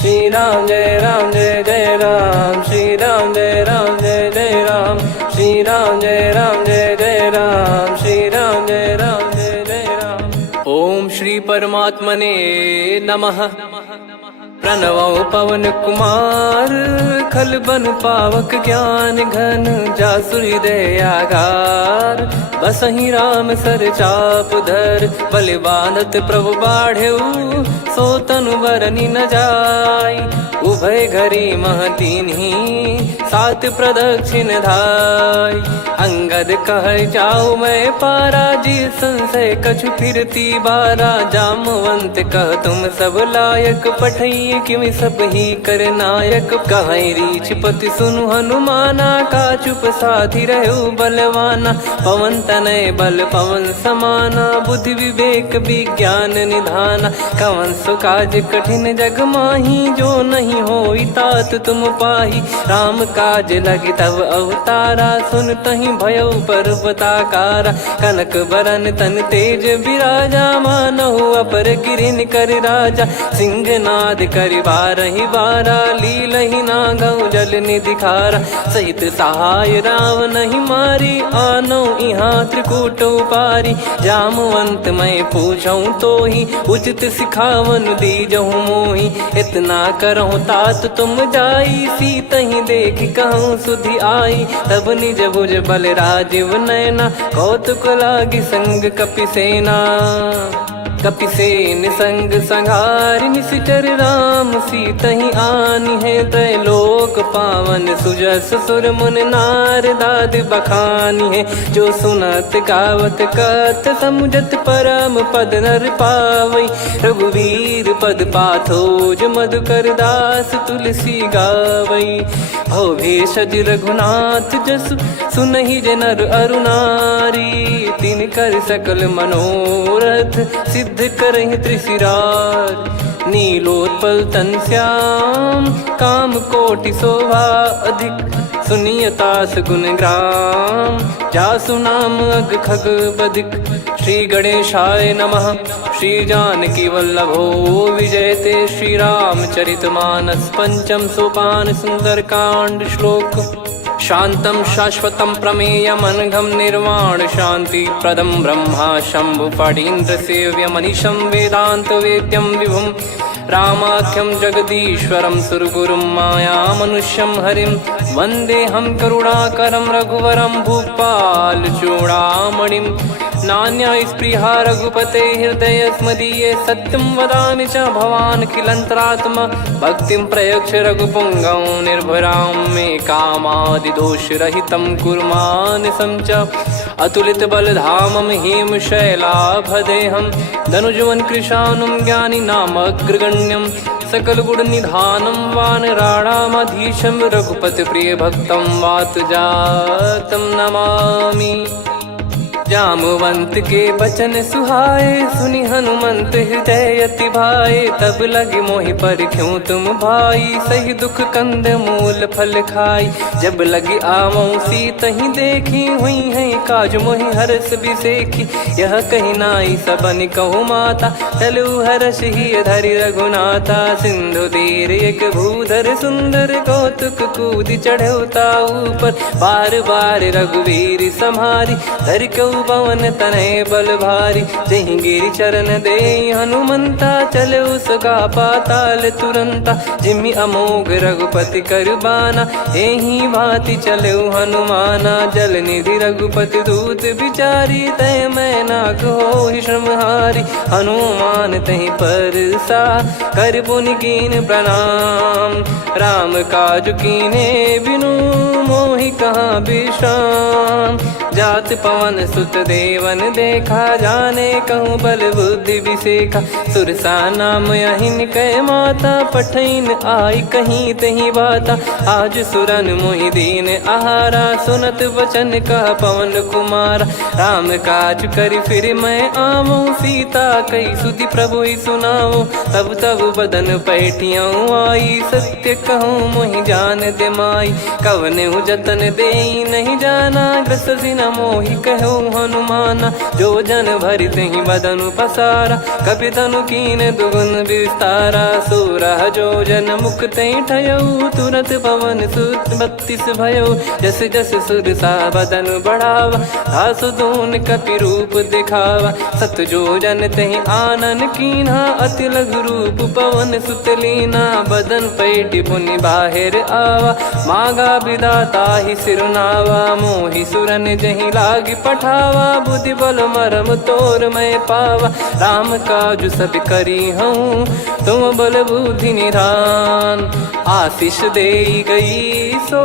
श्री राम जय जय राम, श्री राम जय जय राम, श्री राम जय जय राम, श्री राम जय जय राम। ओम श्री परमात्मने नमः। प्रणवो पवन कुमार, खल बन पावक ज्ञान घन, जासु हृदय आगार। बसहि राम सर चाप धर, बलि बांधत प्रभु बाढ़ेऊ, सो तनु बरनि न जाय। उभय घरी महतीन्ही, सात प्रदक्षिण धाय। अंगद कह जाऊ मैं पारा, जी संशय कछु फिरती बारा। जामवंत कह तुम सब लायक, पठई किमि सब ही कर नायक। कहीं रीछ पति सुनु हनुमाना, का चुप साधि रहु बलवाना। पवन तनय बल पवन समाना, बुद्धि विवेक विज्ञान निधाना। कवन सो काज कठिन जग माही, जो नहीं होई तात तुम पाही। राम काज लगी तब अवतारा, सुन तहि भयउ पर्वताकारा। कनक बरन तन तेज बिराजा, मानहु अपर गिरिन कर राजा। सिंहनाद करि बारहि बारा, लीलहि नागौ जल निधि खारा। सहित सहाय राम नहीं मारी, आनो इहाँ त्रिकूट उपारी। जामवंत मैं पूछऊँ तोहि, उचित सिखावन दीजहु मोहि। इतना करहु तात तुम जाई, सीतहि देख कहूँ सुधि आई। तब निज भुज बल राजीव नयना, कौतुक लागी संग कपिसेना। कपिसेन संग संघारि, निशिचर राम सीतहि आनी है। त्रैलोक पावन सुजस सुर मुन नार, दाद बखानी है। जो सुनत गावत कथ, समुझत परम पद नर पावई। रघुवीर पद पाथोज, मधुकर दास तुलसी गावई। भव भेषज रघुनाथ जसु, सुनहि जे नर अरु नारी। तिन कर सकल मनोरथ, सिद्ध करहि त्रिशिरार। नीलोत्पल तन श्याम, काम कोटि शोभा अधिक। सुनियतास गुण ग्राम, जासु नाम अग खग बदिक। श्री गणेशाय नमः। श्री जानकी वल्लभो विजयते, श्री रामचरित मानस। पंचम सोपान सुंदर कांड श्लोक। शांतं शाश्वतं प्रमेयमनघं, निर्वाण शांति प्रदं ब्रह्मा शंभु फणीन्द्र सेव्यमनिशं। वेदांत वेद्यं विभुं रामाख्यं जगदीश्वरं, सुरगुरुं माया मनुष्यं हरिं। वन्देऽहं करुणाकरं रघुवरं, भूपाल चूडामणिं। नान्या स्पृहा रघुपते हृदय स्मदीये, सत्यं वदामि च भवान् खिलन्तरात्मा। भक्तिं प्रयच्छ रघुपुङ्गं, निर्भरां मे कामादिदोषरहितं कुर्मानिसं च। अतुलित बलधामं हेमशैलाभदेहं, धनुजवन कृशानुं ज्ञानी नामग्रगण्यं। सकल गुण निधानं वानराणामधीशं, रघुपति प्रिय भक्तं वातजातं नमामि। जामवंत के बचन सुहाए, सुनि हनुमंत हृदय अति भाए। तब लगे मोहि पर क्यों तुम भाई, सही दुख कंद मूल फल खाई। जब लगे आवऊं सीतहि देखी, हुई है काज मोहि हरस बिसेखी। यह कही नाई सबन कहु माता, चलु हरष ही धरि रघुनाथा। सिंधु तीर एक भूधर सुंदर, कौतुक कूद चढ़ौता ऊपर। बार बार रघुवीर सम्हारी, धर कऊ पवन तनय बल भारी। जहि गिरि चरण दे हनुमंता, चले उसका पाताल तुरंता। जिमि अमोघ रघुपति कर बाना, एहि भांति चले हनुमाना। जल निधि रघुपति दूत बिचारी, तय मैं नाग होहि श्रमहारी। हनुमान तहि परसा, कर पुनि कीन प्रणाम। राम काज कीने बिनु, मोहि कहाँ विश्राम। जात पवन सुत देवन देखा, जाने कहूँ बल बुद्धि विसेखा। सुरसा नाम अहिन कै माता, पठैन आई कहीं तही बाता। आज सुरन मोहि दीन आहारा, सुनत वचन कह पवन कुमारा। राम काज करि फिर मैं आवऊं, सीता कई सुधि प्रभु ही सुनाओ। तब तब बदन पैठियाँ आई, सत्य कहूँ मोहि जान दे माई। कवने जतन दे नहीं जाना, ग्रसि न मोहि कहो हनुमाना। जो जन भरि तेहि बदनु पसारा, कपि तनु कीन दुगुन विस्तारा। सोरह जो जन मुख तेहि ठयऊ, तुरत पवन सुत 32 भयऊ। जस जस सुरसा बदन बढ़ावा, आसु दून कपि रूप दिखावा। सत जो जन तेहि आनन कीन्हा, अति लघु रूप पवन सुत लीना। बदन पैटि पुनि बाहिर आवा, मागा विधाता ही सिरुनावा। मोहि सुरन जहि लागी पठावा, बुद्धि बल मरम तोर मैं पावा। राम काजु सब करी हूँ, तुम बल बुद्धि निधान। आशीष देई गई सो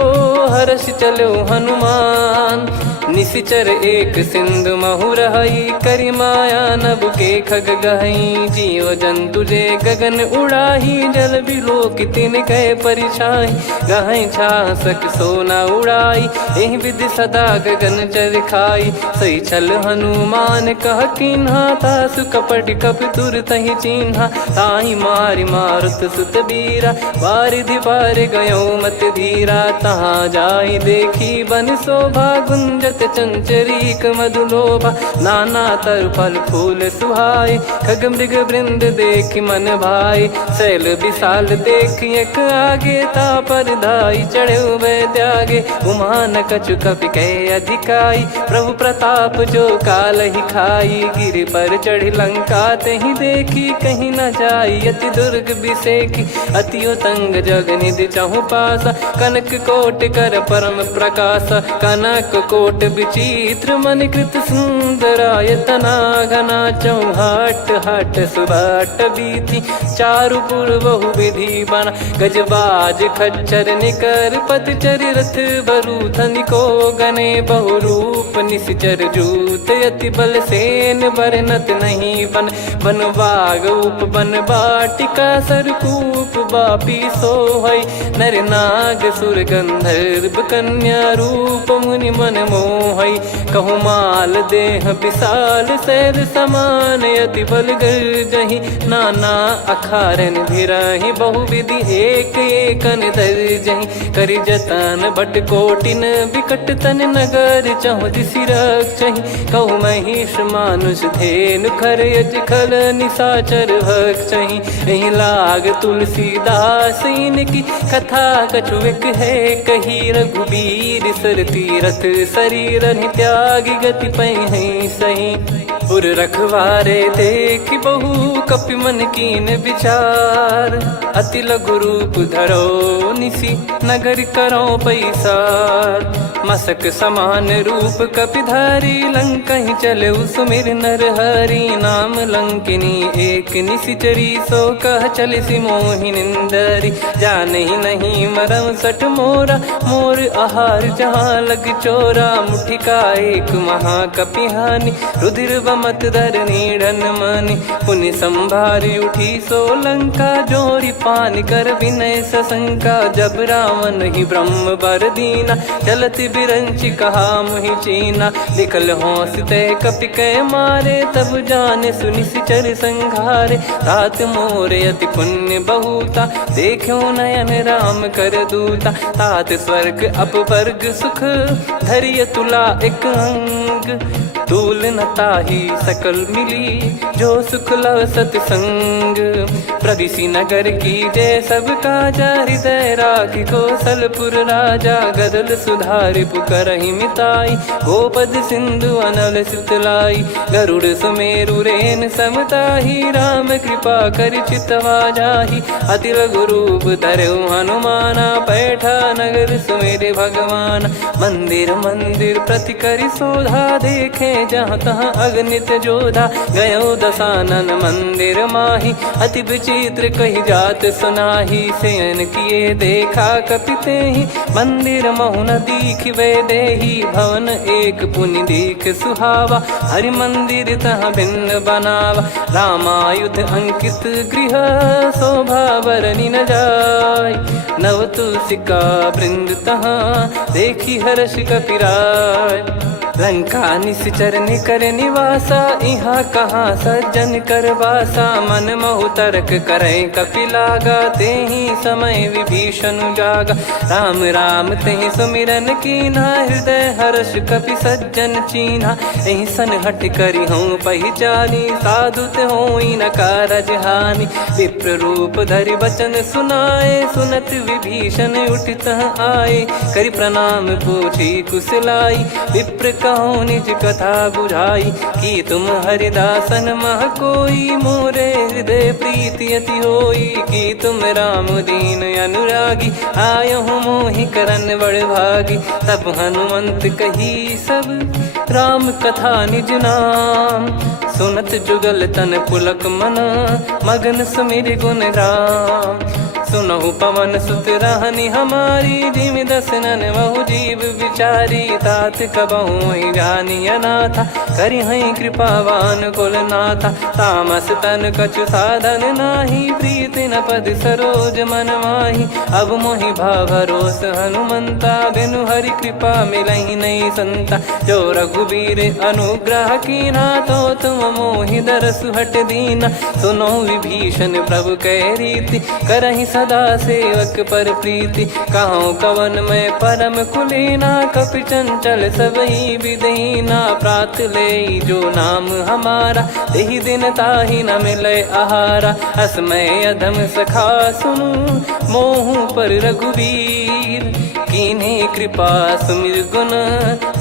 हर्ष चलो हनुमान। निशिचर एक सिंधु महु रहई, करी माया नभ के खग गहई। जीव जंतु जे गगन उड़ाही, जल बिलोक तिन कह परिछाई। गहई छासक सोना उड़ाई, एहि विधि सदा गगन चर खाई। सही छल हनुमान कह कीन्हा, तासु कपट कप तुर तहि चिन्हा। ताहि मारि मारुत सुत बीरा, वारिधि पार गयो मत धीरा। तहाँ जाई देखी बन शोभा, गुंजत चंचरीक मधुलोभा। नाना तर फल फूल सुहाए, खग मृग वृंद देख मन भाई। शैल विशाल देख एक आगे, तापर धाई चढ़े वै त्यागे। उमान कछु कपि कह अधिकाई, प्रभु प्रताप जो काल ही खाई। गिर पर चढ़ी लंका तेहि देखी, कहीं न जाई अति दुर्ग बिसेकी। अति उतंग जग निधि चहु पासा, कनक कोट कर परम प्रकाश। कनक कोट विचित्र मन कृत सुंदरायतना। घना चौहाट हाट सुबाट बीती, चारु पुर बहु विधि बना। गजबाज खच्चर निकर पतचर, रथ बरु धनिको गने। बहु रूप निशिचर जूत, अति बल सेन बरनत नहीं बन। बन बाग उप बन बाटिका, सरकूप बापी सोहई। नर नाग सुर गंधर्व कन्या, रूप मुनि मन मोहई। कहु माल देह विशाल, शैल समान अति बल गर्जहि। नाना अखारन भिरहि, बहु विधि एक एकन दर्जहि। करि जतन बट कोटिन, बिकट तन नगर चहु दिसि रक्षहि। कहु महिष मानुष धेनु, खर यज खल निशाचर भक्षहि। एहि लाग तुलसीदास इनकी, कथा कछु एक है कही। रघुबीर सर तीरथ शरीर, त्यागी गति पै सही। पुर रखवारे देख बहु, कपि मन कीन विचार। अति लघु रूप धरो निसी, नगर करो पैसार। मसक समान रूप कपि धारी, लंकहि चले सुमिर नर हरि। नाम लंकिनी एक निशिचरी, सो कह चलिसि मोहि निंदरी। जानहि नहीं मरम सठ मोरा, मोर आहार जहाँ लग चोरा। मुठिका एक महाकपिहानि, रुधिर बमत धरनी ढन मानि। पुनि संभारी उठी सो लंका, जोरी पान कर विनय सशंका। जब रावण ही ब्रह्म बर दीना, चलत बिरंचि कहा मुहि चीना। लिखल होंस ते कपि कै मारे, तब जाने सुनि सिचर संघारे। तात मोरे अति पुण्य बहुता, देखो नयन राम कर दूता। तात स्वर्ग अपवर्ग सुख, धरिय तुला एक अंग। तूल न ताहि सकल मिली, जो सुख लव सतसंग। प्रविशि नगर की जय सब काजा, हृदय राखि कौशलपुर राजा। गदल सुधारि पुकरहि मिताई, गोपद सिंधु अनल सितलाई। गरुड़ सुमेरु रेन समताहि, राम कृपा करि चितवा जाहि। अति लघु रूप धरऊ हनुमाना, पैठा नगर सुमेरे भगवान। मंदिर मंदिर प्रति करि शोधा, देखे जहाँ तहाँ अगणित जोधा। गयो दशानन मंदिर माही, अति विचित्र कही जात सुनाही। शयन किए देखा कपि तेहि, मंदिर महु न दीख वे देही। भवन एक पुनि दीख सुहावा, हरि मंदिर तहाँ भिन्न बनावा। रामायुध अंकित गृह, शोभा बरनि न जाय। नव तुलसी का वृंद तहाँ, देखी हर्ष कपिराय। लंका निश्चर निकर निवासा, इहाँ कहाँ सज्जन कर वासा। मन महु तर्क करे कपिलागा, तेहि समय विभीषण जागा। राम राम तेहि सुमिरन कीन्हा, हृदय हर्ष कपि सज्जन चीन्हा। एहि सन हट करि हूँ पहिचानी, साधु ते होई न कारज हानि। विप्र रूप धरि वचन सुनाए, सुनत विभीषण उठित आए। करि प्रणाम पूछी कुशलाई, विप्र कहो निज कथा बुझाई। कि तुम हरिदासन मह कोई, मोरे हृदय प्रीति अति होई। कि तुम राम दीन अनुरागी, आयहु मोहि करन बड़ भागी। तब हनुमंत कही सब राम कथा निज नाम, सुनत जुगल तन पुलक मना, मगन सुमिर गुण राम। सुनहु पवन सुत रहनी हमारी, जिमि दसनन महु जीव विचारी। तात कबहु ही जानी अनाथा, करि हई कृपावान कुल नाथा। तामस तन कछु साधन नाही, प्रीति न पद सरोज मन माही। अब मोहि भाव भरोस हनुमंता, बिनु हरि कृपा मिलहि नहीं संता। जो रघुबीर अनुग्रह कीन्हा, तो तुम मोहि दरसु हट दीना। सुनो विभीषण प्रभु कह रीति, करहि सदा सेवक पर प्रीति। कहूँ कवन में परम कुलीना, कपि चंचल सबही विदहीना। प्रात ले जो नाम हमारा, तेहि दिन ताहि न मिले आहारा। असमय अधम सखा सुनु, मोहु पर रघुवीर। कीन्ही कृपा सुमिर गुण,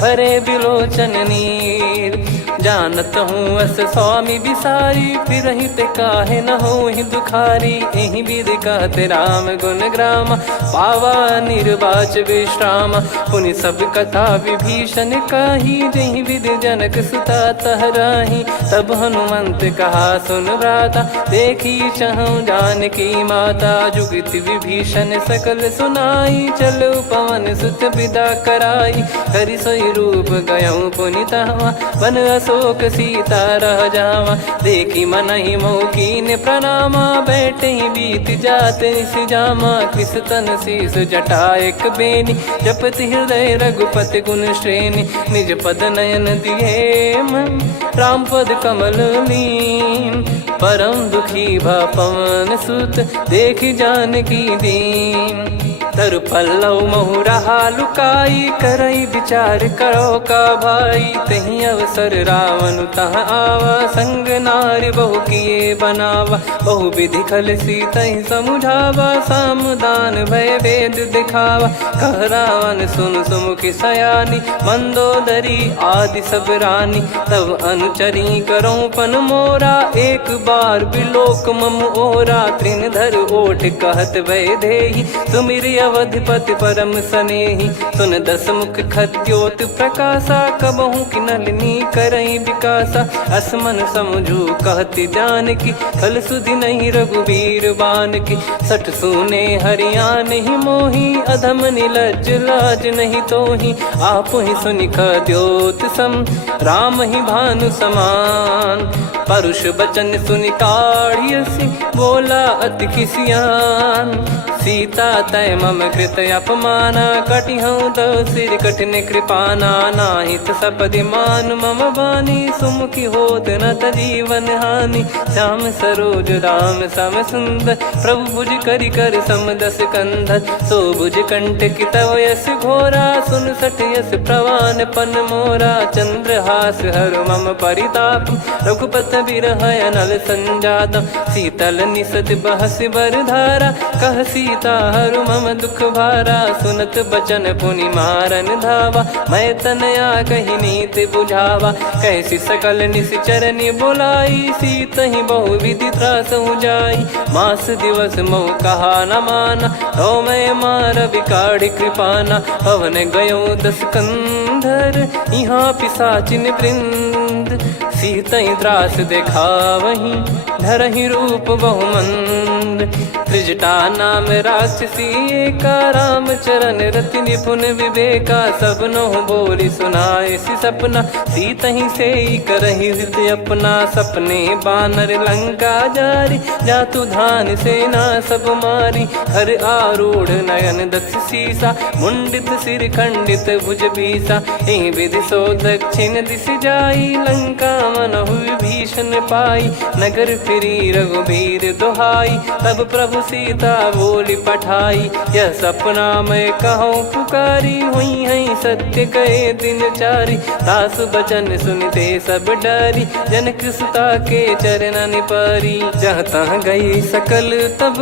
भरे बिलोचन नीर। जानत हूँ अस स्वामी बिसारी, फिरहि ते काहे न होहि दुखारी। एहि विधि कहते राम गुण ग्राम, पावा निर्वाच विश्राम। पुनि सब कथा विभीषण काही, जहि विधि जनक सुता तहराही। तब हनुमंत कहा सुन भ्राता, देखी चहु जानकी माता। जुगति विभीषण सकल सुनाई, चलो पवन सुत विदा कराई। करि सोई रूप गयऊँ पुनि तहवा, वन अशोक सीता रह जावा। देखी मनहि मोह कीन्ह प्रणामा, बैठे ही बीत जात निस जामा। कृस तन शीस जटा एक बेनी, जपति हृदय रघुपति गुण श्रेणी। निज पद नयन दिए मन, राम पद कमल लीन। परम दुखी भा पवन सुत, देखि जानकी दीन। तरु पल्लव महु रहा लुकाई, करई विचार करो का भाई। तहि अवसर रावण तह आवा, संग नारी बहु किए बनावा। बहु विधि खल सीतहि समुझावा, सामदान भय वेद दिखावा। कह रावण सुन सुमुखि सयानी, मंदोदरी आदि सब रानी। तब अनुचरी करो पन मोरा, एक बार बिलोक मम ओरा। तृण धर ओठ कहत भय देहि, सुमिर अवधिपति परम सनेहि। सुन दस मुख खद्योत प्रकाशा, कबहु कि नलिनी करई विकासा। असमन समझू कहति जानकी, खल सुधि नहीं रघुवीर बानकी। सठ सुने हरियाण ही मोही, अधम निलज्ज लाज नहीं तोही। आप ही सुनि खद्योत सम, राम ही भानु समान। परुष बचन सुनि काढ़ियसि, बोला अति किसियान। सीता तय मम कृत अपमाना, कटिहऊँ तव सिर कठिन कृपाना। नाहित सपदि मान मम बानी, सुमुखी होत न जीवन हानि। श्याम सरोज राम सम सुंदर, प्रभु भुज करि कर सम दस कंधर। सो भुज कंठ की तव यस घोरा, सुन सठ यस प्रवान पन मोरा। चंद्रहास हर मम परिताप, रघुपत बिरह अनल संजातम। शीतल निसत बहस बर धारा, कह सीता हरु मम दुख भारा। सुनत बचन पुनि मारन धावा, मैं तनया कहि नीति बुझावा। कैसी सकल निश्चरनि बुलाई, सीतहि बहु विधि त्रासहु जाई। मास दिवस मोह कहा न माना, तो मैं मार बिकाढ़ि कृपाना। पवन गयो दस कंधर, यहाँ पिशाचिन वृंद। मंद, सीतई त्रास देखावहीं धरहि रूप बहुमंद। त्रिजटा नाम राक्षसी एका, राम चरण रति निपुण विवेका। सबनो बोली सुनाए सि सपना, सीतहि से करहि हृद अपना। सपने बानर लंका जारी, जातु धान सेना सब मारी। हर आरूढ़ नयन दक्ष सीसा, मुंडित सिर खंडित भुज बीसा। एहि विधि सो दक्षिण दिश जाई, लंका मनहु विभीषण पाई। नगर फिरी रघुबीर दुहाई, तब प्रभु सीता बोली पठाई। यह सपना मैं कहूँ पुकारी, हुई है सत्य कहे दिन चारी। दास बचन सुनते सब डरी, जनक सुता के चरण परी। जहाँ तहाँ गई सकल तब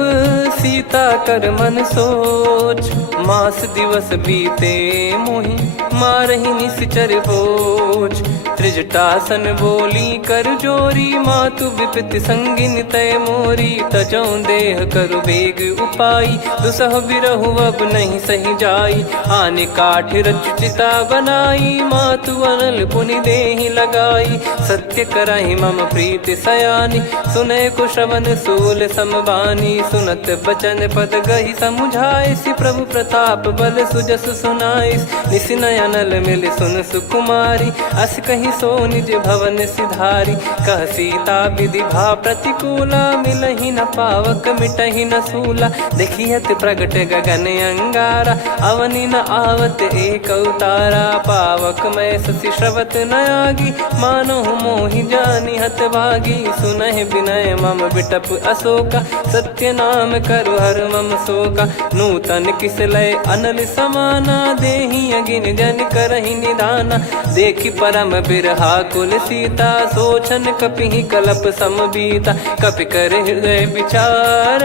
सीता कर मन सोच। मास दिवस बीते मोहि मारहि निश्चर बोझ। त्रिजटासन बोली कर जोरी, मातु विपत्ति संगिन तय मोरी। तजौ देह करु बेग उपाई, दुसह बिरहु अब नहीं सही जाई। आने काठ रचिता बनाई, मातु अनल पुनि देहि लगाई। सत्य करहि मम प्रीति सयानी, सुनय को श्रवण सूल समबानी। सुनत बचन पद गहि समुझाए, सि प्रभु प्रताप बल सुजस सुनाइस। निस नयनल मिल सुन सुकुमारी, अस कहि सो निज भवन सिधारी। कह सीता विधि भा प्रतिकूला, मिलहि न पावक मिटहि न सूला। देखियत प्रगट गगन अंगारा, अवनि न आवत एक उतारा। पावक मैं ससि श्रवत न आगी, मानो मोहि जानि हत भागी। सुनहि विनय मम बिटप अशोका, सत्य नाम करु हर मम शोका। नूतन किस लय अनल समाना, देहि अगिन जन करहि निदाना। देखि परम बिरहा कुल सीता, सोचन कपिहि कलप समबीता। कपि कर हृदय विचार,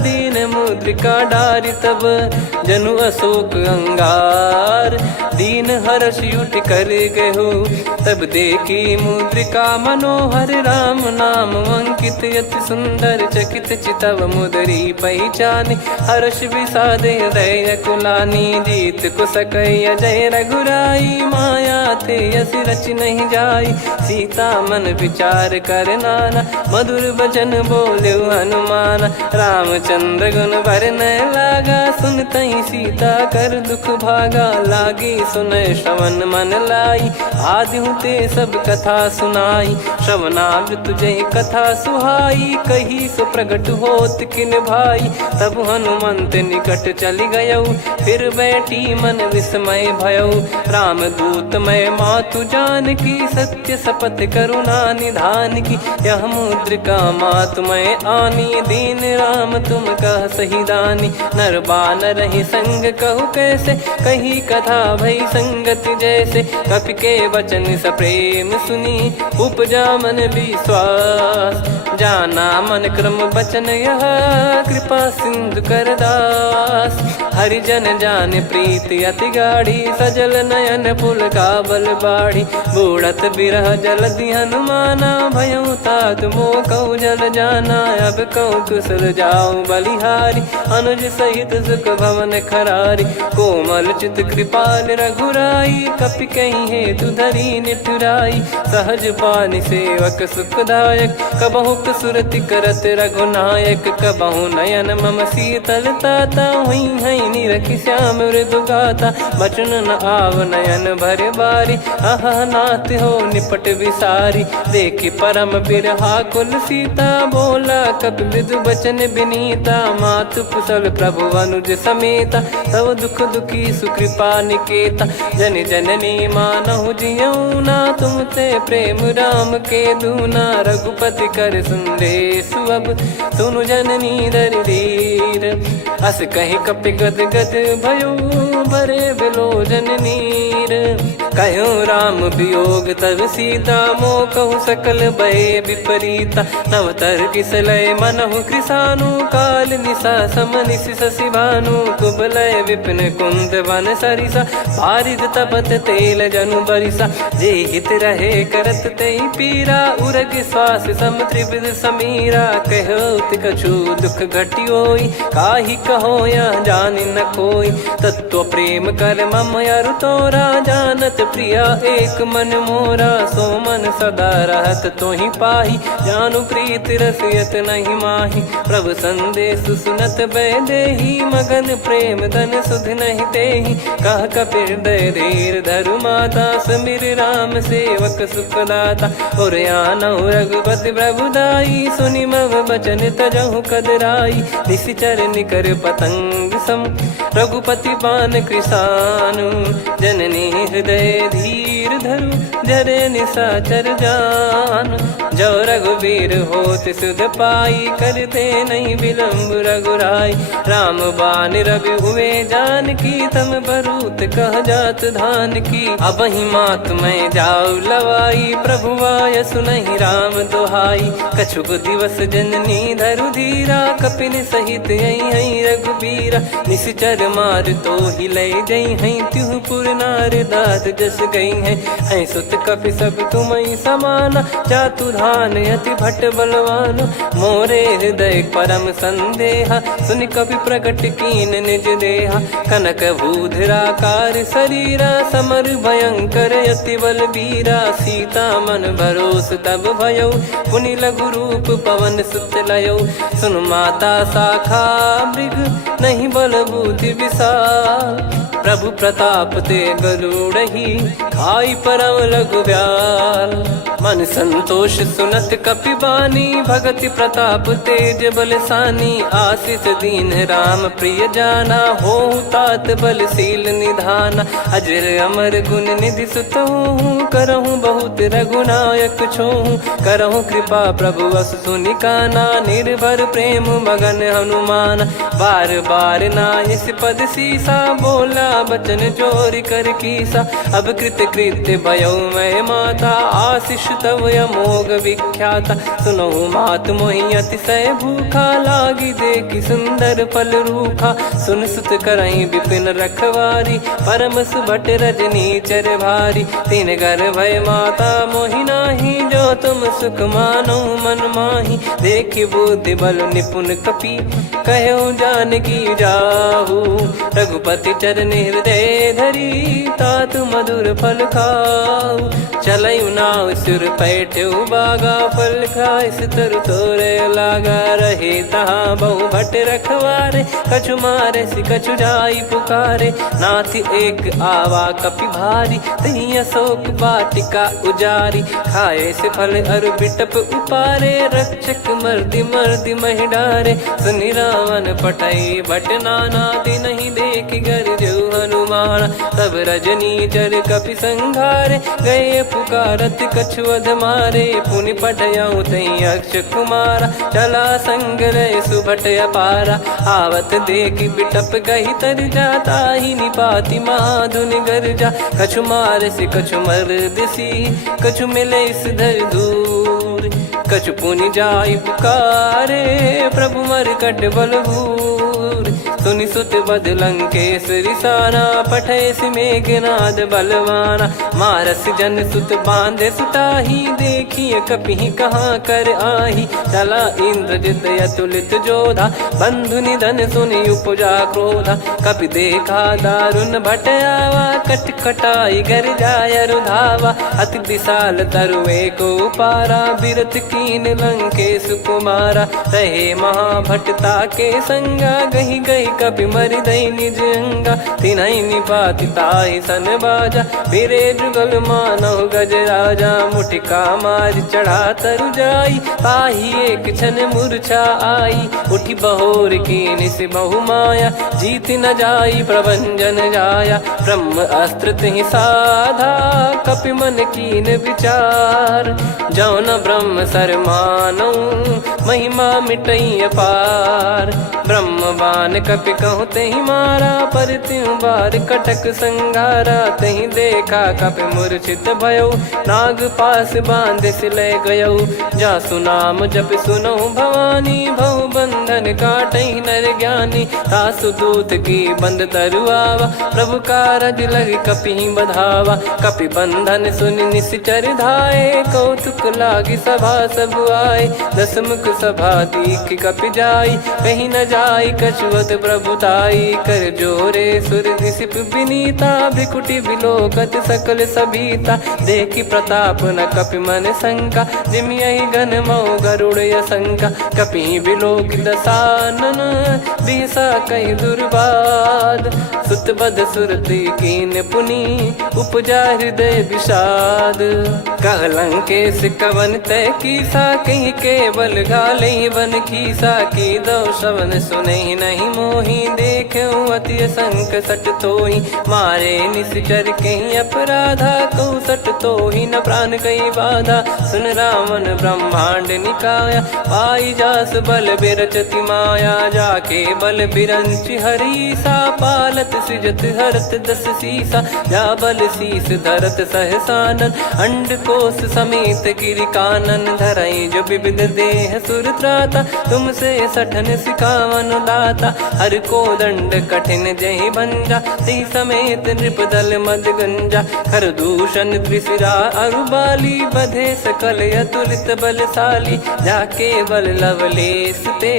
दीन मुद्रिका डारि तब जनु अशोक अंगार। दीन हर्ष उठ कर गहु, तब देखी मुद्रिका मनोहर। राम नाम अंकित अति सुंदर, चकित चितव मुदरी पहचान। हर्ष विषाद हृदय कुलानी, जीत को सकय जय रघुराई। माया थे यस रच नहीं जाई, सीता मन विचार कर नाना। मधुर बचन बोले हनुमान, रामचंद्र गुण बरनै लागा। सुनतहि सीता कर दुख भागा, लागी सुनय श्रवण मन लाई। आदिहु ते सब कथा सुनाई, श्रवणामृत जय कथा सुहाई। कही सो प्रगट होत किन भाई, तब हनुमंत निकट चली गयौ। फिर बैठी मन विस्मय भयौ, राम दूत मैं मातु जानकी। सत्य शपथ करुणा निधान की, यह मुद्रिका मातु मैं आनी। दीन राम तुम कह सही दानी, नर बानर ही संग कहु कैसे। कही कथा भई संगति जैसे, कपि के वचन सप्रेम सुनी। उपजा मन विश्वास, जाना मन क्रम बचन यह। कृपा सिंधु कर दास, हरिजन जान प्रीति अति गाढ़ी। सजल नयन पुल का बल बाढ़ी, बूढ़त बिरह जल दी हनुमाना। भयउ तात मोह कहु जल जाना, अब कहु कुशल जाऊं बलिहारी। अनुज सहित सुख भवन खरारी, कोमल चित कृपाल रघुराई। कपि कहीं हेतु धरी निठुराई, सहज पानि सेवक सुखदायक। कबहु सुरति करत रघुनायक, कबहु नयन मम शीतल ताता। हुई है निरखि श्याम मृदु गाता, बचन न आव नयन भर बारी। आहा नाथ हो निपट विसारी, देखि परम बिरहा कुल सीता। बोला कपि मृदु बचन बिनीता, मातु कुशल प्रभु अनुज समेता। तव दुख दुखी सुकृपा निकेता, जन जननी मानहु जियऊ ना। तुम ते प्रेम राम के दूना, रघुपति कर संदेश अब सुनु जननी दर धीर। अस कहि कपि गद गद भयो, भरे बिलोचन नीर। कहो राम वियोग तब सीता, मोह कहु सकल भय विपरीता। नवतर किसलय मनहु कृसानु, काल निशा समनिशि शशि भानु। कुबलय विपिन कुंद वन सरिसा, पारिद तपत तेल जनु बरिसा। जे हित रहे करत तेहि पीरा, उरग श्वास सम त्रिविध समीरा। कहो कछु दुख घटियोई, काहि कहो या जान न कोई। तत्व प्रेम कर मम अरु तोरा, जानत प्रिया एक मन मोरा। सो मन सदा रहत तो ही पाही, जानु प्रीत रसियत नहीं माही। प्रभु संदेश सुनत बैदेही, मगन प्रेम धन सुध नहीं तेही। कह कपिर दय धीर धरु माता, समिर राम सेवक सुखदाता। और आनौ रघुपति प्रभुदाई, सुनि मव बचन तजहु कदराई। निशिचर निकर पतंग सम, रघुपति पान कृसानु। जननी हृदय धीर धरु, जरे निशाचर जान। जो रघुवीर होत सुध पाई, करते नहीं विलम्ब रघुराई। राम बान रवि हुए जानकी, तम बरूत कह जात धान की। अब ही मात मैं जाऊ लवाई, प्रभु आय सुनहि राम दोहाई। कछुक दिवस जननी धरु धीरा, कपिन सहित यही रघुबीरा। निशिचर मार तो ही ले जई हैं, त्युह पुर नार दाद जस गई हैं। सुत कपि सब तुमहि समाना, जातु धान अति भट बलवान। मोरे हृदय परम संदेहा, सुनि कपि प्रकट कीन निज देहा। कनक भूधराकार शरीरा, समर भयंकर अति बलबीरा। सीता मन भरोस तब भयउ, पुनि लघु रूप पवन सुत लयउ। सुन माता शाखा मृग, नहीं बल बुद्धि विशाल। प्रभु प्रताप ते गरुड़ही, खाई परम लघु ब्याल। मन संतोष सुनत कपि बानी, भगति प्रताप तेज बलसानी। आशीष दीन राम प्रिय जाना, होहु तात बलशील निधाना। अजर अमर गुण निधि सुतहु, करहु बहुत रघुनायक छोहु। करहु कृपा प्रभु अस सुनि काना, निर्भर प्रेम मगन हनुमान। बार बार नायस पद सीसा, बोला बचन चोरी कर कीसा। अब कृत कृत्य भयउ मैं माता, आशीष तव अमोघ विख्याता। सुनहु मात मोहि अतिशय भूखा, लागी देखि सुंदर फल रूखा। सुन सुत करहि विपिन रखवारी, परम सुभट रजनी चर भारी। तीन घर भय माता मोहि नाही, जो तुम सुख मानो मन माही। देखि बुद्धि बल निपुण कपि, कहु जानकी जाहु। रघुपति चरण हृदय धरी, तात मधुर फल खाऊ। चलयु नाव सुर पैठ्यु बागा, फल खाइस तरु तोरे लागा। रहे तहाँ बहु भट रखवारे, कछु मारे सि कछु जाई पुकारे। नाथ एक आवा कपि भारी, तही अशोक वाटिका उजारी। खाए से फल अरु बिटप उपारे, रक्षक मर्दि मर्दि महि डारे। सुनि रावण पटई भट नाना, तिनहि देखि गरजउ हनुमान। तब रजनी चर कपि संघारे, गए पुकारत कछु अध मारे। पुनि पठयउ तई अक्ष कुमारा, चला संग रहे सुभट अपारा। आवत देखि बिटप गही तर जाता, ही निपाति महाधुनि गर्जा। कछु मार से कछु मर्दिसी, कछु मिले इस धर दूर। कछु पुनि जाई पुकारे, प्रभु मरकट बलभूर। सुनि सुत बद लंकेश्वरी साना, पठय मेघनाद बलवाना। मारस जन सुत बांधे सुताही, देखिए कपि कहाँ कर आही। चला इंद्रजित अतुलित जोधा, बंधु निधन सुनि उपजा क्रोधा। कपि देखा दारुण भट आवा, कट कटाई गर जाय रुधावा। अति विशाल तरुए को पारा, बिरत कीन लंकेश कुमारा। रहे महाभटता के संगा, गही गही कपि मरि दई निज अंगा। तिन्हि निपाति ताहि सन बाजा, फिरे जुगल मानव गज राजा। मुटिका मार चढ़ा तरु जाई, ताहि एक क्षण मूर्छा आई। उठि बहोर कीन से बहु माया, जीत न जाई प्रभंजन जाया। ब्रह्म अस्त्र तिहि साधा, कपि मन कीन विचार। जौ न ब्रह्म सर मानौ, महिमा मिटई अपार। ब्रह्म बान कपि कहु तहि मारा, पर त्यों बार कटक संगारा। तहि देखा कपि मूर्छित भयउ, नाग पास बांध सिले गयउ। जासु नाम जप सुनहु भवानी, भव बंधन काटहि नर ज्ञानी। तासु दूत की बंद तरुआवा, प्रभु कारज लग कपि बधावा। कपि बंधन सुनि निश्चर धाये, कौतुक लागी सभा सब आए। दस मुख सभा दीख कपि जाई, कहीं न जाई कछुवत प्रभुताई। कर जोरे सुर दिसिप विनीता, भ्रिकुटि बिलोकत सकल सबीता। देखि प्रताप न कपि मन शंका, जिमियहि गन मऊ गरुड़ असंका। कपि बिलोक दसानन, बिहसा कहि दुर्वाद। सुत बध सुरति कीन पुनि, उपजा हृदय विषाद। कहलंकेश कवन तय कीसा, कहीं केवल गाले बन खीसा। की दो श्रवण सुने नहीं मोही, देखे अति संक सट तोही। मारे निश्चर कहीं अपराधा, कहूँ सट तोही न प्राण कहीं बाधा। सुन रावण ब्रह्मांड निकाया, पाई जास बल बिरचति माया। जाके बल बिरंच हरीसा, पालत सृजत हरत दस सीसा। जा बल शीस धरत सहसानन, अंड कोश समेत गिरि कानन। धरई जो विविध देह सुर त्राता, तुमसे सठन सिखावन दाता। हर को दंड कठिन जहि भंजा, ती समेत नृप दल मद गंजा। खर दूषण त्रिशिरा अरुबाली, बधे सकल अतुलित बलशाली। जाके बल लवलेश ते,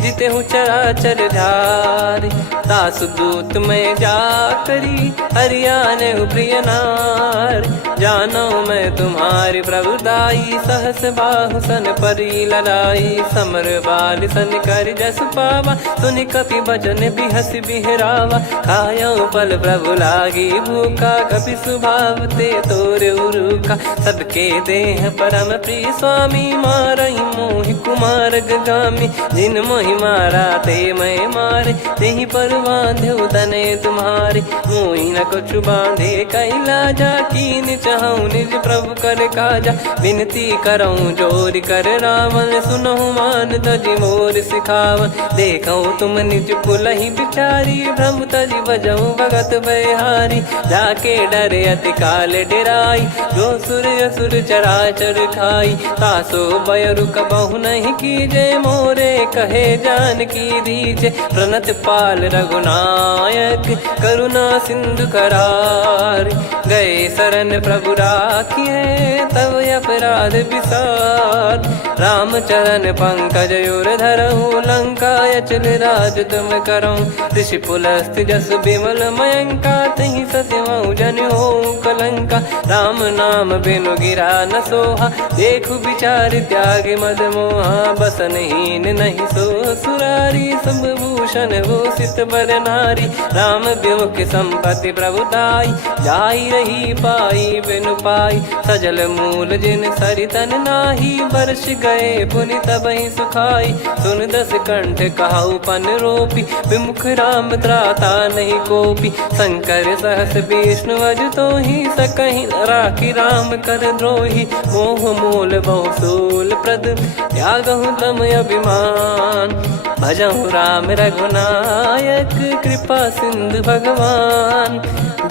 जिते हूँ चराचर धारी। दास दूत में जा करी, हरियाने प्रिय नार। जानो मैं तुम्हारी प्रभुताई, सहस बाहु सन परी लड़ाई। समर बाल सन कर जस पावा, सुनि कपि भजन बिहस बिहरावा। खायो पल प्रभु लागी भूखा, कपि स्वभाव ते तोर उरुखा। सबके देह परम प्रिय स्वामी, मारई मोहि कुमार गगामी। जिन मोहि मारा ते मैं मारे, तेहि पर बांधो तने तुम्हारे। मोहि न कुछ बांधे कैलाजा, कीन चाहूँ निज प्रभु कर काजा। विनती करऊँ जोर कर रावण, सुनहु मान तजि मोर सिखावन। देखऊँ तुम निज पुलहि बिचारी, भ्रम तजि बजऊँ भगत बहारी। जाके डरे अति काल डेराई, जो सुर असुर चराचर खाई। तासो बयरु कबहु नहीं कीजे, मोरे कहे जान की दीजे। प्रणत पाल रघुनायक, करुणा सिंधु करार। गए शरण प्रभु राखिए, तब अपराध विसार। राम चरण पंकज उर धरऊँ, लंका अचल राज तुम करऊँ। ऋषि पुलस्त जस विमल मयंका, तहि सत्यमऊ जन हो कलंका। राम नाम बिनु गिरा न सोहा, देखु विचार त्याग मद मोहा। बसनहीन नहीं सो सुरारी, सब भूषण भूषित बर नारी। राम विमुख संपत्ति प्रभुताई, जाई रही पाई बिनु पाई। सजल मूल जिन सरितन नाही, वर्ष गए पुनि तबहि सुखाई। सुन दस कंठ कहाऊ पन रोपी, विमुख राम त्राता नहीं कोपी। शंकर सहस विष्णु अज तोहि, सकहि न राखी राम कर द्रोही। मोह मूल बहु सूल प्रद, त्यागहु तम अभिमान। भजहु राम रघुनायक, कृपा सिंधु भगवान।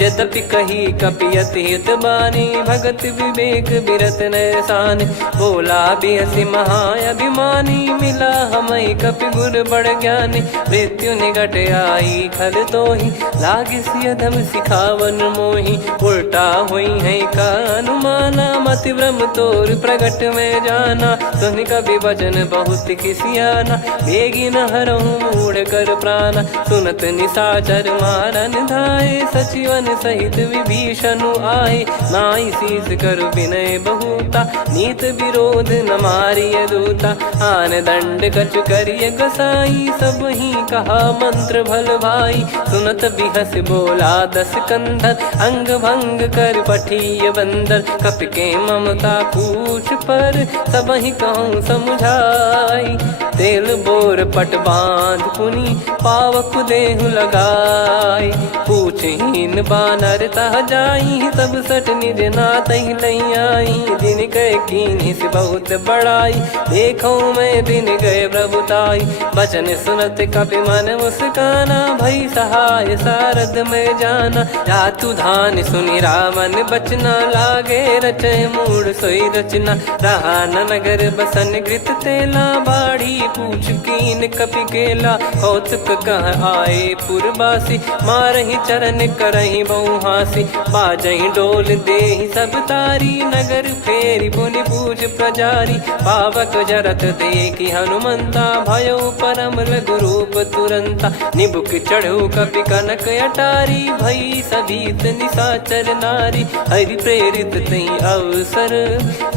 यद्यपि कही कपियति हित बानी, भगत विवेक बिरत नैसान। बोला बिहसि महाअभिमानी, मिला हमई कपि गुर बड़ ज्ञानी। मृत्यु निकट आई खल तोहि, लागिसि अधम सिखावन मोहि। उल्टा हुई है का अनुमाना, मति भ्रम तोर प्रगट में जाना। सुन कवि वचन बहुत खिसियाना, बेगी न हरहु मूढ़ कर प्राणा। सुनत निशाचर मारन धाये, सचिवन सहित विभीषणु आए। नाई शीस कर विनय बहुता, नीत विरोध न मारिय दूता। आन दंड कछु करिय गसाई, सब ही कहा मंत्र भल भाई। सुनत बिहस बोला दस कंधर, अंग भंग कर पठिय बंदर। कपि के ममता पूछ पर, सब ही कहूँ समुझाई। तेल बोर पट बांध पुनि, पावक देहु लगाई। पूछहीन बानर तह जाई, सब सट निज नातहि लई आई। दिन गए कीन्ही से बहुत बड़ाई, देखो मैं दिन गए प्रभुताई। बचन सुनत कपि मन मुस्काना, भई सहाय सारद में जाना। जातु धान सुनि रावण बचना, लागे रचय मूढ़ सोई रचना। रहा न नगर बसन घृत तेला, बाढ़ी पूछ कीन कपि केला कौतुक कह आए पुरबासी मारही चरण करही बहु हासी बाजही डोल देहि सब तारी नगर फेरी पुनि पूज प्रजारी पावक जरत देखी हनुमंता भयो परम लघु रूप तुरंता निबुक चढ़ू कपि कनक अटारी भई सभीत निशाचर नारी हरि प्रेरित तई अवसर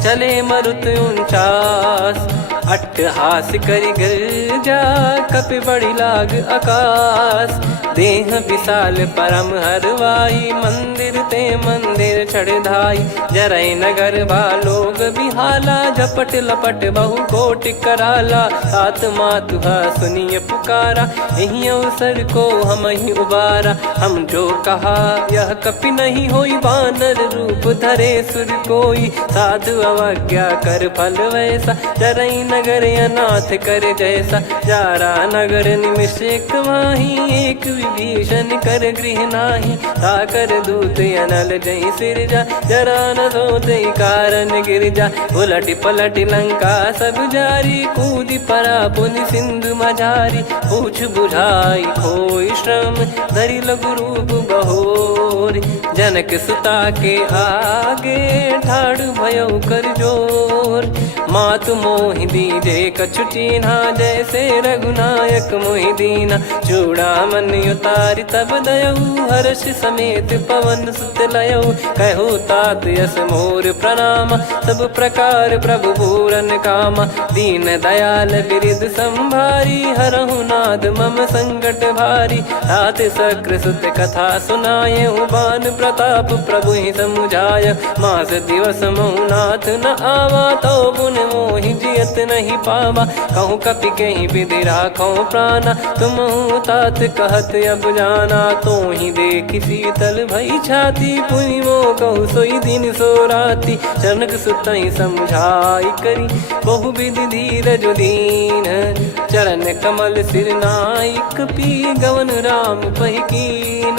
चले मरुत 49 अट्टहास करि गिरजा कपि बड़ी लाग आकाश देह विशाल परम हरवाई मंदिर ते मंदिर चढ़ाई जरई नगर बालोग बिहाला झपट लपट बहु कोट कराला आत्मा तुहा सुनिय पुकारा यही अवसर को हम ही उबारा हम जो कहा यह कपि नहीं होई बानर रूप धरे सुर कोई साधु अवज्ञा कर फल वैसा जरई नगर अनाथ कर जैसा जारा नगर निमिष एक माही एक विभीषण कर गृह नाही ताकर दूत अनल जय सिरजा जरा न सोते कारण गिरजा उलट पलट लंका सब जारी कूदी परा पुनि सिंधु मझारी पूछ बुझाई खोई श्रम धरि लघु रूप बहोरी जनक सुता के आगे ठाड़ भयो कर जोर मातु मोहि दीजे कछु चीन्हा जैसे रघुनायक मोहि दीना चूड़ामन उतारि तब दयऊ हर्ष समेत पवन सुत लयऊ कहु तात यस मोर प्रणाम सब प्रकार प्रभु पूरन कामा दीन दयाल बिरिद संभारी हरहु नाद मम संकट भारी तात सक्र सुत कथा सुनाये बान प्रताप प्रभु ही समुझाय मास दिवस महु नाथ न आवा तो पुन मोहि जियत नहीं पावा कहूँ कपि कहीं विधि राखो प्राणा तुम तात कहत अब जाना तो ही देख शीतल भई छाती पुनि मो कहु सोई दिन सो राती जनक सुतई समझाई करी बहु विधि धीरज दीन चरण कमल सिर नाइक पी गवन राम पहिकीन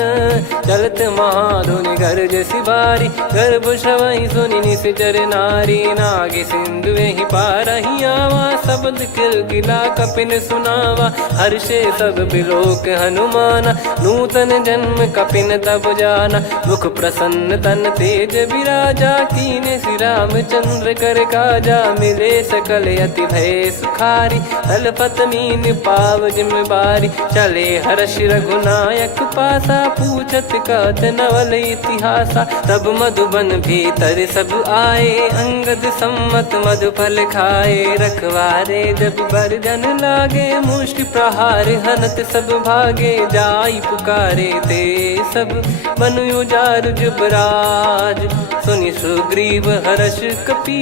चलत महाधुनि गर्ज सिबारी गर्भ श्रवहि सुनि निश्चर नारी नाग सिंधु ही पारही आवा शब्द किलकिला कपिन सुनावा हर्षे सब बिलोक हनुमाना नूतन जन्म कपिन तब जाना मुख प्रसन्न तन तेज विराजा कीने श्री राम चंद्र कर काजा मिले सकल अति भय सुखारी तलपत मीन पाव जिम्मेवारी चले हर्ष रघुनायक पासा पूछत कहत नवल इतिहासा तब मधुबन भीतर सब आए अंगद सम्मत मधुफल खाए रखवारे जब बरजन लागे मुष्टि प्रहार हनत सब भागे जाई पुकारे ते सब मनु उजार जुबराज सुनि सुग्रीव हर्ष कपि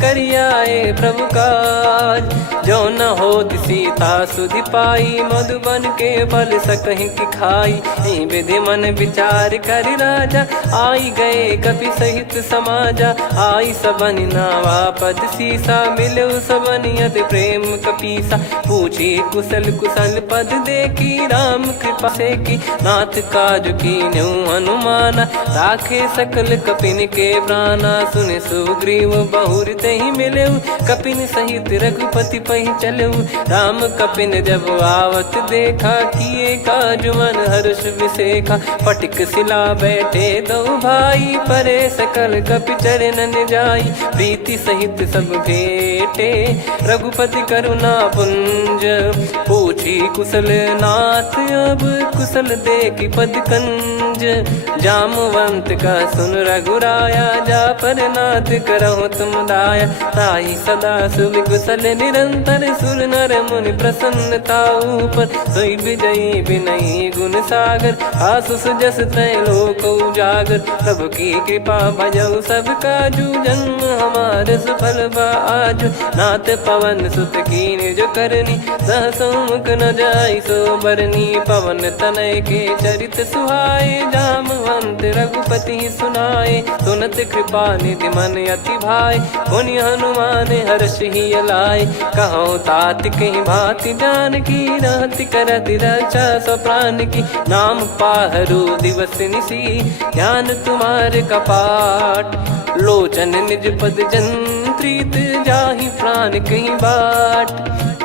करियाए प्रभु काज जो न हो सीता सुधि पाई मधुबन के फल सकहि की खाई विधि मन विचार कर राजा आई गए कपि सहित समाजा आई सबन नावा पद सीसा मिलो सबनियत प्रेम कपीसा पूछी कुशल कुशल पद देखी राम कृपा से की नाथ काज की न्यू हनुमाना राखे सकल कपिन के प्राणा सुने सुग्रीव बहुर ही मिले कपिन सहित रघुपति पही चले राम कपिन जब आवत देखा किए काज मन हर्ष विसेखा फटिक सिला बैठे दो भाई परे सकल कपि चरण जाई प्रीति सहित सब भेटे रघुपति करुणा पुंज पूछी कुशल नाथ अब कुशल देखी पद कंज जामवंत का सुन रघुराया जा पर नाथ करहु तुम दाया ताई सदा सुभि कुशल निरंतर सुर नर मुनि प्रसन्नता ऊपर सोई विजयी विनयी गुण सागर आसुस जस तय लोक उजागर प्रभु की कृपा भजऊ सब काजू जन्म हमार सफल बा आज नाथ पवन सुत कीन जो करनी सहसमुख न जाई सो बरनी पवन तनय के चरित सुहाए जामवंत रघुपति सुनाए सुनत कृपा निधि मन अति भाई पुनि हनुमान हर्ष ही लाए कहो तात कहीं भांति जान की रहति करति रक्षा सो प्राण की नाम पाहरू दिवस निसी ध्यान तुम्हारे कपाट लोचन निज पद जंत्रित जाहि प्राण कहीं बाट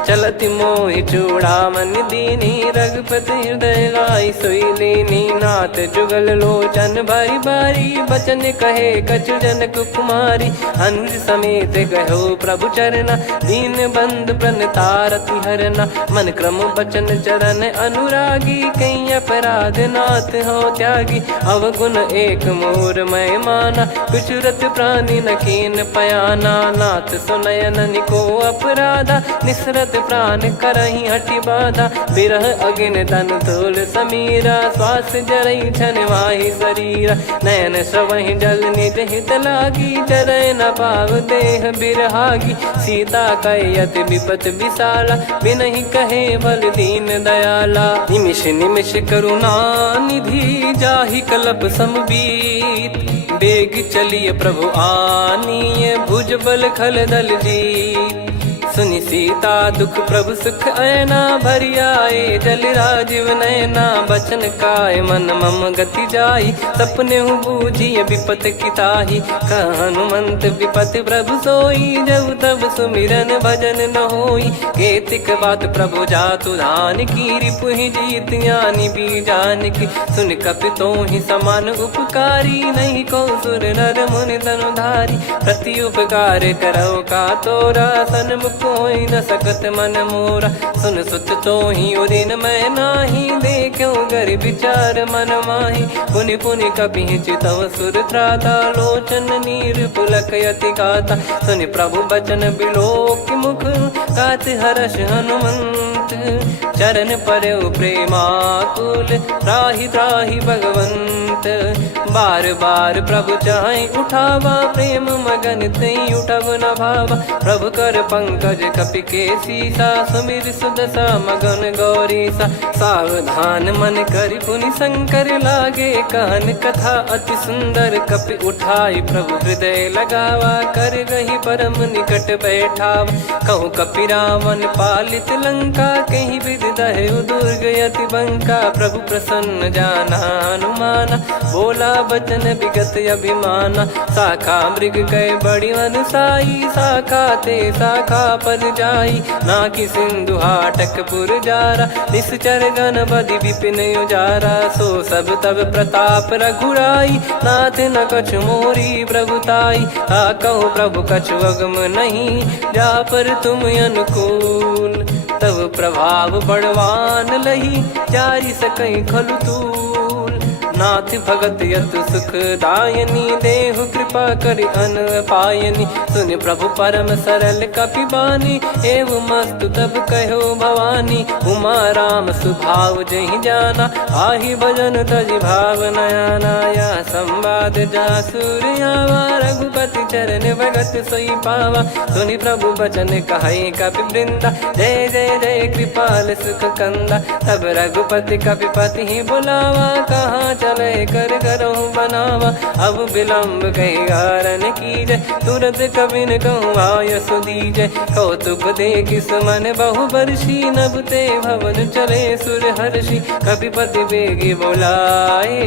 चलति मोहि चूड़ामणि दीनी रघुपति हृदय लाई सोई लीनी नाथ जुगल लोचन बारी बारी बचन कहे कछु जनक कुमारी अनुज समेत गयो प्रभु चरना दीन बंद प्रणतारति हरना मन क्रम बचन चरण अनुरागी कई अपराध नाथ हो त्यागी अवगुण एक मोर मैं माना कुचुरत प्राणी न कीन पयाना नाथ सुनयन निको अपराधा निसरत प्राण करही हटि बाधा बिरह अगिन तन तोल समीरा श्वास जरई छन माही शरीरा नयन श्रवहि जल निज हित लागी जरय न पाव देह बिरहागी सीता कयत विपत विशाला बिनहि कहे बल दीन दयाला निमिष निमिष करुणा निधि जाहि कलप समबीत बेग चलिए प्रभु आनीय भुज बल खल दल जीत सुनि सीता दुख प्रभु सुख ऐना भरि आए जल राजीव नैना बचन काय मन मम गति जाई सपने हूँ बूझिए विपत किताही हनुमंत विपत प्रभु सोई जब तब सुमिरन भजन न होई केतिक बात प्रभु जातु धान की रिपुहि जीत ज्ञानी बीजान की सुन कपि तो ही समान उपकारी नहीं को सुर नर मुनि तनुधारी प्रति उपकार करो का तोरा सन्मुख कोई न सकत मन मोरा सुन सुत तो ही उदिन मैं नाही देखो गर विचार मन माही पुनि पुनि कपि चितव सुर त्राता लोचन नीर पुलक यति गाता सुनि प्रभु बचन बिलोक मुख गात हर्ष हनुमंत चरण परउ प्रेमाकुल त्राहि त्राहि भगवंत बार बार प्रभु चाहि उठावा प्रेम मगन तई उठब न भावा प्रभु कर पंकज कपि के सीसा सुमिर सुदशा मगन गौरीसा सावधान मन करि पुनि शंकर लागे कहन कथा अति सुंदर कपि उठाई प्रभु हृदय लगावा कर गही परम निकट बैठाव कहूँ कपि रावण पालित लंका कहीं विद दहु दुर्ग यति बंका प्रभु प्रसन्न जाना हनुमाना बोला बचन विगत अभिमाना शाखा मृग कह बड़ी अनुसाई शाखा ते शाखा पर जाई ना कि सिंधु हाटक पुर जारा निश्चर गण बधि विपिन उजारा सो सब तब प्रताप रघुराई नाथ न कछु मोरी प्रभुताई आ कहो प्रभु कछु अगम नहीं जा पर तुम अनुकूल तब प्रभाव बड़वान लही जारी सकई खलु तूल नाथ भगत यत सुख दायनी देहु कृपा करि अन पायनी सुन प्रभु परम सरल कपि बानी एव मस्तु तब कहो भवानी उमा राम सुभाव जहि जाना आहि भजन तजि भाव नयाना या संवाद जासुर आवा रघुपति चरण भगत सोई पावा सुनि प्रभु बचन कहै कपि वृंदा जय जय जय कृपाल सुख कंदा तब रघुपति कपि पति ही बुलावा कहाँ चले कर करहु बनावा अब विलम्ब कही कारण कीजय तुरंत कबिन कहूँ आयस दीजय कौतुक देखि सुमन बहु बरसी नभ ते भवन चले सुर हर्षि कपिपति बेगी बोलाए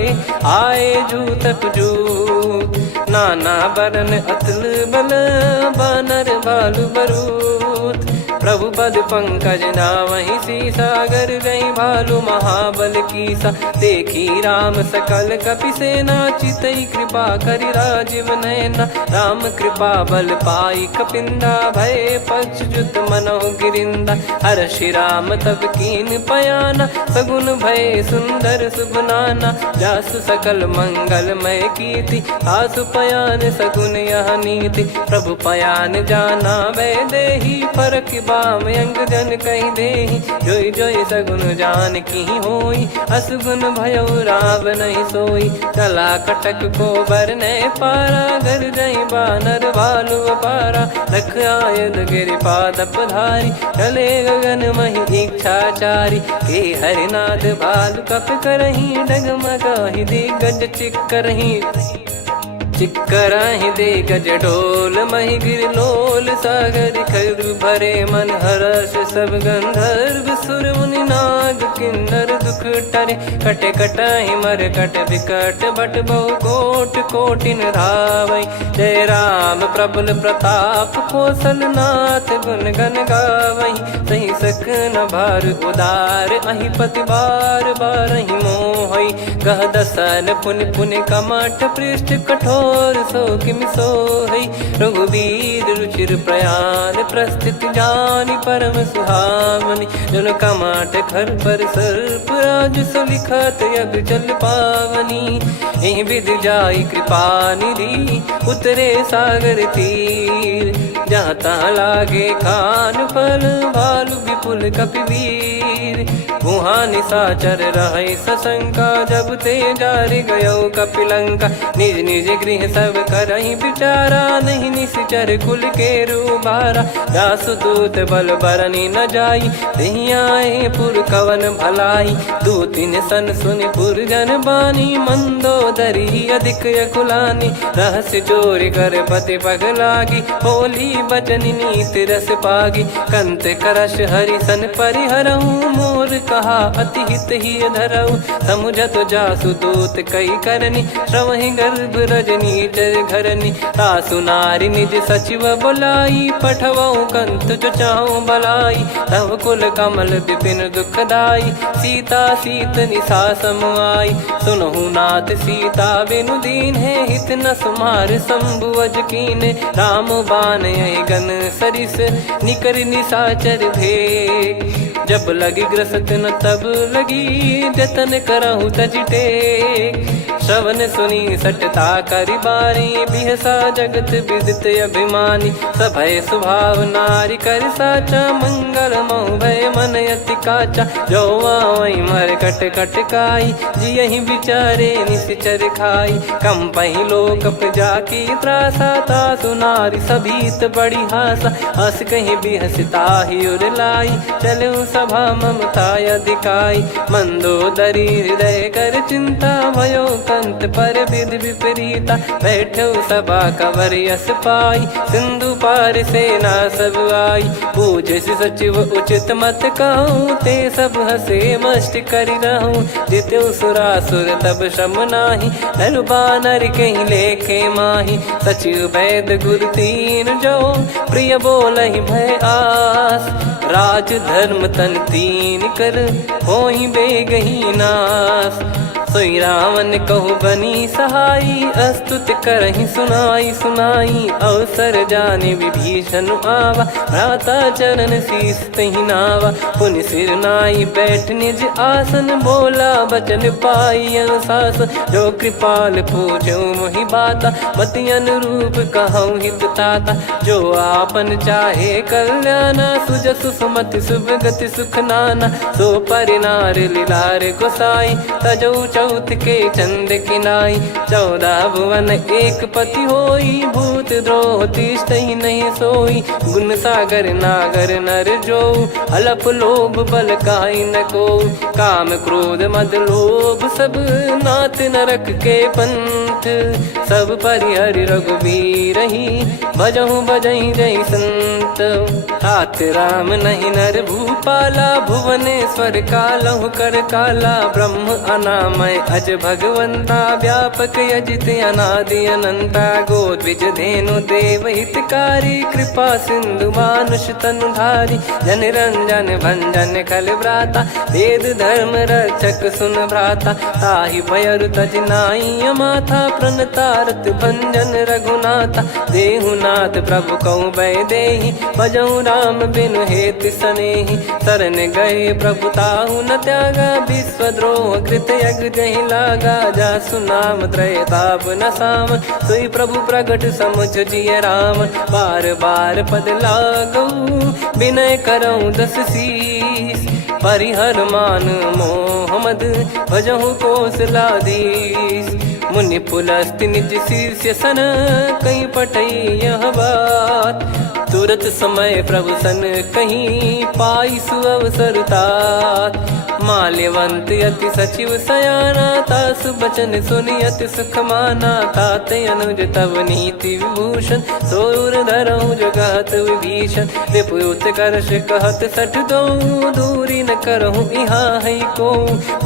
आए जूतक जूत नाना बरन अतुल बल बानर भालु बरूत प्रभु पद पंकज नावहि सीसागर गई भालु महाबल कीसा देखी राम सकल कपि सेना चितई कृपा करि राजीव नयना राम कृपा बल पाई कपिंदा भय पक्ष जुत मनोह गिरिंदा हर्षि राम तब कीन पयाना सगुन भय सुंदर सुगुनाना जासु सकल मंगलमय कीर्ति आसु पयान सगुन यह नीति प्रभु पयान जाना वै देही फरक बाम अंग जन कही देही जोई जोई सगुन जान की होई असगुन भयो राव नहीं सोई चला कटक को बरने पारा घर जई बानर भालु अपारा लख आयद गिरि पाद पधारी चले गगन मही इच्छाचारी के हरिनाथ भालु कप करही डगमगाहि दिग्गज चिक्करही चिक्कराहि दे गज ढोल मही गिर लोल सागर खर भरे मन हर्ष सब गंधर्व सुर मुनि नाग किन्नर दुख टरे कटे कटाहि मर कट विकट बट बहु कोट कोटिन धावै जय राम प्रबल प्रताप कौशल नाथ गुण गण गावै सही सक न भार उदार अहि पति बार बारहि मोहै गह दसन पुन पुन कमठ पृष्ठ कठोर सो किम सोहै रघुवीर रुचिर प्रयाण प्रस्थित जानि परम सुहावनि जन कमठ खर पर सर्प राज सलिखत अब चल पावनी एहि विधि जाई कृपा निधि उतरे सागर तीर जहाँ तहाँ लागे खान फल भालु विपुल कपिवीर वहाँ निशाचर रहे सशंका जब ते जारि गयो कपिलंका निज निज गृह सब करहि विचारा नहीं निश्चर कुल के रूबारा जासु दूत बल बरनी न जाई तहि आए पुर कवन भलाई दूतिन सन सुनि पुर जन बानी मंदोदरी अधिक अकुलानी रहस्य चोरी कर पति पग लागी होली बचन नीति रस पागी कंत करश हरि सन परिहरहु मोर कहा अति हित ही धरऊ समुझत जासु दूत कई करनी श्रवहि गर्भ रजनी चर घरनी तासु नारी निज सचिव बुलाई पठवऊ कंत जो चाहूं बलाई तव कुल कमल विपिन दुखदाई सीता सीत निशा समुआई सुनहु नाथ सीता बिनु दीन है हित न सुमार शंभु अज कीने राम बान गन सरिस निकर निशाचर भेग जब लगी ग्रसत न तब लगी जतन करहु तज टेक श्रवण सुनी सटता करि बारी बिहसा जगत विदित अभिमानी सभय स्वभाव नारी कर साचा मंगल मऊ भय मन अति काचा जो आवई मर कट कट काई जियहि विचारे निश्चर खाई कम पही लोक जाकी त्रासा तासु नारी सभीत बड़ी हासा हस कहीं बिहसता ही उर लाई चलऊ सभा ममता अधिकाई मंदोदरी हृदय कर चिंता भयो कंत पर विधि विपरीता बैठो सभा कवर यस पाई सिंधु पार सेना सब आई पूजे सचिव उचित मत कहूँ ते सब हसे मस्त करि रहूं जित्यु सुरासुर तब श्रम नाही नर बानर कहीं लेखे माही सचिव वैद गुरु तीन जो प्रिय बोलहि भय आस राज धर्म तन तीन कर होई बेगही नास सोई रावण कहु बनी सहाई अस्तुत करहि सुनाई सुनाई अवसर जाने विभीषण आवा भ्राता चरण शीस तहि नावा पुनि सिर नाई बैठ निज आसन बोला बचन पाई अनुशास जो कृपाल पूछो मोहि बाता मति अनुरूप कहूँ हित ताता जो आपन चाहे कल्याणा सुजसु सुमति शुभ गति सुख नाना सो परिनार लीलार गोसाई तजौ चौथ के चंद किनाई 14 भुवन एक पति होई भूत द्रोह तिष्ठहि नहीं सोई गुण सागर नागर नर जो अलप लोभ बल काई न को काम क्रोध मद लोभ सब नाथ नरक के पंथ सब परिहरि रघुवीर ही भजहु भजहि जय संत तात राम नहीं नर भूपाला भुवनेश्वर कालहु कर काला ब्रह्म अनामय अज भगवंता व्यापक यजित अनादि अनंता गोद्विज धेनु देव हितकारी कृपा सिंधु मानुष तनुधारी जन रंजन भंजन खल भ्राता वेद धर्म रक्षक सुन भ्राता ताहि भयर तज नाई माथा प्रणतारत भंजन रघुनाथा देहुनाथ प्रभु कहु भय देहि भजहु राम बिनु हेति सनेहि शरण गए प्रभु ताहु न त्यागा विश्वद्रोह कृत यज्ञ जहि लागा जासु नाम त्रयताप न साम सोई प्रभु प्रगट समुझ जिय राम बार बार पद लागऊ विनय करऊँ 10 शीस परिहर मान मोहम्मद भजहु कौशलाधीश मुनि पुलस्ति निज शीर्ष सन कहीं पटई यह बात तुरत समय प्रभु सन कहीं पाई सुअवसर तात माल्यवंत अति सचिव सयाना, तासु बचन सुनि अति सुख माना। ताते अनुज तव नीति विभूषण, सोर धरहु जगत विभीषण। रिपुयुत करश कहत सठ दो, दूरी न करहु यहाँ है को।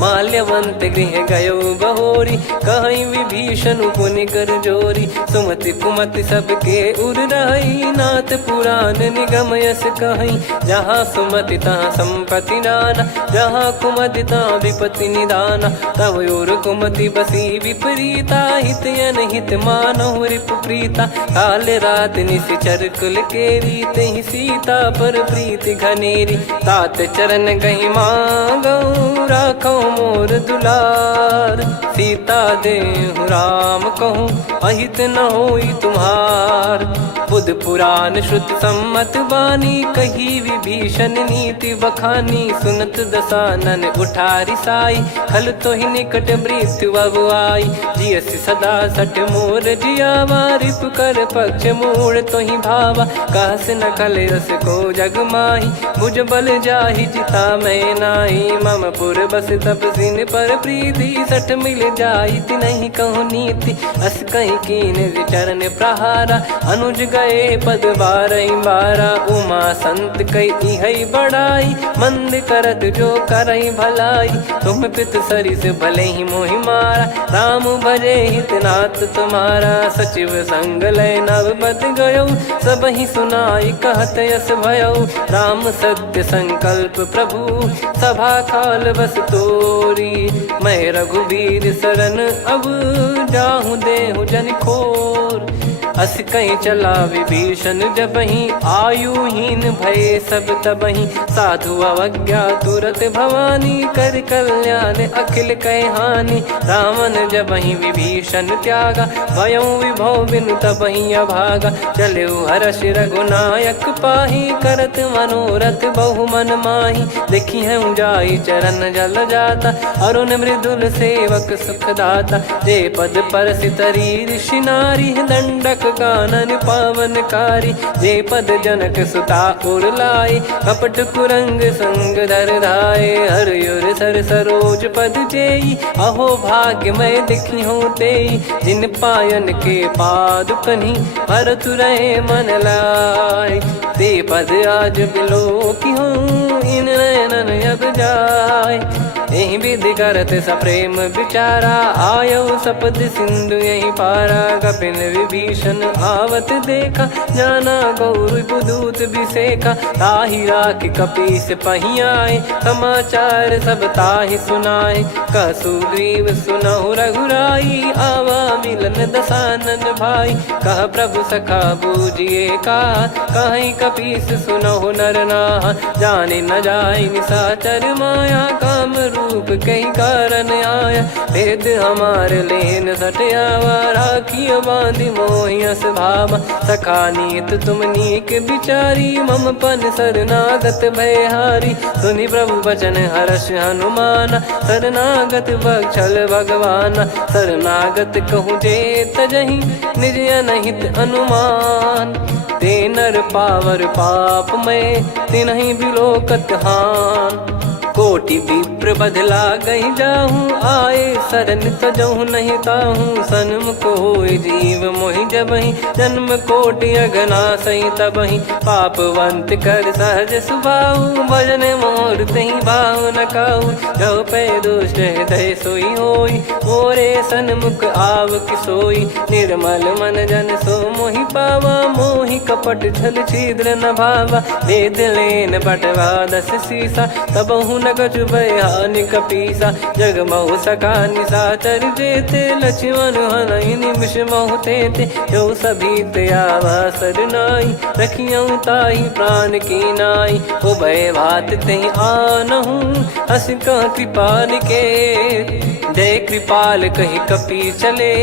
माल्यवंत गृह गयो बहोरी, कहीं विभीषण पुनि कर जोरी। सुमति कुमति सबके उर रही, नाथ पुराण निगम यस कहीं। जहाँ सुमति तहाँ संपत्ति नाना, जहाँ कुमति तहाँ विपत्ति निदाना। तब और कुमति बसी विपरीता, हित अनहित मानहु रिपु प्रीता। काल रात निशिचर कुल केरी, तहि सीता पर प्रीति घनेरी। तात चरण गही मांगऊ, राखो मोर दुलार। सीता देहु राम कहूँ, अहित न होई तुम्हार। बुध पुराण श्रुति सम्मत बानी, कही विभीषण नीति बखानी। सुनत दसानन उठारी साई, खल तो ही निकट मृत्यु अब आई। जियसि सदा सठ मोर जियावा, रिप कर पक्ष मूड़ तो ही भावा। कहस न कलेस को जग माही, भुज बल जाहि जिता मैं नाई। मम पुर बस तब सिन पर प्रीति, सठ मिल जाई तिनहि कहूँ नीति। अस कहीं कीन चरण प्रहारा, अनुज गए पद बारही बारा। उमा संत कई है बड़ाई, मंद करत जो करई भलाई। तुम पित सरिस भले ही मोहि मारा, राम भजे हितनाथ तुम्हारा। सचिव संग लय नव बद गयो, सब ही सुनाई कहत यस भयो। राम सत्य संकल्प प्रभु, सभा काल बस तोरी। मैं रघुबीर शरण अब, जाहु देहु जन खोर। अस कहीं चला विभीषण जबहि, आयुहीन भय सब तबहि। साधु अवज्ञा तुरत भवानी, कर कल्याण अखिल कह हानि। रावण जबहि विभीषण त्यागा, भयउ विभव बिनु तबहि अभागा। चलऊ हर्ष रघुनायक पाहि, करत मनोरथ बहु मन माहि। देखी हूँ जाई चरण जल जाता, अरुण मृदुल सेवक सुखदाता। जे पद पर सितरी ऋषि नारी, दंडक कानन पावनकारी। जे पद जनक सुता उर लाए, कपट कुरंग संग धर धाये। हरियुर सर सरोज पद जेई, अहो भाग्य मैं दिखी हूँ तेई। जिन पायन के पाद कन्ही, भरत रहे मन लाए। ते पद आज बिलो की हूँ, इन नयनन अब जाय। यही विधि करत सप्रेम विचारा, आयो सपद सिंधु यही पारा। कपिन विभीषण आवत देखा, जाना गौर बुदूत बिसेखा। ताहि राख कपीस पही आए, समाचार सब ताहि सुनाए। कह सुग्रीव सुनहु रघुराई, आवा मिलन दसानन भाई। कह प्रभु सखा बूझिए का, कहीं कपीस सुनहु नर नाहा। जाने न जाय निशाचर माया, काम रूप कई कारण आया। भेद हमार लेन सटयावा, राखिय बांधि मोहियस भावा। सखा नीत तुम नीक बिचारी, मम पन शरणागत भयहारी। सुनि प्रभु वचन हर्ष हनुमाना, शरणागत बक्षल भगवाना। शरणागत कहूँ जे तजहि, निज अनहित अनुमान। ते नर पावर पाप में, तिन्हि बिलोकत हान। कोटि विप्र बदला गई जाहूँ, आए शरण तजहु नहीं ताहूँ। सन्मुख होय जीव मोहि जबहि, जन्म कोटि अघना सही तबहि। पापवंत कर सहज सुभाऊ, भजन मोर तहि भाव न काऊ। जो पै दुष्ट हृदय सोई होई, मोरे सन्मुख आव किसोई। निर्मल मन जन सो मोहि पावा, मोहि कपट छल छिद्र न भावा। वेद लेन बटवा दस सीसा, तबहु न कछु भय हानि कपीसा। जग महु सखा निशाचर जेते, लक्ष्मण हनहि निमिष महु तेते। जो सभी त्यावा सरनाई, रखियऊ ताहि प्राण की नाई। उभय भात तहि आनहूँ, हस कह कृपाल के। जय कृपाल कहि कपी चले,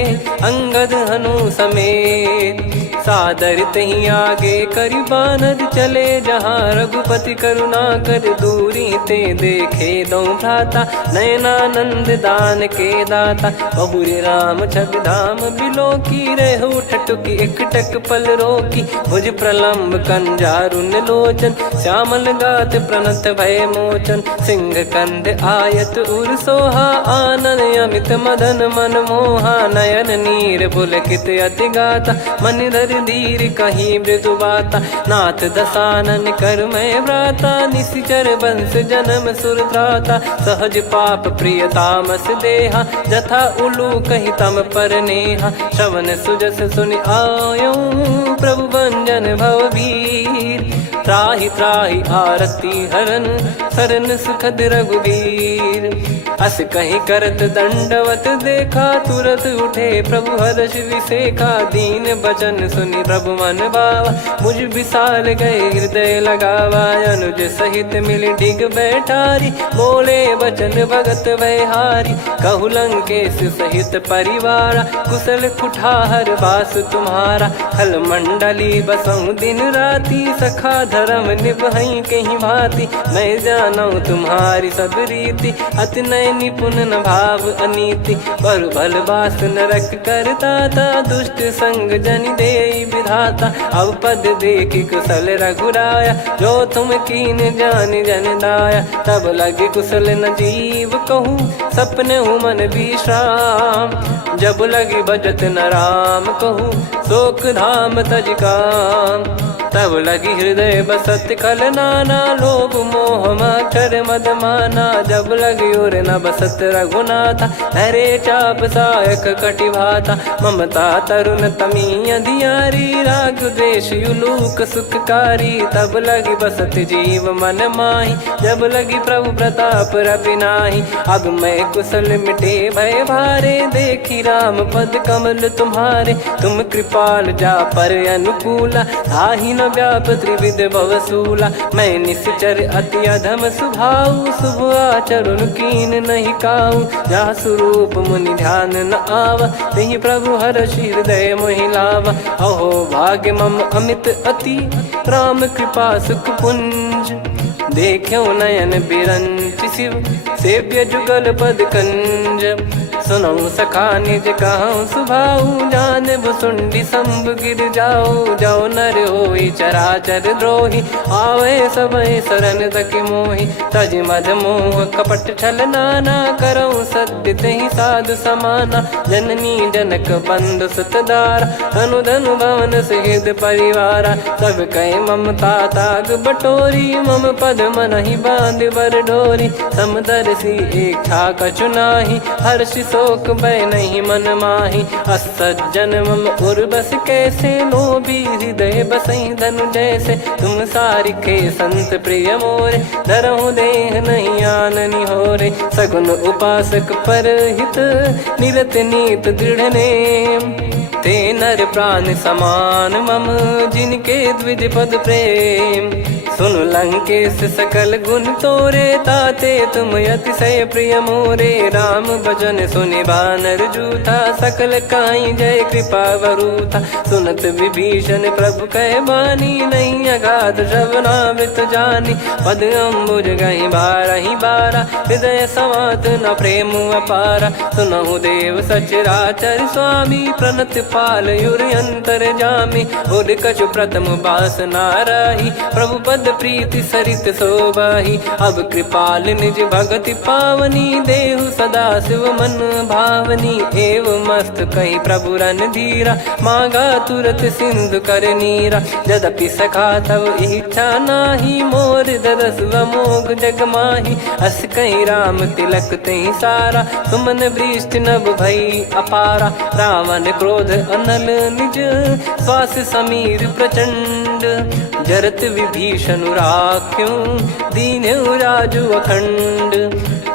अंगद हनु समेत। सादर तही आगे करी बानर चले जहाँ रघुपति करुणा कर दूरी ते देखे दो भ्राता नयनानंद दान के दाता बहुरी राम छवि धाम बिलो की रेहु ठटुकी एकटक पल रोकी भुज प्रलम्ब कंजारुन लोचन श्यामल गात प्रणत भय मोचन सिंह कंद आयत उर सोहा आनन अमित मदन मन मोहा नयन नीर पुलकित अति गाता मन धर धीर कहीं मृदु बाता नाथ दसानन कर मैं व्राता निशिचर बंस जन्म सुर त्राता सहज पाप प्रिय तामस देहा जथा उलू कही तम पर नेहा श्रवण सुजस सुनि आयो प्रभु भंजन भववीर त्राहि त्राहि आरती हरन सरन सुखद रघुवीर अस कहीं करत दंडवत देखा तुरत उठे प्रभु हर्ष विसेखा दीन बचन सुनि प्रभु मन भावा मुझ विशाल गए हृदय लगावा अनुज सहित मिल डिग बैठारी बोले बचन भगत वैहारी कहु लंकेश सहित परिवारा कुशल कुठार बास तुम्हारा खल मंडली बसऊं दिन राती सखा धर्म निभई कहीं भांति मैं जानू तुम्हारी सब रीति अति नय निपुण न भाव अनीति पर भल बास नरक करता था दुष्ट संग जन दे विधाता अब पद देखी कुशल रघुराया जो तुम कीन जान जन दाया तब लगे कुशल न जीव कहूँ सपने मन विश्राम जब लगी भजत न राम कहूँ शोक धाम तज काम तब लगी हृदय बसत खल नाना लोभ मोह मकर मद माना जब लगी और न बसत रघुनाथा हरे चाप सायक कटि भाता ममता तरुण तमी अधियारी राग द्वेष युलूक सुखकारी तब लगी बसत जीव मन माही जब लगी प्रभु प्रताप रविनाही अब मैं कुशल मिटे भय भारे देखी राम पद कमल तुम्हारे तुम कृपाल जा पर अनुकूला ताहि न व्याप त्रिविध भवसूला मैं निश्चर अति अधम सुभाऊ शुभ आचरण कीन नहीं काऊ जा स्वरूप मुनि ध्यान न आवा तहि प्रभु हर्षि हृदय मोहि लावा अहो भाग्य मम अमित अति राम कृपा सुख पुंज देखो नयन बिरंच शिव सेव्य जुगल पद कंज सुनो सखा निज कहूँ सुभाऊ जान भुसुंडी संभ गिर जाओ जाओ नर होई चराचर द्रोही आवे सबय शरण तक मोहि तज मद मोह कपट छल नाना करऊँ सत्य तहि साधु समाना जननी जनक बंधु सुतदारा धनु धनु भवन सहित परिवारा सब कहे ममता ताग बटोरी मम पद मनहि बांध बर डोरी समदर्शी इच्छा कछु नाही हर्षि शोक भय नहीं मन माही असज्जन मम उर बस कैसे लोभी हृदय बसई धनु जैसे तुम सारिखे संत प्रिय मोरे धरहु देह नहीं आननि होरे सगुन उपासक पर हित निरत नीत दृढ़ नेम ते नर प्राण समान मम जिनके द्विज पद प्रेम सुन लंकेश सकल गुण तोरे ताते तुम अतिशय प्रिय मोरे राम भजन सुनि बानर जूथा सकल काई जय कृपा वरूथा सुनत विभीषण प्रभु कह बानी नहीं अगाध श्रवणामृत जानी पद अम्बुज गहि बारहि बारा हृदय समात न प्रेम अपारा सुनहु देव सचराचर स्वामी प्रणत पाल युर अंतर जामी उर कछु प्रथम बास नाराही प्रभु पद प्रीति सरित शोभाही अब कृपाल निज भगति पावनी देहु सदा शिव मन भावनी एव मस्त कही प्रभु रन धीरा मांगा तुरत सिंधु कर नीरा यद्यपि सखा तब इच्छा नाही मोर दरस मोग जग माही अस कहीं राम तिलक तही सारा सुमन वृष्ट नभ भई अपारा रावण क्रोध अनल निज श्वास समीर प्रचंड जरत विभीषण राख्यों दीन्हु राजु अखंड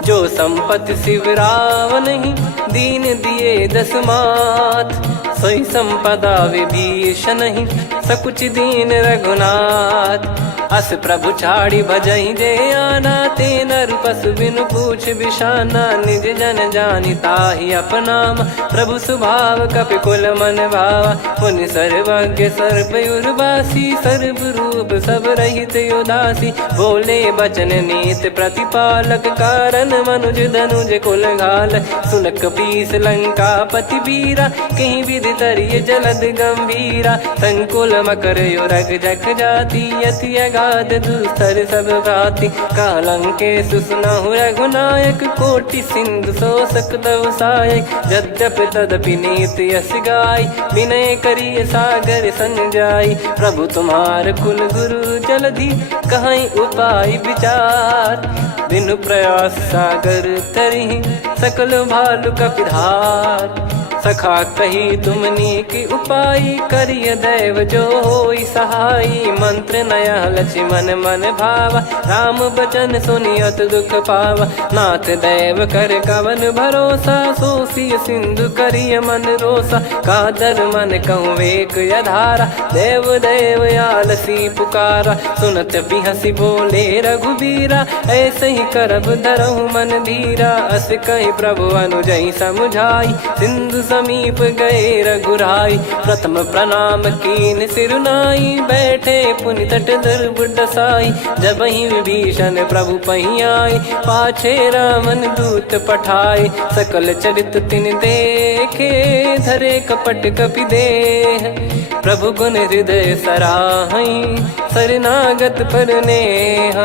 जो संपत्ति शिव रावण ही दीन दिए दस मात सोई संपदा विभीषण ही सकुच दीन रघुनाथ। अस प्रभु छाड़ी भजई जे आना, ते नर पशु बिनु पूछ बिशाना। निज जन जानि ताहि अपनाम, प्रभु स्वभाव कपि कुल मन भावा। मुनि सर्वज्ञ सर्व उर्वासी, सर्व रूप सब रहित उदासी। बोले बचन नीत प्रतिपालक, कारण मनुज धनुज कुल घाल। सुन कपीस लंका पति वीरा, कहीं विधि तरिय जलद गंभीरा। संकुल मकर युरग जग जाति, यति अगाध दुस्तर सब भांति। कालंकेशु सुनहु रघुनायक, कोटि सिंधु शोषक तव सहायक। यद्यपि तदपि नीति यस गाय, विनय करिय सागर संजाई। प्रभु तुम्हार कुल गुरु जलधि, कहीं उपाय विचार। बिनु प्रयास सागर तरिहि, सकल भालु कपिधार। सखा कही तुमनी की उपाय, करिय दैव जो होई सहाई। मंत्र नया लक्ष्मण मन भावा, राम बचन सुनियत दुख पावा। नाथ दैव कर कवन भरोसा, सोसी सिंधु करिय मन रोसा। कादर मन कहूँ एक यधारा, देव देव आलसी पुकारा। सुनत बिहसी बोले रघुबीरा, ऐसे ही करब धरहु मन धीरा। अस कही प्रभु अनुजई समुझाई, सिंधु समीप गए रघुराई। प्रथम प्रणाम कीन सिरुनाई, बैठे पुनि तट दर्भ डसाई। जब ही विभीषण प्रभु पहियाई, पाछे रामन दूत पठाए। सकल चरित तिन देखे, धरे कपट कपि देह। प्रभु गुण हृदय सराहई, शरणागत पर नेह।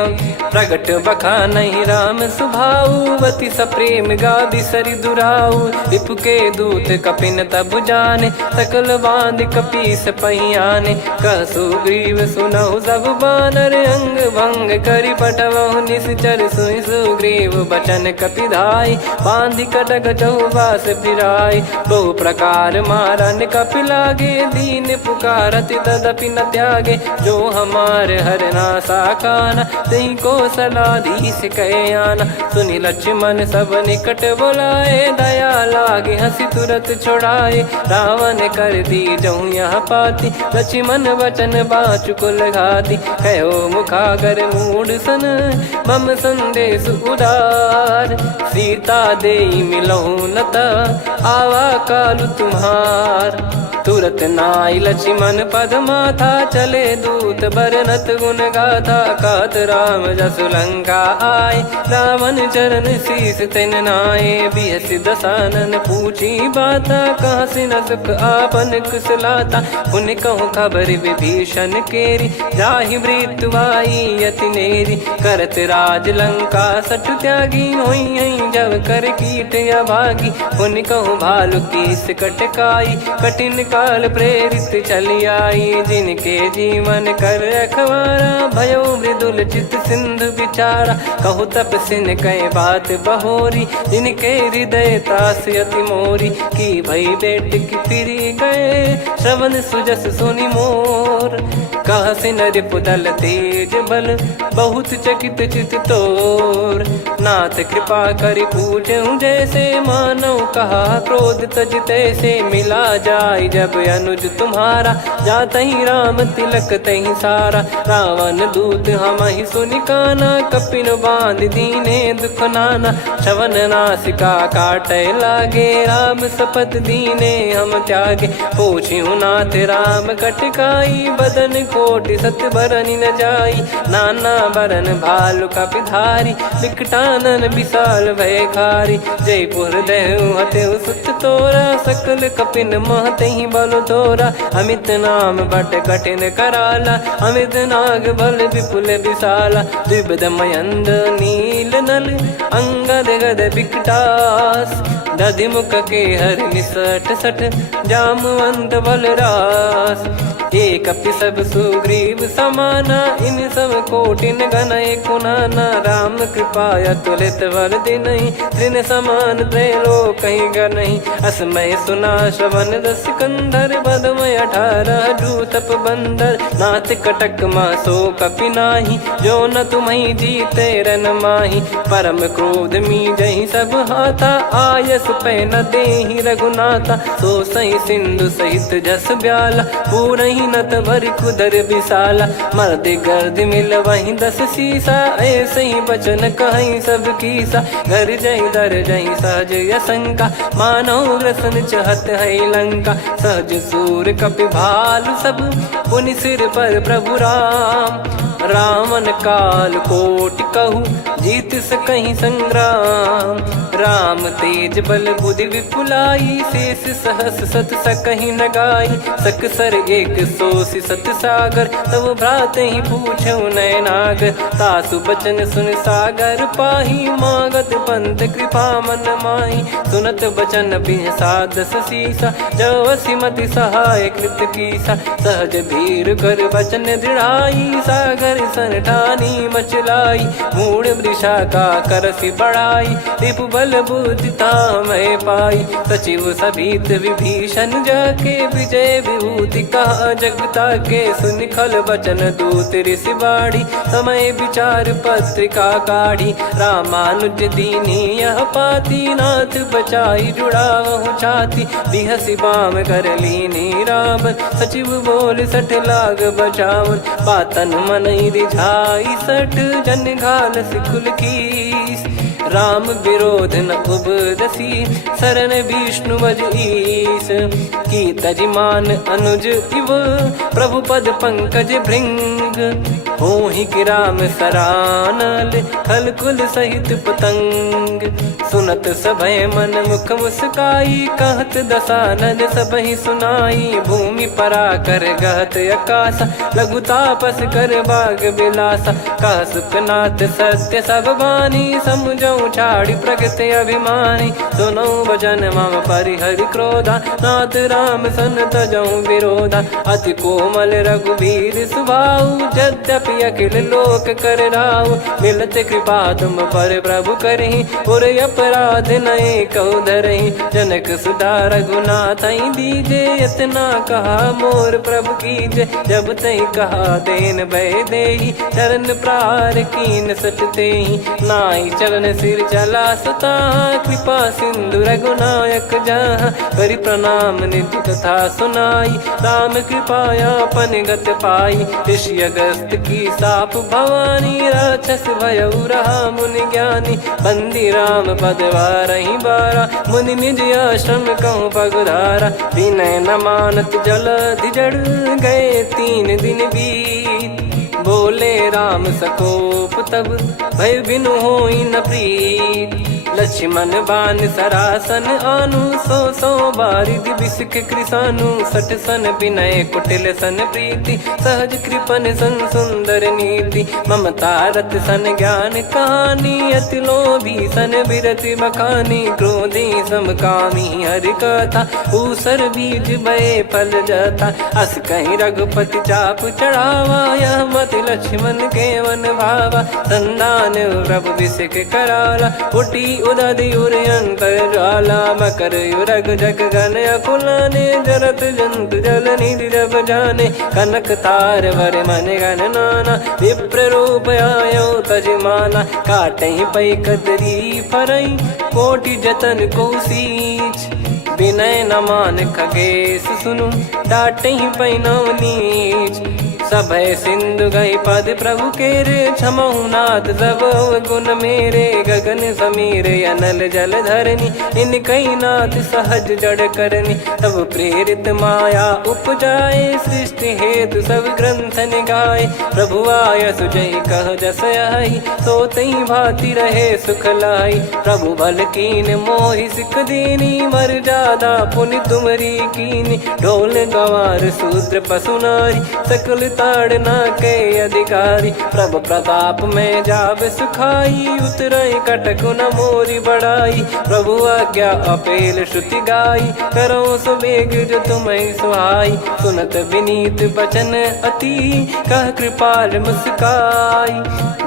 प्रगट बखानहि राम सुभाऊ, अति सप्रेम गादि सरि दुराऊ। रिपु के दूत कपिन तब जाने, सकल बांध कपीस पहियाने। कह सुग्रीव सुनहु सब बानर, अंग भंग करि पठवहु निश्चर। सुनि सुग्रीव बचन कपिधाई, बांधि कटक चौबास फिराई। बहु प्रकार मारन कपि लागे, दीन पुकारत तदपि न त्यागे। जो हमार हरना साकाना, तही को सलाधीश कहे आना। सुनि लक्ष्मण सब निकट बुलाए, दया लागे हंसी तुरत छुड़ाए। रावण कर दी जहु यहाँ पाती, लक्ष्मण वचन बाचु कुल घाती। कहो मुखागर मूढ़ सन, मम संदेश उदार। सीता देई मिलहु नता, आवा कालु तुम्हार। तुरत नाई लक्ष्मण पद माथा, चले दूत बरनत गुण गाथा। कहत राम जसु लंका आए, रावण चरण शीस तिन नाये। बिहसि दसानन पूछी बाता, कहाँ से न सुख आपन कुशलाता। पुन कहूँ खबर विभीषण केरी, जाहि मृत्यु आई यति नेरी। करत राज लंका सठ त्यागी, होई जब कर कीट अभागी। पुन कहूँ भालु कीस कटकाई, कठिन काल प्रेरित चली आई। जिनके जीवन कर रखवारा, भयो मृदुल चित सिंधु विचारा। कहु तपसिन कई बात बहोरी, जिनके हृदय तास यति मोरी। की भई बेट की फिरी गए, श्रवण सुजस सुनि मोर। कहसिन रिपुदल तेज बल, बहुत चकित चित तोर। नाथ कृपा करि पूछऊं जैसे, मानव कहा क्रोध तज तैसे। मिला जाय जब अनुज तुम्हारा, जातहि राम तिलक तहि सारा। रावण दूत हमहि सुनि काना, कपिन बांध दीने दुख नाना। श्रवण नासिका काटै लागे, राम शपथ दीने हम त्यागे। पूछिहु नाथ राम कटकाई, बदन कोटि सत बरनि न जाई। नाना बरन भालु कपिधारी, विकटानन विशाल भयकारी। जयपुर देहु हतेउ सुत तोरा, सकल कपिन महतहि बल तोरा। अमित नाम बट कठिन कराला, अमित नाग बल विपुल विशाला। द्विविध मयंद नील नल, अंगद गद विकटास। दधिमुख के हर निसठ सठ, जामवंत बलरास। एक कपि सब सुग्रीव समाना, इन सब कोटिन गनय कुनाना। राम कृपा अतुलित बल दिनहि, तृण समान त्रैलोक कहीं गनहि। असमय सुना श्रवण रस कंधर, बदमय 18 जूतप बंदर। नाथ कटक मासो कपि नाही, जो न तुम्हि जीते रन माही। परम क्रोध मी जहि सब हाथा, आयस पे न देहि रघुनाथा। सो सही सिंधु सहित जस ब्याला, पूरही नत भर कुदर विशाला। मर्द गर्द मिल वहीं 10 सीसा, ऐसे ही बचन कहीं सब कीसा। घर जय दर जय सहज यसंका, मानव ग्रसन चहत है लंका। सहज सूर कपि भालु सब, पुनि सिर पर प्रभु राम। रावण काल कोटि कहूँ, जीत सकहीं संग्राम। राम तेज बल बुद्धि विपुलाई, शेष सहस सत सकहीं न गाई। सकसर एक सोसी सत सागर, तब भ्रात ही पूछो नयनागर। तासु बचन सुन सागर पाही, मागत पंथ कृपा मन माही। सुनत बचन बिहसादस सीसा, जवसि मति सहाय कृत कीसा। सहज भीर कर बचन दृढ़ाई, सागर सन ठानी मचलाई। मूढ़ वृषा का करसि बढ़ाई, रिपु बल बुद्धि मैं पाई। सचिव सभीत विभीषण जाके, विजय विभूति कहा जगता के। सुन खल बचन दूत ऋषि बाड़ी, समय विचार पत्रिका काढ़ी। रामानुज दीनी यह पाती, नाथ बचाई जुड़ावहु छाती। बिहसि बाम कर लीनी राम, सचिव बोल सठ लाग बचावन। बातन मन रिझाई सठ, जन घाल सिकुल कीस। राम विरोध न उपदसी, शरण विष्णु बज ईस। की तजिमान अनुज इव, प्रभु पद पंकज भृंग। होहि कि राम सरानल, खल कुल सहित पतंग। सुनत सभय मन मुख मुस्काई, कहत दसानन सबहि सुनाई। भूमि परा कर गहत आकाशा, लघु तापस कर बाग बिलासा। कह सुखनाथ सत्य सब बानी, समझौ छाड़ी प्रगति अभिमानी। सुनो भजन मम परिहरि क्रोधा, नाथ राम सन तजौ विरोधा। अति कोमल रघुवीर सुभाऊ, यद्यपि अखिल लोक कर राऊ। मिलत कृपा तुम पर प्रभु करहि, पुर अपराध नए कहु धरहि। जनक सुधा रघुनाथ दीजे, इतना कहा मोर प्रभु कीजे। जब तई कहा देन भय देहि, चरण प्रार कीन सटतेहि। नाई चरण सिर चला सता, कृपा सिंधु रघुनायक जहाँ। करि प्रणाम निधि कथा सुनाई, राम कृपाया अपन गत पाई। ऋषि अगस्त की साप भवानी, राक्षस भयउ रहा मुनि ज्ञानी। बंदी राम पद वारहि बारा, मुनि निज आश्रम कहूँ पगुधारा। विनय न मानत जलधि जड़, गए 3 दिन बीत। बोले राम सकोप तब, भय बिनु होई न प्रीत। लक्ष्मण बान सरासन आनु, 100 बारिधि बिसक कृसानु। 60 सन विनय कुटिल सन प्रीति, सहज कृपन सन सुंदर नीति। ममता रत सन ज्ञान कहानी, अति लोभी सन बिरति बखानी। क्रोधी समकामी हरि कथा, ऊसर बीज बये फल जथा। अस कहीं रघुपति चाप चढ़ावा, यह मत लक्ष्मण के वन भावा। संदान प्रभु बिसक कराला, उठी उदधि उर अंतर ज्वाला। मकर युरग जग गन अकुलाने, जरत जंतु जल निधि जब जाने। कनक तार वर मन गण नाना, विप्र रूप आयो तजमाना। काटहि पै कदरी फरई, कोटि जतन को सींच। विनय न मान खगेश सुनु, डांटहि पै नव नीच। सभय सिंधु गई पद प्रभु केरे, क्षमहु नाथ सब गुण मेरे। गगन समीर अनल जल धरनी, इनकई नाथ सहज जड़ करनी। तब प्रेरित माया उपजाए, सृष्टि हेतु सब ग्रंथ निगाए। प्रभु आय सुजय कह जस आई, सोतई भांति रहे सुख लाई। प्रभु बल कीन मोहि सिख दीनी, मर्यादा पुनि तुमरी कीनी। ढोल गवार शूद्र पशु नारी, सकल ताड़ना के अधिकारी। प्रभु प्रताप में जाब सुखाई, उतरई कटक न मोरी बढ़ाई। प्रभु आज्ञा अपेल श्रुति गाई, करो सुबेग जो तुम्हें सुहाई। सुनत विनीत बचन अति, कह कृपाल मुस्काई।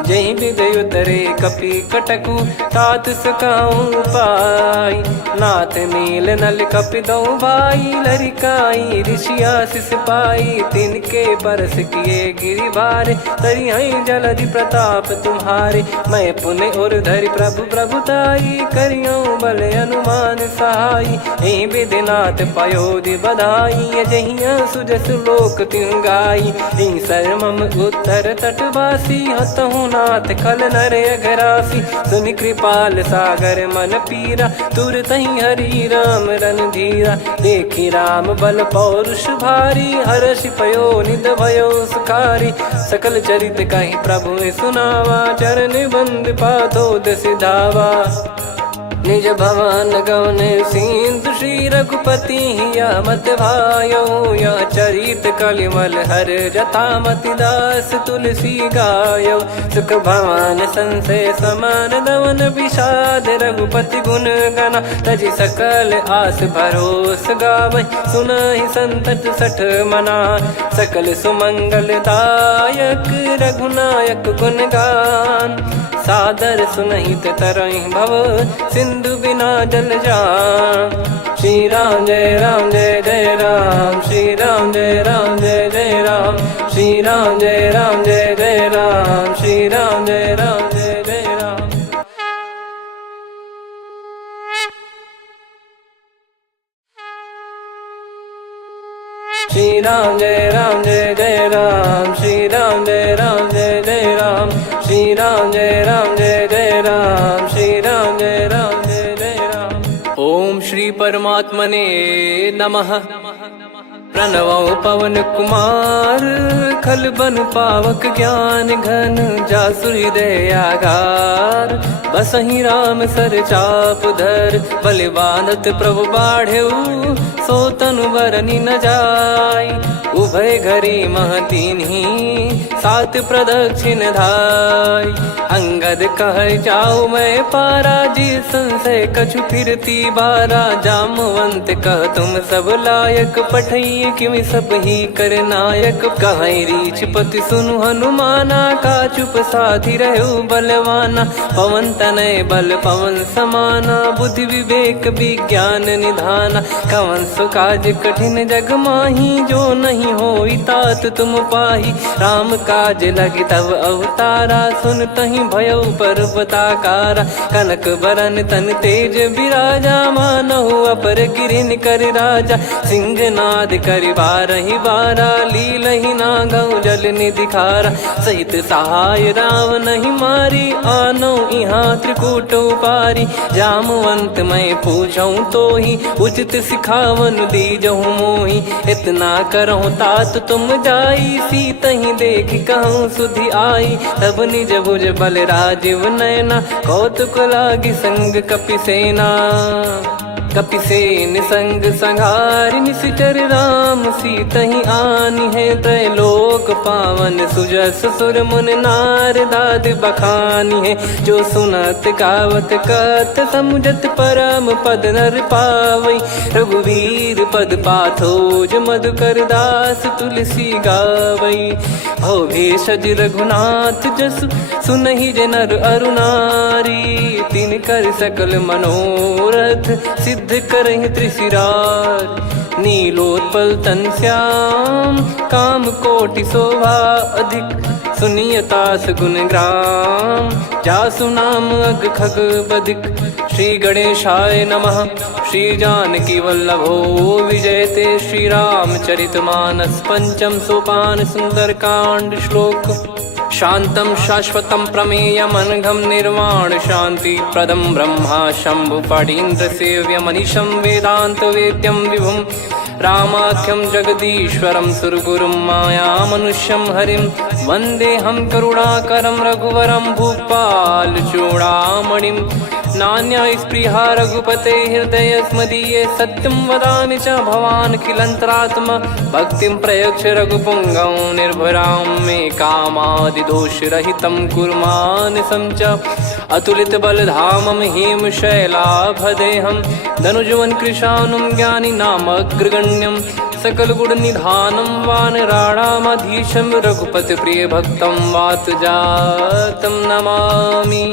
जही विदय उतरे कपि कटकु तात सकाऊं पाई। नाथ नील नल कपि दो भाई लरिकाई ऋषिया शिष पाई। तिनके परस किए गिरि भारे तरिहई जलधि प्रताप तुम्हारे। मैं पुण्य और धरि प्रभु प्रभुताई करियो बल अनुमान सहाई। ए विधिनाथ पयोधि बधाई जहिया सुजस लोक तिहु गाई। सरमम उत्तर तटवासी हतहु नाथ खल नर अघरासी। सुनि कृपाल सागर मन पीरा तुरत ही हरि राम रन धीरा। देखी राम बल पौरुष भारी हर्ष पयो निध भयो सुखारी। सकल चरित कहि प्रभु सुनावा चरण बंद पाथो सिधावा। निज भवन गवन सिंधु श्री रघुपति या मत भायो। या चरित कलिमल हर जथा मति दास तुलसी गायो। सुख भवन संशय समान दवन विषाद रघुपति गुण गना। तजि सकल आस भरोस गावै सुनहि संतत सठ मना। सकल सुमंगल दायक रघुनायक गुण गान। सादर सुनहित तरहि भव सिंधु बिना जल जान। श्री राम जय जय राम। श्री राम जय जय राम। श्री राम जय जय राम। श्री राम जय जय राम। श्री राम जय जय राम। श्री राम जय जय राम। श्री राम जय जय राम। श्री राम जय जय राम। ओम श्री परमात्मने नमः। प्रणवो पवन कुमार खल बन पावक ज्ञान घन। जासु हृदय आगार बसहि राम सर चाप धर। बलि बांधत प्रभु बाढ़ेऊ सो तनु बरनि न जाय। उभय घरी महतीन्ही सात प्रदक्षिण धाय। अंगद कह जाऊ मैं पारा जी संशय कछु फिरती बारा। जामवंत कह तुम सब लायक पठई किमि सब ही कर नायक। कहीं रीछ पति सुनु हनुमाना का चुप साधि रहु बलवाना। पवन तनय बल पवन समाना बुद्धि विवेक विज्ञान निधाना। कवन सो काज कठिन जग माही जो नहीं होई तात तुम पाही। राम काज लगी तब अवतारा सुन तहि भयो पर्वताकारा। कनक बरन तन तेज विराजा मानहु अपर गिरिन कर राजा। सिंहनाद करि बारहि बारा लीलहि नागौ जल निधि खारा। सहित सहाय राम नहीं मारी आनो इहाँ त्रिकूट उपारी। जामवंत मैं पूछऊं तो ही उचित सिखावन दीजहु मोही। इतना करहु तात तुम जाई सीतहि देख कहूँ सुधि आई। तब निज भुज बल राजीव नयना कौतुक लागी संग कपि सेना। कपिसेन संग संघारि निशिचर राम सीतहि आनि है। त्रैलोक पावन सुजस सुर मुन नार दाद बखानी है। जो सुनत गावत कथ समुझत परम पद नर पावै। रघुवीर पद पाथोज मधुकर दास तुलसी गावै। भव भेषज रघुनाथ जसु सुनहि जे नर अरु नारी। तिन कर सकल मनोरथ सिद्ध करहि त्रिशिरार। नीलोत्पल तन श्याम काम कोटि शोभा अधिक। सुनियतास गुण ग्राम जासु नाम अग खग बदिक। श्री गणेशाय नमः। श्री जानकी वल्लभो विजयते। श्री रामचरितमानस पंचम सोपान सुंदरकांड श्लोक। शांतं शाश्वतं प्रमेयमनघं निर्वाण शांति प्रदं ब्रह्मा शंभु फणीन्द्र सेव्यमनिशं वेदांत वेद्यं विभुं। रामाख्यं जगदीश्वरं सुरगुरुं मायामनुष्यं हरिं। वन्देऽहं करुणाकरं रघुवरं भूपाल चूडामणिं। नान्या स्पृहा रघुपते हृदय स्मदीये। सत्यं वदामि च भवान् खिलन्तरात्मा। भक्तिं प्रयच्छ रघुपुङ्गं निर्भरां मे कामादिदोषरहितं कुर्मानसं च। अतुलित बलधामं हेमशैलाभदेहं। धनुजवन् कृशानुं ज्ञानिनामग्रगण्यं। सकल गुण निधानं वानराणामधीशं रघुपति प्रिय भक्तं वात जातं नमामि।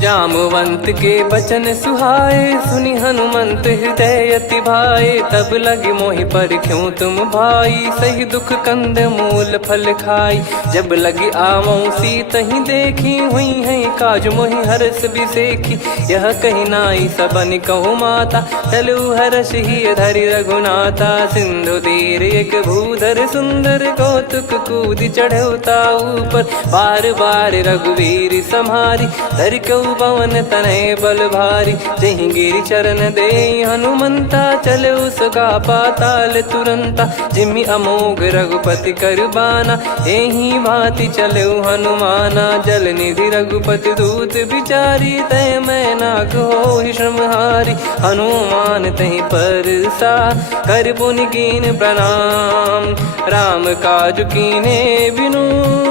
जामवंत के बचन सुहाए सुनि हनुमंत हृदय अति भाए। तब लगे मोहि पर क्यों तुम भाई सही दुख कंद मूल फल खाई। जब लगी आवों सीतहि देखी हुई है काज मोहि हरस बिसेखी। यह कही नाई सबन कहु माता चलु हरष ही धरि रघुनाथा। सिंधु तीर एक भूधर सुंदर कौतुक कूद चढ़ौता ऊपर। बार बार रघुवीर सम्हारी धरि कऊ पवन तनय बल भारी। जहि गिरि चरण दे हनुमंता चले उसका पाताल तुरंता। जिमि अमोघ रघुपति कर बाना एहि भांति चले हनुमाना। जल निधि रघुपति दूत बिचारी तय मैं नाग होहि श्रमहारी। हनुमान तहि परसा कर पुनि कीन प्रणाम। राम काज कीने बिनु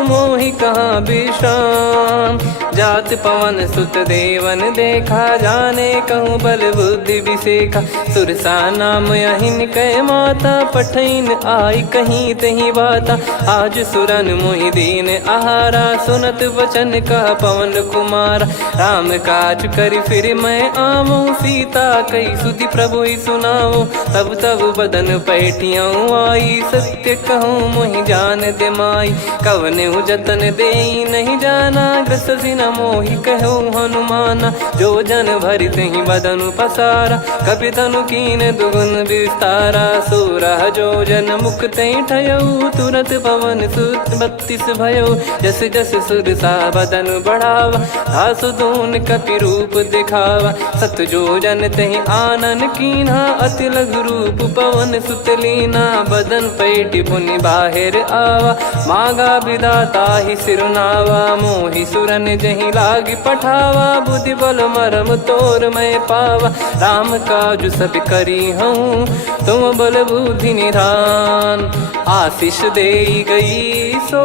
मोहि कहाँ विश्राम। जात पवन सुत देवन देखा जाने कहूँ बल बुद्धि विसेखा। सुरसा नाम अहिन कै माता पठैन आई कहीं तही बाता। आज सुरन मोहि दीन आहारा सुनत वचन कह पवन कुमारा। राम काज कर फिर मैं आऊँ सीता कई सुधि प्रभु ही सुनाऊँ। तब तब बदन पैठियाँ आई सत्य कहूँ मोहि जान दे माई। कवने जतन दे नहीं जाना ग्रसि न मोहि कहूँ हनुमाना। जो जन भरि तहि बदन पसारा कपि तनु कीन दुगुन विस्तारा। सोरह जो जन मुख तहि ठयऊ तुरत पवन सुत 32 भयऊ। जस जस सुरसा बदन बढ़ावा आसु दून कपि रूप दिखावा। सत जो जन तहि आनन कीन्हा अति लघु रूप पवन सुत लीना। बदन पैटि पुनि बाहिर आवा मागा विधाता ही सिरुनावा। मोहि सुरन जहि लागी पठावा बुद्धि बल मरम तोर मैं पावा। राम काज सब करी हूँ तुम बल बुद्धि निधान। आशीष दे गई सो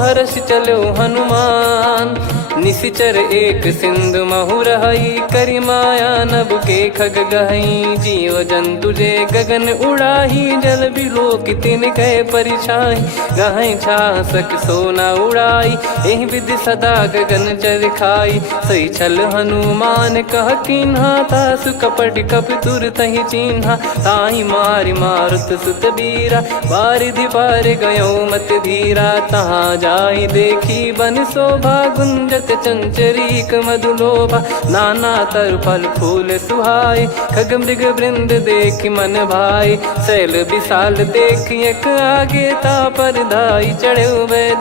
हर्ष चलो हनुमान। निशिचर एक सिंधु महु रहई करी माया नभ के खग गहई। जीव जंतु जे गगन उड़ाही जल बिलो की तिन गए परिछाई। गहई छासक सोना उड़ाई एहि विधि सदा गगन चर खाई। सही छल हनुमान कह कीन्हा तासु कपट कप तुर तहि चिन्हा। ताहि मारि मारुत सुत बीरा बारिधि पार गयो मत धीरा। तहाँ जाई देखी बन शोभा गुंजत चंचरीक मधुलोभा। नाना तर फल फूल सुहाई खग मृग वृंद देख मन भाई। शैल विशाल देख एक आगे ता पर धाई चढ़े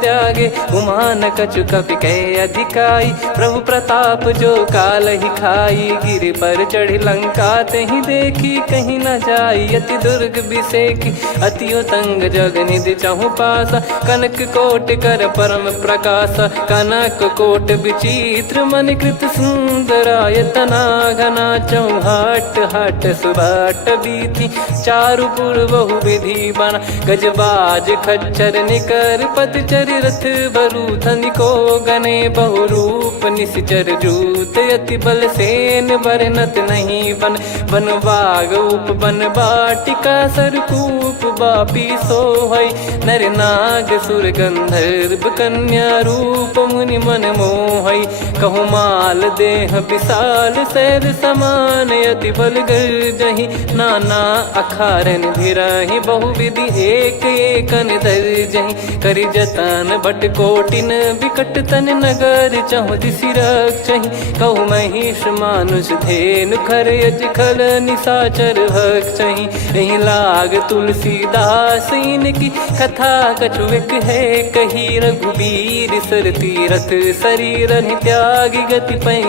त्यागे। उमान कछु कपि कह अधिकाई प्रभु प्रताप जो काल ही खाई। गिर पर चढ़ी लंका तहि देखी कहीं न जाई। अति दुर्ग बिसेखी अति उतंग जग निधि चहु पासा। कनक कोट कर परम प्रकाश कनक कोट विचित्र मन कृत सुंदरायतना। घना चौहाट हाट सुबाट बीथी चारु पुर बहु विधि बना। गजबाज खच्चर निकर पतचर रथ बरु धनिको गने बहु रूप। निशिचर जूत अति बल सेन बरनत नहीं बन। बन बाग उप बन बाटिका सरकूप बापी सोहई। नर नाग सुर गंधर्व कन्या रूप मुनि मन मोहई। कहु माल देह विशाल शैल समान अति बल गर्जहि। नाना अखारन भिरहि बहु विधि एक एकन दर्जहि। करि जतन बट कोटिन विकट तन नगर चहु दिसि रक्षहि। कहु महिष मानुष धेनु खर यज खल निशाचर भक्षहि। एहि लाग तुलसीदास इनकी कथा कछु एक है कही। रघुबीर सर तीरथ शरीर त्यागी गति पै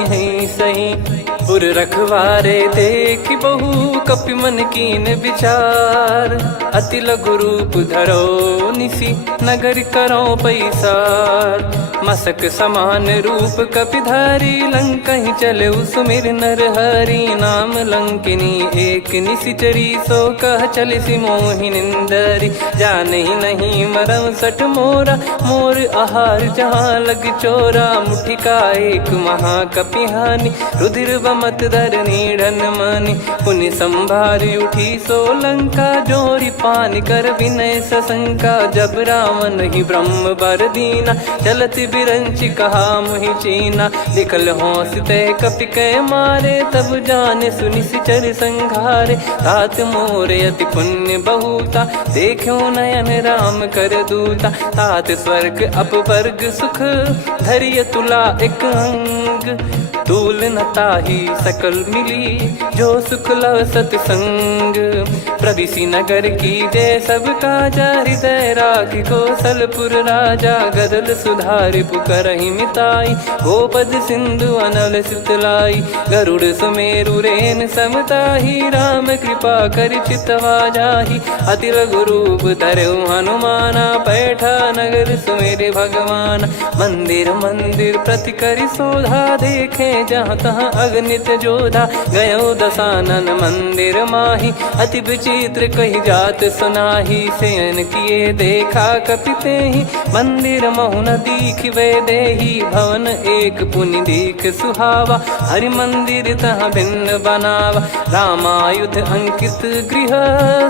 सही। पुर रखवारे देखि बहु कपि मन कीन विचार। अति लघु रूप धरो निसी नगर करो पैसार। मसक समान रूप कपिधारी लंकहि चले सुमिर नर हरि। नाम लंकिनी एक निशिचरी सो कह चलिसि मोहि निंदरी। जानहि नहीं मरम सठ मोरा मोर आहार जहाँ लग चोरा। मुठिका एक महाकपिहानि रुधिर बमत धर नीढ़न मानि। पुनि संभारी उठी सो लंका जोरी पानी कर विनय सशंका, जब रावण ही ब्रह्म बर दीना, चलत बिरंच कहा मुहि चीना, लिखल होंस तय कपि कै मारे, तब जाने सुनि सिचर संघारे, तात मोर अति पुण्य बहुता, देखो नयन राम कर दूता, तात स्वर्ग अपवर्ग सुख, धैर्य तुला एक अंग, तूल न ताहि सकल मिली, जो सुख लव सतसंग, प्रविशि नगर की जय सब काजा, हृदय राखि कौशलपुर राजा, गदल सुधारि पुकारहि मिताई, गोपद सिंधु अनल सितलाई, गरुड़ सुमेरु रेन समताहि, राम कृपा कर चितवा जाहि, अति लघु रूप धरऊ हनुमाना, बैठा नगर सुमेरे भगवान, मंदिर मंदिर प्रति करि शोधा, देखे जहाँ तहाँ अगणित जोधा, गयो दशानन मंदिर माही, अति विचित्र कही जात सुनाही, शयन किए देखा कपिते ही, मंदिर महु न दीख वे देही, भवन एक पुनि दीख सुहावा, हरि मंदिर तहाँ भिन्न बनावा, रामायुध अंकित गृह,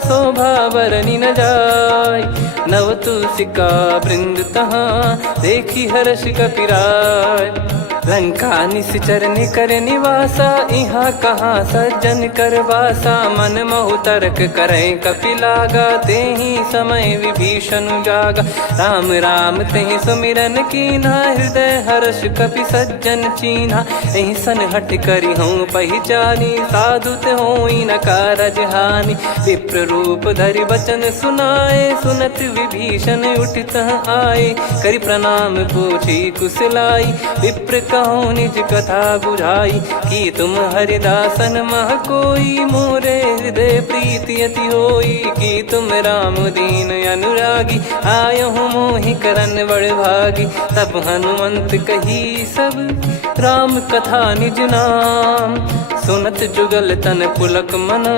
शोभा बरनि न जाय, नव तुलसिका वृंद तहाँ, देखी हर्ष कपिराय, लंका निश्चर निकर निवासा, इहाँ कहाँ सज्जन कर वासा, मन महु तर्क करें कपिलागा, तेहि समय विभीषण जागा, राम राम तेहि सुमिरन कीन्हा, हृदय हर्ष कपि सज्जन चीन्हा, एहि सन हट करि हूँ पहिचानी, साधु ते होई न कारज हानि, विप्र रूप धरि बचन सुनाए, सुनत विभीषण उठित आए, करि प्रणाम पूछी कुशलाई, विप्र कहो निज कथा बुझाई, कि तुम हरिदासन मह कोई, मोरे हृदय प्रीति अति होई, कि तुम राम दीन अनुरागी, आयहु मोहि करन बड़ भागी, तब हनुमंत कही सब राम कथा निज नाम, सुनत जुगल तन पुलक मन,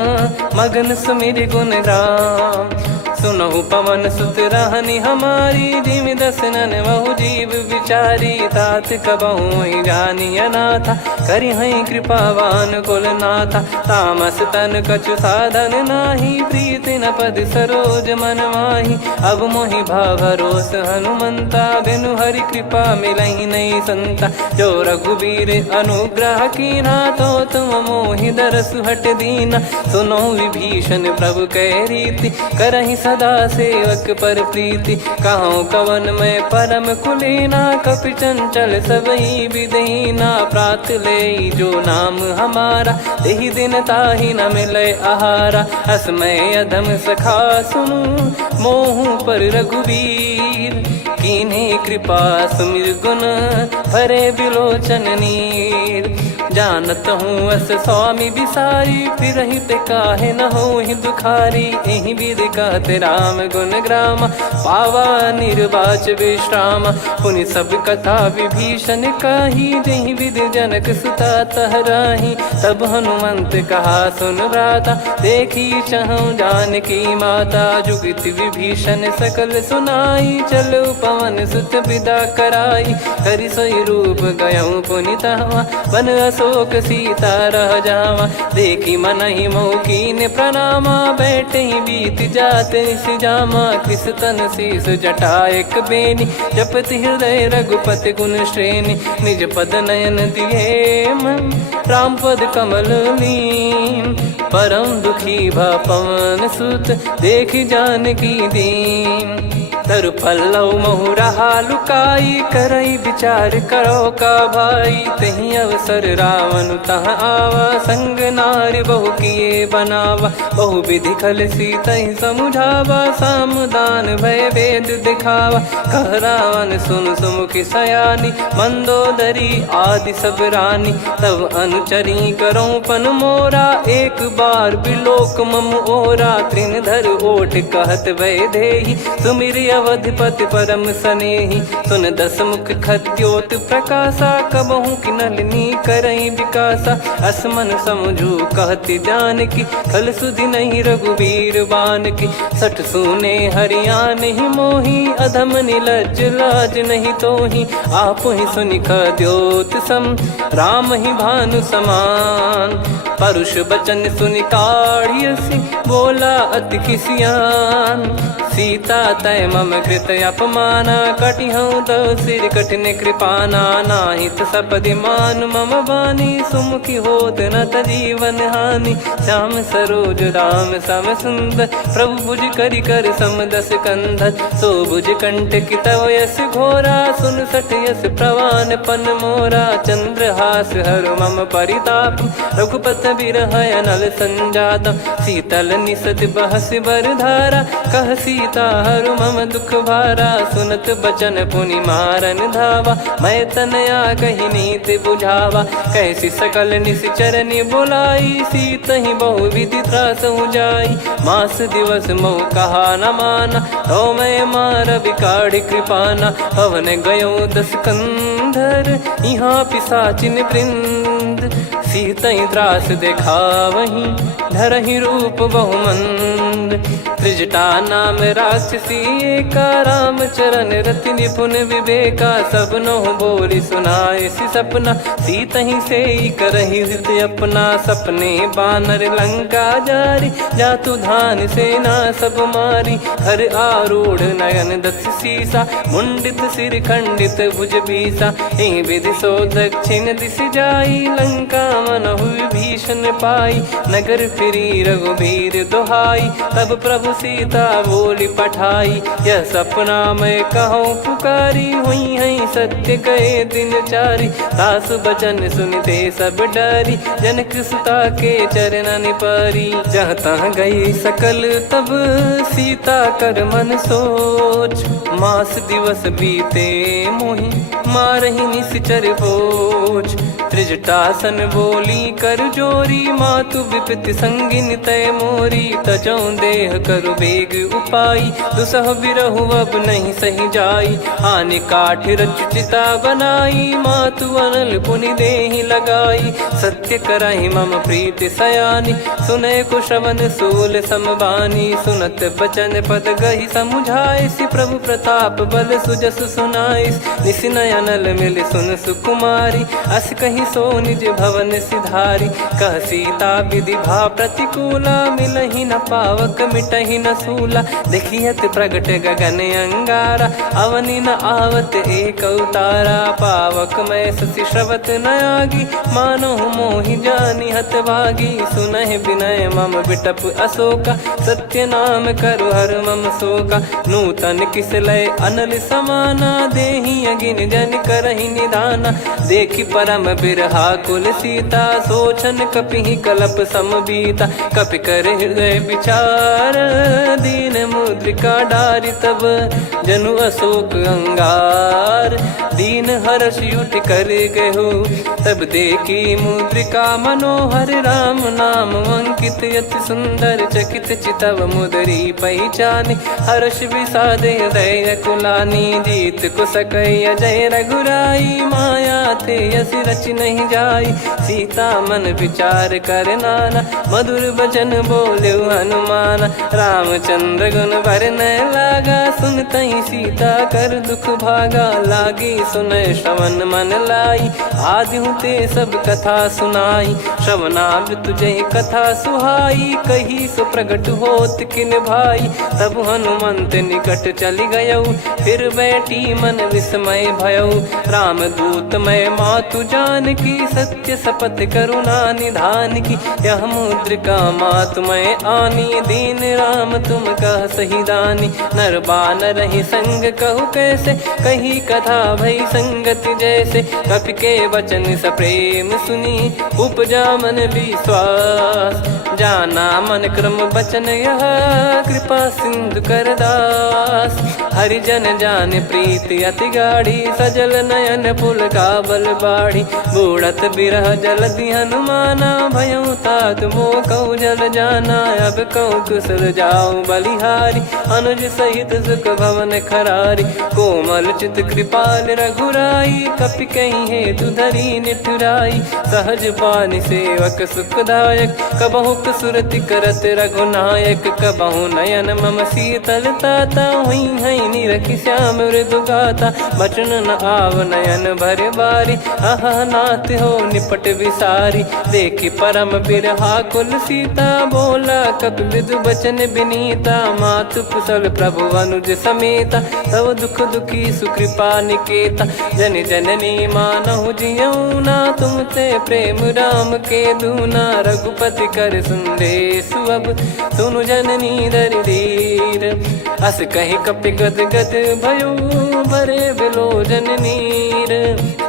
मगन सुमिर गुण राम, सुनहु पवन सुत रहनी हमारी, जिम दसनन महु जीव विचारी, तात कबहु जानी अनाथा, करि हई कृपावान कुल नाथा, तामस तन कछु साधन नाही, प्रीति न पद सरोज मन माही, अब मोहि भावरोस हनुमंता, बिनु हरि कृपा मिलहि नहीं संता, जो रघुबीर अनुग्रह कीना, तो तुम मोहि दरसु हट दीना, सुनो विभीषण प्रभु कै रीति, करहि सदा सेवक पर प्रीति, कहूँ कवन में परम कुलीना, कपि चंचल सबई विदहीना, प्रात ले जो नाम हमारा, तेहि दिन ताहि न मिले आहारा, असमय अधम सखा सुनु, मोहु पर रघुवीर, कीन्हे कृपा सुमिर गुण, भरे बिलोचन नीर, जानत हूँ अस स्वामी बिसारी, फिर ते काहे न हो ही दुखारी, एहि विध कहते राम गुण ग्राम, पावा निर्वाच विश्राम, पुनि सब कथा विभीषण काही, जहि विध जनक सुता तहराही, तब हनुमंत कहा सुन भ्राता, देखी चहु जानकी माता, जुगित विभीषण सकल सुनाई, चलो पवन सुत विदा कराई, हरि सोई रूप गयऊँ पुनि तहवा, बन अशोक सीता रह जावा, देखी मनहि मोह कीन प्रणामा, बैठे ही बीत जात निस जामा, किस तन शीस जटा एक बेनी, जपति हृदय रघुपति गुण श्रेणी, निज पद नयन दिए मन, राम पद कमल लीन, परम दुखी भा पवन सुत, देखी जानकी दीन, तरु पल्लव महु रहा लुकाई, करई विचार करो का भाई, तही अवसर रावण तहाँ आवा, संग नारी बहु किए बनावा, बहु विधि खल सीतहि समुझावा, सामदान भय वेद दिखावा, कह रावण सुन सुमुखि सयानी, मंदोदरी आदि सब रानी, तब अनुचरी करो पन मोरा, एक बार बिलोक मम ओरा, तृण धर ओट कहत भय देहि, सुमिर अवधिपति परम सनेहि, सुन दस मुख खद्योत प्रकाशा, कबहु कि नलिनी करई विकासा, असमन समझू कहति जानकी, खल सुधि नहीं रघुबीर बान की, सठ सुने हरियाण ही मोही, अधम निलज्ज लाज नहीं तोही, आप ही सुनि खद्योत सम, राम ही भानु समान, परुष बचन सुनि काढ़ियसि बोला अति किसियान। सीता तय मम कृत अपमाना कटिहऊँ तो सिर कठिन कृपाना। नाहित सपदि मान मम बानी सुमुखी होत न त जीवन हानि। श्याम सरोज राम सम सुंदर प्रभु भुज करि कर सम दस कंधर। सो भुज कंटक तव यस घोरा सुन सठ यस प्रवान पन मोरा। चंद्रहास हर मम परिताप रघुपत बिरह अनल संजात। शीतल निसत बहस बर धारा कह सीता हर मम दुख भारा। सुनत बचन पुनि मारन धावा मैं तनया कही नीति बुझावा। कैसी सकल निश्चरनि बुलाई सीतहि बहु विधि त्रासहु जाई। मास दिवस मोह कहा न माना तो मैं मार बिकाढ़ कृपाना। पवन गयो दस कंधर यहाँ पिशाचिन वृंद। सीतहि त्रास देखावहीं धरहि रूप बहुमंद। त्रिजटा नाम राक्षसी एका राम चरण रति निपुण विवेका। सबनो बोली सुनाए सि सपना सीतहि से करहि हृद अपना। सपने बानर लंका जारी जातु धान सेना सब मारी। हर आरूढ़ नयन दस सीसा मुंडित सिर खंडित भुज बीसा। एहि विधि सो दक्षिण दिश जाई लंका मनहु भीषण पाई। नगर फिरी रघुबीर दुहाई तब प्रभु सीता बोली पठाई। यह सपना मैं कहूँ पुकारी हुई है सत्य कहे दिन चारी। सासु बचन सुनते सब डरी जनक सुता के चरण पारी। जहाँ तहाँ गई सकल तब सीता कर मन सोच। मास दिवस बीते मोहि मारहि निश्चर बोझ। त्रिजटासन बोली कर जोरी मातु विपति संगिन तय मोरी। तजौ देह करु बेग उपाई दुसह बिरहु अब नहीं सही जाई। हानि काठ रचिता बनाई मातु अनल पुनि देहि लगाई। सत्य करहि मम प्रीति सयानी सुनय कुशवन सूल समबानी। सुनत बचन पद गहि समुझाए सि प्रभु प्रताप बल सुजस सुनाइस। निसिनय अनल मिल सुन सुकुमारी अस कहीं सो निज भवन सिधारी। कह सीता विधि भा प्रतिकूला मिलहि न पावक मिटहि न सूला। देखियत प्रगट गगन अंगारा अवनि न आवत एक अवतारा। पावक मैं शशि श्रवत न आगी मानो मोहि जानि हत भागी। सुनहि विनय मम बिटप अशोका सत्य नाम करु हर मम शोका। नूतन किस लय अनल समाना देहि अगिन जन करहि निदाना। देखि परम बिरहा कुल सीता सोचन कपिहि कलप समबीता। कपि कर हृदय विचार दीन मुद्रिका डारि तब जनु अशोक अंगार। दीन हर्ष युट कर गहु तब देखी मुद्रिका मनोहर। राम नाम अंकित अति सुंदर चकित चितव मुदरी पहचान। हर्ष विषाद हृदय कुलानी जीत को सकय जय रघुराई। माया थे यस रच नहीं जाई सीता मन विचार कर नाना। मधुर बचन बोले हनुमान रामचंद्र गुण भरन लागा। सुनतहि सीता कर दुख भागा लागी सुनय श्रवण मन लाई। आदि ते सब कथा सुनाई श्रवणामृत जय कथा सुहाई। कही सो प्रगट होत किन भाई तब हनुमंत निकट चली गयौ। फिर बैठी मन विस्मय भयौ राम दूत मैं मातु जान की। सत्य शपथ करुणा निधान की यह मुद्रिका मातु मैं आनी। दीन राम तुम कह सही दानी नर बानर ही संग कहु कैसे। कही कथा भई संगति जैसे कपि के वचन सप्रेम सुनी। उपजा मन विश्वास जाना मन क्रम बचन यह कृपा सिंधु कर दास। हरिजन जान प्रीति अति गाढ़ी सजल नयन पुल का बल बाढ़ी। बूढ़त बिरह जलधि हनुमाना भयउ तात मोह कहु जल जाना। अब कहु कुशल जाऊं बलिहारी अनुज सहित सुख भवन खरारी। कोमल चित कृपाल रघुराई कपि कहीं हेतु धरी निठुराई। सहज पानि सेवक सुखदायक कबहु सुरति करत रघुनायक। कबहु नयन मम शीतल ताता हुई है निरखि श्याम मृदु गाता। बचन न आव नयन भर बारी आहा नाथ हो निपट विसारी। देखी परम बिरहा कुल सीता, बोला कपि विदु बचन बिनीता। मातु कुशल प्रभु अनुज समेता, तव दुख दुखी सुकृपा निकेता। जन जननी मानहु जियऊ ना, तुम ते प्रेम राम के दूना। रघुपति कर संदेश अब सुनु जननी दर धीर। अस कहीं कपि गद गद भयो, भरे विलोचन नीर।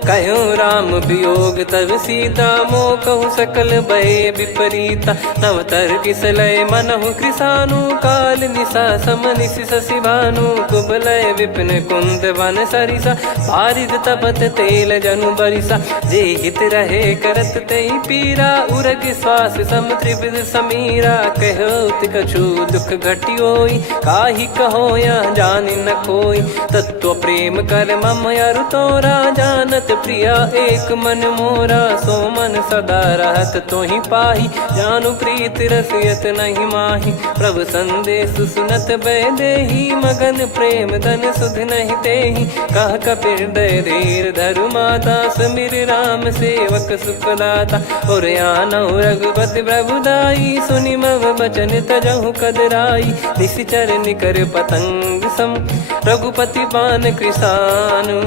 कहो राम वियोग तब सीता, मोह कहु सकल भय विपरीता। नव तर किसलय मनहु कृसानु, काल निशा समनिशि शशि भानु। कुबलय विपिन कुंद वन सरिसा, पारिद तपत तेल जनु बरिसा। जे हित रहे करत तेहि पीरा, उरग श्वास सम त्रिविध समीरा। कहो कछु दुख घटियोई, काहि कहो या जानि न कोई। तत्व प्रेम कर मम अरु तोरा, जानत प्रिया एक मन मोरा। सो मन सदा रहत तोहि पाहि, जानु प्रीत रसियत नहीं माहि। प्रभु संदेश सुनत बैदेहि, मगन प्रेम धन सुध नहीं तेहि। कह कपि हृदय धीर धरु माता, सुमिर राम सेवक सुख दाता। और आनौ रघुपति प्रभु दाई, सुनि मम बचन तजहु कदराई। निशिचर निकर पतंग सम, रघुपति पान कृसानु।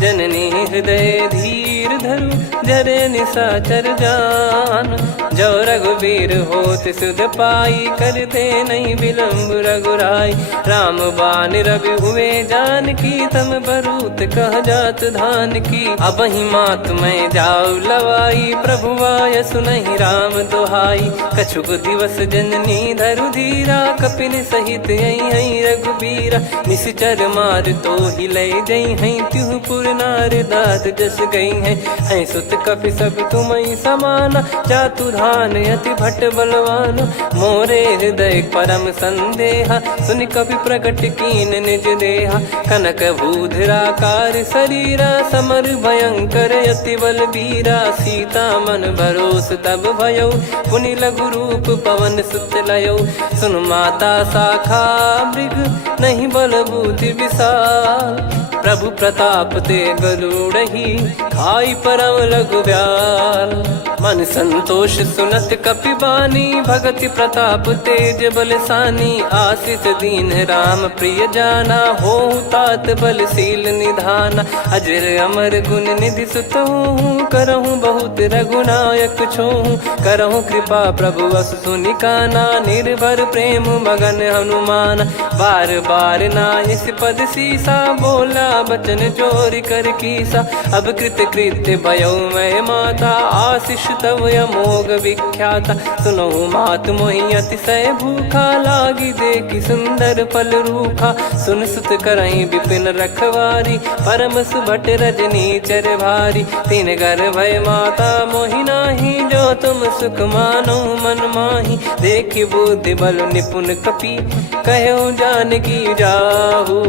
जननी हृदय धीर धरु, जरे निशाचर जान। जो रघुवीर होत सुध पाई, करते नहीं विलंब रघुराई। राम बान रवि हुए जानकी, तम बरूत कह जात धान की। अब ही मात मैं जाऊ लवाई, प्रभु आय सुनहि राम दोहाई। कछुक दिवस जननी धरु धीरा, कपिन सहित यही रघुबीरा। निशिचर मार तो ही ले जई हैं, त्युह पुर नार दाद जस गई हैं। सुत कपि सब तुमहि समाना, जातु धान अति भट बलवान। मोरे हृदय परम संदेहा, सुनि कपि प्रकट कीन निज देहा। कनक भूधराकार शरीरा, समर भयंकर अति बलबीरा। सीता मन भरोस तब भयउ, पुनि लघु रूप पवन सुत लयौ। सुन माता शाखा मृग, नहीं बल बुद्धि विशाल। प्रभु प्रताप ते गरुड़हि, खाई परम लघु ब्याल। मन संतोष सुनत कपि बानी, भगति प्रताप तेज बलसानी। आशीष दीन राम प्रिय जाना, होहु तात बलशील निधाना। अजर अमर गुण निधि सुत हूँ, करहूँ बहुत रघुनायक छोहूँ। करहूँ कृपा प्रभु अस सुनि काना, निर्भर प्रेम मगन हनुमान। बार बार नायस पद सीसा, बोला बचन चोरी कर कीसा। अब कृत कृत्य भयो मैं माता, आशीष तव अमोघ विख्याता। सुनो मात मोहि अतिशय भूखा, लागी देखी सुंदर फल रूखा। सुन सुत करहीं विपिन रखवारी, परम सुभट रजनी चर भारी। तीन घर भय माता मोहि नाही, जो तुम सुख मानो मन माही। देखी बुद्धि बल निपुण कपि, कहो जानकी जाहू।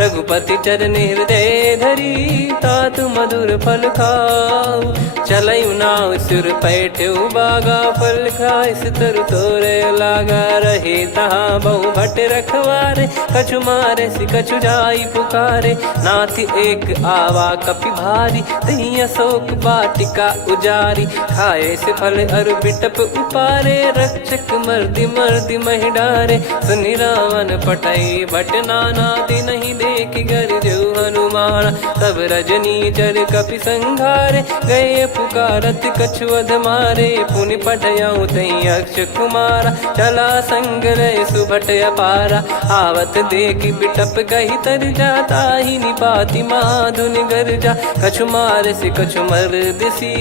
रघुपति चरण हृदय धरी, तात मधुर फल खाऊ। चलऊ नाव सुर पैठऊ बागा, फल खाइस तरु तोरे लागा। रहे तहाँ बहु भट रखवारे, कछु मारे सि कछु जाई पुकारे। नाथ एक आवा कपि भारी, तही अशोक वाटिका उजारी। खाए से फल अरु बिटप उपारे, रक्षक मर्दि मर्दि महि डारे। सुनि रावण पटई भट नाना, तिनहि देख गर जो हनुमान। तब रजनी चर कपि संघारे, गए पुकारत कछु अध मारे। पुनि पटयऊ तई अक्ष कुमारा, चला संग रहे सुभट अपारा। आवत देखी बिटप गही तर जाता, ही निपाति माधुनि गर्जा। कछु मार से कछु मर्दिसी,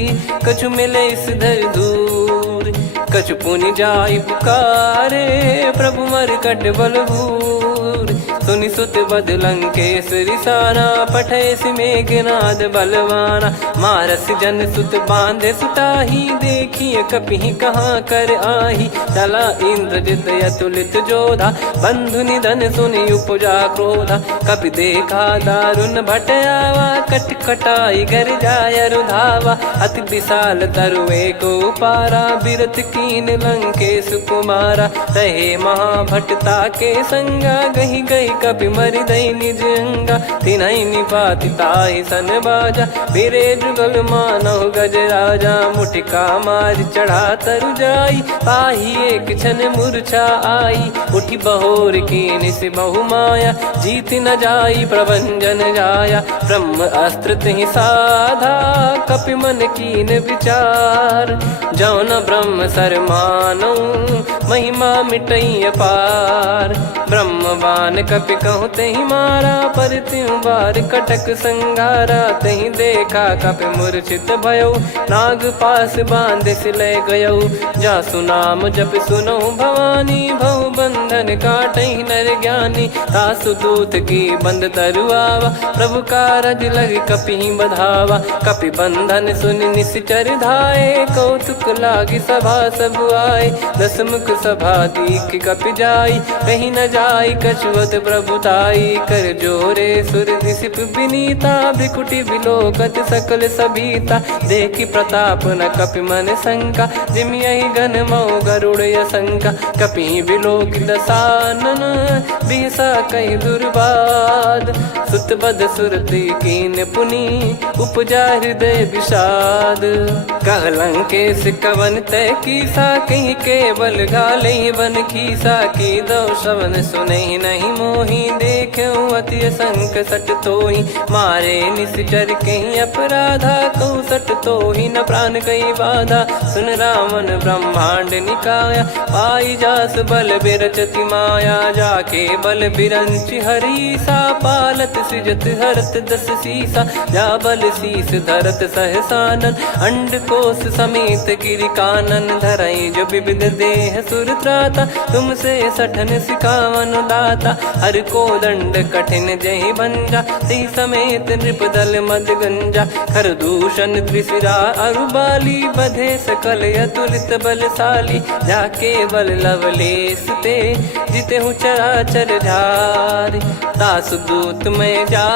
कछु मिले इस धर दूर। कछु पुनि जाई पुकारे, प्रभु मरकट बलभूर। सुनि सुत बद लंकेश्वरी साना, पठैसि मेघनाद बलवाना। मारस जन सुत बांधे सुताही, देखिए कपि कहाँ कर आही। चला इंद्रजित अतुलित जोधा, बंधु निधन सुनि उपजा क्रोधा। कपि देखा दारुण भट आवा, कट कटाई घर जाय रुधावा। अति विशाल तरुए को पारा, बिरत कीन लंकेश कुमारा। रहे महाभटता के संगा, गही गही कपि मरि दई निज अंगा तिन्हई निपाति ताहि सन बाजा फिरे जुगल मानव गज राजा मुटिका मार चढ़ा तरु जाई पाही एक क्षण मूर्छा आई उठी बहोर की निस बहु माया जीत न जाई प्रभंजन जाया ब्रह्म अस्त्र तिहि साधा कपि मन कीन विचार जौ न ब्रह्म सर मानौ महिमा मिटई अपार ब्रह्मवान कपि कहु तेहि मारा पर त्यों बार कटक संगारा तेहि देखा कपि मूर्छित भयो नाग पास बांध सिले गयो जासु नाम जप सुनो भवानी भव बंधन काटहि नर ज्ञानी तासु दूत की बंद तरुआवा प्रभु कारज लग कपि बधावा कपि बंधन सुन निश्चर धाये कौतुक लागी सभा सब आए दस मुख सभा दीख कपि जाई कहीं न जाई कछुवत प्रभुताई कर जोरे सुर दिसिप विनीता भ्रिकुटी विलोकत सकल सबीता देखी प्रताप न कपि मन शंका जिमियहि गन मऊ गरुड़ असंका कपि विलोक दसानन बिहसा कहि दुर्बाद सुत बद सुरति कीन पुनि उपजा हृदय विषाद कहलंकेश कवन तय कीसा कहीं केवल गाले बन खीसा की दो श्रवण सुने नहीं मोही देखे अति संक सट तोही मारे निश्चर कहीं अपराधा कहु सट तोही न प्राण कहीं बाधा सुन रावण ब्रह्मांड निकाया पाई जास बल बिरचति माया जाके बल बिरंच हरीसा पालत सृजत हरत दस सीसा जा बल शीस धरत सहसानन अंड कोश समेत गिरि कानन धरई जो विविध देह सुर त्राता तुमसे सठन सिखावन दाता हर को दंड कठिन जहि भंजा ती समेत नृपदल मद गंजा खर दूषण त्रिशिरा अरुबाली बधे सकल अतुलित बलशाली जाके बल लवलेस ते जिते हूँ चराचर झारी दास दूत में जा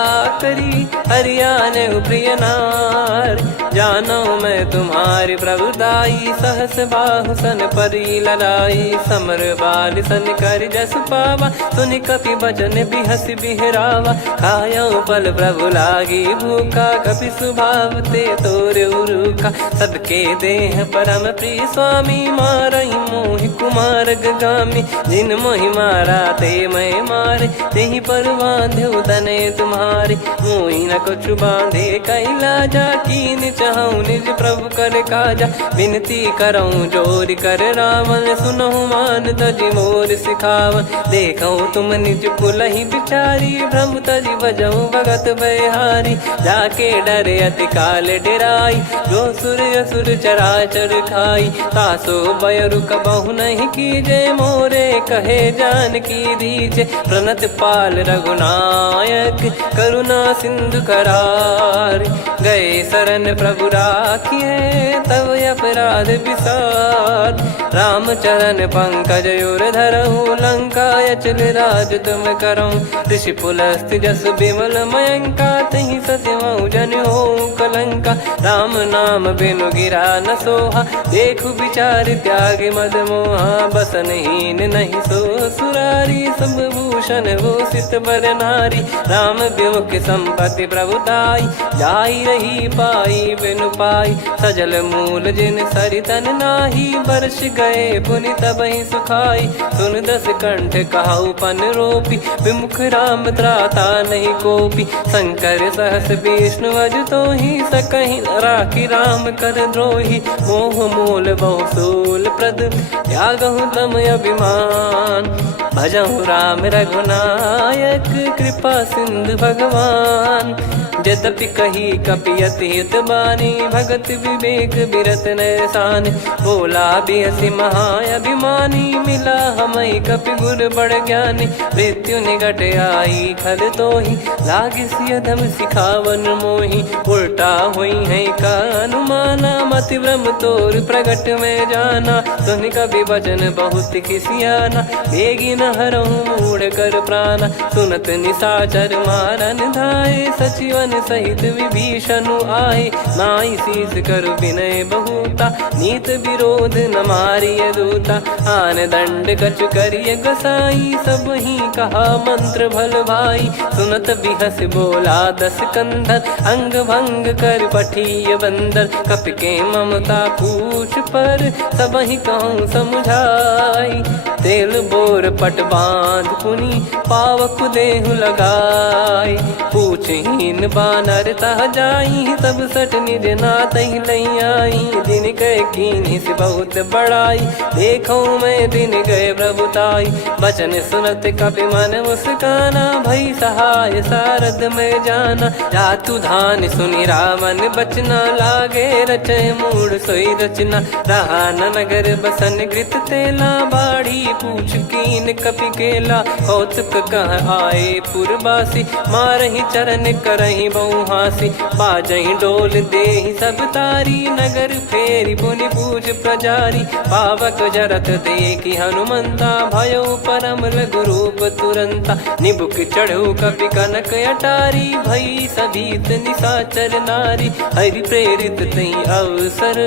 करी हरियाने प्रिय नार जानो मैं तुम्हारी प्रभुदाई सहस बाहु सन परी ललाई समर बाल सन कर जस पावा सुनि कपि बचन बिहस बिहरावा खायो पल प्रभु लागी भूखा कपि स्वभाव ते तोर उरुखा सबके देह परम प्रिय स्वामी मारई मोहि कुमार गगामी जिन मोहि मारा ते मैं मारे तेहि पर बांधे तने तुम्हारे मोहि न कुछ बांधे कैला जा कीन चाहूं निज प्रभु कर काजा विनती करऊं जोर कर रावण सुनहु मान तजि मोर सिखावन देखऊं तुम निज कुलहि बिचारी भ्रम तजि बजऊं भगत बहारी जाके डरे अति काल डेराई जो सुर असुर चराचर खाई तासो भय रुक बहु नहीं कीजे मोरे कहे जान की दीजे प्रणत पाल रघुनायक करुणा सिंधु करार गए शरण प्रभु राखिए तब अपराध विसार राम चरण पंकज उर धरहु लंका अचल राज तुम करऊं ऋषि पुलस्त्य जस विमल मयंका तहि सत्यमऊ जन हो कलंका राम नाम बिनु गिरा न सोहा देखु विचार त्याग मद मोहा बसनहीन नहीं सो सुरारी सब भूषण भूषित बर नारी राम विमुख संपत्ति प्रभुताई जाई रही पाई बिनु पाई सजल मूल जिन सरितन नाही वर्ष गए पुनि तबहि सुखाई सुन दस कंठ कहाऊ पन रोपी विमुख राम त्राता नहीं कोपी शंकर सहस विष्णु अज तो ही सकहि राखी राम कर द्रोही मोह मूल बहु सूल प्रद त्यागहु तम अभिमान भजहु राम रघुनायक कृपा सिंधु भगवान यद्यपि कही कपियत हित बानी भगत विवेक बिरत नैसान बोला बिहसी महाअभिमानी मिला हमई कपि गुर बड़ ज्ञानी मृत्यु निकट आई खल तो ही लागे सियधम सिखावन मोही उल्टा हुई है का अनुमाना मति ब्रह्म तोर प्रगट में जाना सुन कभी वचन बहुत खिसियाना बेगी न हरहूँ मूढ़ कर प्राणा सुनत निशाचर मारन धाये सचिवन सुमन सहित विभीषण आए, नाई शीस कर विनय बहुता, नीत विरोध न मारिय दूता। आन दंड कछु करिय गोसाई, सब ही कहा मंत्र भल भाई। सुनत बिहस बोला दस कंधर, अंग भंग कर पठिय बंदर। कपि के ममता पूछ पर, सब ही कहूँ समझाई। तेल बोर पट बांध पुनि, पावक देहु लगाई। पूछहीन बानर तह जाई, सब सट निज नाथ लई आई। दिन कह कीन्ही से बहुत बड़ाई, देखो मैं दिन गए प्रभुताई। बचन सुनत कपि मन मुस्काना, भई सहाय सारद में जाना। जातु धान सुनि रामन बचना, लागे रचय मूढ़ सोई रचना। रहा न नगर बसन कृत तेला, बाड़ी पूछ कीन कपि केला। कौतुक कह आए पुरबासी, मारहि चरण करहि बहु हासी। बाजहि डोल देहि सब तारी, नगर फेरी पुनि पूछ प्रजारी। पावक जरत देखि हनुमंता, भयो परम लघु रूप तुरंता। निबुक चढ़ऊ कपि कनक अटारी, भई सभीत निशाचर नारी। हरि प्रेरित तई अवसर,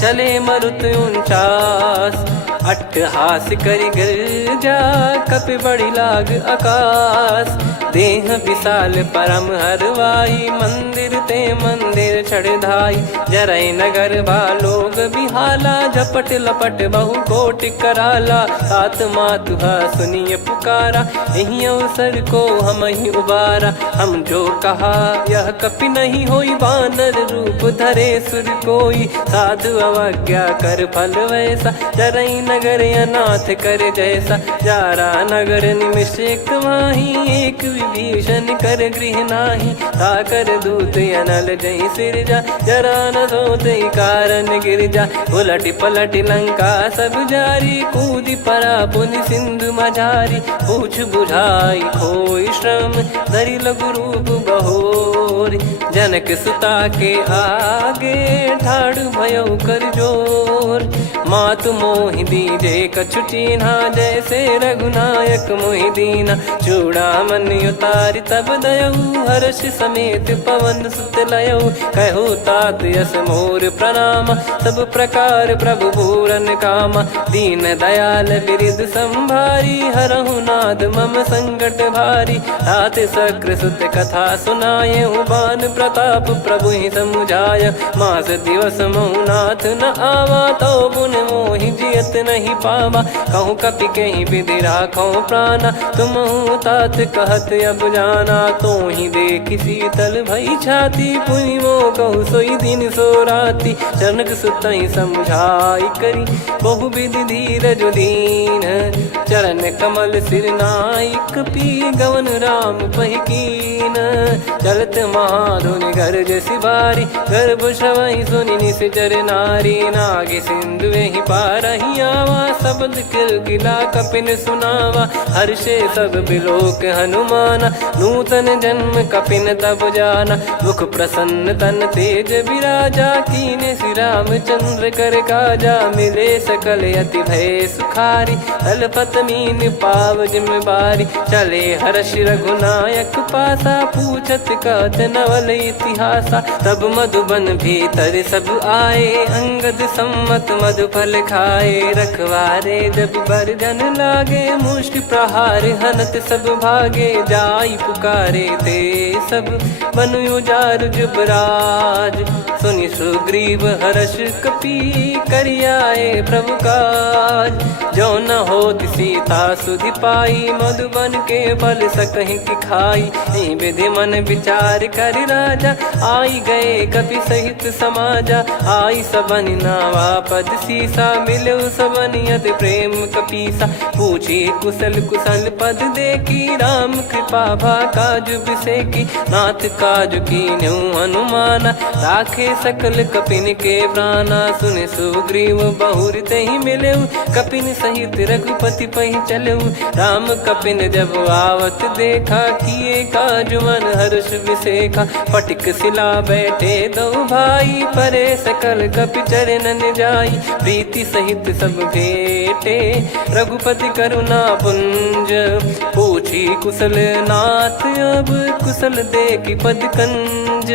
चले मरुत 49। अट्टहास करि गिरजा, कपि बड़ी लाग आकाश। देह विशाल परम हरवाई, मंदिर ते मंदिर चढ़धाई। जरय नगर भालोग बिहाला, झपट लपट बहु कोटि कराला। सात मातुहा सुनिय पुकारा, यही अवसर को हम ही उबारा। हम जो कहा यह कपि नहीं होई, बानर रूप धरे सुर कोई। साधु अवज्ञा कर फल वैसा, जरई नगर अनाथ कर जैसा। जारा नगर निमिष एक माही, एक विभीषण कर गृह नाही। ताकर दूत अनल जय सिरजा, जरा न सोते कारण गिरजा। उलट पलट लंका सब जारी, कूद परा पुनि सिंधु मझारी। पूछ बुझाई खोई श्रम, धरि लघु रूप बहोरी। जनक सुता के आगे, ठाड़ भयो कर जोर। मातु मोहि दीजे कछु चीन्हा, जैसे रघुनायक मोहि दीना। चूड़ामणि उतारि तब दयऊ, हर्ष समेत पवन सुत लयऊ। कहु तात यस मोर प्रणाम, सब प्रकार प्रभु पूरन कामा। दीन दयाल बिरिद संभारी, हरहु नाद मम संकट भारी। तात सक्र सुत कथा सुनाये, बान प्रताप प्रभु ही समुझाय। मास दिवस महु नाथ न आवा, तो पुन मोहि जियत नहीं पावा। कहूँ कपि कहीं विधि राखो प्राणा, तुम तात कहत अब जाना। तो ही देख शीतल भई छाती, पुनि मो कहु सोई दिन सो राती। जनक सुतहि समझाई करी, बहु विधि धीरज दीन। चरण कमल सिर नाई, कपि गवन राम पहिकीन। चलत महाधुनि गरज सिबारी, गर्भ श्रवहि सुनि निश्चर नारी। नागे सिंधु ही पारहि आवा, शब्द किल गिला कपिन सुनावा। हर्षे सब बिलोक हनुमाना, नूतन जन्म कपिन तब जाना। मुख प्रसन्न तन तेज विराजा, कीने श्री रामचंद्र कर काजा। मिले सकल अति भय सुखारी, तलपत मीन पाव जिम्मेवारी। चले हर्ष रघुनायक पासा, पूछत कहत नवल इतिहासा। तब मधुबन भीतर सब आए, अंगद सम्मत मधुफल खाए। रखवारे जब बरजन लागे, मुष्टि प्रहार हनत सब भागे। जाई पुकारे ते सब, बनु उजार जुबराज। सुनि सुग्रीव हर्ष कपि, करियाए प्रभु काज। जो न होत सीता सुधि पाई, मधुबन के बल सकहि की खाई। विधि मन विचार कर राजा, आई गए कपि सहित समाजा। आई सबन नावा पद सीसा, मिलो सबन यद प्रेम कपीसा। पूछी कुशल कुशल पद देखी, राम कृपा भा काज बिसेकी। नाथ काज कीन्हु हनुमाना, राखे सकल कपिन के प्राणा। सुन सुग्रीव बहुर तेहि मिलेऊ, कपिन सहित रघुपति पहि चलेऊ। राम कपिन जब आवत देखा, किए काज मन हर्ष विसेखा। फटिक सिला बैठे दो भाई, परे सकल कपि चरणन जाई। प्रीति सहित सब भेटे। रघुपति करुणा पुंज पूछी कुशल नाथ, अब कुशल देखी पद कंज।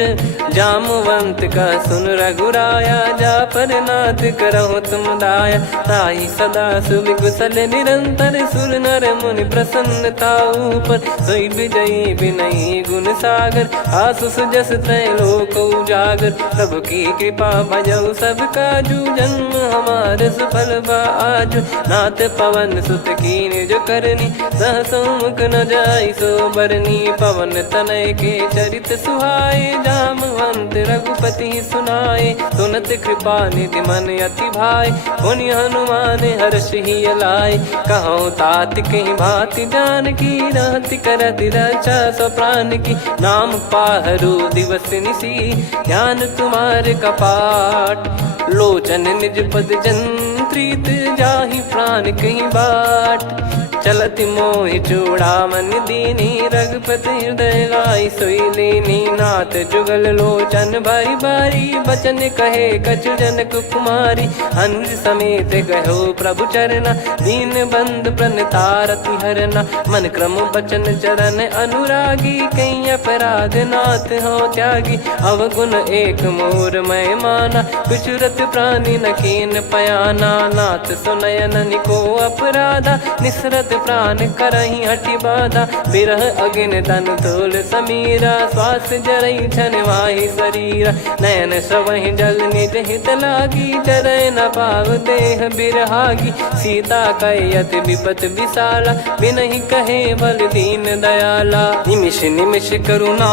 जामवंत का सुन रघुराया, जा पर नाथ करहु तुम दाया। ताहि सदा सुविकुशल निरंतर, सुर नर मुनि प्रसन्नता ऊपर। सोई विजयी विनयी गुण सागर, आसुस जस त्रैलोक उजागर। प्रभु की कृपा भजऊ सब काजू, जन्म हमार सफल बा आज। नाथ पवन सुत की निज करनी, सहसो मुख न जाई सो बरनी। पवन तनय के चरित सुहाए, जामवंत रघुपति सुनाए। सुनत कृपा निधि मन अति भाई, पुनि हनुमान हर्ष ही लाए। कहो तात कहीं भांति जानकी, रहति करति रक्षा सो प्राण की। नाम पाहरु दिवस निसी, ध्यान तुम्हारे कपाट। लोचन निज पद जंत्रित, जाहि प्राण कहीं बाट। चलति मोहि चूड़ामन दीनी, रघुपति हृदय लाई सोई लीनी। नाथ जुगल लोचन बारी बारी, बचन कहे कछु जनक कुमारी। अनुज समेत गयो प्रभु चरना, दीन बंद प्रणतारति हरना। मन क्रम बचन चरण अनुरागी, कहीं अपराध नाथ हो त्यागी। अवगुण एक मोर मैं माना, कुछुरत प्राणी न कीन पयाना। नाथ सुनयन निको अपराधा, निसरत प्राण करही हटि बाधा। बिरह अगिन तन तोल समीरा, श्वास जरई छन माही शरीरा। नयन सवहि जल निज हित लागी, जरय न पाव देह बिरहागी। सीता कयत विपत विशाला, बिनहि कहे बल दीन दयाला। निमिष निमिष करुणा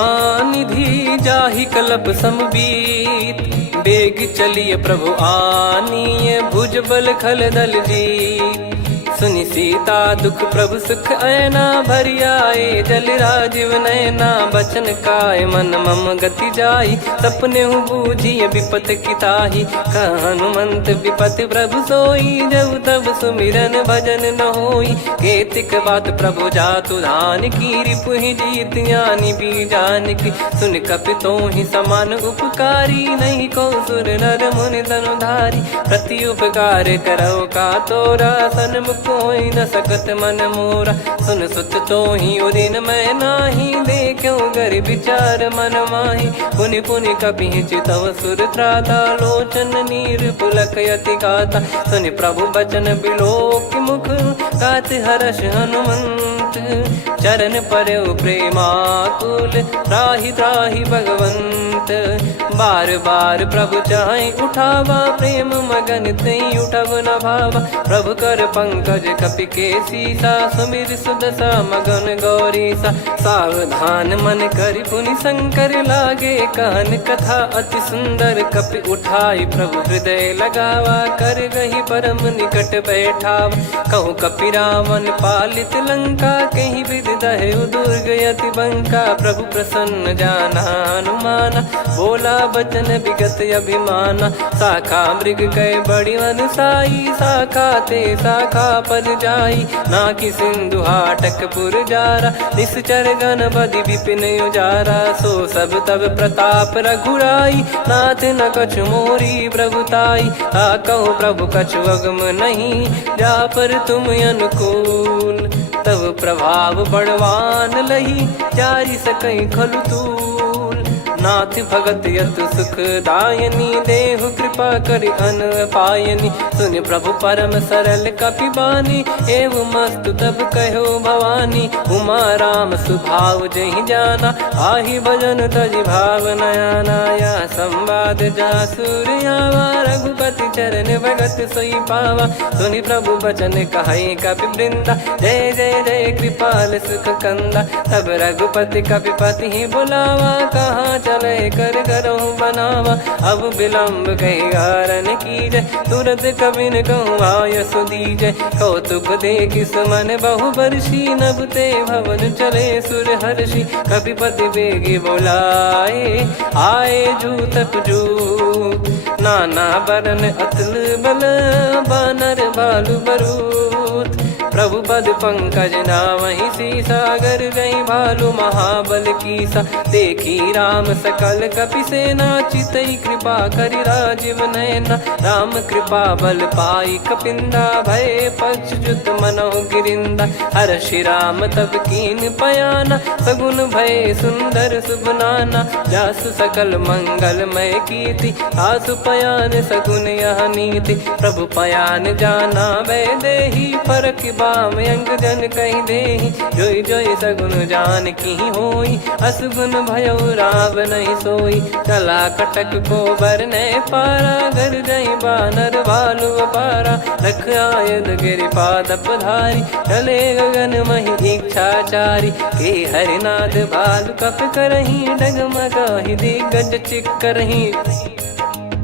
निधि, जाहि कलप समबीत। बेग चलिए प्रभु आनीय, भुज बल खल दल जीत। सुनि सीता दुख प्रभु सुख ऐना, भरि आए जल राजीव नैना। बचन काय मन मम गति जाई, सपने हूँ बूझिए विपत किताही। हनुमंत विपत प्रभु सोई, जब तब सुमिरन भजन न होई। केतिक बात प्रभु जातु धान की, रिपुहि जीत ज्ञानी बीजान की। सुन कपितो ही समान उपकारी, नहीं को सुर नर मुनि तनुधारी। प्रति उपकार करो का तोरा, सन्मुख कोई न सकत मन मोरा। सुन सुत तो ही उदिन मैं नाही, देखो गर विचार मन माही। पुनि पुनि कपि चितव सुर त्राता, लोचन नीर पुलक यति गाता। सुनि प्रभु बचन बिलोक मुख, गात हर्ष हनुमंत। चरण परउ प्रेमाकुल, त्राहि त्राहि भगवंत। बार बार प्रभु चाहि उठावा, प्रेम मगन तई उठब न भावा। प्रभु कर पंकज कपि के सीसा, सुमिर सुदशा मगन गौरीसा। सावधान मन करि पुनि शंकर, लागे कहन कथा अति सुंदर। कपि उठाई प्रभु हृदय लगावा, कर गही परम निकट बैठावा। कहूँ कपि रावण पालित लंका, कहीं विधि दहु दुर्ग यति बंका। प्रभु प्रसन्न जाना हनुमाना, बोला बचन विगत अभिमाना। शाखा मृग कै बड़ी अनुसाई, शाखा ते शाखा पर जाई। नाकि सिंधु हाटक पुर जारा, निश्चर गण बधि विपिन उजारा। सो सब तब प्रताप रघुराई, नाथ न कछु मोरी प्रभुताई। कहो प्रभु कछु अगम नहीं, जा पर तुम अनुकूल। तब प्रभाव बड़वान लही, जारी सकई खलु तूल। नाथ भगत यत सुख दायनी, देहु कृपा करि अन पायनी। सुन प्रभु परम सरल कपि बानी, एव मस्तु तब कहो भवानी। उमा राम सुभाव जहि जाना, आहि भजन तजि भाव नयाना। या संवाद जासुर आवा, रघुपति चरण भगत सोई पावा। सुनि प्रभु बचन कहै कपि वृंदा, जय जय जय कृपाल सुख कंदा। तब रघुपति कपि पति बुलावा, कहाँ चले कर करहु बनावा। अब विलम्ब कही कारण कीजय, तुरत कबिन कहूँ आयस दीजय। कौतुक देखि सुमन बहु बरसी, नभ ते भवन चले सुर हर्षि। कपिपति बेगी बोलाए, आए जूतक जूत। नाना बरन अतुल बल, बानर बालु बरूत। प्रभु पद पंकज नावहि सीसा, अगर गई भालू महाबल कीसा। देखी राम सकल कपि सेना, चितई कृपा करि राजीव नयना। राम कृपा बल पाई कपिंदा, भय पक्ष जुत मनहु गिरिंदा। हर्षि राम तब कीन पयाना, सगुन भय सुंदर शुभ नाना। जासु सकल मंगलमय कीर्ति, आसु पयान सगुन यह नीति। प्रभु पयान जाना वै देहि, फरक बाम अंग जन कहि देहि। जोई जोई सगुन जान की होई, असगुन भयो राव नहीं सोई। चला कटक को बरने पारा, घर जई बानर भालु अपारा। लख आयद गिरिपाद पधारी, चले गगन महि इच्छाचारी। के हरिनाद भालु कप करही, डगमगाहि दिग्गज चिक्करही।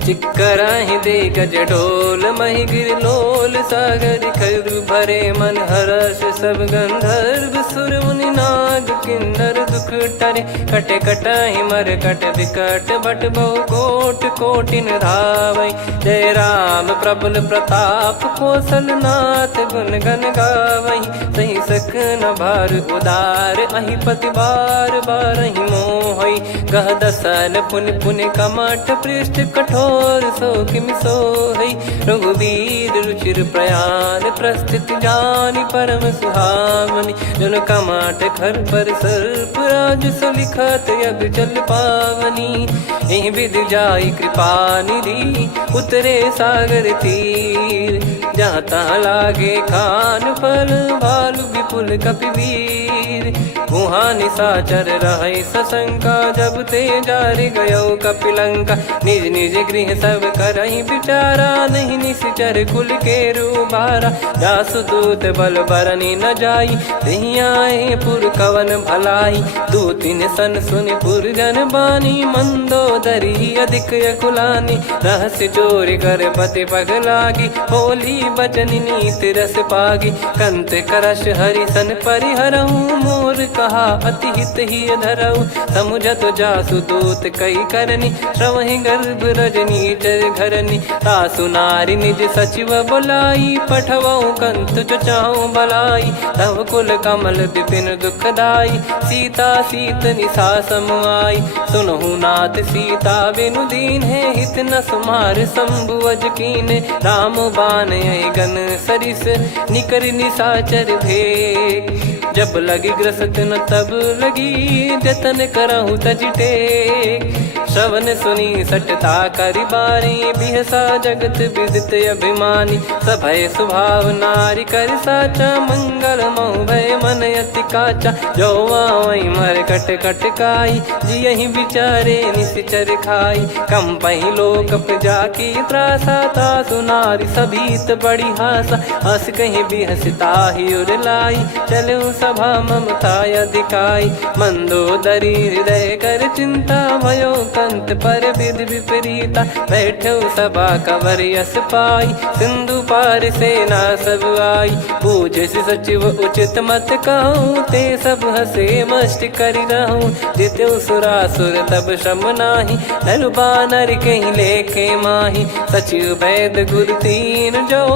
चिक्कराहि दिग्गज ढोल, महि गिर लोल। सागर खर भरे मन हर्ष, सब गंधर्व सुर मुनि नाग किन्नर दुख टरे। कटे कटाहि मरकट विकट, भट बहु कोट कोटिन धावै। जय राम प्रबल प्रताप, कौशल नाथ गुण गन गावै। सही सकन भार उदार, अहिपति बार बारहि मोहै। गह दसन पुन पुन कमठ, पृष्ठ कठोर सो किम सोहै। रघुवीर रुचिर प्रयाण, प्रस्थित जानि परम सुहावनी। जन कमठ खर पर सर्प, राज सलिखत अब चल पावनी। एहि विधि जाई कृपा निधि, उतरे सागर तीर। जहाँ तहाँ लागे खान फल, भालु विपुल कपिवीर। वहाँ निशाचर रहै सशंका, जब ते जारि गयो कपिलंका। निज निज गृह सब करहि विचारा, नहीं निश्चर कुल के रूबारा। जासु दूत बल बरनि न जाई, तेहि आए पुर कवन भलाई। दूतिन सन सुनि पुर जन बानी, मंदोदरी अधिक अकुलानी। रहस्य चोरी कर पति पगलागी, होली बचन नीति रस पागी। कंत करश हरिसन परिहरहु, मोर कहा अति हित ही धरऊ। समुझत जासु दूत कई करनी, श्रवहि गर्भ रजनी चर घरनी। सासु नारी निज सचिव बुलाई, पठवऊ कंत जो चाहूं भलाई। तव कुल कमल विपिन दुखदाई, सीता सीत निशा समुआई। सुनहु नाथ सीता बिनु दीन है, हित न सुमार शंभु अज कीने। राम बान गन सरिस, निकर निशाचर भेग। जब लगी ग्रसत न तब लगी, जतन करहु तज टेक। श्रवण सुनी सटता करि बारी, बिहसा जगत विदित अभिमानी। सभय स्वभाव नारी कर साचा, मंगल मऊ भय मन अति काचा। जो आवै मर कट कट काई, जियहि विचारे निश्चर खाई। कम पहि लोक जाकी त्रासा, तासु नारी सभीत बड़ी हासा। हस कहीं बिहसता ही उर लाई, चलऊ सभा ममता अधिकाई। मंदोदरी हृदय कर चिंता, भयो कंत पर विध विपरीता। बैठो सभा कवर यस पाई, सिंधु पार सेना सब आई। पूज सचिव उचित मत कहूँ, ते सब हसे मस्त करि रहूँ। जित्यु सुरासुर तब श्रम नाही, नल बानर कहीं लेखे माही। सचिव वैद गुरु तीन जो,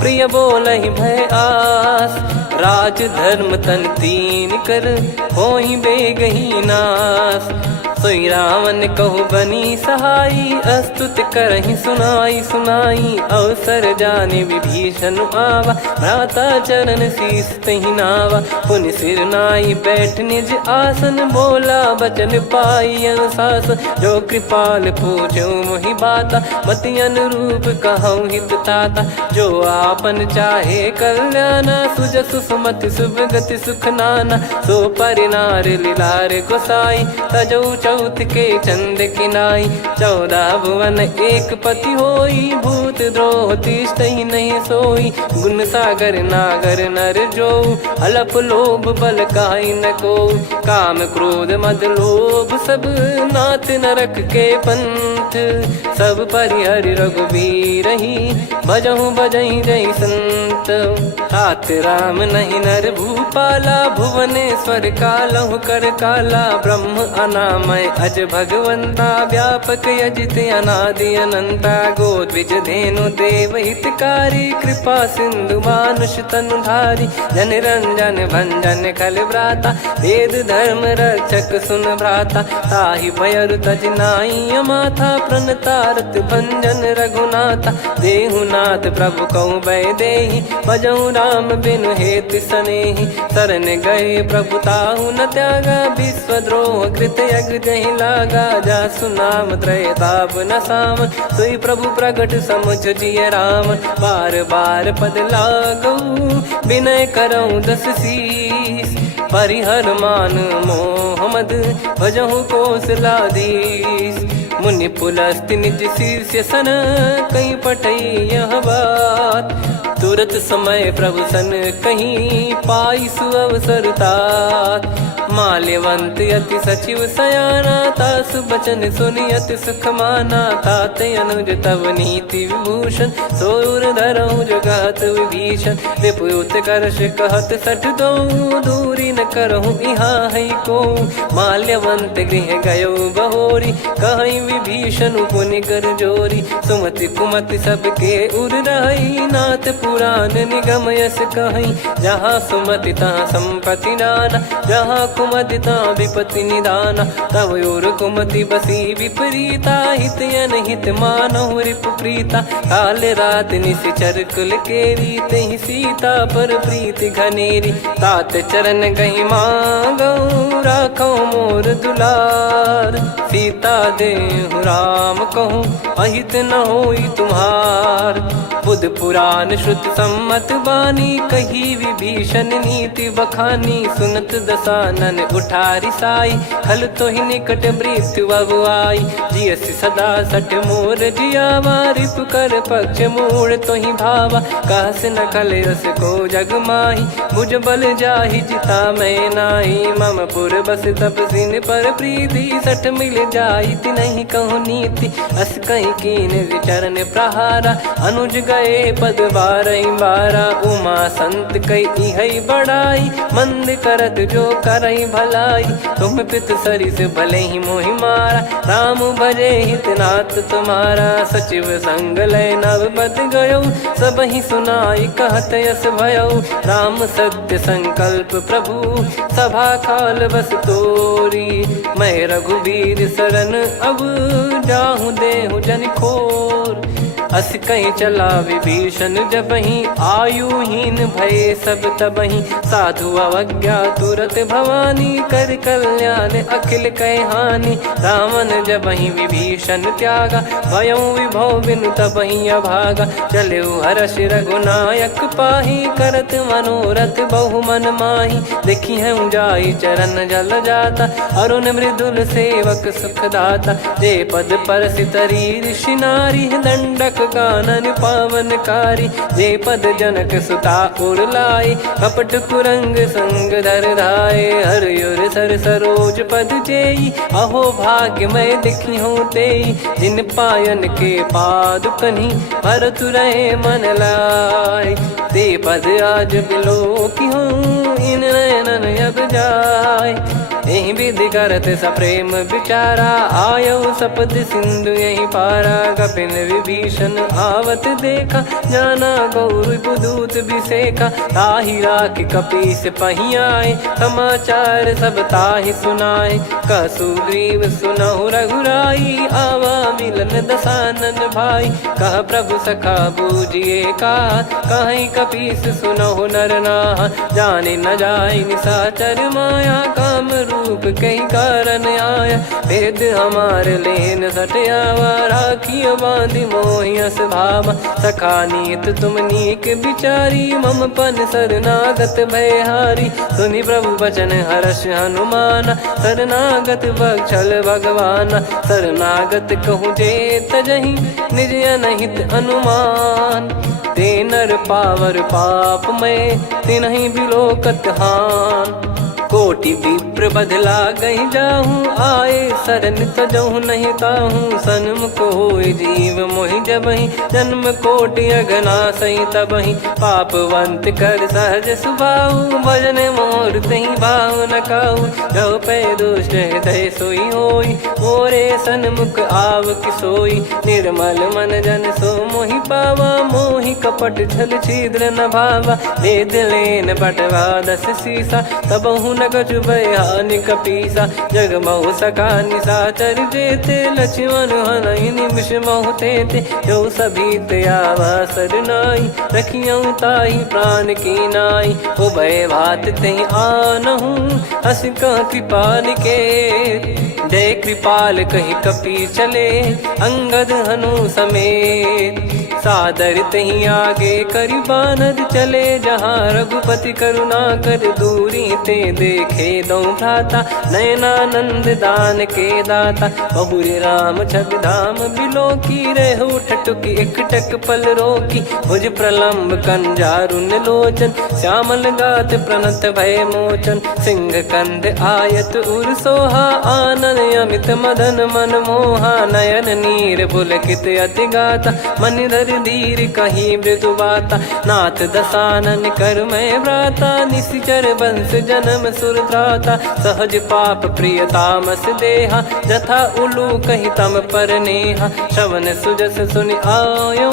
प्रिय बोलहि भय आस। राज धर्म तन तीन कर, होहि बेगहि नास। सोई रावण कहु बनी सहाई, अस्तुत करहि सुनाई सुनाई। अवसर जाने विभीषण आवा, भ्राता चरण शीस तहि नावा। पुनि सिर नाई बैठ निज आसन, बोला बचन पाई अनुशासन। जो कृपाल पूछो मोहि बाता, मति अनुरूप कहूँ हित ताता। जो आपन चाहे कल्याणा, सुजसु सुमति शुभ गति सुख नाना। सो परिनार लीलार गोसाई, तजौ चौथ के चंद किनाई। 14 भुवन एक पति होई, भूत द्रोह तिष्ठहि नहीं सोई। गुण सागर नागर नर जो, हलप लोभ बल काई न को। काम क्रोध मद लोभ सब, नाथ नरक के पंथ। समर्थ सब परिहरि रघुबीर ही भजहु भजहि जय संत। तात राम नहीं नर भूपाला भुवनेश्वर कालहु कर काला ब्रह्म अनामय अज भगवंता व्यापक यजित अनादि अनंता गोद्विज धेनु देव हितकारी कृपा सिंधु मानुष तनुधारी जन रंजन भंजन खल भ्राता वेद धर्म रक्षक सुन भ्राता ताहि भयरु तज नाई माथा प्रणतारत भंजन रघुनाथा देहुनाथ प्रभु कहु बै देहि भजहु राम बिनु हेतु सनेहि शरण गए प्रभु ताहु न त्यागा विश्वद्रोह कृत यज्ञ जहि लागा जासु नाम त्रयताप न सावन सोई प्रभु प्रगट समुझ जिय राम बार बार पद लागऊ विनय करऊँ दस शीस परिहर मान मोहम्मद भजहु कौशलाधीश मुनि पुलस्ति निज शीर्ष सन कहीं पटई यह बात तुरत समय प्रभु सन कहीं पाई सुअवसर तात माल्यवंत अति सचिव सयाना तासु बचन सुनि अति सुख माना तात अनुज तव नीति विभूषण सोर धरहु जगत विभीषण विपुत करश कहत सठ दो दूरी न करहु यहाँ है को माल्यवंत गृह गयो बहोरी कहीं विभीषण पुनि कर जोरी सुमति कुमति सबके उर रही नाथ पुराण निगम यस कहीं जहाँ सुमति तहाँ संपत्ति नाना जहाँ कुमति तहाँ विपत्ति निदाना तव और कुमति बसी विपरीता हित अनहित मानहु रिपु प्रीता काल रात निशिचर कुल केरी तहि सीता पर प्रीति घनेरी तात चरण गही मांगऊ राखो मोर दुलार सीता देहु राम कहूँ अहित न होई तुम्हार बुध पुराण श्रुत सम्मत बानी कही विभीषण नीति बखानी सुनत दसानन उठारी साई खल तो ही निकट मृत्यु अब आई जियसि सदा सठ मोर जियावा रिप कर पक्ष मूड़ तो ही भावा कहस न कलयस को जग माही भुज बल जाहि जिता मैं नाई मम पुर बस तप सिन पर प्रीति सठ मिल जाई ति नहीं कहूँ नीति अस कहीं कीन विचरण प्रहारा अनुज गए पद बारा उमा संत कई है बड़ाई मंद करत जो करई भलाई तुम पित सरिस भले ही मोहि मारा राम भजे हितनाथ तुम्हारा सचिव संग लय नव बद गयो सब ही सुनाई कहत यस भयो राम सत्य संकल्प प्रभु सभा काल बस तोरी मैं रघुबीर शरण अब जाहु देहु जन खोर अस कहीं चला विभीषण जब ही आयुहीन भय सब तबही साधु अवज्ञा तुरत भवानी कर कल्याण अखिल कह हानि रावण जब ही विभीषण त्यागा भयउ विभव बिनु तबही अभागा चले हर्ष रघुनायक पाही करत मनोरथ बहु मन माही देखी है जाई चरण जल जाता अरुण मृदुल सेवक सुखदाता जे पद पर सितरी ऋषि नारी दंडक कानन पावनकारी जे पद जनक सुता उर लाए कपट कुरंग संग धर धाये हरियुर सर सरोज पद जेई अहो भाग्य मैं दिखी हूँ तेई जिन पायन के पाद कन्ही भरत रहे मन लाए ते पद आज बिलो की हूँ इन नयनन अब जाय यही विधि करत सप्रेम विचारा आयो सपद सिंधु यही पारा कपिन विभीषण आवत देखा जाना गौर बुदूत विसेखा ताहि राख कपीस पहियाए समाचार सब ताहि सुनाए कह सुग्रीव सुनहु रघुराई आवा मिलन दसानन भाई कह प्रभु सखा बूझिए का कहीं कपीस सुनहु नर नाह जाने न जाय निशाचर माया काम रूप कई कारण आया भेद हमार लेन सटयावा राखियो बांधि मोहियस भावा सखा नीत तुम नीक बिचारी मम पन शरणागत भयहारी सुनि प्रभु वचन हर्ष हनुमाना शरणागत बक्षल भगवाना शरणागत कहूँ जे तजहि निज अनहित अनुमान ते नर पावर पाप में तिनहि बिलोकत हान कोटि विप्र बदला गई जाहूँ, आए शरण तजहु नहीं ताहूँ। सन्मुख होय जीव मोहि जबहि, जन्म कोटि अगना सही तबहि। पापवंत कर सहज सुभाऊ, भजन मोर तहि भाव न काऊ। जो पै दुष्ट हृदय सोई होई, मोरे सन्मुख आव किसोई। निर्मल मन जन सो मोहि पावा, मोहि कपट छल छिद्र न भावा। वेद लेन बटवा 10 सीसा, तबहु न कछु भय हानि कपीसा। जग महु सका निशाचर जेते, लक्ष्मण हनहि निमिष महु तेते। जो सभी त्यावा सरनाई, रखियऊ ताहि प्राण की नाई। उभय भात तहि आनहु, हस कह कृपाल के। जय कृपाल कहि कपि चले, अंगद हनु समेत। सादर तहि आगे करि बानर चले, जहाँ रघुपति करुणा कर दूरी ते। देखे दो भ्राता, नयनानंद दान के दाता। बहुरी राम छवि धाम बिलो की, रेहु ठटुकी एकटक पल रोकी। भुज प्रलम्ब कंजारुन लोचन, श्यामल गात प्रणत भय मोचन। सिंह कंद आयत उर सोहा, आनन अमित मदन मन मोहा। नयन नीर पुलकित अति गाता, मन धर धीर कहीं मृदु बाता। नाथ दसानन कर मैं व्राता, निशिचर वंश जन्म सुर त्राता। सहज पाप प्रिय तामस देहा, जथा उलू कही तम पर नेहा। श्रवण सुजस सुनि आयो,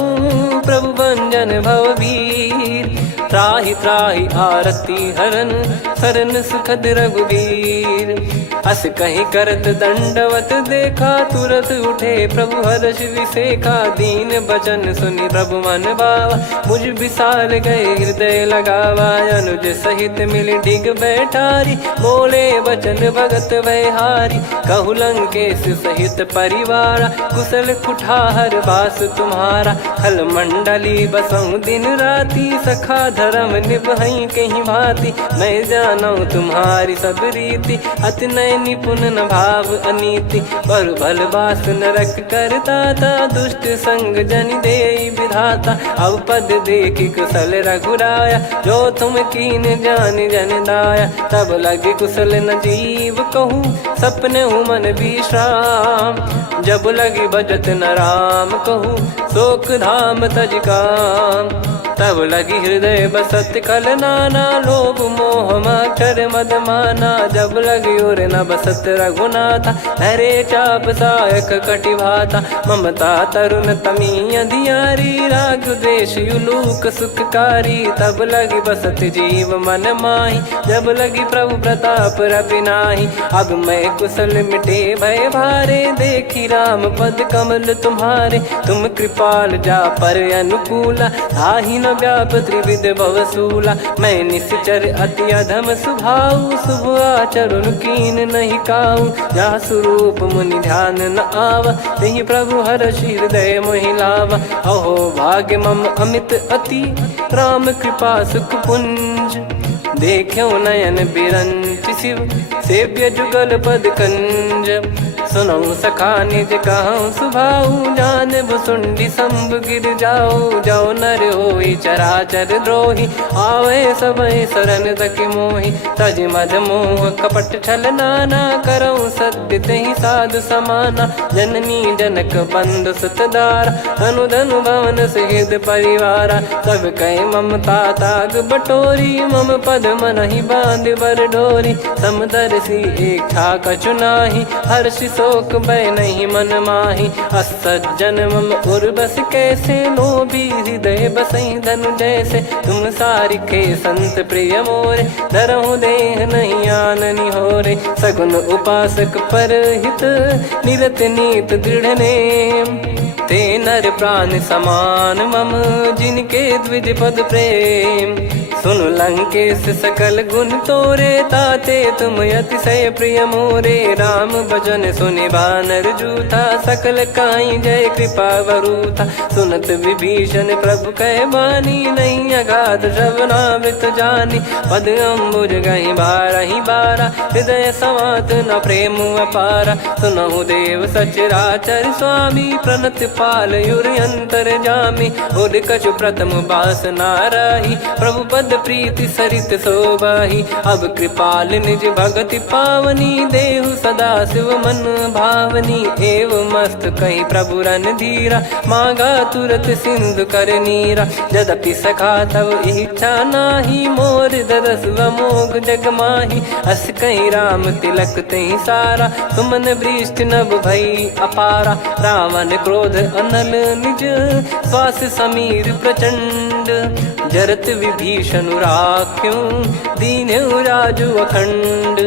प्रभु भंजन भवबीर। त्राहि त्राहि आरती हरन, सरन सुखद रघुवीर। अस कहीं करत दंडवत देखा, तुरत उठे प्रभु हर्ष विसेखा। दीन बचन सुनि प्रभु मन भावा, मुझ विसार गए हृदय लगावा। अनुज सहित मिल डिग बैठारी, बोले वचन भगत भयहारी। कहु लंकेश सहित परिवारा, कुशल कुठार बास तुम्हारा। खल मंडली बसऊं दिन राती, सखा धर्म निभई कहीं भांति। मैं जानू तुम्हारी सब रीति, अति नय निपुण न भाव अनीति। पर भल बास नरक करता था, दुष्ट संग जन देई विधाता। अब पद देखी कुशल रघुराया, जो तुम कीन जान जन दाया। तब लगे कुशल न जीव कहूँ, सपने मन विश्राम। जब लगी बजत न राम कहूँ, शोक धाम तज काम। तब लगी हृदय बसत खल नाना, लोभ मोह मकर मद माना। जब लगी और न बसत रघुनाथा, हरे चाप सायक कटि भाता। ममता तरुण तमी अधियारी, राग द्वेष युलूक सुखकारी। तब लगी बसत जीव मन माही, जब लगी प्रभु प्रताप रवि नाही। अब मैं कुशल मिटे भय भारे, देखी राम पद कमल तुम्हारे। तुम कृपाल जा पर अनुकूला, ताहि न व्याप त्रिविध भवसूला। मैं निश्चर अति अधम सुभाऊ, शुभ आचरण कीन नहीं काऊ। जा स्वरूप मुनि ध्यान न आवा, तहि प्रभु हर्ष हृदय मोहि लावा। अहो भाग्य मम अमित अति, राम कृपा सुख पुंज। देखो नयन बिरंच शिव, सेव्य जुगल पद कंज। सुनऊ सखा निज कहूँ सुभाऊ, जान भुसुंडी शंभ गिर जाओ। जाओ नर होई चराचर द्रोही, आवे सबय शरण तकी मोहि। तज मद मोह कपट छल नाना, करऊँ सत्य तहि साधु समाना। जननी जनक बंधु सुतदारा, धनु धनु भवन सहित परिवारा। सब कहे ममता ताग बटोरी, मम पद मनहि बांध बर डोरी। समदर्शी इच्छा कछु नाही, हर्षि शोक भय नहीं मन माही। असज्जन मम उर बस कैसे, लोभी हृदय बसई धनु जैसे। तुम सारिखे संत प्रिय मोरे, धरहु देह नहीं आननि होरे। सगुन उपासक पर हित, निरत नीत दृढ़ नेम। ते नर प्राण समान मम, जिनके द्विज पद प्रेम। सुनु लंकेश सकल गुण तोरे, ताते तुम अतिशय प्रिय मोरे। राम भजन सुनि बानर जूथा, सकल काई जय कृपा वरूथा। सुनत विभीषण प्रभु कह बानी, नहीं अगाध श्रवणामृत जानी। पद अम्बुज गहि बारहि बारा, हृदय समात न प्रेम अपारा। सुनहु देव सचराचर स्वामी, प्रणत पाल युर अंतर जामी। उद कछु प्रथम बास नाराही, प्रभु पद पद प्रीति सरित शोभाही। अब कृपाल निज भगति पावनी, देहु सदा शिव मन भावनी। एव मस्त कही प्रभु रन धीरा, मांगा तुरत सिंधु कर नीरा। यद्यपि सखा तब इच्छा नाही, मोर दरस अमोघ जग माही। अस कहीं राम तिलक तही सारा, सुमन वृष्ट नभ भई अपारा। रावण क्रोध अनल निज, श्वास समीर प्रचंड। जरत विभीषण राख्यों, दीन्हु राजु अखंड।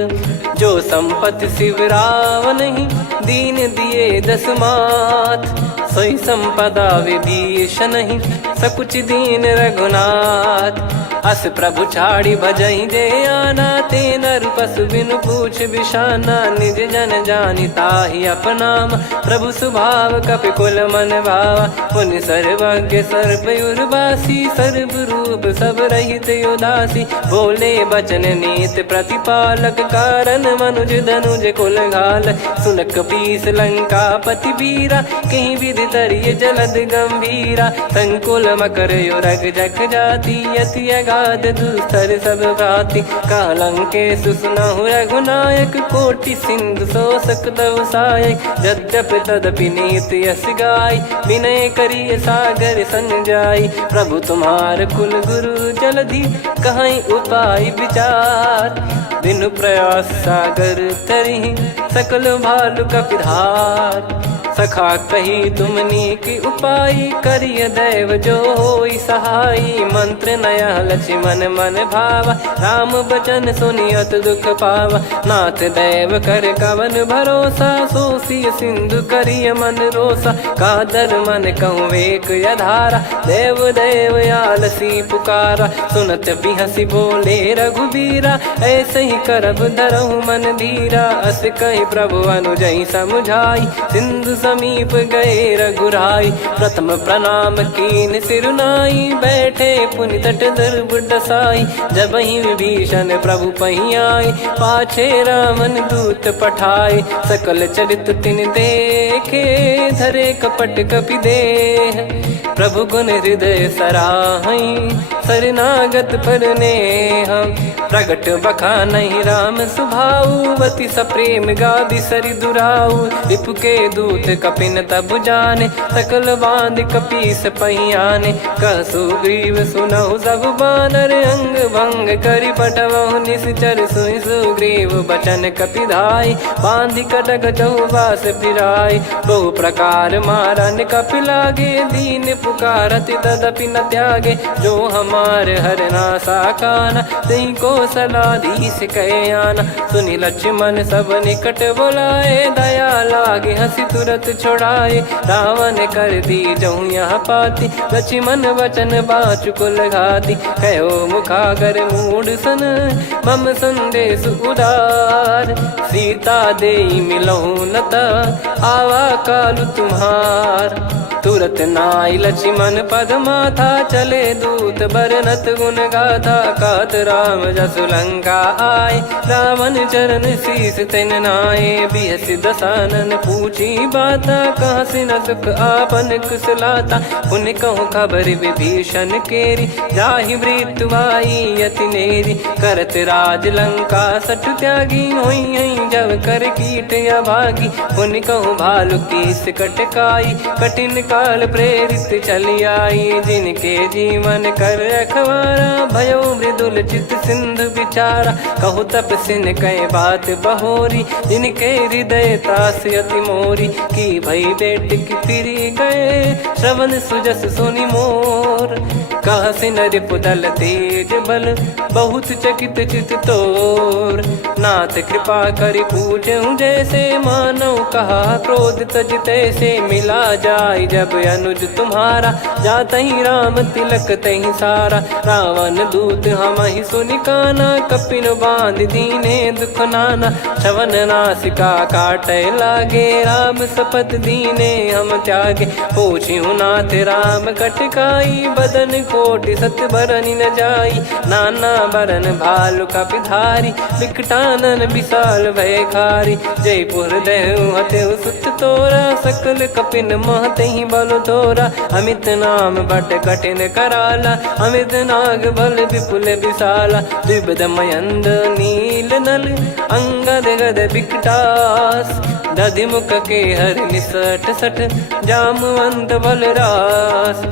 जो संपत्ति शिव रावण ही, दीन दिए दस मात। सोई संपदा विभीषण ही, सकुच दीन रघुनाथ। अस प्रभु छाड़ी भजई जे आना, ते नर पशु बिनु पूछ बिशाना। निज जन जानि ताहि अपनाम, प्रभु स्वभाव कपि कुल मन भावा। मुनि सर्वज्ञ सर्व उर्वासी, सर्व रूप सब रहित उदासी। बोले बचन नीत प्रतिपालक, कारण मनुज धनुज कुल घाल। सुन कपीस लंका पति वीरा, कहीं विधि तरिय जलद गंभीरा। संकुल मकर युरग जख जाति, यति अगाध दुस्तर सब भांति। कालंकेश सुनहु रघुनायक, कोटि सिंधु शोषक तव सहायक। यद्यपि तदपि नीति यस गाय, विनय करिय सागर सन जाई। प्रभु तुम्हार कुल गुरु जलधि, कहीं उपाय विचार। बिनु प्रयास सागर तरिहि, सकल भालु कपिधार। सखा कही तुमनी की उपाय, करिय दैव जो होई सहाई। मंत्र नया लक्ष्मण मन भावा, राम बचन सुनियत दुख पावा। नाथ दैव कर कवन भरोसा, सोसिय सिंधु करिय मन रोसा। कादर मन कहूँ एक यधारा, देव देव आलसी पुकारा। सुनत बिहसी बोले रघुबीरा, ऐसे ही करब धरहु मन धीरा। अस कही प्रभु अनुजई समुझाई, सिंधु समीप गए रघुराई। प्रथम प्रणाम कीन सिरुनाई, बैठे पुनि तट दर्भ डसाई। जब ही विभीषण प्रभु पही आए, पाछे रावण दूत पठाए। सकल चरित तिन देखे, धरे कपट कपि देह। प्रभु गुण हृदय सराहई, शरणागत पर नेह। प्रगट बखानहि राम सुभाऊ, अति सप्रेम गाबि सरि दुराऊ। रिपु के दूत कपिन तब जाने, सकल बांध कपीस पहियाने। कह सुग्रीव सुनहु सब बानर, अंग भंग करि पठवहु निश्चर। सुनि सुग्रीव बचन कपिधाई, बांधि कटक चौबास फिराई। बहु प्रकार मारन कपि लागे, दीन पुकारत तदपि न त्यागे। जो हमार हरनासा काना, तही को सलाधीश कहे आना। सुनि लक्ष्मण सब निकट बुलाए, दया लागे हंसी तुरत छोड़ाए। रावण कर दी जहु यहाँ पाती, लक्ष्मण वचन बाचु कुल घाती। कहो मुखागर मूढ़ सन, मम संदेश उदार। सीता देई मिलहु नता, आवा कालु तुम्हार। तुरत नाई लक्ष्मण पद माथा, चले दूत बरनत गुण गाथा। कहत राम जसु लंका आए, रावण चरण शीस तिन नाए। बिहसि दसानन पूछी बाता, कहाँ से न सुख आपन कुशलाता। पुन कहूँ खबर विभीषण केरी, जाहि मृत्यु आई अति नेरी। करत राज लंका सठ त्यागी, होई जब कर कीट अभागी। पुन कहूँ भालु कीस कटकाई, कठिन काल प्रेरित चली आई। जिनके जीवन कर रखवारा, भयो मृदुल चित सिंधु विचारा। कहु तपसिन कह बात बहोरी, जिनके हृदय तास अति मोरी। की भई बेट की फिरी गए, श्रवण सुजस सुनि मोर। कह सिन रिपुदल तेज बल, बहुत चकित चित तोर। नाथ कृपा करि पूछऊं जैसे, मानव कहा क्रोध तज तैसे। मिला जाय जब अनुज तुम्हारा, जातहि राम तिलक तहि सारा। रावण दूत हमहि सुनि काना, कपिन बांध दीने दुख नाना। छवन नासिका काटे लागे, राम शपथ दीने हम त्यागे। पूछिहु नाथ राम कटकाई, बदन कोटि सत बरन न जाई। नाना बरन भालु कपिधारी विकटानन विशाल भयकारी। जयपुर देहु हतेउ सुत तोरा सकल कपिन महतेहि बल तोरा। अमित नाम बट कठिन कराला अमित नाग बल विपुल विशाला। द्विपद मयंद नील नल अंगद गद विकटास। दधिमुख के हर निसठ सठ जामवंत बलरास।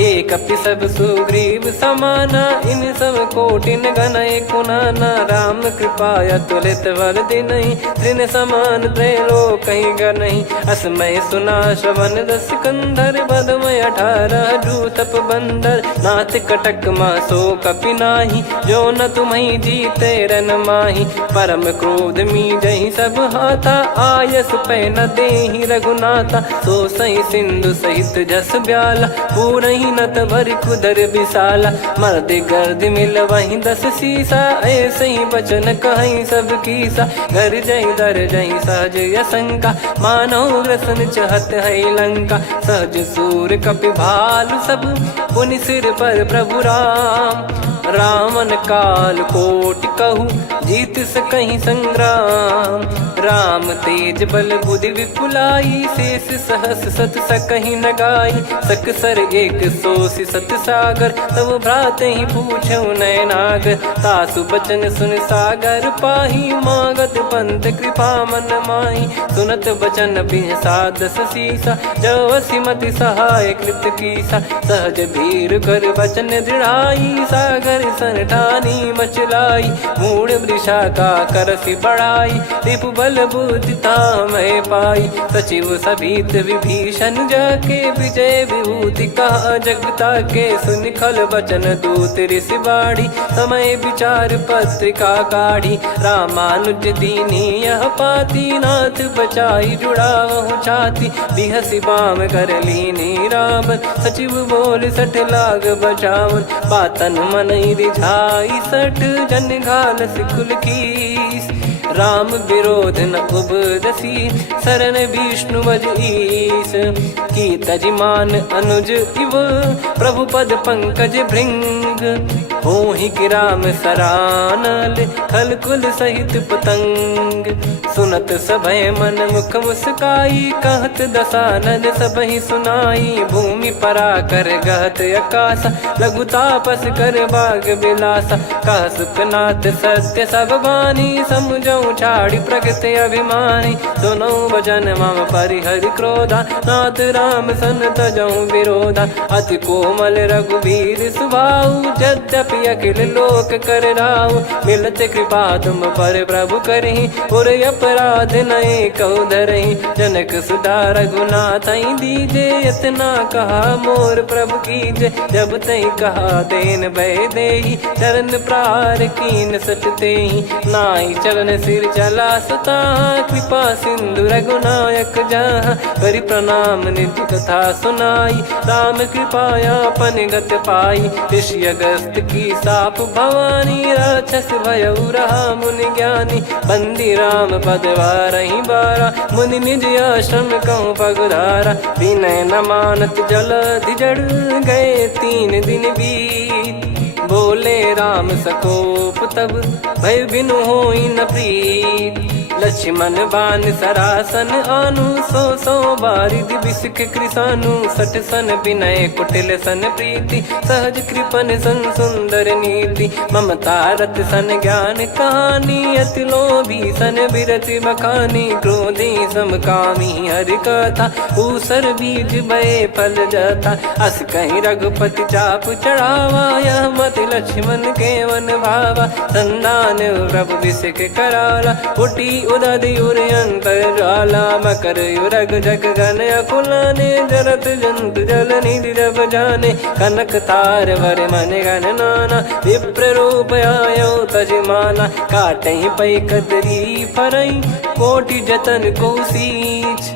एक कपि सब सुग्रीव समाना इन सब कोटिन गणय कुनाना। राम कृपा अतुलित बल दिनहि तृण समान त्रैलोक कहीं गनहि। असमय सुना श्रवण दस कंधर बदमय 18 जूतप बंदर। नाथ कटक मासो कपि नाही जो न तुम्हि जीते रन माही। परम क्रोध मी जहि सब हाथा आयस पै न देहि रघुनाथा। सो सही सिंधु सहित जस ब्याला पूरहि नत भरि कुदर विशाला। मर्द गर्द मिल वहीं 10 सीसा ऐसे ही बचन कहीं सब कीसा। घर जय दर जय सहज यसंका मानव रसन चहत है लंका। सहज सूर कपि भालु सब पुनि सिर पर प्रभु राम। रावण काल कोटि कहु जीत सकहि संग्राम। राम तेज बल बुद्धि विपुलाई शेष सहस सत सकहि न गाई। सकसर एक सोसी सत सागर तब भ्रात ही पूछौ नयनाग। तासु बचन सुन सागर पाही मागत पंथ कृपा मन माही। सुनत बचन बिहसा 10 सीसा जो असिमति सहाय कृत कीसा। सहज भीर कर बचन दृढ़ाई सागर सन ठानी मचलाई। मूढ़ वृषा का करसि बढ़ाई रिपु बल बुद्धि तामय पाई। सचिव सभीत विभीषण जाके विजय विभूति कहा जगता के। सुन खल बचन दूत ऋषि बाड़ी समय विचार पत्रिका काढ़ी। रामानुज दीनी यह पाती नाथ बचाई जुड़ावहु छाती। बिहसि बाम कर लीनी रावण सचिव बोल 60 लाग बचावन। बातन मन रिझाई 60 जन घाल सिकुल कीस। राम विरोध न उपदसी शरण विष्णु बज ईस। की तजिमान अनुज इव प्रभु पद पंकज भृंग। होहि कि राम सरानल खल कुल सहित पतंग। सुनत सभय मन मुख मुस्काई कहत दसानन सबहि सुनाई। भूमि परा कर गहत आकाशा लघु तापस कर बाग बिलासा। कह सुखनाथ सत्य सब बानी समझौ छाड़ी प्रगति अभिमानी। सुनो भजन मम परिहरि क्रोधा नाथ राम सन तजौ विरोधा। अति कोमल रघुवीर सुभाऊ यद्यपि अखिल लोक कर राऊ। मिलत कृपा तुम पर प्रभु करहि पुर अपराध नए कौ धरहि। जनक सुधा रघुनाथ दीजे इतना कहा मोर प्रभु कीजे। जब तई कहा देन भय देहि चरण प्रार कीन सटतेहि। नाई चरण सिर चला सता कृपा सिंधु रघुनायक जहाँ। करि प्रणाम निज कथा सुनाई राम कृपाया अपन गत पाई। ऋषि अगस्त की साप भवानी राक्षस भयउ रहा मुनि ज्ञानी। बंदी राम पद वारहि बारा मुनि निज आश्रम कहूँ पगधारा। विनय न मानत जलधि जड़ गए 3 दिन बीत। बोले राम सकोप तब भय बिनु होई न प्रीत। लक्ष्मण बान सरासन आनु 100 बारिधि बिसक कृसानु। 60 सन विनय कुटिल सन प्रीति सहज कृपन सन सुंदर नीति। ममता रत सन ज्ञान कहानी अति लोभी सन बिरति बखानी। क्रोधी समकामी हरि कथा ऊसर बीज भय फल जथा। अस कहीं रघुपति चाप चढ़ावा यह मति लक्ष्मण के वन भावा। संदान प्रभु बिसक कराला उठी उदधि उर अंतर ज्वाला। मकर युरग जग गन अकुलाने जरत जंतु जल निधि जब जाने। कनक तार वर मन गण नाना विप्र रूप आयो तजमाना। काटहि पै कदरी फरई कोटि जतन को सींच।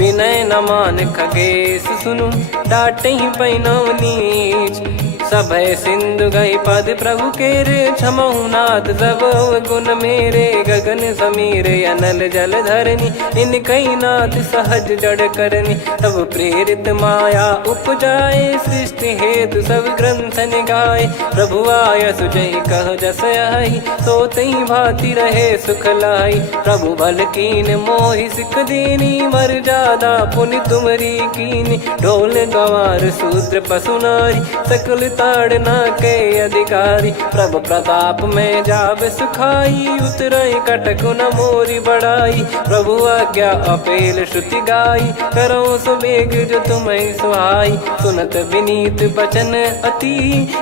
विनय न मान खगेश सुनु डांटहि पै नव नीच। सभय सिंधु गई पद प्रभु केरे, क्षमहु नाथ सब गुण मेरे। गगन समीरे अनल जल धरनी, इन कई नाथ सहज जड़ करनी। तब प्रेरित माया उपजाए, सृष्टि हेतु सब ग्रंथ निगाए। प्रभु आय सुजय कह जस आई, सो तई भांति रहे सुख लाई। प्रभु बल कीन मोहि सिख दीनी, मर्यादा पुनि तुमरी कीनी। ढोल गवार शूद्र पशु नारी, सकल ताड़ना के अधिकारी। प्रभु प्रताप में जाब सुखाई, उतरई कटक न मोरी बढ़ाई। प्रभु आज्ञा अपेल श्रुति गाई, करो सो बेग जो तुम्हें सुहाई। सुनत विनीत बचन अति,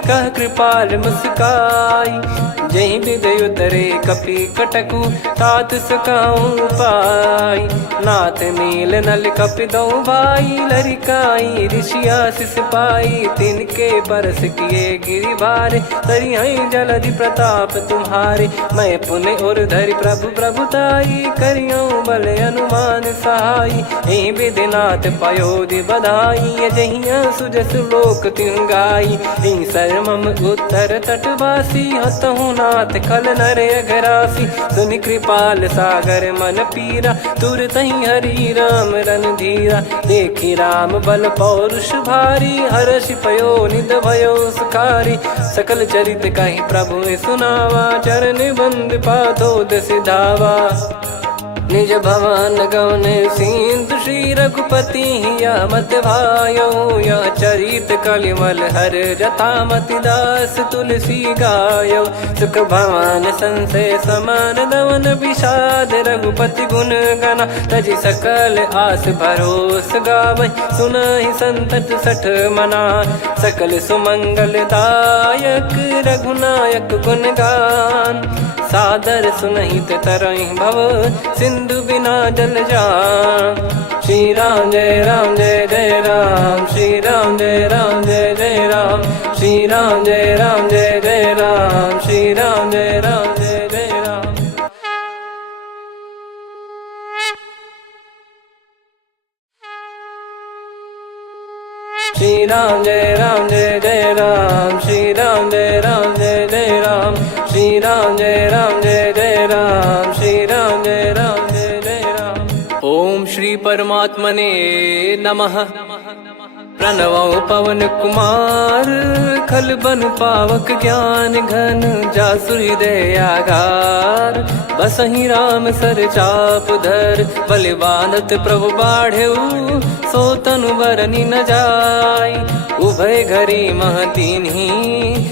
कह कृपाल मुस्काई। जही विदय उतरे कपि कटकु, तात सकाऊं पाई। नाथ नील नल कपि दो भाई, लरिकाई ऋषिया शिष पाई। तिनके परस किए गिरि भारे, तरिहै जलधि प्रताप तुम्हारे। मैं पुण्य और धरि प्रभु प्रभुताई, करियऊं बल अनुमान सहाई। एहि विधिनाथ पयोधि बधाई, जहिया सुजस लोक तिहुँ गाई। एहि सरमम उत्तर तटवासी, हतहु नाथ खल नर अघरासी। सुनि कृपाल सागर मन पीरा, तुरत ही हरि राम रणधीरा। देखी राम बल पौरुष भारी, हर्षि पयो निध भयो सुखारी। सकल चरित कहि प्रभु सुनावा, चरण बंद पाथोद सिधावा। निज भवन गवन सिंधु, श्री रघुपति या मत भायो। या चरित कलिमल हर जथा, मति दास तुलसी गायो। सुख भवन संशय समान दवन, विषाद रघुपति गुण गना। तजि सकल आस भरोस गावै, सुनहि संतत सठ मना। सकल सुमंगल दायक, रघुनायक गुण गान। सादर सुनहि तरहि भव, सिंधु बिना जल जान। श्री राम जय जय राम, श्री राम जय जय राम। श्री राम जय जय राम, श्री राम जय जय राम। श्री राम जय जय राम, श्री राम जय जय राम। श्री राम जय जय राम, श्री राम जय जय राम। ओम श्री परमात्मने नमः। प्रणवौ पवन कुमार, खल बन पावक ज्ञान घन। जासु हृदय आगार, बसहि राम सर चाप धर। बलि बांधत प्रभु बाढ़ेउ, सो तनु बरनि न जाय। उभय घरी महतीन्ही,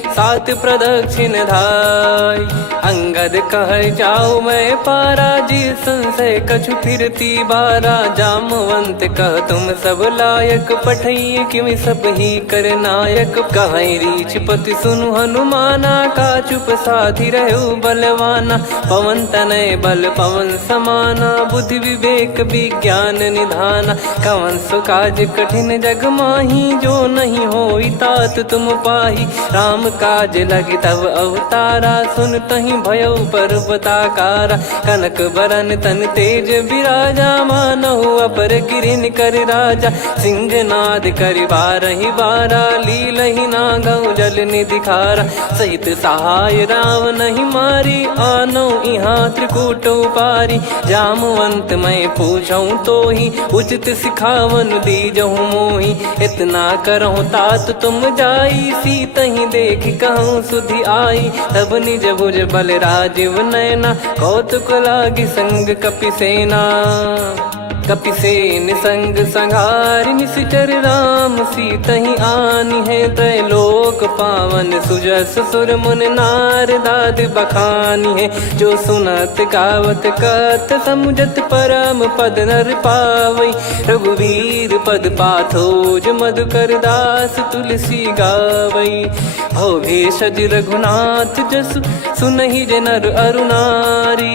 सात प्रदक्षिण धाय। अंगद कह जाऊ मैं पारा, जी संशय कछु फिरती बारा। जामवंत कह तुम सब लायक, पठई किमि सब ही कर नायक। कहीं रीछ पति सुनु हनुमाना, का चुप साधि रहु बलवाना। पवन तनय बल पवन समाना, बुद्धि विवेक विज्ञान निधाना। कवन सो काज कठिन जग माही, जो नहीं होई तात तुम पाही। राम काज लगी तब अवतारा, सुन तहि भयो पर्वताकारा। कनक बरन तन तेज विराजा, मानहु अपर गिरिन कर राजा। सिंहनाद करि बारहि बारा, लीलहि नागौ जल निधि खारा। सहित सहाय राम नहीं मारी, आनो इहाँ त्रिकूट पारी। जामवंत मैं पूछऊं तोहि, उचित सिखावन दीजहु मोहि। इतना करहु तात तुम जाई, सीतहि देख कहूँ सुधि आई। तब निज भुज बल राजीव नयना, कौतुक लागी संग कपि सेना। कपिसेन संग संघारि निशिचर राम, सीतहि आनि है त्रैलोक पावन। सुजस सुर मुन नार दाद बखानी है, जो सुनत गावत कथ समुझत परम पद नर पावै। रघुवीर पद पाथोज मधुकर दास, तुलसी गावै। भव भेषज रघुनाथ जसु, सुनहि जे नर अरु नारी।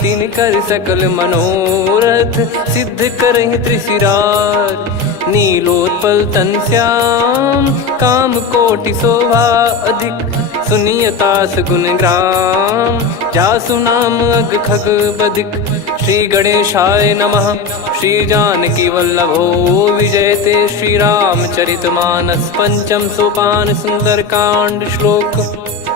तिन कर सकल मनोरथ, सिद्ध करहि त्रिशिरार। नीलोत्पल तन श्याम, काम कोटि शोभा अधिक। सुनियतास गुण ग्राम, जासु नाम अग खग बधिक। श्री गणेशाय नमः। श्री जानकी वल्लभो विजयते श्रीरामचरितमानस पंचम सोपान सुंदरकांड श्लोक।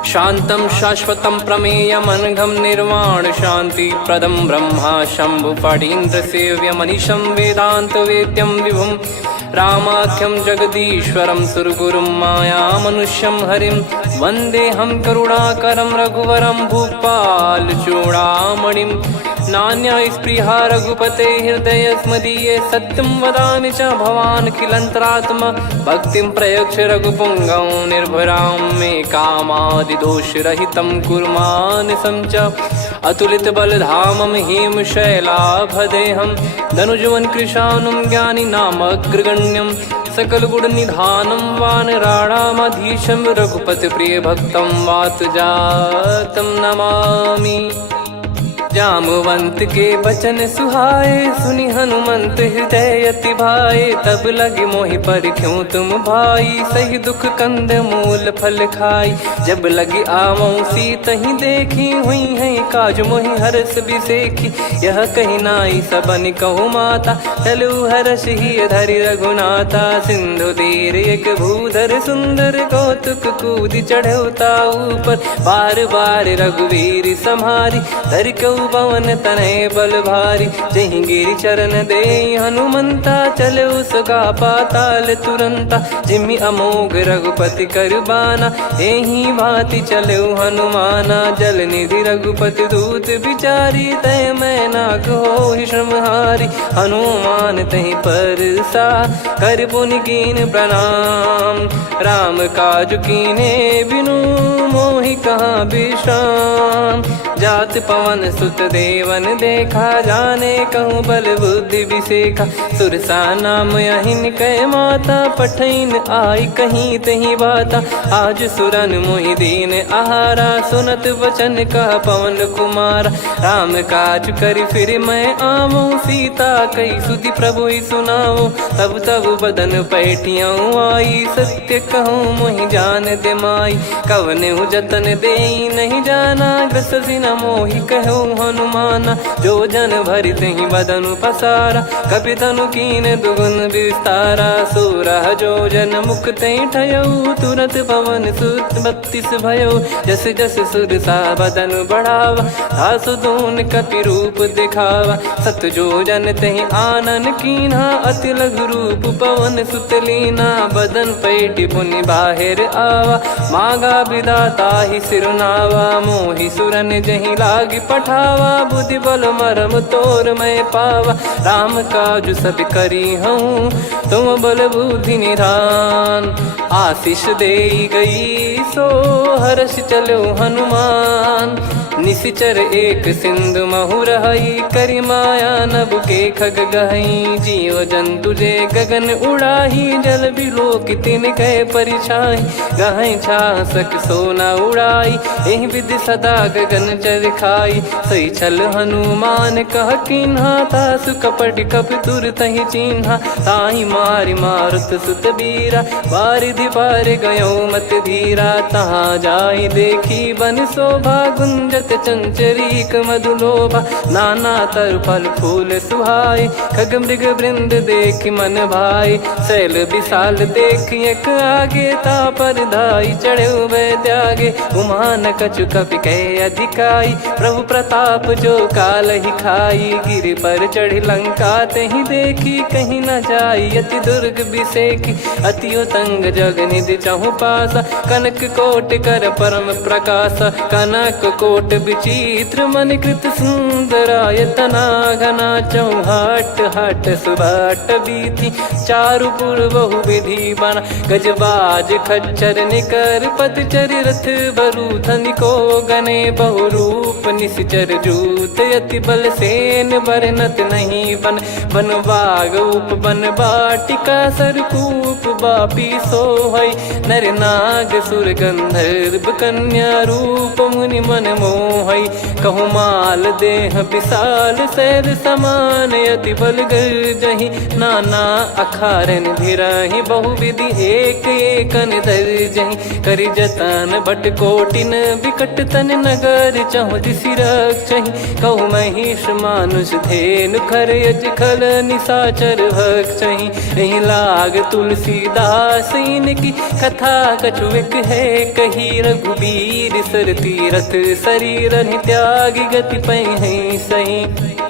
शांतं शाश्वतं प्रमेयमनघं निर्वाण शांति प्रदं ब्रह्मा शंभु फणीन्द्र सेव्यमनिशं वेदांत वेद्यं विभुं रामाख्यं जगदीश्वरं सुरगुरुं मायामनुष्यं हरिं वन्देऽहं करुणाकरं रघुवरं भूपाल चूडामणिं। नान्यस्पृहा रघुपते हृदय स्मदीये सत्यं वदामि च भवान् खिलन्तरात्मा भक्तिं प्रयच्छ रघुपुङ्गं निर्भरां मे कामादिदोषरहितं कुर्मानसं च अतुलितबलधामं हेमशैलाभदेहं धनुजवन् कृशानुं ज्ञानिनामग्रगण्यं सकलगुणनिधानं वानराणामधीशं रघुपतिप्रियभक्तं वातजातं नमामि। जामवंत के बचन सुहाए सुनि हनुमंत हृदय अति भाए तब लगे मोहि पर क्यों तुम भाई सही दुख कंद मूल फल खाई। जब लगे आवों सीत ही देखी हुई है काज मोहि हरस बिसेखी यह कही नाई सबन कहु माता चलु हरस ही धरि रघुनाथा। सिंधु तीर एक भूधर सुंदर कौतुक कूद चढ़ौता ऊपर बार बार रघुवीर सम्हारी धरि कऊ पवन तनय बल भारी। जहीं गिरि चरण दे हनुमंता चले उसका पाताल तुरंता जिमि अमोघ रघुपति कर बाना एही भांति चले हनुमाना। जल निधि रघुपति दूत बिचारी तय मैं नाग हो श्रमहारी हनुमान तहीं पर सा कर पुनि कीन प्रणाम राम काज कीने बिनु मोहि कहाँ विश्राम। जात पवन सुत देवन देखा जाने कहूँ बल बुद्धि विसेखा सुरसा नाम यहिन कै माता पठैन आई कहीं तहीं बाता। आज सुरन मोहि दीन आहारा सुनत वचन कह पवन कुमारा। राम काज कर फिर मैं आवूं सीता कई सुधि प्रभु ही सुनाऊं तब तब बदन पैठियाँ आई सत्य कहूँ मोहि जान दे माई। कवने जतन दे नहीं जाना ग्रसि न मोहि कहूँ हनुमाना। जो जन भरि तहि बदनु पसारा कपि तनु कीन दुगुन विस्तारा। सोरह जो जन मुख तहि ठयऊ तुरत पवन सुत 32 भयऊ जस जस सुरसा बदन बढ़ावा दासु दून कपि रूप दिखावा। सत जो जन तहि आनन कीन्हा अति लघु रूप पवन सुत लीना। बदन पैटि पुनि बाहिर आवा मागा विदाता ही सिरुनावा। मोहि सुरन जहि लागी पठावा बुद्धि बल मरम तोर मैं पावा। राम काज सब करी हूँ तुम बल बुद्धि निधान आशीष दे गई सो हर्ष चलो हनुमान। निशिचर एक सिंधु महु रही करी माया नभ के खग गहई। जीव जंतु जे गगन उड़ाही जल बिलो तिन गए परिछाई। गहई छासक सोना उड़ाई एहि विधि सदा गगन चर खाई। सही छल हनुमान कह कीन्हा तासु कपट कप तुर तहि चिन्हा। ताहि मारि मारुत सुत बीरा बारिधि पार गयो मत धीरा। तहाँ जाई देखी बन शोभा गुंजत चंचरीक मधुलोभा। नाना तर फल फूल सुहाई खग मृग वृंद देख मन भाई। शैल विशाल देख एक आगे ता पर धाई चढ़े त्यागे। उमान कछु कपि कहे अधिकाई प्रभु प्रताप जो काल ही खाई। गिर पर चढ़ी लंका तहि देखी कहीं न जाई अति दुर्ग बिसेखी। अति उतंग जग निधि चहु पासा कनक कोट कर परम प्रकाश। कनक कोट विचित्र मन कृत सुंदरायतना घना। चौहाट हाट सुबाट बीथी चारु पुर बहु विधि बना। गजबाज खच्चर निकर पदचर रथ बरु धनिको गने बहु रूप निश्चर जूत। यति बल सेन बरनत नहीं बन बन बाग उप बन बाटिका सरकूप बापी सोहई। नर नाग सुर गंधर्व कन्या रूप मुनि मन मोहई। कहु माल देह विशाल सैर समान यति बल गर्जहि। नाना अखारन भिराहि बहु विधि एक एकन दर्जहि। करि जतन बट कोटिन विकट तन नगर चहु सिरक चही कहु महिष मानुष धेनु खर यज खल निशाचर भक चही यही लाग तुलसीदास इनकी कथा कछुक है कही रघुबीर सर तीरथ शरीर त्यागी गति पै है सही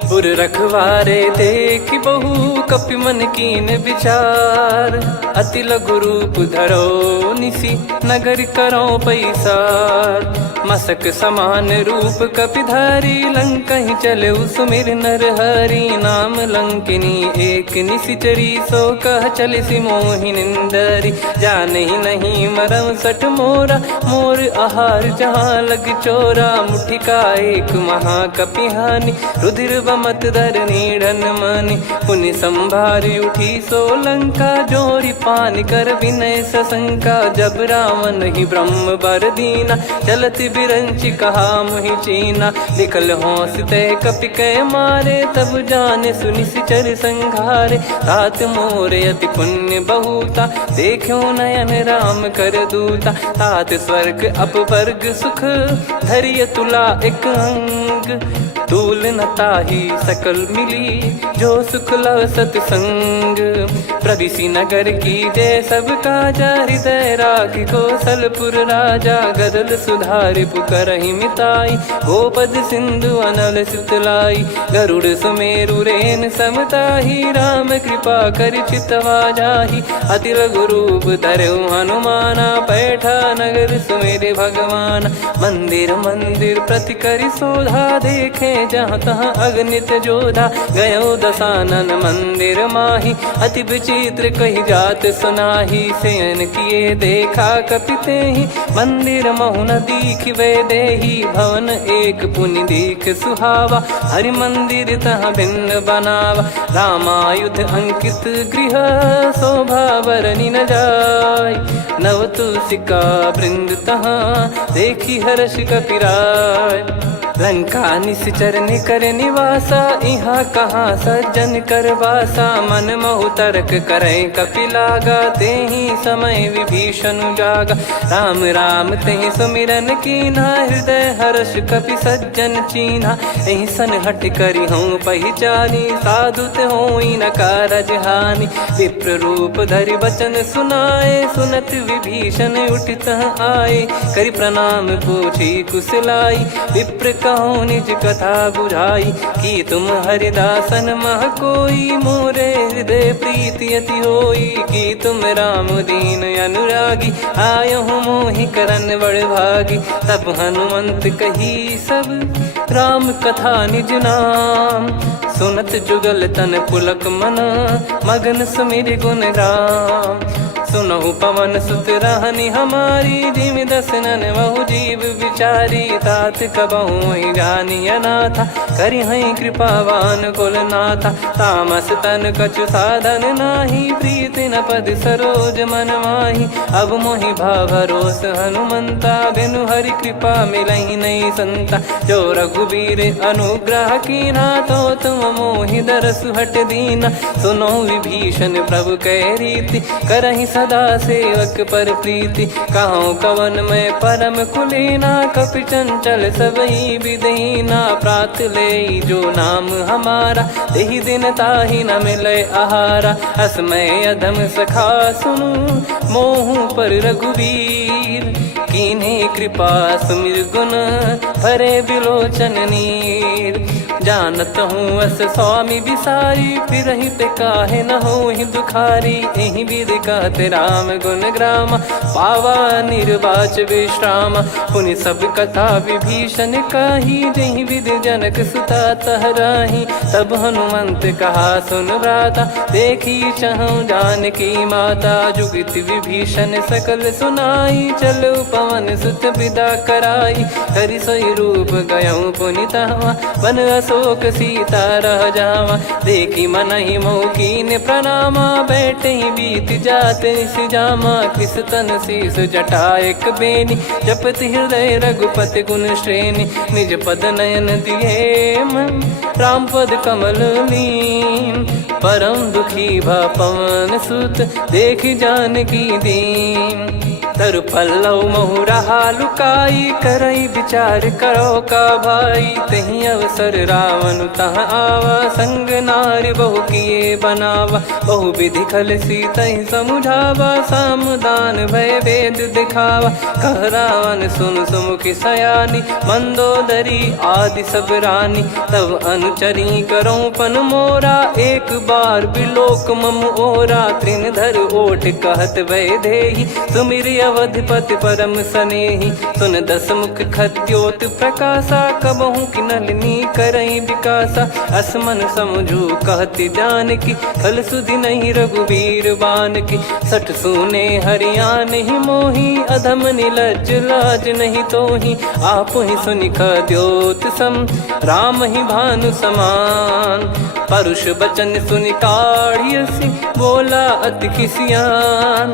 पुर रखवारे देख बहु कपि मन कीन विचार अति लघु रूप धरो निसी नगर करो पैसार मसक समान रूप कपिधारी लंका ही चले सुमिर नर हरि नाम लंकिनी एक निशिचरी सो कह चले सी मोहि निंदरी जान ही नहीं मरम सठ मोरा मोर आहार जहाँ लग चोरा मुठिका एक महाकपिहानी रुधिर बमत धर नीढ़न मानी पुनि संभारी उठी सो लंका जोरी पान कर विनय सशंका जब रावण ही ब्रह्म बर दीना चलत बिरंची कहा मुहि चीना निकल होंस तय कपि कै मारे तब जाने सुनि सिचर संघारे तात मोरे अति पुण्य बहुता देखो नयन राम कर दूता तात स्वर्ग अपवर्ग सुख धैर्य तुला एक अंग तूल न ताही सकल मिली जो सुख लव सतसंग प्रविसी नगर की जय सब काजा हृदय राखी कौशलपुर राजा गदल सुधारि पुकरहि मिताई गोपद सिंधु अनल सितलाई गरुड़ सुमेरु रेन समताही राम कृपा कर चितवा जाही अति लघु रूप धरऊ हनुमाना बैठा नगर सुमेरे भगवान मंदिर मंदिर प्रति करि शोधा देखे जहाँ तहाँ अगणित जोधा गयो दशानन मंदिर माही अति विचित्र कही जात सुनाही शयन किए देखा कपिते ही मंदिर महु न दीख वे देही भवन एक पुनि दीख सुहावा हरि मंदिर तहाँ भिन्न बनावा रामायुध अंकित गृह शोभा बरनी न जाय नव तुलसिका वृंद तहाँ देखी हर्ष कपिराय लंका निश्चर निकर निवासा यहाँ कहाँ सज्जन कर वासा मन महु तर्क करे कपिलागा ते ही समय विभीषण जागा राम राम ते सुमिरन कीना हृदय हर्ष कपि सज्जन चीन्हा यही सन हट करी हूँ पहचानी साधु ते होई न कारज हानि विप्र रूप धरि वचन सुनाए सुनत विभीषण उठित आए करि प्रणाम पूछी कुशलाई विप्र कहो निज कथा बुझाई कि तुम हरिदासन मह कोई मोरे हृदय प्रीति अति होई कि तुम राम दीन अनुरागी आयो हूँ मोहि करन बड़ भागी तब हनुमंत कही सब राम कथा निज नाम सुनत जुगल तन पुलक मन मगन सुमिर गुण राम सुनहु पवन सुत रहनी हमारी जिमि दसनन बहु जीव विचारी तात कबहु ही जानी अनाथा करि हई कृपावान कुल नाथा तामस तन कछु साधन नाही प्रीति न पद सरोज मन माही अब मोहि भाव भरोस हनुमंता बिनु हरि कृपा मिलहि नहीं संता जो रघुबीर अनुग्रह कीना तो तुम मोहि दरसु हट दीना सुनो विभीषण प्रभु कह रीति करहि सदा सेवक पर प्रीति कहूँ कवन में परम कुलीना कपि चंचल सबई विदहीना प्रात ले जो नाम हमारा तेहि दिन ताहि न मिले आहारा असमय अधम सखा सुनु मोहु पर रघुवीर कीन्हे कृपा सुमिर गुण भरे बिलोचन नीर जानत हूँ अस स्वामी बिसारी फिर ही ते काहे न हो ही दुखारी यही विध कहते राम गुण ग्राम पावा निर्वाच विश्राम पुनि सब कथा विभीषण काही जही विध जनक सुता तहराही तब हनुमंत कहा सुन भ्राता देखी चहु जानकी माता जुगित विभीषण सकल सुनाई चलो पवन सुत विदा कराई हरि सोई रूप गयऊ पुनितवा वन अशोक सीता रह जावा देखी मन ही मौकीन प्रणामा बैठे ही बीत जाते जामा किस तन शीस जटा एक बेनी जपति हृदय रघुपति गुण श्रेणी निज पद नयन दिए मन राम पद कमल लीन परम दुखी भा पवन सुत देखी जानकी दीन तरु पल्लव महु रहा लुकाई, करई विचार करो का भाई। तही अवसर रावण तह आवा, संग नारी बहु किए बनावा। बहु विधि खल सीतहि समुझावा, सामदान भय वेद दिखावा। कह रावण सुन सुमुखी सयानी, मंदोदरी आदि सब रानी। तब अनुचरी करो पन मोरा, एक बार बिलोक मम ओरा। त्रिनधर ओठ कहत भय देहि, सुमिर अवधिपति परम सनेहि। सुन दस मुख खद्योत प्रकाशा, कबहु की नलिनी करई विकासा। असमन समझू कहती जान की, फल सुधि नहीं रघुवीर बान की। सठ सुने हरियाण ही मोही, अधम निलज्ज लाज नहीं तोही। आप ही सुनि खद्योत सम, राम ही भानु समान। परुष बचन सुनि काढ़ियसि, बोला अति किसियान।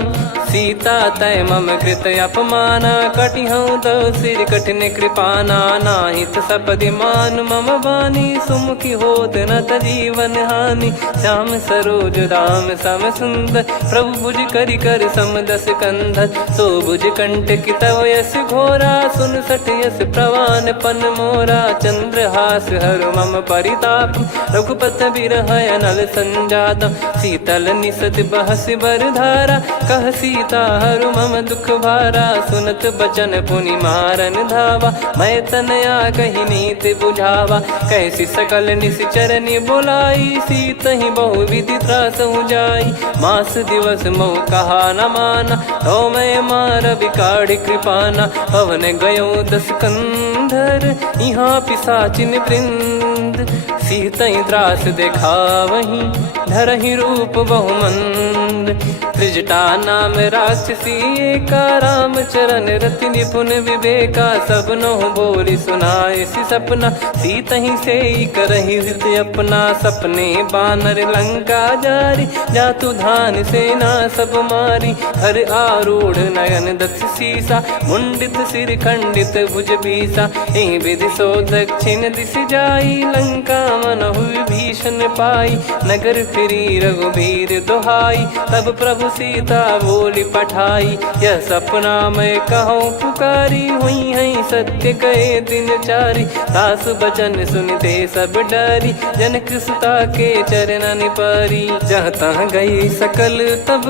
सीता तय मम कृत अपमाना, कटिहऊँ तव सिर कठिन कृपाना। नाहित सपदि मान मम बानी, सुमुखी होत न जीवन हानि। श्याम सरोज राम सम सुंदर, प्रभु भुज करि कर सम दस कंधर। सो भुज कंटक तव यस घोरा, सुन सठ यस प्रवान पन मोरा। चंद्रहास हर मम परिताप, रघुपत बिरह अनल संजात। शीतल निसत बहस बरधारा, कह सीता हरु मम दुख भारा। सुनत बचन पुनि मारन धावा, मैं तनया कही नीति बुझावा। कैसी सकल निश्चरनि बुलाई, सीतहि बहु विधि त्रासहु जाई। मास दिवस मोह कहा न माना, तो मैं मार बिकाढ़ कृपाना। पवन गयो दस कंधर, यहाँ पिशाचिन वृंद। सीतहि त्रास देखावहीं, धरहि रूप बहुमंद। त्रिजटा नाम राक्षसी एका, राम चरण रति निपुण विवेका। सब नहुँ बोली सुनाए सि सपना, सीतहि सेई करहि हृद अपना। सपने बानर लंका जारी, जातु धान सेना सब मारी। हर आरूढ़ नयन दक्ष सीसा, मुंडित सिर खंडित भुज बीसा। एहि विधि सो दक्षिण दिश जाई, लंका मनहु भीषण पाई। नगर फिरी रघुबीर दुहाई, तब प्रभु सीता बोली पठाई। यह सपना मैं कहूँ पुकारी, हुई है सत्य कहे दिन चारी। सास बचन सुनते सब डरी, जनक सुता के चरण परी। जहाँ तहाँ गई सकल तब,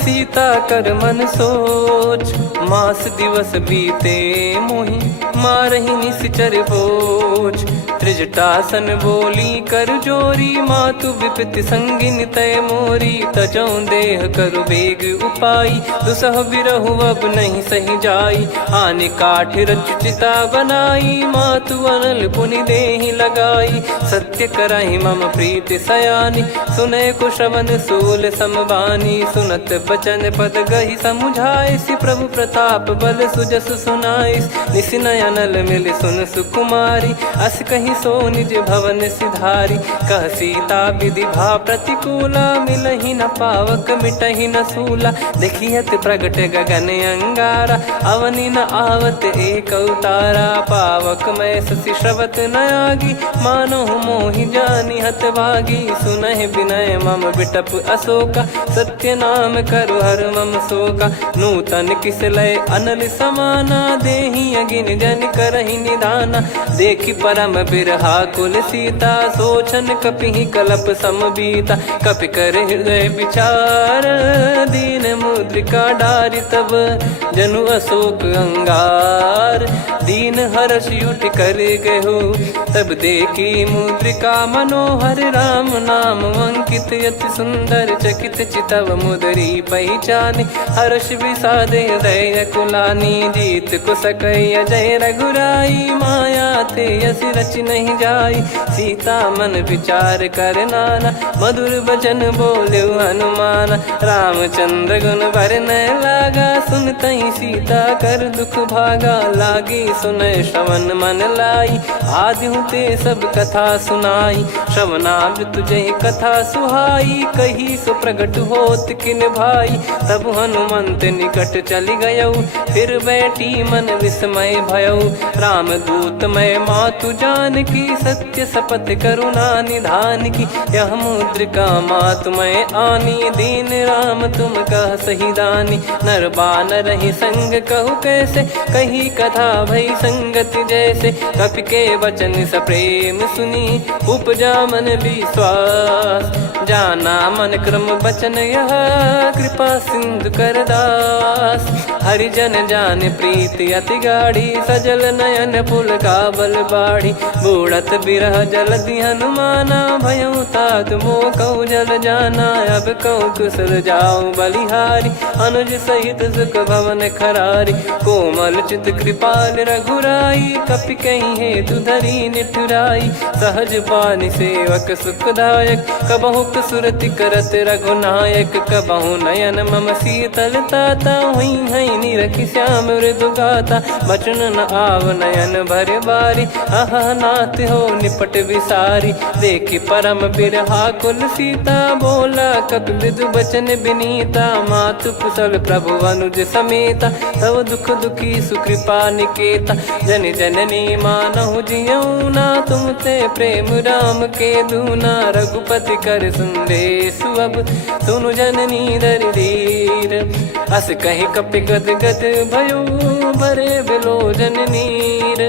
सीता कर मन सोच। मास दिवस बीते मोहि, मारहि निश्चर बोझ। त्रिजटासन बोली कर जोरी, मातु विपति संगिन तय मोरी। तजौ देह करु बेग उपाई, दुसह बिरहु अब नहीं सही जाई। आने काठ रचिता बनाई, मातु अनल पुनि देहि लगाई। सत्य करहि मम प्रीति सयानी, सुनय को श्रवण सूल समबानी। सुनत बचन पद गहि समुझाइसि, प्रभु प्रताप बल सुजस सुनाइस। निसिनय अनल मिल सुन सुकुमारी, अस कहि सो निज भवन सिधारी। कह सीता विधि भा प्रतिकूला, मिलहि न पावक मिटहि न सूला। देखियत प्रगट गगन अंगारा, अवनि न आवत एक अवतारा। पावक मैं शशि श्रवत न आगी, मानो मोहि जानि हत भागी। सुनहि विनय मम बिटप अशोका, सत्य नाम करु हर मम शोका। नूतन किस लय अनल समाना, देहि अगिन जन करहि निदाना। देखि परम बिरहा कुल सीता, सोचन कपिहि कलप समबीता। कपि कर हृदय विचार, दीन मुद्रिका डारि तब। जनु अशोक अंगार, दीन हर्ष उठ कर गहु। तब देखी मुद्रिका मनोहर, राम नाम अंकित अति सुंदर। चकित चितव मुदरी पहचानी, हर्ष विषाद हृदय कुलानी। जीत को सकय जय रघुराई, माया थे यस रच नहीं जाई। सीता मन विचार कर नाना, मधुर वचन बोले हनुमान। रामचंद्र गुण वरन लागा, सुनतहि सीता कर दुख सुभागा लागी, सुने श्रवण मन लाई। आदि ते सब कथा सुनाई, श्रवणामृत जय कथा सुहाई। कही सो प्रगट होत किन भाई, तब हनुमंत निकट चली गयऊ। फिर बैठी मन विस्मय भयऊ, राम दूत मैं मातु जान की। सत्य शपथ करुणा निधान की, यह मुद्रिका मातु मैं आनी। दीन राम तुम कह सही दानी, नर बानर ही संग कहु कैसे। कही कथा भई संगति जैसे, कपि के वचन स प्रेम सुनी। उपजा मन विश्वास, जाना मन क्रम बचन यह। कृपा सिंधु कर दास, हरिजन जान प्रीति अति गाढ़ी। सजल नयन पुलकाबल बाढ़ी, बूढ़त बिरह जलधि हनुमाना। भयउ तात मोह कहु जल जाना, अब कहु कुशल जाऊं बलिहारी। अनुज सहित सुख भवन खरारी, कोमल चित कृपाल रघुराई। कपि कहीं हेतु धरी निठुराई, सहज पानि सेवक सुखदायक। कबहु सुरति करत रघुनायक, कबहु नयन मम शीतलता। हुई हई निरखि श्याम मृदु गाता, बचन न आव नयन भर बारी। अह नाथ हो निपट विसारी, देखि परम बिरहा कुल सीता। बोला कपि मृदु बचन बिनीता, मातु कुशल प्रभु अनुज समेता। तव दुख दुखी सुकृपा निकेता, जन जननी मानहु जियऊ ना। तुम ते प्रेम राम के दूना, रघुपति कर संदेशु अब सुनु जननी दर धीर। अस कहीं कपि गद गद भयो, भरे बिलोचन नीर।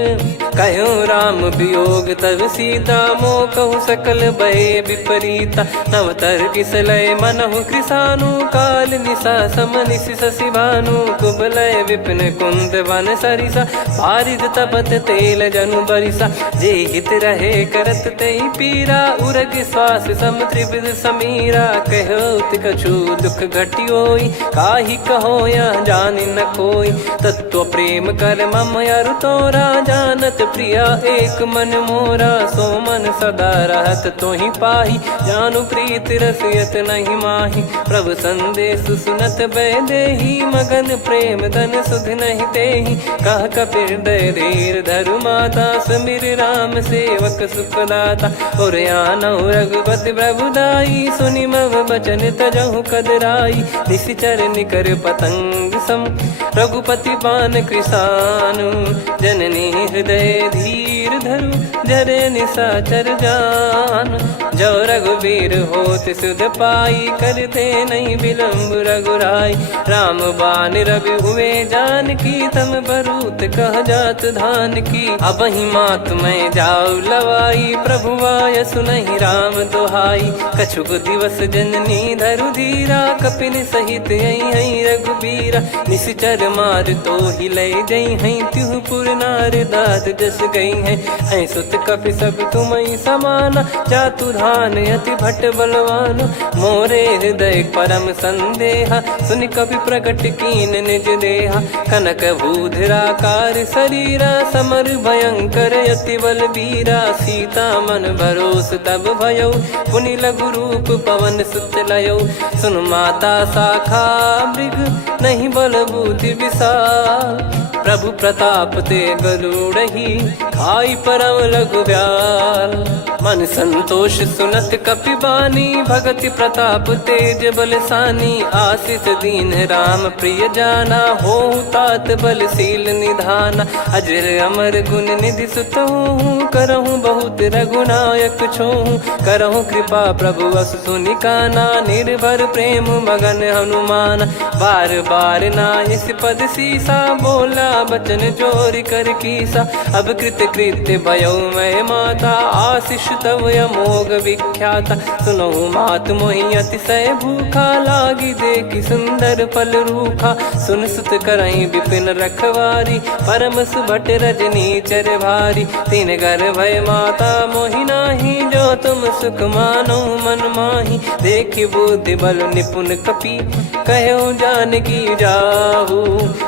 कहूँ राम वियोग तब सीता, मोह कहूँ सकल भय विपरीता। नवतर किसलय मनहु कृसानु, काल निशा समनिशि शशि भानु। कुबलय विपिन कुंद वन सरिसा, पारिद तपत तेल जनु बरिसा। जे हित रहे करत तेहि पीरा, उरग श्वास सम त्रिविध समीरा। कहो कछु दुख घटियोई, काहि कहो या जानि न कोई। तत्व प्रेम कर मम अरु तोरा, जानत प्रिया एक मन मोरा। सो मन सदा रहत तोहि पाहि, जानु प्रीत रसियत नहीं माहि। प्रभु संदेश सुनत बैदेहि, मगन प्रेम धन सुध नहीं तेहि। कह कपि हृदय धीर धरु माता, सुमिर राम सेवक सुखदाता। और आनहु रघुपति प्रभुदाई, सुनि मम बचन तजहु कदराई। निशिचर निकर पतंग सम, रघुपति पान कृसानु। जननी हृदय धीर धरु, जरे निशाचर जान। जो रघुवीर होत सुध पाई, करते नहीं विलम्ब रघुराई। राम बान रवि हुए जानकी, तम बरूत कह जात धान की। अब ही मात मैं जाऊ लवाई, प्रभु आय सुनहि राम दोहाई। कछुक दिवस जननी धरु धीरा, कपिन सहित आई रघुबीरा। निशिचर मार तो ही ले जई हैं, तिहु पुर नार दाद जस गई हैं। सुत कपि सब तुमई समाना, जातु धान अति भट बलवान। मोरे हृदय परम संदेहा, सुनि कपि प्रकट कीन निज देहा। कनक भूधराकार शरीरा, समर भयंकर अति बलबीरा। सीता मन भरोस तब भयऊ, पुनि लघु रूप पवन सुत लयऊ। सुन माता शाखा मृग, नहीं बल बुद्धि विशाल। प्रभु प्रताप ते गरुड़हि, खाई परम लघु ब्याल। मन संतोष सुनत कपि बानी, भगति प्रताप तेज बलसानी। आशीष दीन राम प्रिय जाना, होहु तात बलशील निधाना। अजर अमर गुण निधि सुतहु, करहु बहुत रघुनायक छोहु। करहु कृपा प्रभु अस सुनि काना, निर्भर प्रेम मगन हनुमान। बार बार नायस पद सीसा, बोला बचन चोरी कर कीसा। अब कृत कृत्य भयऊ मैं माता, आशीष तव अमोघ विख्याता। सुनहु मात मोहि अतिशय भूखा, लागी देखि सुंदर फल रूखा। सुन सुत करई विपिन रखवारी, परम सुभट रजनी चर भारी। तीन घर भय माता मोहि नाही, जो तुम सुख मानो मन माही। देखि बुद्धि बल निपुण कपि, कहु जानकी जाहू।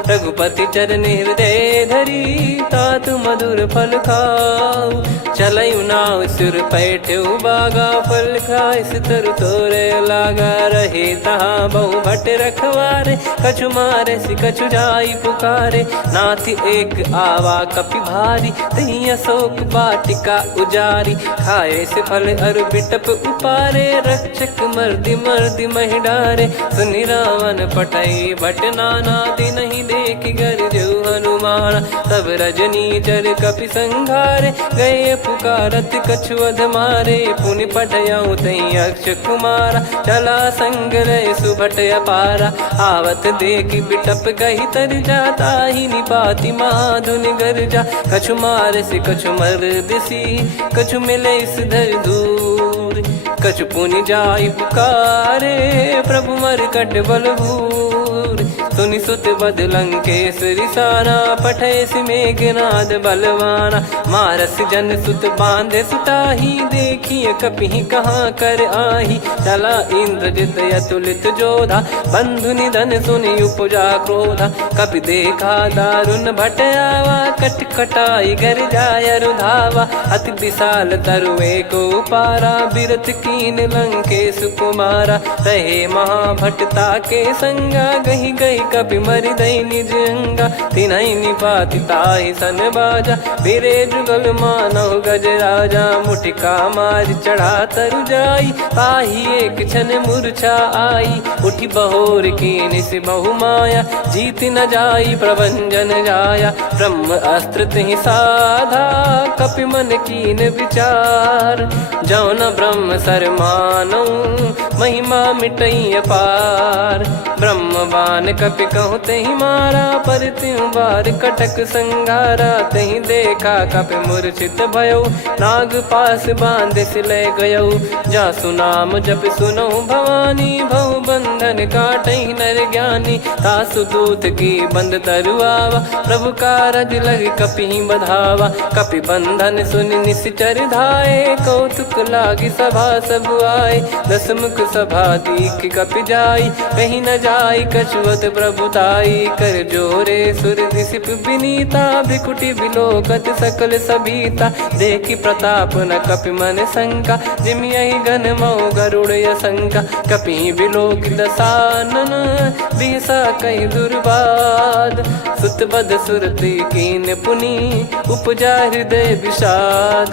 रघुपति चरण हृदय धरी तात मधुर फल खाऊ। चलयु नाव सिर पैठ्यु बागा फल खाए सितर तोरे लागा। रहे तहाँ बहु भट रखवारे कछु मारे सि कछु जाई पुकारे। नाथ एक आवा कपि भारी तही अशोक वाटिका उजारी। खाए से फल अरु बिटप उपारे रक्षक मर्दि मर्दि महि डारे। सुनि रावण पटई भट नाना नहीं देखि गर जो हनुमान। तब रजनी चर कपि संघारे गए पुकारत कछु अध मारे। पुनि पटयऊ तई अक्ष कुमारा चला संग रहे सुभट अपारा। आवत देखि बिटप गही तर जाता ही निपाति महाधुनि गर्जा। कछु मार से कछु मर्द सी कछु मिले इस धर दूर। कछु पुनि जाई पुकारे प्रभु मरकट बलभूर। सुनि सुत बद लंकेश्वरी साना पठय मेघनाद बलवाना। मारस जन सुत बांधे सुताही देखिए कपि कहाँ कर आही। चला इंद्रजित अतुलित जोधा बंधु निधन सुनि उपजा क्रोधा। कपि देखा दारुण भट आवा कट कटाई घर जाय रुधावा। अति विशाल तरुए को पारा बिरत कीन लंकेश कुमारा। रहे महाभटता के संगा गही गही कपि मरि दई निज अंगा। तिन्हि निपाति ताहि सन बाजा फिरे जुगल मानव गज राजा। मुटिका मार चढ़ा तरु जाई ताहि एक क्षण मूर्छा आई। उठी बहोर कीन से बहु माया जीत न जाई प्रभंजन जाया। ब्रह्म अस्त्र तिहि साधा कपि मन कीन विचार। जौ न ब्रह्म सर मानौ महिमा मिटई अपार। ब्रह्मवान कपि कहु तहि मारा पर त्यों बार कटक संगारा। तहि देखा कपि मूर्छित भयो नाग पास बांध सिले गयो। जा सुनाम जप सुनहु भवानी भव बंधन काटहि नर ज्ञानी। तासु दूत की बंद तरुआवा प्रभु कारज लग कपि बधावा। कपि बंधन सुनि निश्चर धाये कौतुक लागी सभा सब आए। दस मुख सभा दीख कपि जाई कहीं न जाई कछुअत प्रभुताई। कर जोरे सुर दिसिप विनीता भ्रिकुटि बिलोकत सकल सबीता। देखि प्रताप न कपि मन शंका जिमियहि गन मऊ गरुड़ असंका। कपि बिलोक दसानन बिहसा कहि दुर्बाद। सुत बद सुरति कीन पुनि उपजा हृदय विषाद।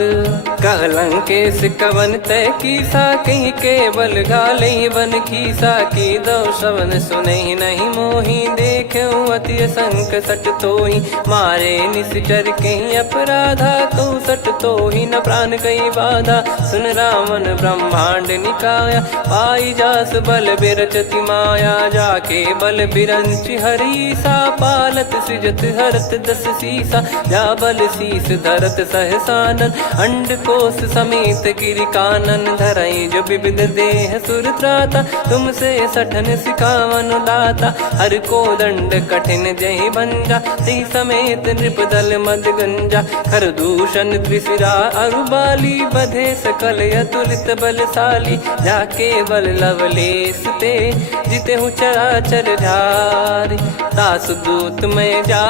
कहलंकेश कवन तय कीसा कहीं केवल घाले बन खीसा। की दो श्रवण सुनहि नहीं मोहि देखऊं अति संक सट तोहि। मारे निश्चर कहीं अपराधा कहूँ सट तोहि न प्राण कहीं बाधा। सुन रावण ब्रह्मांड निकाया पाई जास बल बिरचति माया। जाके बल बिरंच हरीसा पालत सृजत हरत दस सीसा। जा बल शीस धरत सहसानन अंड कोश समेत गिरि कानन। धरई जो विविध देह सुर त्राता तुमसे सठन सिखावन दाता। हर को दंड कठिन जहि भंजा ती समेत नृप दल मद गंजा। खर दूषण त्रिशिरा अरुबाली बधे सकल अतुलित बलशाली। जाके बल लवलेस ते जिते हूँ चराचर झारी। दास दूत में जा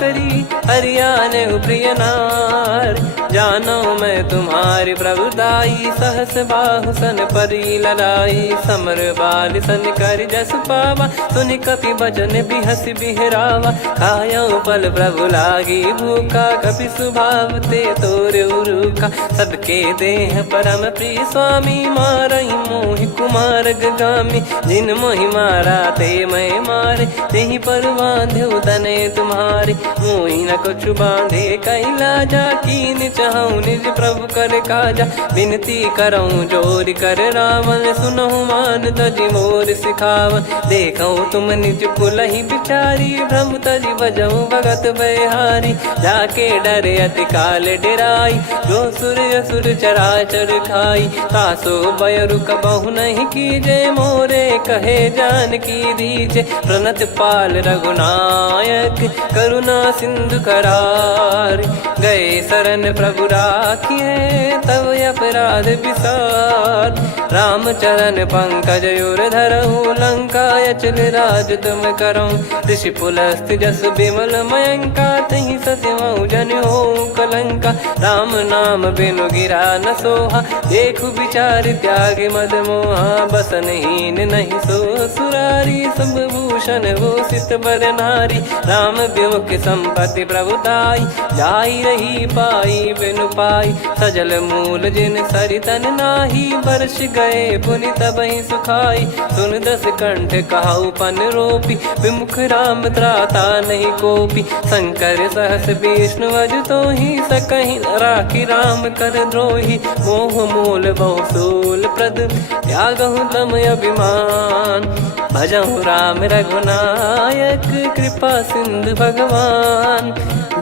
करी हरियाने प्रिय नार। जानो मैं तुम्हारी प्रभुताई सहस बाहु सन परी लड़ाई। समर बाल सन कर जस पावा सुनि कपि भजन बिहस बिहरावा। खायो पल प्रभु लागी भूखा कपि स्वभाव ते तोरे उरुखा। सबके देह परम प्रिय स्वामी मारई मोहि कुमार गगामी। जिन मोहि मारा ते मैं मारे तेहि पर बांधो तने तुम्हारे। मोहि न कछु बांधे कैला जा कीन चाहूं निज प्रभु कर काजा। विनती करऊं जोर कर रावण सुनहु मान तजि मोर सिखावन। देखऊं तुम निज कुलहि बिचारी भ्रम तजि बजऊं भगत बहारी। जाके डरे अति काल डेराई जो सुर असुर चराचर खाई। तासो भय रुक बहु नहीं कीजे मोरे कहे जान की दीजे। प्रणत पाल रघुनायक करुणा सिंधु करार। गए शरण प्रभु राखिए तब अपराध विसार। राम चरण पंकज उर धरऊ लंका अचल राज तुम करऊँ। ऋषि पुलस्त जस बिमल मयंका तहि ससिमऊ जन हो कलंका। राम नाम बिनु गिरा न सोहा देखु विचार त्याग मद मोहा। बसनहीन नहीं सो सुरारी सब भूषण भूषित बर नारी। राम विमुख संपत्ति प्रभुताई जाई रही पाई बिनु पाई। सजल मूल जिन सरितन नाही बरस गए पुनि तबहि सुखाई। सुन दस कंठ कहाऊ पन रोपी विमुख राम त्राता नहीं कोपी। शंकर सहस विष्णु अज तो ही सकहि न राखी राम कर द्रोही। मोह मूल बहु सूल प्रद त्यागहु तम अभिमान। भजहु राम रघुनायक कृपा सिंधु भगवान।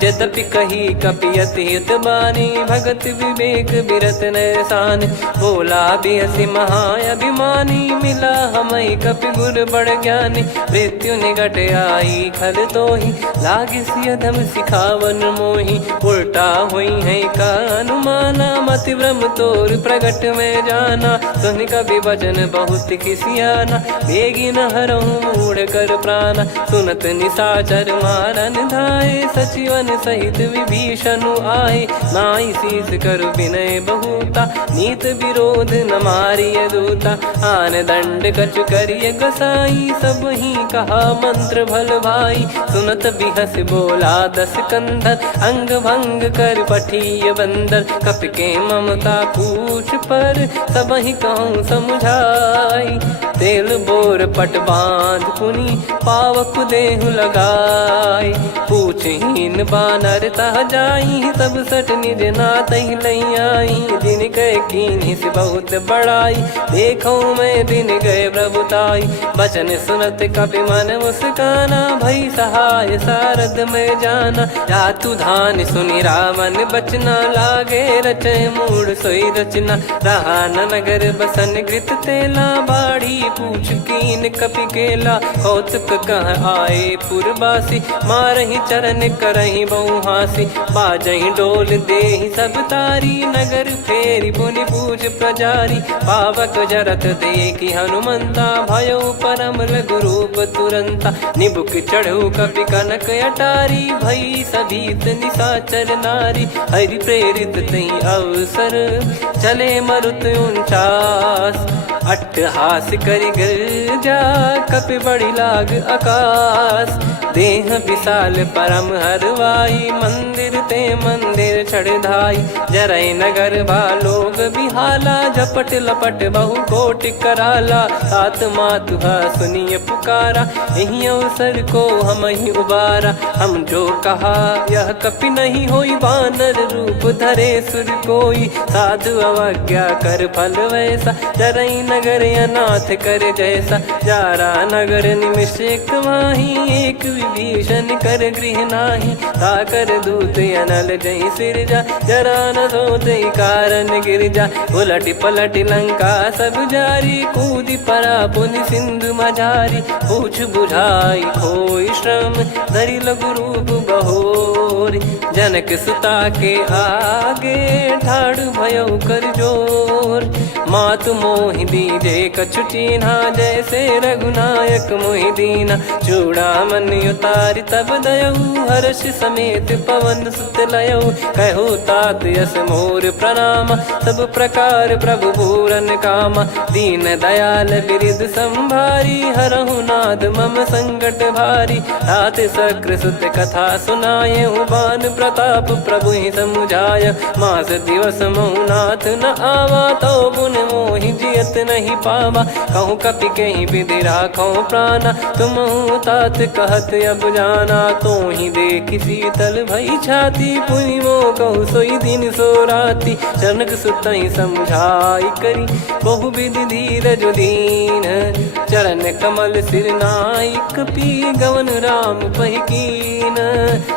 यद्यपि कही कपियति हित बानी भगत विवेक बिरत नैसान। बोला बिहसी महाअभिमानी मिला हमई कपि गुर बड़ ज्ञानी। मृत्यु निकट आई खल तोहि लागे सियधम सिखावन मोहि। उल्टा हुई है का अनुमाना मति भ्रम तोर प्रगट में जाना। सुन कवि वचन बहुत खिसियाना बेगी न हरहु मूढ़ कर प्राणा। सुनत निशाचर मारन धाये सचिवन सहित विभीषणु आए। नाई शीस कर विनय बहुता नीत विरोध न मारिय दूता। आन दंड कछु करिय गसाई सब ही कहा मंत्र भल भाई। सुनत बिहस बोला दस कंधर अंग भंग कर पठिय बंदर। कपि के ममता पूछ पर सब ही कहूँ समझाई। तेल बोर पट बांध पुनि पावक देहु लगाई। पूछहीन बानर तह जाई सब सट निज नातहि लई आई। दिन गए कीन्ही से बहुत बड़ाई देखो मैं दिन गए प्रभुताई। बचन सुनत कपि मन मुस्काना भई सहाय सारद में जाना। जातु धान सुनि रामन बचना लागे रचे मूड सोई रचना। रहा न नगर बसन घृत तेला बाड़ी पूछ कीन कपि केला। कौतुक कह आए पुरबासी मारहि चरण करहि बहु हासी। बाजहि डोल देहि सब तारी नगर फेरी पुनि पूज प्रजारी। पावक जरत देखि हनुमंता भयो परम लघु रूप तुरंता। निबुक चढ़ऊ कपि कनक अटारी भई सभीत निशाचर नारी। हरि प्रेरित तई अवसर चले मरुत 49। अट्टहास करि गिरजा कपि बड़ी लाग आकाश। देह विशाल परम हरवाई मंदिर ते मंदिर चढ़धाई। जरई नगर भालोग बिहाला झपट लपट बहु कोटि कराला। सात मातुहा सुनिय पुकारा यही अवसर को हम ही उबारा। हम जो कहा यह कपि नहीं होई बानर रूप धरे सुर कोई। साधु अवज्ञा कर फल वैसा जरई नगर अनाथ कर जैसा। जारा नगर निमिष एक माही एक विभीषण कर गृह नाही। ताकर दूत अनल जय सिरजा जरा न सोते कारण गिरजा। उलट पलट लंका सब जारी कूदी परा पुनि सिंधु मझारी। पूछ बुझाई खोई श्रम धरि लघु रूप बहोरी। जनक सुता के आगे ठाड़ भयो कर जोर। मातु मोहि दीजे कछु चीन्हा जैसे रघुनायक मोहि दीना। चूड़ामणि उतारि तब दयऊ हर्ष समेत पवन सुत लयऊ। कहु तात यस मोर प्रणाम सब प्रकार प्रभु पूरन कामा। दीन दयाल बिरिद संभारी हरहु नाद मम संकट भारी। तात सक्र सुत कथा सुनायहु बान प्रताप प्रभु ही समुझाय। मास दिवस महु नाथ न आवा तो पुन मोहि जियत नहीं पावा। कहूँ कपि कहीं विधि राखो प्राणा तुम तात कहत अब जाना। तो ही देख शीतल भई छाती पुनि मो कहु सोई दिन सो राती। जनक सुतहि समझाई करी बहु विधि धीरज दीन। चरण कमल सिर नाइक पी गवन राम पहिकीन।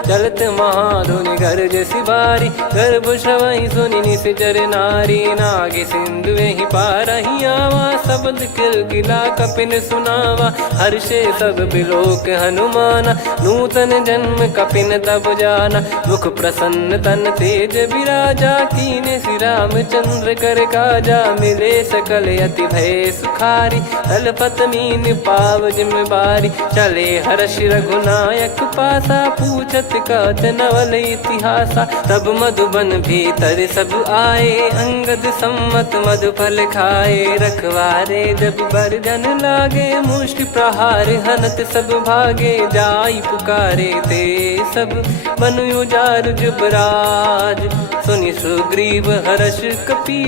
चलत महाधुनि गरज सिबारी गर्भ श्रवहि सुनि निश्चर नारी। नागे सिंधु नहीं पा रही आवा, शब्द किलकिला कपिन सुनावा। हर्षे सब बिलोक हनुमाना, नूतन जन्म कपिन तब जाना। मुख प्रसन्न तन तेज विराजा, कीने श्री रामचंद्र कर काजा। मिले सकल अति भय सुखारी, तलपत मीन पाव जिम्मेवारी। चले हर्ष रघुनायक पासा, पूछत कहत नवल इतिहासा। तब मधुबन भीतर सब आए, अंगद सम्मत मधुफल खाए। रखवारे जब बरजन लागे, मुष्टि प्रहार हनत सब भागे। जाई पुकारे ते सब बनु उजार जुबराज। सुनि सुग्रीव हर्ष कपि,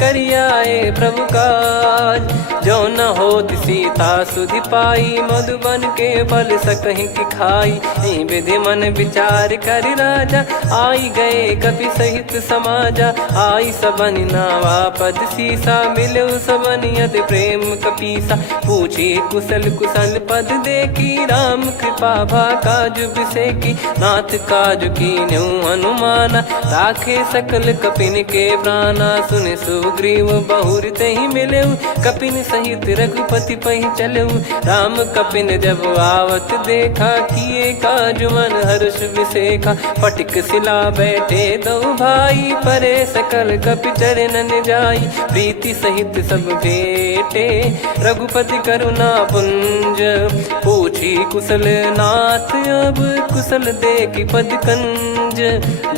करियाए प्रभु काज। जो न होत सीता सुधि पाई, मधुबन के फल सकहि की खाई। विधि मन विचार कर राजा, आई गए कपि सहित समाजा। आई सबनि नावा पद सीसा, मिलो सबनि अति प्रेम कपीसा। पूछी कुशल कुशल पद देखी, राम कृपा भा काज बिसेकी। नाथ काज कीन्हु हनुमाना, राखे सकल कपिन के प्राणा। सुन सुग्रीव बहुर तेहि मिलेउ, कपिन सहित रघुपति पहि चलेउ। राम कपिन जब आवत देखा, किए काज मन हर्ष विसेखा। फटिक सिला बैठे दो भाई, परे सकल कपि चरणन जाई। प्रीति सहित सब भेटे, रघुपति करुणा पुंज। पूछी कुशल नाथ, अब कुशल देखि पद कंज।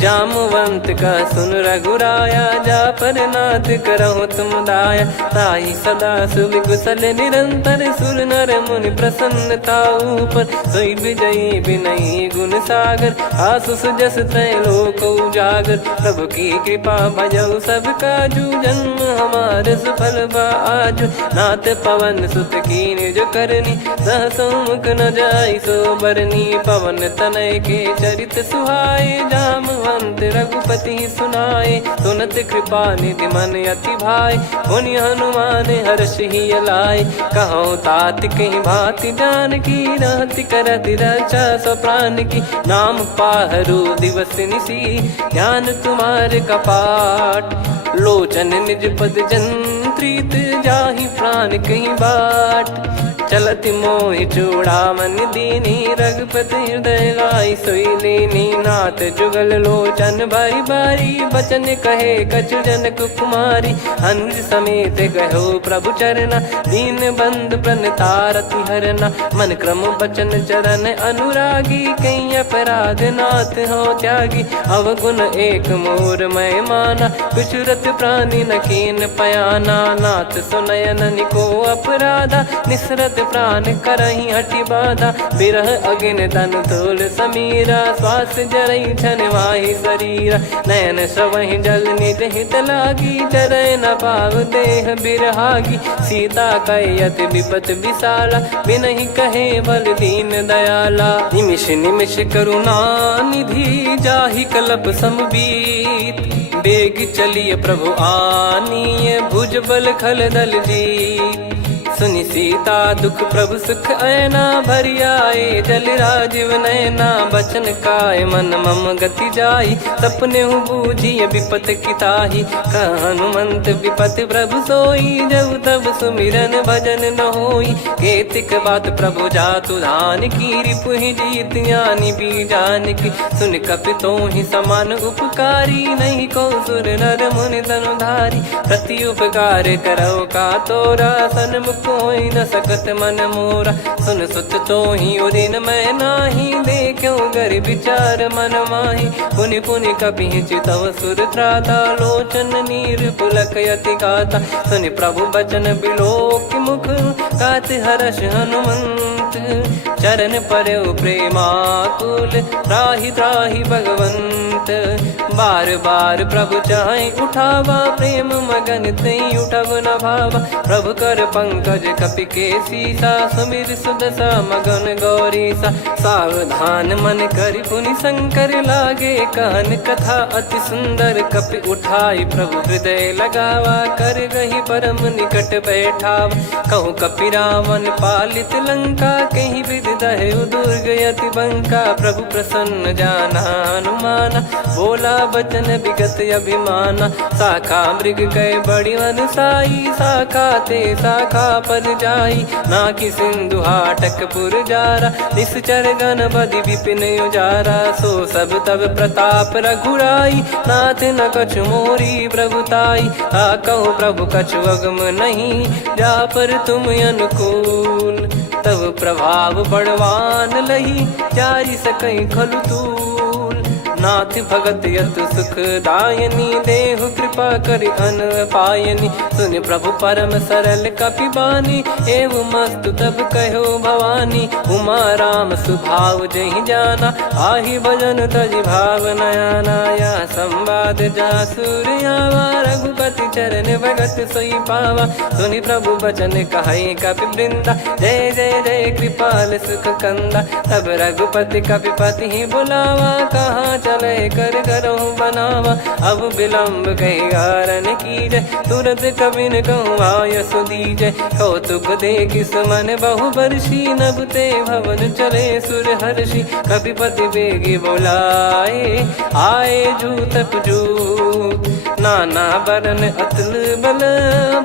जामवंत का सुन रघुराया, जा पर नाथ करहु तुम दाया। ताई सदा सुविकुशल निरंतर, सुर नर मुनि प्रसन्नता ऊपर। सोई विजयी विनयी गुण सागर, आसुस जस त्रैलोक उजागर। प्रभु की कृपा भजऊ सब काजू, जन्म हमार सफल बा आजु। नाथ पवन सुत कीन्ह जो करनी, सहसो मुख न जाई सो बरनी। पवन तनय के चरित सुहाए, जामवंत रघुपति सुनाए। सुनत कृपा निधि मन अति भाई, मुनि हनुमान हर्ष ही लाए। कहो तात कहीं भांति जान की, रहति करति रक्षा सो प्राण की। नाम पाहरु दिवस निसी, ध्यान तुम्हारे कपाट। लोचन निज पद जंत्रित, जाहि प्राण कहीं बाट। चलति मोहि चूड़ामन दीनी, रघुपति हृदय लाई सोई लीनी। नाथ जुगल लोचन बारी बारी, बचन कहे कछु जनक कुमारी। अनुज समेत गहो प्रभु चरना, दीन बंद प्रणतारति हरना। मन क्रम बचन चरण अनुरागी, कहीं अपराध नाथ हो त्यागी। अवगुण एक मोर मैं माना, कुछुरत प्राणी न कीन पयाना। नाथ सुनयन निको अपराधा, निसरत प्राण करही हटि बाधा। बिरह अगिन तन तोल समीरा, श्वास जरई छन वाहि शरीरा। नयन सवहि जल निज हित लागी, चरय न पाव देह बिरहागी। सीता कयत विपत विशाला, बिनहि कहे बल दीन दयाला। निमिष निमिष करुणा निधि, जाहि कलप समबीत। बेग चलिए प्रभु आनीय, भुज बल खल दल जीत। सुनि सीता दुख प्रभु सुख ऐना, भरि आए जल राजीव नैना। बचन काय मन मम गति जाई, सपने हूँ बूझिए विपत किताही। हनुमंत विपत प्रभु सोई, जब तब सुमिरन भजन न होई। केतिक बात प्रभु जातु धान की, रिपु ही जीत यानी बीजान की। सुन कपि तो ही समान उपकारी, नहीं को सुर नर मुनि तनुधारी। प्रति उपकार करो का तोरा, सन्मुख कोई न सकत मन मोरा। सुन सुत तो ही उदिन मैं नाही, देखो गर विचार मन माही। पुनि पुनि कपि चितव सुर त्राता, लोचन नीर पुलक यति गाता। सुनि प्रभु बचन बिलोक मुख, गात हर्ष हनुमंत। चरण परौ प्रेमाकुल, त्राहि त्राहि भगवंत। बार बार प्रभु चाहि उठावा, प्रेम मगन तई उठब न भावा। प्रभु कर पंकज भज कपि के सीसा, सुमिर सुदशा मगन गौरीसा। सावधान मन करि पुनि शंकर लागे, कहन कथा अति सुंदर कपि उठाई। प्रभु हृदय लगावा, कर गही परम निकट बैठाव। कहूँ कपि रावण पालित लंका, कहीं विधि दहु दुर्ग अति बंका। प्रभु प्रसन्न जाना हनुमाना, बोला बचन विगत अभिमाना। शाखा मृग कह बड़ी अनुसाई, शाखा ते शाखा पर जाई। नाकि सिंधु हाटक पुर जारा, निश्चर गण बधि विपिन उजारा। सो सब तब प्रताप रघुराई, नाथ न कछु मोरी प्रभुताई। कहूँ प्रभु कछु अगम नहीं, जा पर तुम अनुकूल। तब प्रभाव बड़वान लही, जारी सकई खलु तूल। नाथ भगत यत सुख दायनी, देहु कृपा करि अन पायनी। सुन प्रभु परम सरल कपि बानी, एवं मस्तु तब कहो भवानी। उमा राम सुभाव जहि जाना, आहि भजन तजि भाव नया नाया। संवाद जासुर आवा, रघुपति चरण भगत सोई पावा। सुनि प्रभु बचन कहै कपि वृंदा, जय जय जय कृपाल सुख कंदा। तब रघुपति कपि पति बुलावा, कहाँ चले कर करहु बनावा। अब विलम्ब कही कारण कीजय, तुरंत कबिन कहूँ आयस दीजय। कौतुक देखि सुमन बहु बरसी, नभ ते भवन चले सुर हर्षि। कपिपति बेगी बोलाए, आए जूतक जूत। नाना बरन अतुल बल,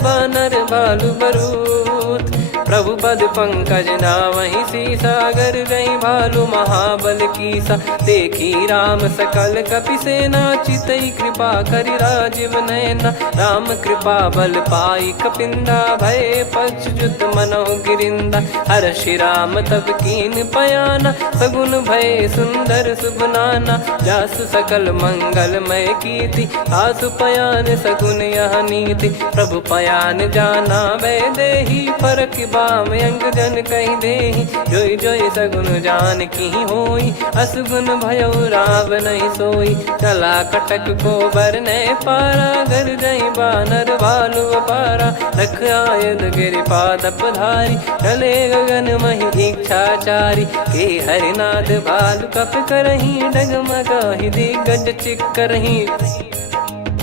बानर भालु बरूत। प्रभु पद पंकज नावहि सीसा, गर गई भालु महाबल कीसा। देखी राम सकल कपि सेना, चितई कृपा करि राजीव नयना। राम कृपा बल पाई कपिंदा, भय पक्ष जुत मनहु गिरिंदा। हर्षि राम तब कीन पयाना, सगुन भय सुंदर शुभ नाना। जासु सकल मंगलमय कीर्ति, आसु पयान सगुन यह नीति। प्रभु पयान जाना वै देहि, फरक बाम अंग जन कहि देहि। जोई जोई सगुन जान की होई, असगुन भयो राव नहीं सोई। चला कटक को बरने पारा, घर जई बानर भालु अपारा। लख आयद गिरिपाद पधारी, चले गगन महि इच्छाचारी। के हरिनाथ भालु कप करही, डगमगाहि दिग्गज चिक्करही।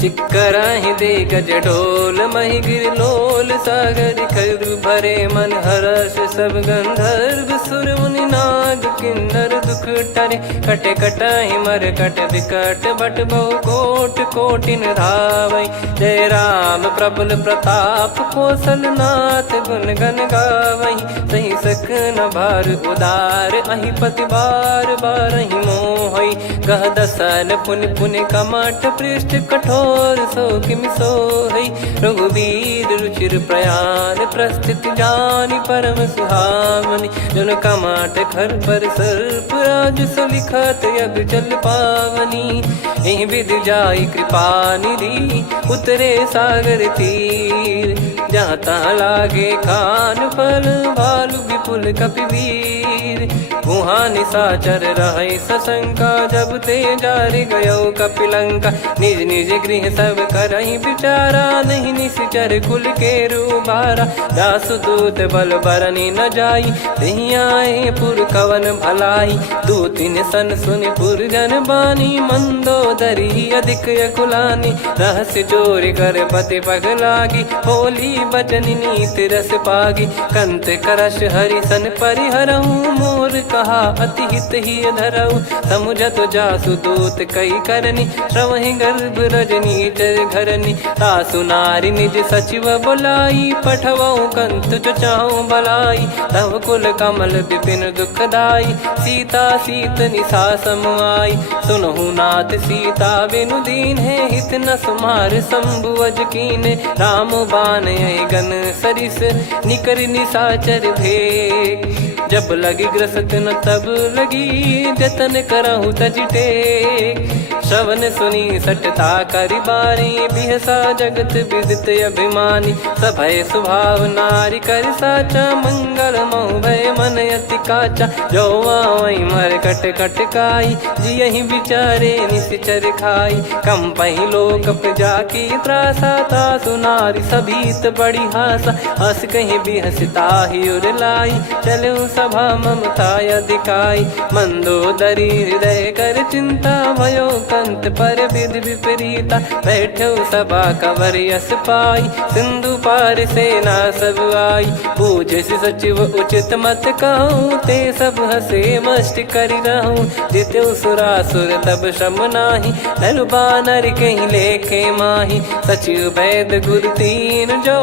चिक्कराहि दिग्गज ढोल, महि गिर लोल। सागर खर भरे मन हर्ष, सब गंधर्व सुर मुनि नाग किन्नर दुख टरे। कटे कटाहि मर कट विकट, बट बहु कोट कोटिन धावै। जय राम प्रबल प्रताप, कौशल नाथ गुण गन गावै। सही सकन भार उदार, अहि पति बार बारहि मोहै। गह दसन पुन पुन कमठ, पृष्ठ कठोर सो किम सोहै। रघुवीर रुचिर प्रयाण, प्रस्थित जानि परम सुहावनी। जुन कमाट खर पर सर्प, राज सलिखत यग जल पावनी। एहि विधि जाई कृपा निधि, उतरे सागर तीर। जहाँ तहाँ लागे खान फल, भालु विपुल कपि वीर। वहाँ निशाचर रहै सशंका, जब ते जारि गयो कपिलंका। निज निज गृह सब करहि विचारा, नहीं निश्चर कुल के रूबारा। जासु दूत बल बरनि न जाई, तेहि आए पुर कवन भलाई। दूतिन सन सुनि पुर जन बानी, मंदोदरी अधिक अकुलानी। रहस्य चोरी कर पति पग लागी, होली बचन नीति रस पागी। कंत करश हरिसन परिहरहु, मोर कहा अति हित ही धरऊ। समुझत जासु दूत कई करनी, श्रवहि गर्भ रजनी चर घरनी। तासु नारी निज सचिव बुलाई, पठवऊ कंत जो चाहूं भलाई। तव कुल कमल विपिन दुखदाई, सीता सीत निशा समुआई। सुनहु नाथ सीता बिनु दीन है, हित न सुमार शंभु अज कीने। राम बान यही गन सरिस, निकर निशाचर भेग। जब लगी ग्रसत न तब लगी, जतन करहु तज टेक। श्रवण सुनी सटता करि बारी, बिहसा जगत विदित अभिमानी। सभय स्वभाव नारी कर साचा, मंगल मोह भय मन अति काचा। जो आवई मर कट कट काई, जियहि बिचारे निश्चर खाई। कम पहिलो कप जाकी त्रासा, तासु नारी सभीत बड़ी हासा। हस कहीं बिहसता ही उर लाई, चलऊ सभा ममता अधिकाई। मंदोदरी हृदय कर चिंता, भयो कंत पर विध विपरीता। बैठो सभा कवर यस पाई, सिंधु पार सेना सब आई। पूज्य सचिव उचित मत कहूँ, ते सब हसे मष्ट करि रहूँ। जित्यु सुरासुर तब श्रम नाही, नर बानर कहीं लेखे माही। सचिव वैद गुरु तीन जो,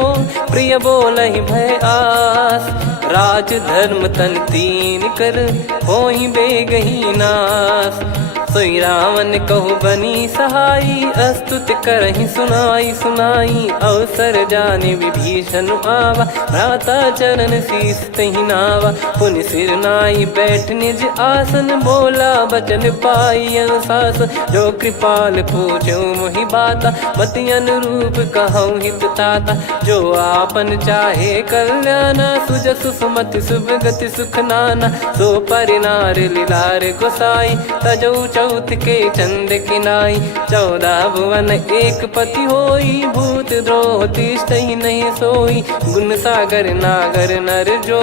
प्रिय बोलहि भय आस। राज धर्म तन तीन कर, होहि बेगहि नास। सोई रावण कहु बनी सहाई, अस्तुत करहि सुनाई सुनाई। अवसर जाने विभीषण आवा, भ्राता चरण शीस तहि नावा। पुनि सिर नाई बैठ निज आसन, बोला बचन पाई अनुशासन। जो कृपाल पूछो मोहि बाता, मति अनुरूप कहूँ हित ताता। जो आपन चाहे कल्याणा, सुजसु सुमति शुभ गति सुख नाना। सो परिनार लीलार गोसाई, तजौ चौथ के चंद किनाई। 14 भुवन एक पति होई, भूत द्रोह तिष्ठहि नहीं सोई। गुण सागर नागर नर जो,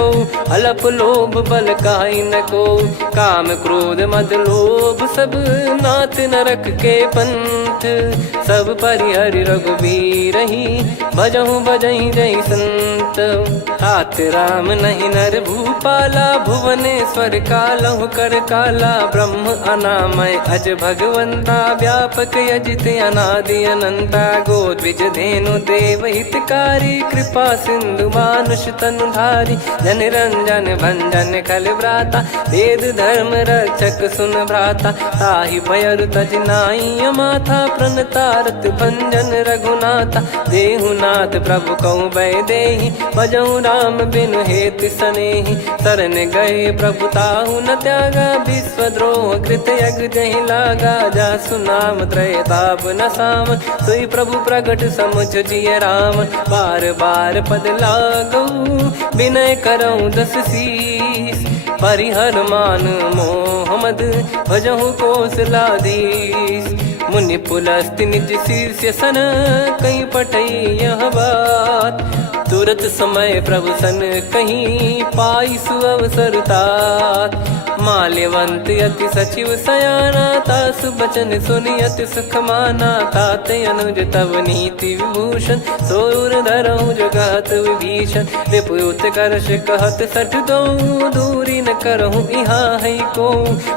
अलप लोभ बल काई न को। काम क्रोध मद लोभ सब, नाथ नरक के पंथ। सब परिहरि रघुबीर ही, भजहु भजहि जय संत। तात राम नहीं नर भूपाला, भुवनेश्वर कालहु कर काला। ब्रह्म अनामय अज भगवंता, व्यापक यजित अनादि अनंता। गोद्विज धेनु देव हितकारी, कृपा सिंधु मानुष तनुधारी। जन रंजन भंजन खल भ्राता, वेद धर्म रक्षक सुन भ्राता। ताहि भयरु तज नाई माथा, प्रणतारत भंजन रघुनाथा। देहुनाथ प्रभु कहु भय देहि, भजहु राम बिनु हेतु सनेहि। शरण गए प्रभु ताहु न त्यागा, विश्वद्रोह कृत यज्ञ जहि लागा। जासु नाम त्रयताप न साम, सोई प्रभु प्रगट समुझ जिय राम। बार बार पद लागऊ, विनय करऊँ दस शीस। परिहर मान मोह मद, भजहु कौशलाधीश। मुनि पुलस्त्य निज शीर्ष सन, कहीं पटई यह बात। तुरत समय प्रभु सन कहीं, पाई सुअवसर तात। माल्यवंत अति सचिव सयाना, तासु बचन सुनि अति सुख माना। तात अनुज तव नीति विभूषण, सोर धरहु जगत विभीषण। विपुत करश कहत सठ दो, दूरी न करहु इहाँ है को।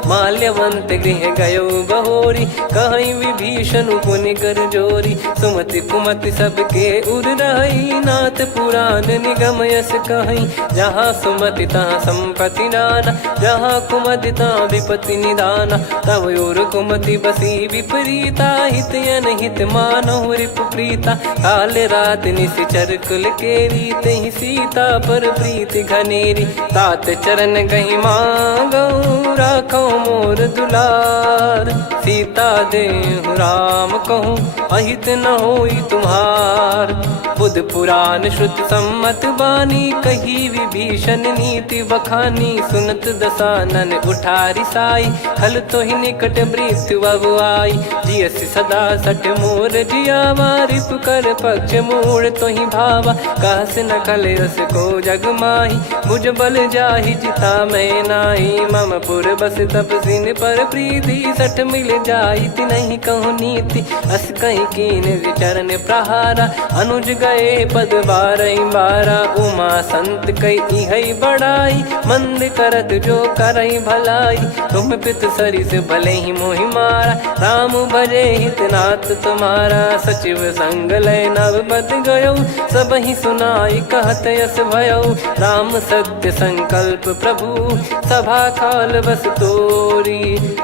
माल्यवंत गृह गयो बहोरी, कहीं विभीषण पुनि कर जोरी। सुमति कुमति सबके उर रही, नाथ पुराण निगम यस कहीं। जहाँ सुमति तहाँ संपत्ति नाना, जहाँ कुमति तहाँ विपत्ति निदाना। तव और कुमति बसी विपरीता, हित अनहित मानहु रिपु प्रीता। काल रात निशिचर कुल केरी, तहि सीता पर प्रीति घनेरी। तात चरण गहि मांगऊ, राखो मोर दुलार। सीता देहु राम कहूँ, अहित न होई तुम्हार। बुध पुराण श्रुत सम्मत बानी, कही विभीषण नीति बखानी। सुनत दसानन उठारी साई, खल तो ही निकट मृत्यु अब आई। जियसि सदा सठ मोर जियावा, रिपु कर पक्ष मूड़ तो ही भावा। कहस न खल रस को जग माही, मुझ बल जाहि जिता मैं नाई। मम पुर बस तपसिन पर प्रीति, सठ मिल जाई नहीं कहूँ नीति। अस कहीं कीन विचरण प्रहारा, अनुज गए पद बारई बारा। उमा संत कई है बड़ाई, मंद करत जो करई भलाई। तुम पित सरिस भले ही मोहि मारा, राम भजे हितनाथ तुम्हारा। सचिव संग लय नव बद गयो, सब ही सुनाई कहत यस भयो। राम सत्य संकल्प प्रभु, सभा काल बस तोरी।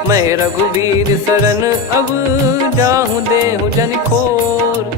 मैं रघुबीर शरण अब, जाहु देहु जन खोर।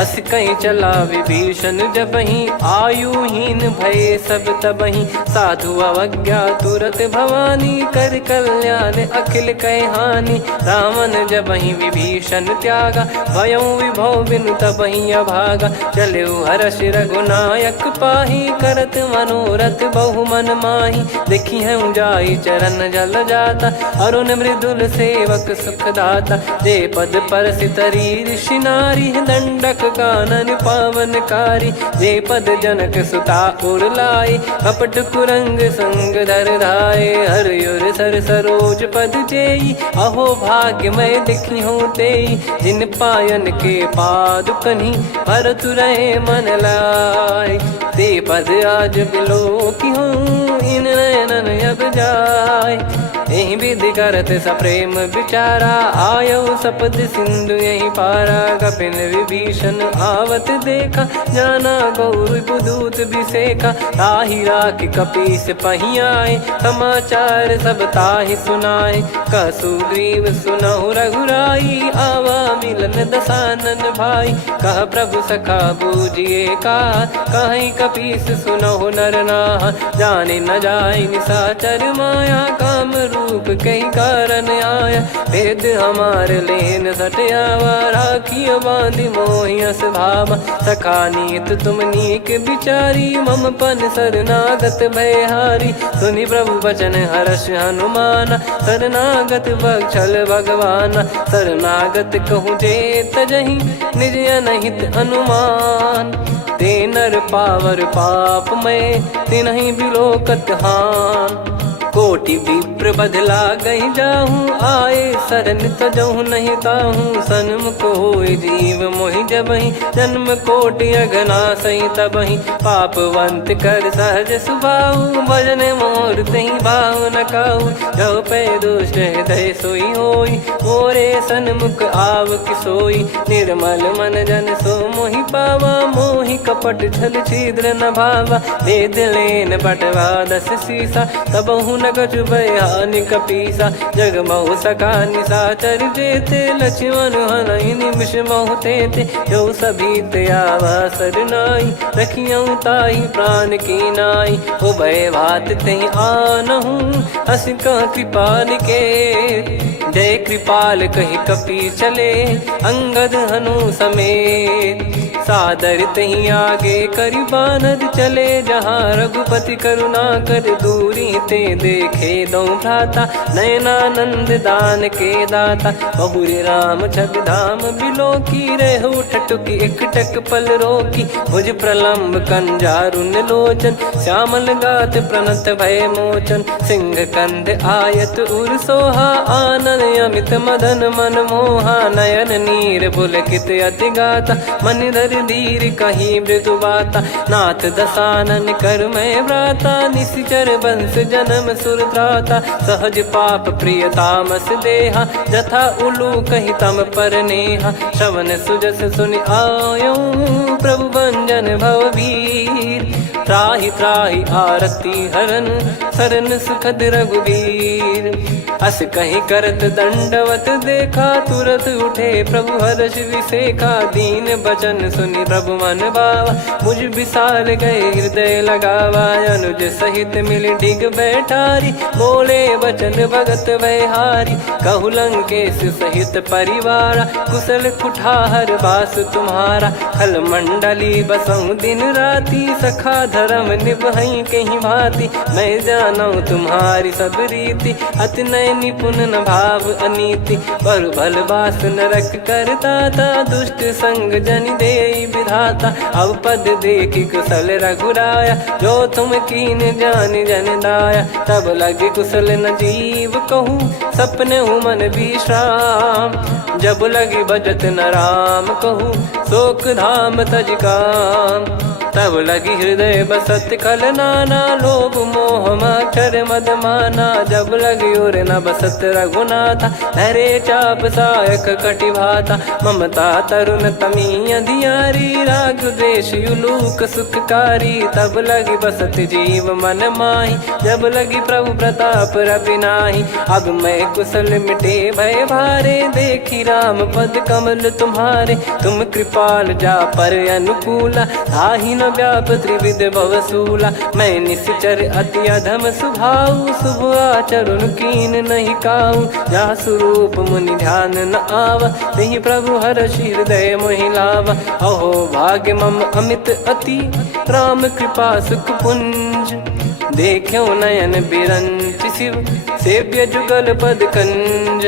अस कहीं चला विभीषण जबहि, आयुहीन भये सब तबहि। साधु अवज्ञा तुरत भवानी, कर कल्याण अखिल कह हानि। रावण जबहि विभीषण त्यागा, भयउ विभव बिनु तबहि अभागा। चले हर्ष रघुनायक पाहि, करत मनोरथ बहु मन माहि। देखी है जाई चरण जल जाता, अरुण मृदुल सेवक सुख दाता। जे पद पर सितरी ऋषि नारी, दंडक कानन पावनकारी। जे पद जनक सुता उर लाए, कपट कुरंग संग धर धाये। हरियुर सर सरोज पद जेई, अहो भाग्य मैं दिखी हूँ तेई। जिन पायन के पाद कन्ही, भरत रहे मन लाए। ते पद आज बिलो की हूँ, इन नयनन अब जाय। यही विधि करत सप्रेम विचारा, आयो सपद सिंधु यही पारा। कपिन विभीषण आवत देखा, जाना गौर बुदूत बिसेखा। ताहि राख कपीस पही आए, समाचार सब ताहि सुनाए। कह सुग्रीव सुनहु रघुराई, आवा मिलन दसानन भाई। कह प्रभु सखा बूझिए का, कहीं कपीस सुनहु नर नाहा। जाने न जाय निशाचर माया, काम रूप कई कारण आया। भेद हमार लेन सटयावा, राखियो बांधि मोहियस भावा। सखा नीत तुम नीक बिचारी, मम पन शरणागत भयहारी। सुनि प्रभु वचन हर्ष हनुमाना, शरणागत बक्षल भगवाना। शरणागत कहूँ जे तजहि, निज अनहित अनुमान। ते नर पावर पाप में, तिन्हि बिलोकत हान। कोटि विप्र बदला गई जाहूँ, आए शरण तजहु नहीं ताहूँ। सन्मुख होय जीव मोहि जबहि, जन्म कोटि अगना सही तबहि। पापवंत कर सहज सुभाऊ, भजन मोर तहि भाव न काहू। जो पै दुष्ट हृदय सोई होई, मोरे सन्मुख आव किसोई। निर्मल मन जन सो मोहि पावा, मोहि कपट छल छिद्र न भावा। वेद लेन बटवा दस सीसा, तबहु न कछु भयानि कपीसा। जग महु सका निशाचर जेते, लक्ष्मण हनहि निमिष महु तेते। जो सभी त्यावा सरनाई, रखियऊ ताहि प्राण की नाई। उभय भात तहि आनहु, हस कह कृपाल के। जय कृपाल कहि कपि चले, अंगद हनु समेत। सादर तहि आगे करि बानर चले, जहाँ रघुपति करुणा कर दूरी ते देखे दो भ्राता। नयनानंद दान के दाता, बहुरी राम छग धाम बिलो की। रेहु ठटुकी एकटक पल रोकी, भुज प्रलम्ब कंजारुन लोचन। श्यामल गात प्रणत भय मोचन, सिंह कंध आयत उर सोहा। आनन अमित मदन मन मोहा, नयन नीर पुलकित अति गाता। मन धर धीर कहीं मृदु बाता, नाथ दसानन कर मैं व्राता। निश्चर बंस जन्म सुर त्राता, सहज पाप प्रिय तामस देहा। जथा उलू कही तम पर नेहा, श्रवण सुजस सुनि आयो। प्रभु भंजन भव वीर, त्राहि त्राहि आरती हरन। शरण सुखद रघुवीर, अस कहीं करत दंडवत देखा। तुरत उठे प्रभु हर्ष विसेखा, दीन बचन सुनि प्रभु मन भावा। मुझ विसार गए हृदय लगावा, अनुज सहित मिल डिग बैठारी। बोले वचन भगत भयहारी, कहु लंकेश सहित परिवारा। कुशल कुठार बास तुम्हारा, खल मंडली बसऊं दिन राती। सखा धर्म निभई कहीं भांति, मैं जानू तुम्हारी सब रीति। अति नय निपुण न भाव अनीति, पर भल बास नरक करता था। दुष्ट संग जन देई विधाता, अब पद देखी कुशल रघुराया। जो तुम कीन जान जन दाया, तब लगे कुशल न जीव कहूँ। सपने हूँ मन विश्राम, जब लगे बजत न राम कहूँ। शोक धाम तज काम, तब लगी हृदय बसत खल नाना, लोभ मोह मक्षर मद माना। जब लगी उर न बसत रघुनाथा, धरे चाप सायक कटि भाता। ममता तरुण तमी अधियारी, राग द्वेष युलूक सुखकारी। तब लगी बसत जीव मन माही, जब लगी प्रभु प्रताप रवि नाही। अब मैं कुशल मिटे भय भारे, देखी राम पद कमल तुम्हारे। तुम कृपाल जा पर अनुकूला, ताहि न व्याप त्रिविध भवसूला। मैं निश्चर अति अधम स्वभाव, शुभ आचरण कीन नहीं काऊ। जा स्वरूप मुनि ध्यान न आवा, तेहि प्रभु हर्षि हृदय मोहि लावा। अहो भाग्य मम अमित अति, राम कृपा सुख पुंज। देख्यो नयन बिरंच शिव, सेव्य जुगल पद कंज।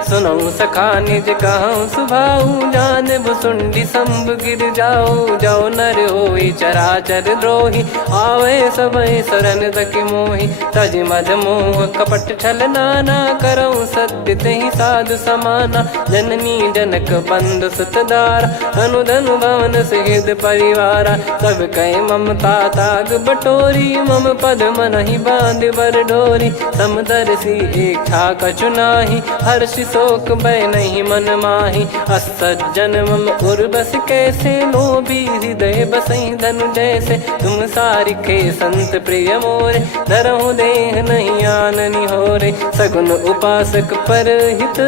सुनऊ सखा निज कहूँ सुभाऊ, जान भुसुंडी संभ गिर जाओ। जाओ नर होई चराचर द्रोही, आवे सबय शरण तक मोहि। तज मद मोह कपट छल नाना, करऊँ सत्य तेहि साधु समाना। जननी जनक बंधु सुतदारा, धनु धनु भवन सहित परिवारा। सब कहे ममता ताग बटोरी, मम पद मनहि बांध बर डोरी। समदर्शी इच्छा कछु नाही, हर्षि शोक भय नहीं मन माही। असज्जन मम उर बस कैसे, लोभी हृदय बसई धनु जैसे। तुम सारिखे संत प्रिय मोरे, धरहु देह नहीं आननि होरे। सगुन उपासक पर हित,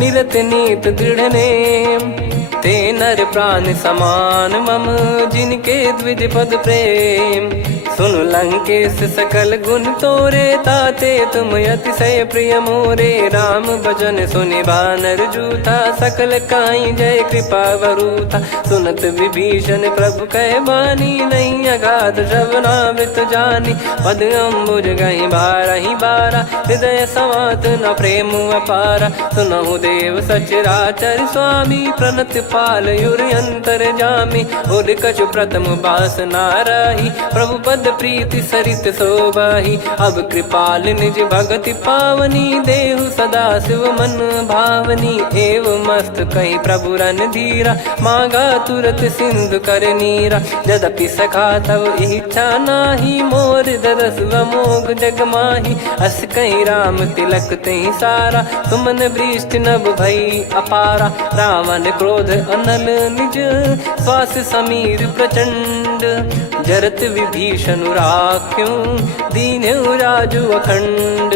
निरत नीत दृढ़ नेम। ते नर प्राण समान मम, जिनके द्विज पद प्रेम। सुन लंकेश सकल गुण तोरे, ताते तुम अतिशय प्रिय मोरे। राम भजन सुनि बानर जूथा, सकल काई जय कृपा वरूथा। सुनत विभीषण प्रभु कह बानी, नहीं अगाध श्रवणामृत जानी। पद अम्बुज गहि बारहि बारा, हृदय समात न प्रेम अपारा। सुनहु देव सचराचर स्वामी, प्रणत पाल युर अंतर जामी। उर कछु प्रथम बास नाराही, प्रभु पद प्रीति सरित शोभाही। अब कृपाल निज भगति पावनी, देहु सदा शिव मन भावनी। एव मस्त कही प्रभु रन धीरा, मांगा तुरत सिंधु कर नीरा। यद्यपि सखा तब इच्छा नाही, मोर दरस अमोघ जग माही। अस कही राम तिलक तेहि सारा, तुमन वृष्ट नभ भई अपारा। रावण क्रोध अनल निज, श्वास समीर प्रचंड। जरत विभीषण राख्यों, दीन्हु राजु अखंड।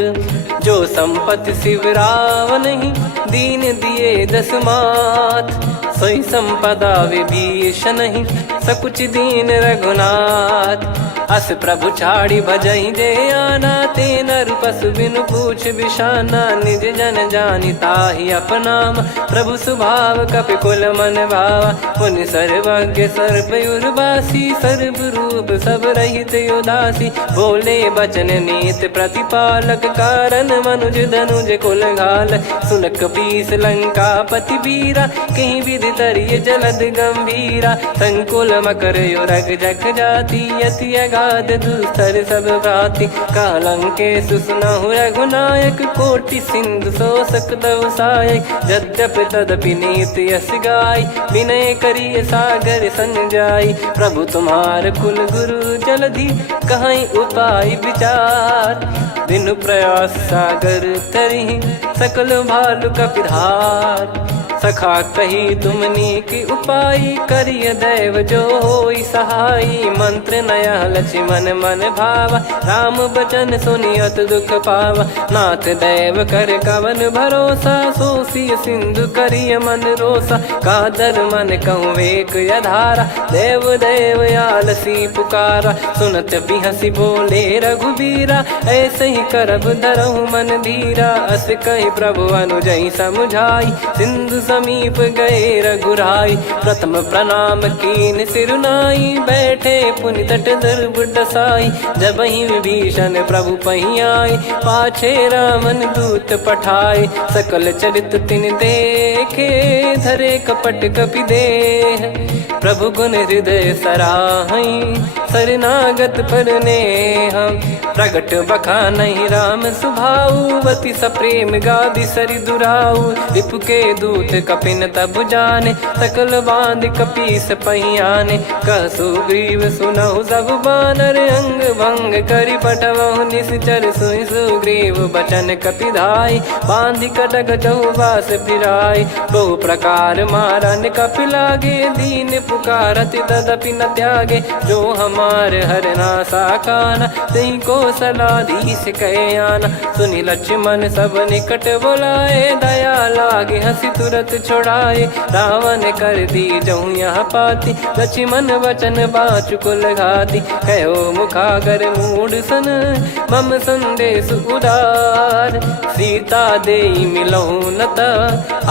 जो संपत्ति शिव रावण ही, दीन दिए दस मात। सोई संपदा विभीषण ही, सकुच दीन रघुनाथ। अस प्रभु छाड़ी भजई जे आना, ते नर पशु बिनु पूछ बिशाना। निज जन जानि ताहि अपनाम, प्रभु स्वभाव कपि कुल मन भावा। मुनि सर्वज्ञ सर्वयुर्वासी, सर्व रूप सब रहित उदासी। बोले बचन नीत प्रतिपालक, कारण मनुज धनुज कुल घाल। सुन कपीस लंका पति वीरा, कहीं विधि तरिय जलद गंभीरा। संकुल मकर युरग जख जाति, यति अगाध दुस्तर सब भांति। कालंकेश सुनहु रघुनायक, कोटि सिंधु शोषक तव सहायक। यद्यपि तदपि नीति यस गाय, विनय करिय सागर सन जाई। प्रभु तुम्हार कुल गुरु जलधि, कहीं उपाय विचार। बिनु प्रयास सागर तरिहि, सकल भालु कपिधार। सखा कही तुमनी की उपाय, करिय दैव जो होई सहाई। मंत्र नया लक्ष्मण मन भावा, राम बचन सुनियत दुख पावा। नाथ दैव कर कवन भरोसा, सोसिय सिंधु करिय मन रोसा। कादर मन कहूँ वेक अधारा, देव देव आलसी पुकारा। सुनत बिहसी बोले रघुबीरा, ऐसे ही करब धरहु मन धीरा। अस कही प्रभु अनुजई समुझाई, सिंधु समीप गए रघुराई। प्रथम प्रणाम कीन सिरुनाई, बैठे पुनि तट दर्भ डसाई। जब ही विभीषण प्रभु पही आए, पाछे रामन दूत पठाए। सकल चरित तिन देखे, धरे कपट कपि देह। प्रभु गुण हृदय सराहई, शरणागत पर नेह प्रगट बखानहि राम सुभाऊवती सप्रेम गादि सरि दुराऊ रिपु के दूत कपिन तब जाने सकल बांध कपीस पहियाने कह सुग्रीव सुनहु सब बानर अंग भंग करि पठवहु निश्चर सुनि सुग्रीव बचन कपिधाई बांधि कटक चौबास फिराई बहु प्रकार मारन कपि लागे दीन पुकारत तदपि न त्यागे जो हमार हरनासा काना तही को सलाधीश कहे आना सुनि लक्ष्मण सब निकट बुलाए दया लागे हंसी तुरत छोड़ाए रावण कर दी जहु यहाँ पाती लक्ष्मण वचन बाचुकुल घाती कहो मुखागर मूड सन मम संदेश उदार सीता देई मिलहु नत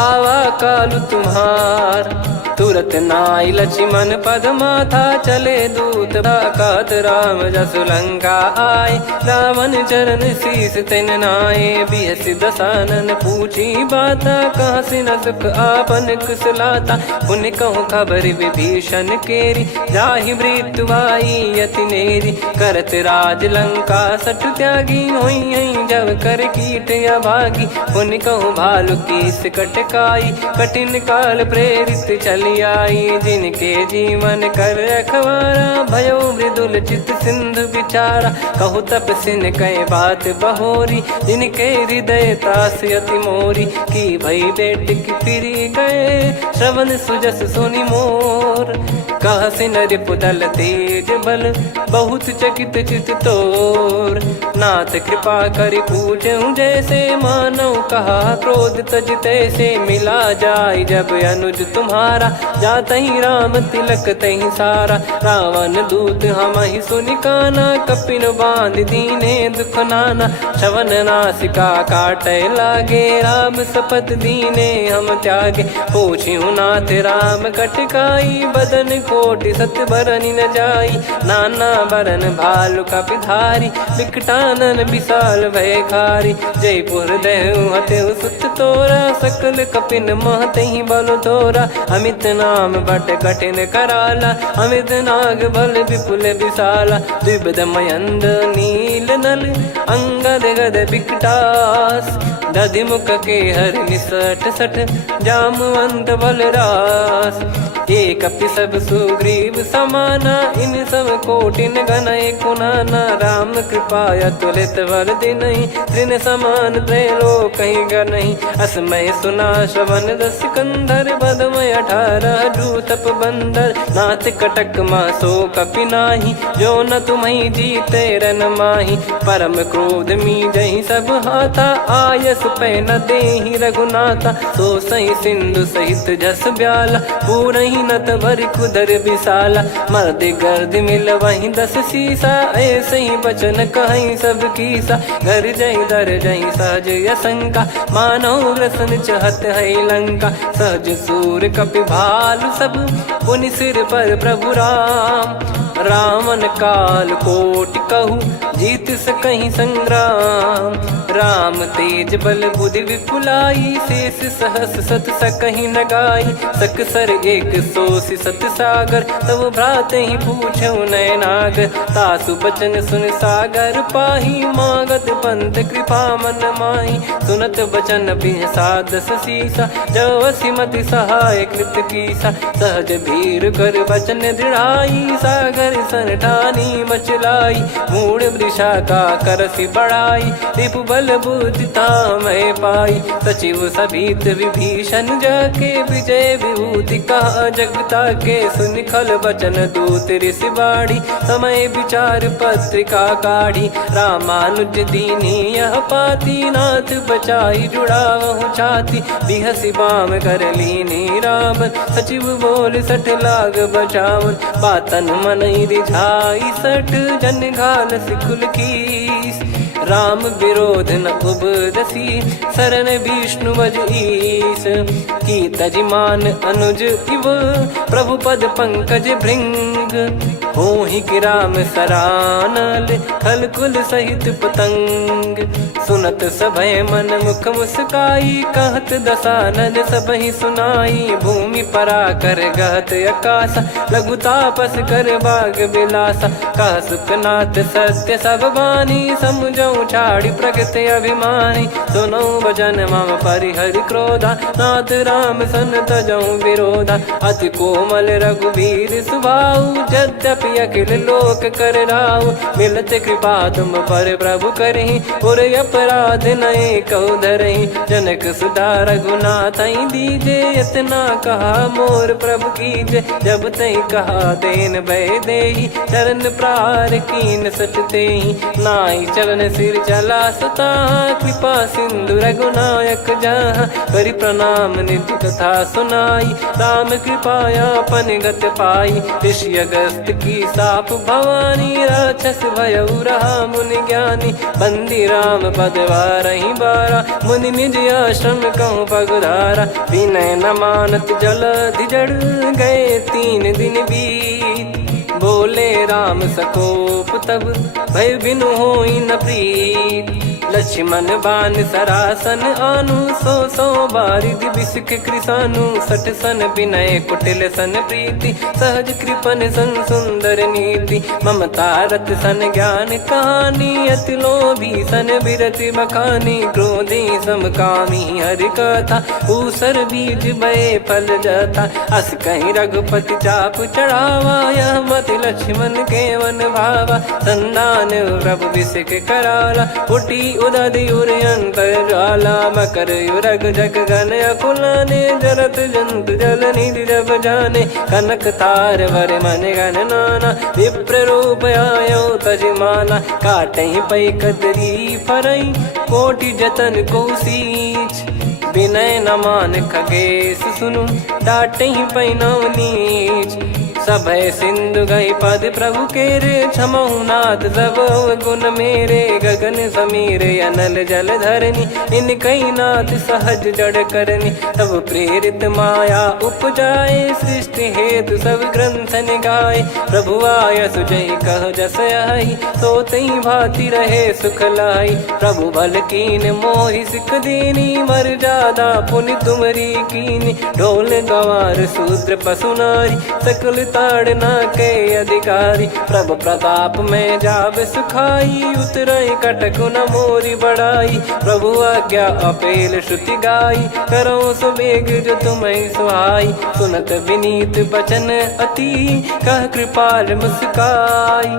आवा कालु तुम्हार तुरत नाई लक्ष्मण पद माथा चले दूत कहत राम जसु लंका आए रावण चरण शीस तिन नाये बिहस दसानन पूछी बाता कहाँ से न सुख आपन कुशलाता पुन कहूँ खबर विभीषण केरी जाहि मृत्यु आई यति नेरी करत राज लंका सठ त्यागी होई जब कर कीट अभागी पुन कहूँ भालु कीस कटकाई कठिन काल प्रेरित चली आई जिनके जीवन कर रखवारा भयो मृदुल चित सिंधु विचारा कहु तप सिन कई बात बहोरी जिनके हृदय तास अति मोरी की भई बेट की फिरी गए श्रवण सुजस सुनि मोर कह सिन रिपुदल तेज बल बहुत चकित चित तोर नाथ कृपा करि पूजऊं जैसे मानव कहा क्रोध तज तैसे मिला जाय जब अनुज तुम्हारा जात ही राम तिलक तही सारा रावण दूत हम ही सुनि काना कपिन बांध दीने दुख नाना श्रवण नासिका काटे लागे राम सपत दीने हम त्यागे पूछिहु नाथ राम कटकाई बदन कोटि सत बरनि न जाई नाना बरन भालु कपिधारी विकटानन विशाल भयखारी जयपुर देहु हतेहु सुत तोरा सकल कपिन महतहि बल तोरा अमित नाम बट कठिन कराला अमित नाग बल विपुल विशाला द्विपद मयंद नील नल अंगद गद विकटास दधिमुख के हर निसठ सठ जामवंत बलरास एक अपि सब सुग्रीव समाना इन सब कोटिन गणय कुनाना राम कृपा अतुलित बल दिनहि तृण समान त्रैलोक कहीं गनहि असमय सुना श्रवण दस कंधर बदमय 18 जूतप बंदर नाथ कटक मासो कपि नाही जो न तुम्हि जीते रन माही परम क्रोध मी जहि सब हाथा आयस पै न देहि रघुनाथा सो सही सिंधु सहित जस ब्याला पूरहि नत भरि कुदर विशाला मर्द गर्द मिल वही 10 सीसा ऐसे ही बचन कहीं सब कीसा घर जय दर जय सहज यसंका मानव ग्रसन चहत है लंका सहज सूर कपि भालु सब पुनि सिर पर प्रभु राम रावण काल कोटि कहु जीत सकहि संग्राम राम तेज बल बुद्धि विपुलाई शेष सहस सत सकहि न गाई सकसर 180 सत सागर तब भ्रात ही पूछऊ नयनागर तासु बचन सुन सागर पाही मागत पंथ कृपा मन माही सुनत बचन बिहसादस सीसा जवसी मति सहाय कृत कीसा सहज भीर कर बचन दृढ़ाई सागर सन ठानी मचलाई मूड वृषा का करसी बढ़ाई रिपु बल बुद्धि तामय पाई सचिव सभीत विभीषण जाके विजय विभूति कहा जगता के सुन खल बचन दूत ऋषि बाड़ी समय विचार पत्रिका काढ़ी रामानुज दीनी यह पाती नाथ बचाई जुड़ावहु छाती बिहसी बाम कर लीनी राम सचिव बोल सठ लाग बचावन बातन मन रिझाई सठ जन घाल सिकुल कीस राम विरोध न उपदसी शरण विष्णु बज ईस की तजिमान अनुज इव प्रभु पद पंकज भृंग हो ही गिराम सरानल खल कुल सहित पतंग। सुनत सभय मन मुख मुस्काई कहत दसानन सबहि सुनाई। भूमि परा कर गहत आकाशा लघु तापस कर बाग बिलासा। कह सुखनाथ सत्य सब बानी समझऊ छाड़ी प्रकृति अभिमानी। सुनो भजन मम परिहरि क्रोधा नाथ राम सन तजऊ विरोधा। अति कोमल रघुवीर सुभाऊ यद्यपि अखिल लोक कर राऊ। मिलत कृपा तुम पर प्रभु करहि और अपराध नए कहु धरहि। जनक सुधा रघुनाथ दीजे इतना कहा मोर प्रभु कीजे। जब तई कहा देन भय देहि चरण प्रार कीन सटतेहि। नाई चरण सिर चला सता कृपा सिंधु रघुनायक जहाँ। करि प्रणाम निधि कथा सुनाई राम कृपाया पन गत पाई। ऋषि अगस्त की साप भवानी राक्षस भयउ रहा मुनि ज्ञानी। बंदी राम पदवारहि बारा मुनि निज आश्रम कहूँ पगधारा। विनय न मानत जलधि जड़ गए 3 दिन बीत। बोले राम सकोप तब भय बिनु होई न प्रीत। लक्ष्मण बान सरासन आनु 100 बारिधि बिसक कृसानु। 60 सन विनय कुटिल सन प्रीति सहज कृपन सन सुंदर नीति। ममता रत सन ज्ञान कहानी अति लोभी सन बिरति बखानी। क्रोधी समकामी हरि कथा ऊसर बीज भय फल जता। अस कहीं रघुपति चाप चढ़ावा यह मति लक्ष्मण के वन भावा। संदान प्रभु बिसक कराला उठी उदधि उर अंतर ज्वाला। मकर युरग जग गन अकुलाने जरत जंतु जल निधि जब जाने। कनक तार वर मन गन नाना विप्र रूप आयो तजमाना। काटहि पै कदरी फरई कोटि जतन को सींच। विनय न मान खगेश सुनु डाटहि पै नव नीच। सभय सिंधु गई पद प्रभु केरे क्षमहु नाथ सब गुण मेरे। गगन समीर अनल जल धरनी इन कई नाथ सहज जड़ करनी। तब प्रेरित माया उपजाए सृष्टि हेतु सब ग्रंथ निगाए। प्रभु आय सुजय कह जस आई सो तई भांति रहे सुख लाई। प्रभु बल कीन मोहि सिख दीनी मर जादा पुनि तुमरी कीनी। ढोल गवार शूद्र पशु नारी सकल ताड़ना के अधिकारी। प्रभु प्रताप में जाब सुखाई उतरई कटक न मोरी बढ़ाई। प्रभु आज्ञा अपेल श्रुति गाई करो सुबेग जो तुम्हें सुहाई। सुनत विनीत बचन अति कह कृपाल मुस्काई।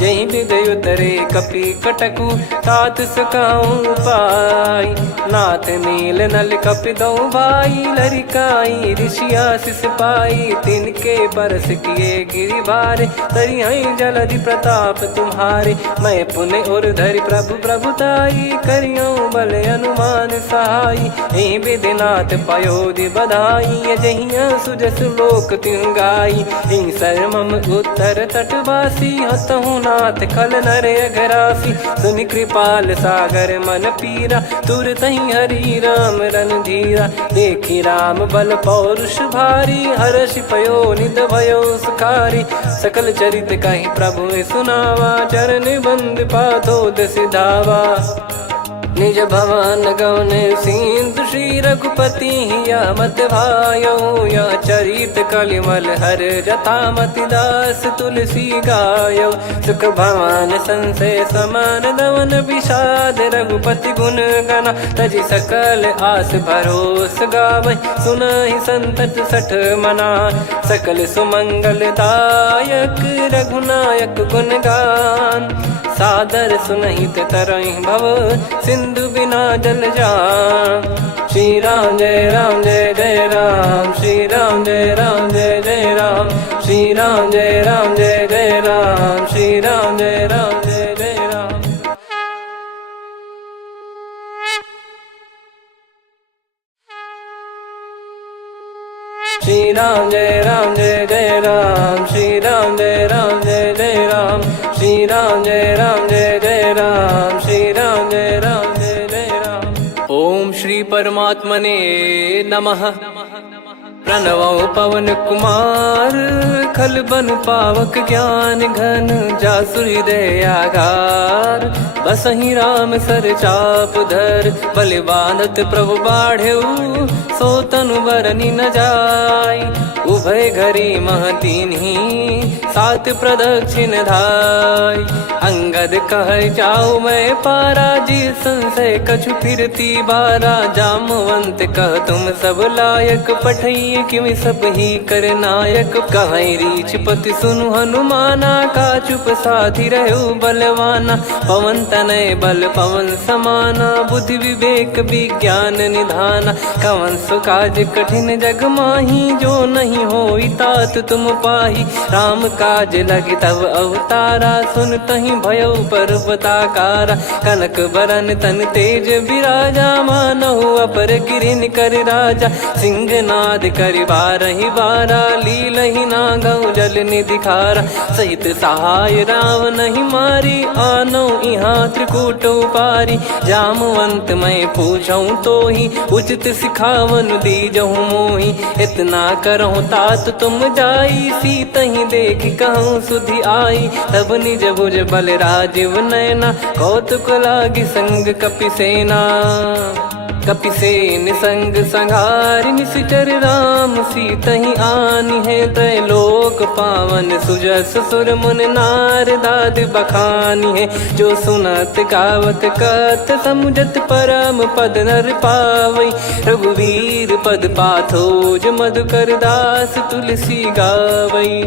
जही विद उतरे कपि कटकु तात सकाऊं पाई। नाथ नील नल कपि दो भाई लरिकाई ऋषि आशीष पाई। तिनके परस किए गिरि भारे तरिहै जलधि प्रताप तुम्हारे। मैं पुण्य और धरि प्रभु प्रभुताई करियो बल अनुमान सहाई। एहि विधिनाथ पयोधि बधाई जहिया सुजस लोक तिहु गाई। एहि सरमम उत्तर तटवासी हतहु नाथ खल नर अघरासी। सुनि कृपाल सागर मन पीरा तुरत ही हरि राम रन धीरा। देखी राम बल पौरुष भारी हर्षि पयो निध भयो सुखारी। सकल चरित कहीं प्रभु सुनावा चरण बंद पादोद सिधावा। निज भवन गौन सिंधु श्री रघुपति या मत भायो। या चरित कलिमल हर जथा मति दास तुलसी गायो। सुख भवन संशय समान दवन विषाद रघुपति गुण गना। तजि सकल आस भरोस गावै सुनहि संतत सठ मना। सकल सुमंगल दायक रघुनायक गुण गान। सादर सुनहित तरहि भव सिंधु बिना जल जान। श्री राम जय जय राम। श्री राम जय जय राम। श्री राम जय जय राम। श्री राम जय जय राम। श्री राम जय जय राम। श्री राम जय जय राम। श्री राम जय जय राम। श्री राम जय जय राम। ओम श्री परमात्मने नमः। प्रणवो पवन कुमार खल बन पावक ज्ञान घन जासु हृदय आगार बसहि राम सर चाप धर बलि बांधत प्रभु बाढ़ेऊ सो तनु बरनि न जाय उभय घरी महतीन्ही सात प्रदक्षिण धाय अंगद कह जाऊ मैं पारा जी संशय कछु फिरती बारा जामवंत कह तुम सब लायक पठई किमि सब ही कर नायक कह रीछ पति सुनु हनुमाना का चुप साधि रहु बलवाना पवन तनय बल पवन समाना बुद्धि विवेक विज्ञान निधाना कवन सो काज कठिन जग माही जो नहीं होई तात तुम पाही राम काज लगी तब अवतारा सुन तहि भयउ पर्वताकारा कनक बरन तन तेज विराजा मानहु अपर गिरिन कर राजा सिंहनाद करि बारहि बारा लीलहि नागौ जल निधि खारा सहित सहाय राव नहीं मारी आनो इहाँ त्रिकूट उपारी जामवंत मैं पूछऊँ तो ही उचित सिखावन दीजहु मोहि इतना करहु तात तुम जाई सीतहि देख कहूँ सुधि आई तब निज भुज बल राजीव नैना कौतुक लागी संग कपिसेना कपिसेन संग संघारि निशिचर राम सीतहि आनि है त्रैलोक पावन सुजस सुर मुन नार दाद बखानी है जो सुनत गावत कथ समुझत परम पद नर पावई रघुवीर पद पाथोज मधुकर दास तुलसी गावई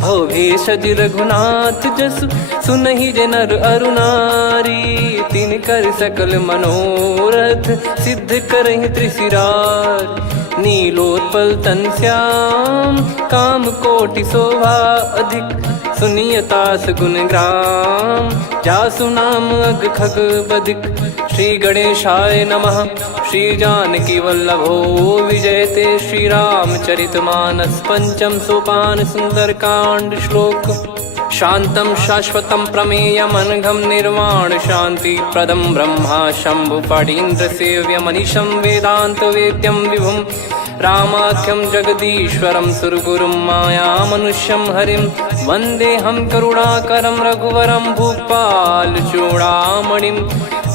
भव भेषज रघुनाथ जसु सुनहि जे नर अरु नारी तिन कर सकल मनोरथ सिद्ध करहि त्रिशिरार नीलोत्पल तन श्याम काम कोटि शोभा अधिक सुनियतास गुण ग्राम जासु नाम अग खग बदिक श्री गणेशाय नमः श्री जानकी वल्लभो विजयते श्री रामचरितमानस पंचम सोपान सुंदरकांड श्लोक शांतं शाश्वतं प्रमेयमनघं निर्वाण शांति प्रदं ब्रह्मा शंभु फणीन्द्र सेव्य मनीषं वेदांत वेद्यं विभुं रामाख्यं जगदीश्वरं सुरगुरुं माया मनुष्यं हरिं वन्देऽहं करुणाकरं रघुवरं भूपाल चूडामणिं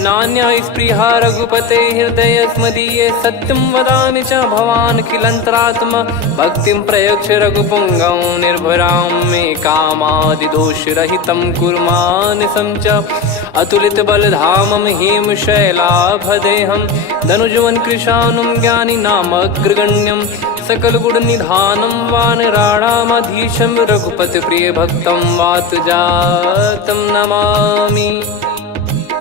नान्या स्पृहा रघुपते हृदय स्मदीये सत्यं वदामि च भवान् खिलन्तरात्मा भक्तिं प्रयच्छ रघुपुङ्गं निर्भरां मे कामादिदोषरहितं कुर्मानिसं च अतुलित बलधामं हेमशैलाभदेहं धनुजवन कृशानुं ज्ञानी नामग्रगण्यं सकल गुण निधानं वानराणामधीशं रघुपति प्रिय भक्तं वात जातं नमामि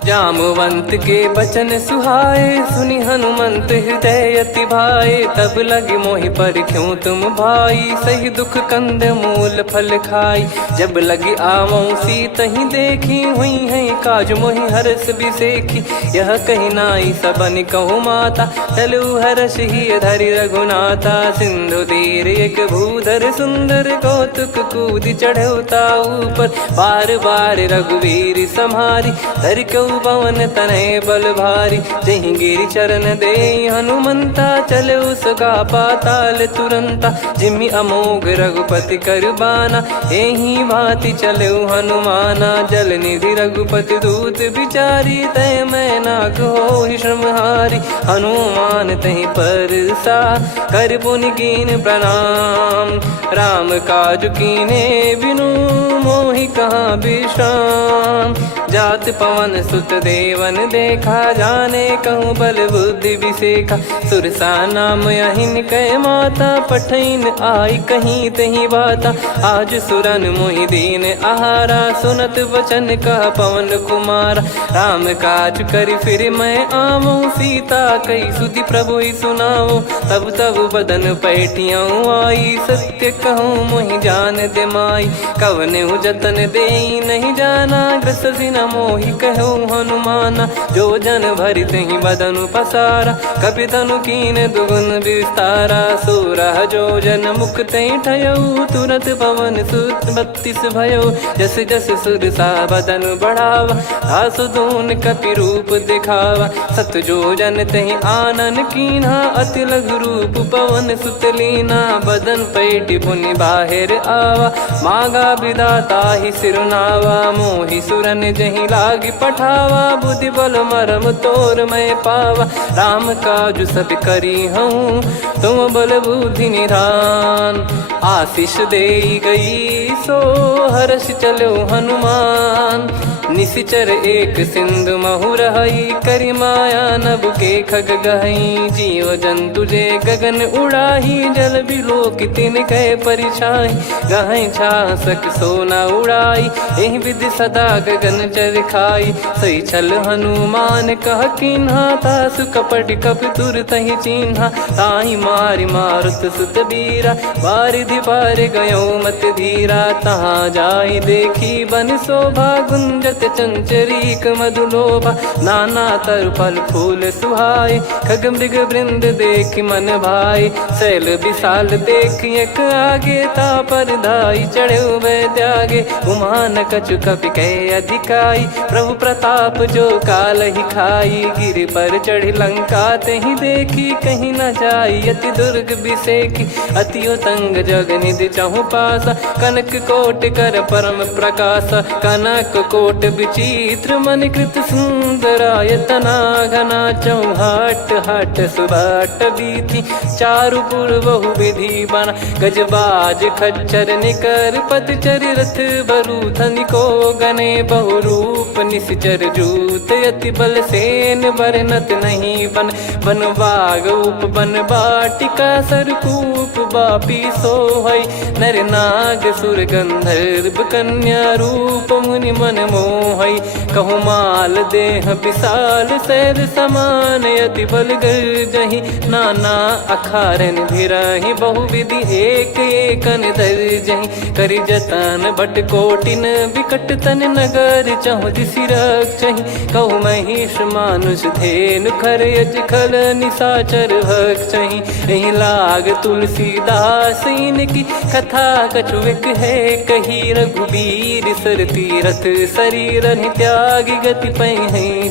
जामवंत के बचन सुहाए सुनि हनुमंत हृदय अति भाए तब लगे मोहि पर क्यों तुम भाई सही दुख कंद मूल फल खाई जब लगी आवऊं सीतहि देखी हुई है काज मोहि हरस बिसेखी यह कही नाई सबन कहु माता चलु हरस ही धरि रघुनाथा सिंधु तीर एक भूधर सुंदर कौतुक कूद चढ़ौता ऊपर बार बार रघुवीर सम्हारी धरि कऊ पवन तनय बल भारी जहि गिरि चरण दे हनुमंता चले उसका पाताल तुरंता जिमि अमोघ रघुपति कर बाना एहि भांति चले हनुमाना जल निधि रघुपति दूत बिचारी तय मैं नाग होहि श्रमहारी हनुमान तहि परसा कर पुनि कीन प्रणाम राम काज कीने बिनु मोहि कहाँ विश्राम जात पवन सुत देवन देखा जाने कहूँ बल बुद्धि विसेखा सुरसा नाम अहिन कै माता पठैन आई कहीं तही बाता आज सुरन मोहि दीन आहारा सुनत वचन कह पवन कुमार राम काज करि फिर मैं आवऊं सीता कई सुधि प्रभु ही सुनाओ तब तब बदन पैठियाँ आई सत्य कहूँ मोहि जान दे माई कवने जतन दे नहीं जाना ग्रस मोहि कहो हनुमाना। जो जन भरि तहि बदनु पसारा, कपि तनु कीन दुगुन विस्तारा। सोरह जो जन मुख तहि ठयऊ, तुरत पवन सुत 32 भयऊ। जस जस सुर सा बदन बढ़ावा, आसु दून कपि रूप दिखावा। सत जो जन तहि आनन कीन्हा, अति लघु रूप पवन सुत लीना। बदन पैटि पुनि बाहिर आवा, मांगा विधाता ही सिरुनावा। मोहि सुरन जहि लागी पठावा, बुद्धि बल मरम तोर मैं पावा। राम काजु सब करी हूँ, तुम बल बुद्धि निधान। आशीष देई गई सो हर्ष चलो हनुमान। निशिचर एक सिंधु महु रहई, करि माया नभ के खग गहई। जीव जंतु जे गगन उड़ाही, जल बिलो की तिन कह परिछाई। गहई छासक सोना उड़ाई, एहि विधि सदा गगन चर खाई। सही छल हनुमान कह कीन्हा, तासु कपट कप तुर तहि चिन्हा। ताहि मारि मारुत सुत बीरा, बारिधि पार गयो मत धीरा। तहाँ जाई देखी बन शोभा, गुंजत चंचरीक मधुलोभा। नाना तरु फल फूल सुहाए, खग मृग वृंद देख मन भाई। शैल विशाल देख एक आगे, तापर धाई चढ़े वै त्यागे। उमा न कछु कपि कह अधिकाई, प्रभु प्रताप जो काल ही खाई। गिरि पर चढ़ी लंका तहि देखी, कहीं न जाई अति दुर्ग बिसेकी। अति उतंग जग निधि चहु पासा, कनक कोट कर परम प्रकाशा। कनक कोट विचित्र मन कृत सुंदरायतना। घना चौहाट हाट सुबाट बीथी, चारु पुर बहु विधि बना। गजबाज खच्चर निकर पतचर, रथ बरु धनिको गने। बहु रूप निशिचर जूत, अति बल सेन बरनत नहीं बन। बन बाग उप बन बाटिका, सरकूप बापी सोहई। नर नाग सुर गंधर्व कन्या, रूप मुनि मन मोहई। कहु माल देह विशाल, शैल समान अति बल गर्जहि। नाना अखारन भिरहि, बहु विधि एक एकन दर्जहि। करि जतन भट कोटिन, विकट तन नगर चहु दिसि रक्षहि। कहु महिष मानुष धेनु, खर यज खल निशाचर भक्षहि। एहि लाग तुलसीदास इनकी, कथा कछु एक है कही। रघुबीर सर तीरथ शरीर त्यागी, गति पै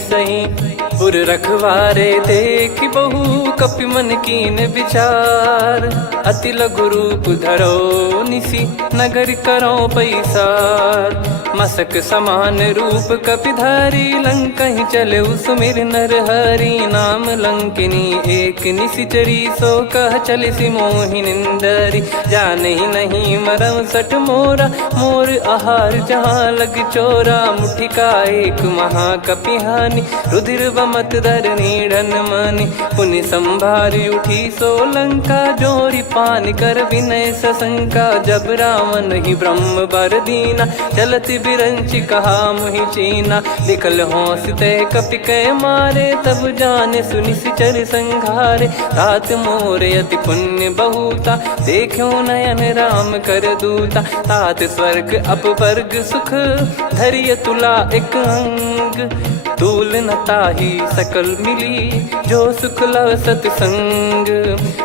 सही। पुर रखवारे देखि बहु, कपि मन कीन विचार। अति लघु रूप धरो निसि, नगर करो पैसार। मसक समान रूप कपिधारी, लंकहि चले सुमिर नर हरि। नाम लंकिनी एक निशिचरी, सो कह चलिसि मोहि निंदरी। जानहि नहीं मरम सठ मोरा, मोर आहार जहाँ लग चोरा। मुठिका एक महाकपिहानि, रुधिर बमत धरनी ढन मानि। पुनि संभारी उठी सो लंका, जोरी पान कर विनय सशंका। जब रावण ही ब्रह्म बर दीना, चलति बिरंचि कहा मुहि चीना। निकल होंस तय कपि कै मारे, तब जाने सुनिशिचर संघारे। तात मोर अति पुण्य बहुता, देखो नयन राम कर दूता। तात स्वर्ग अपवर्ग सुख, धैर्य तुला एक अंग। तूल न ताहि सकल मिली, जो सुख लव सतसंग।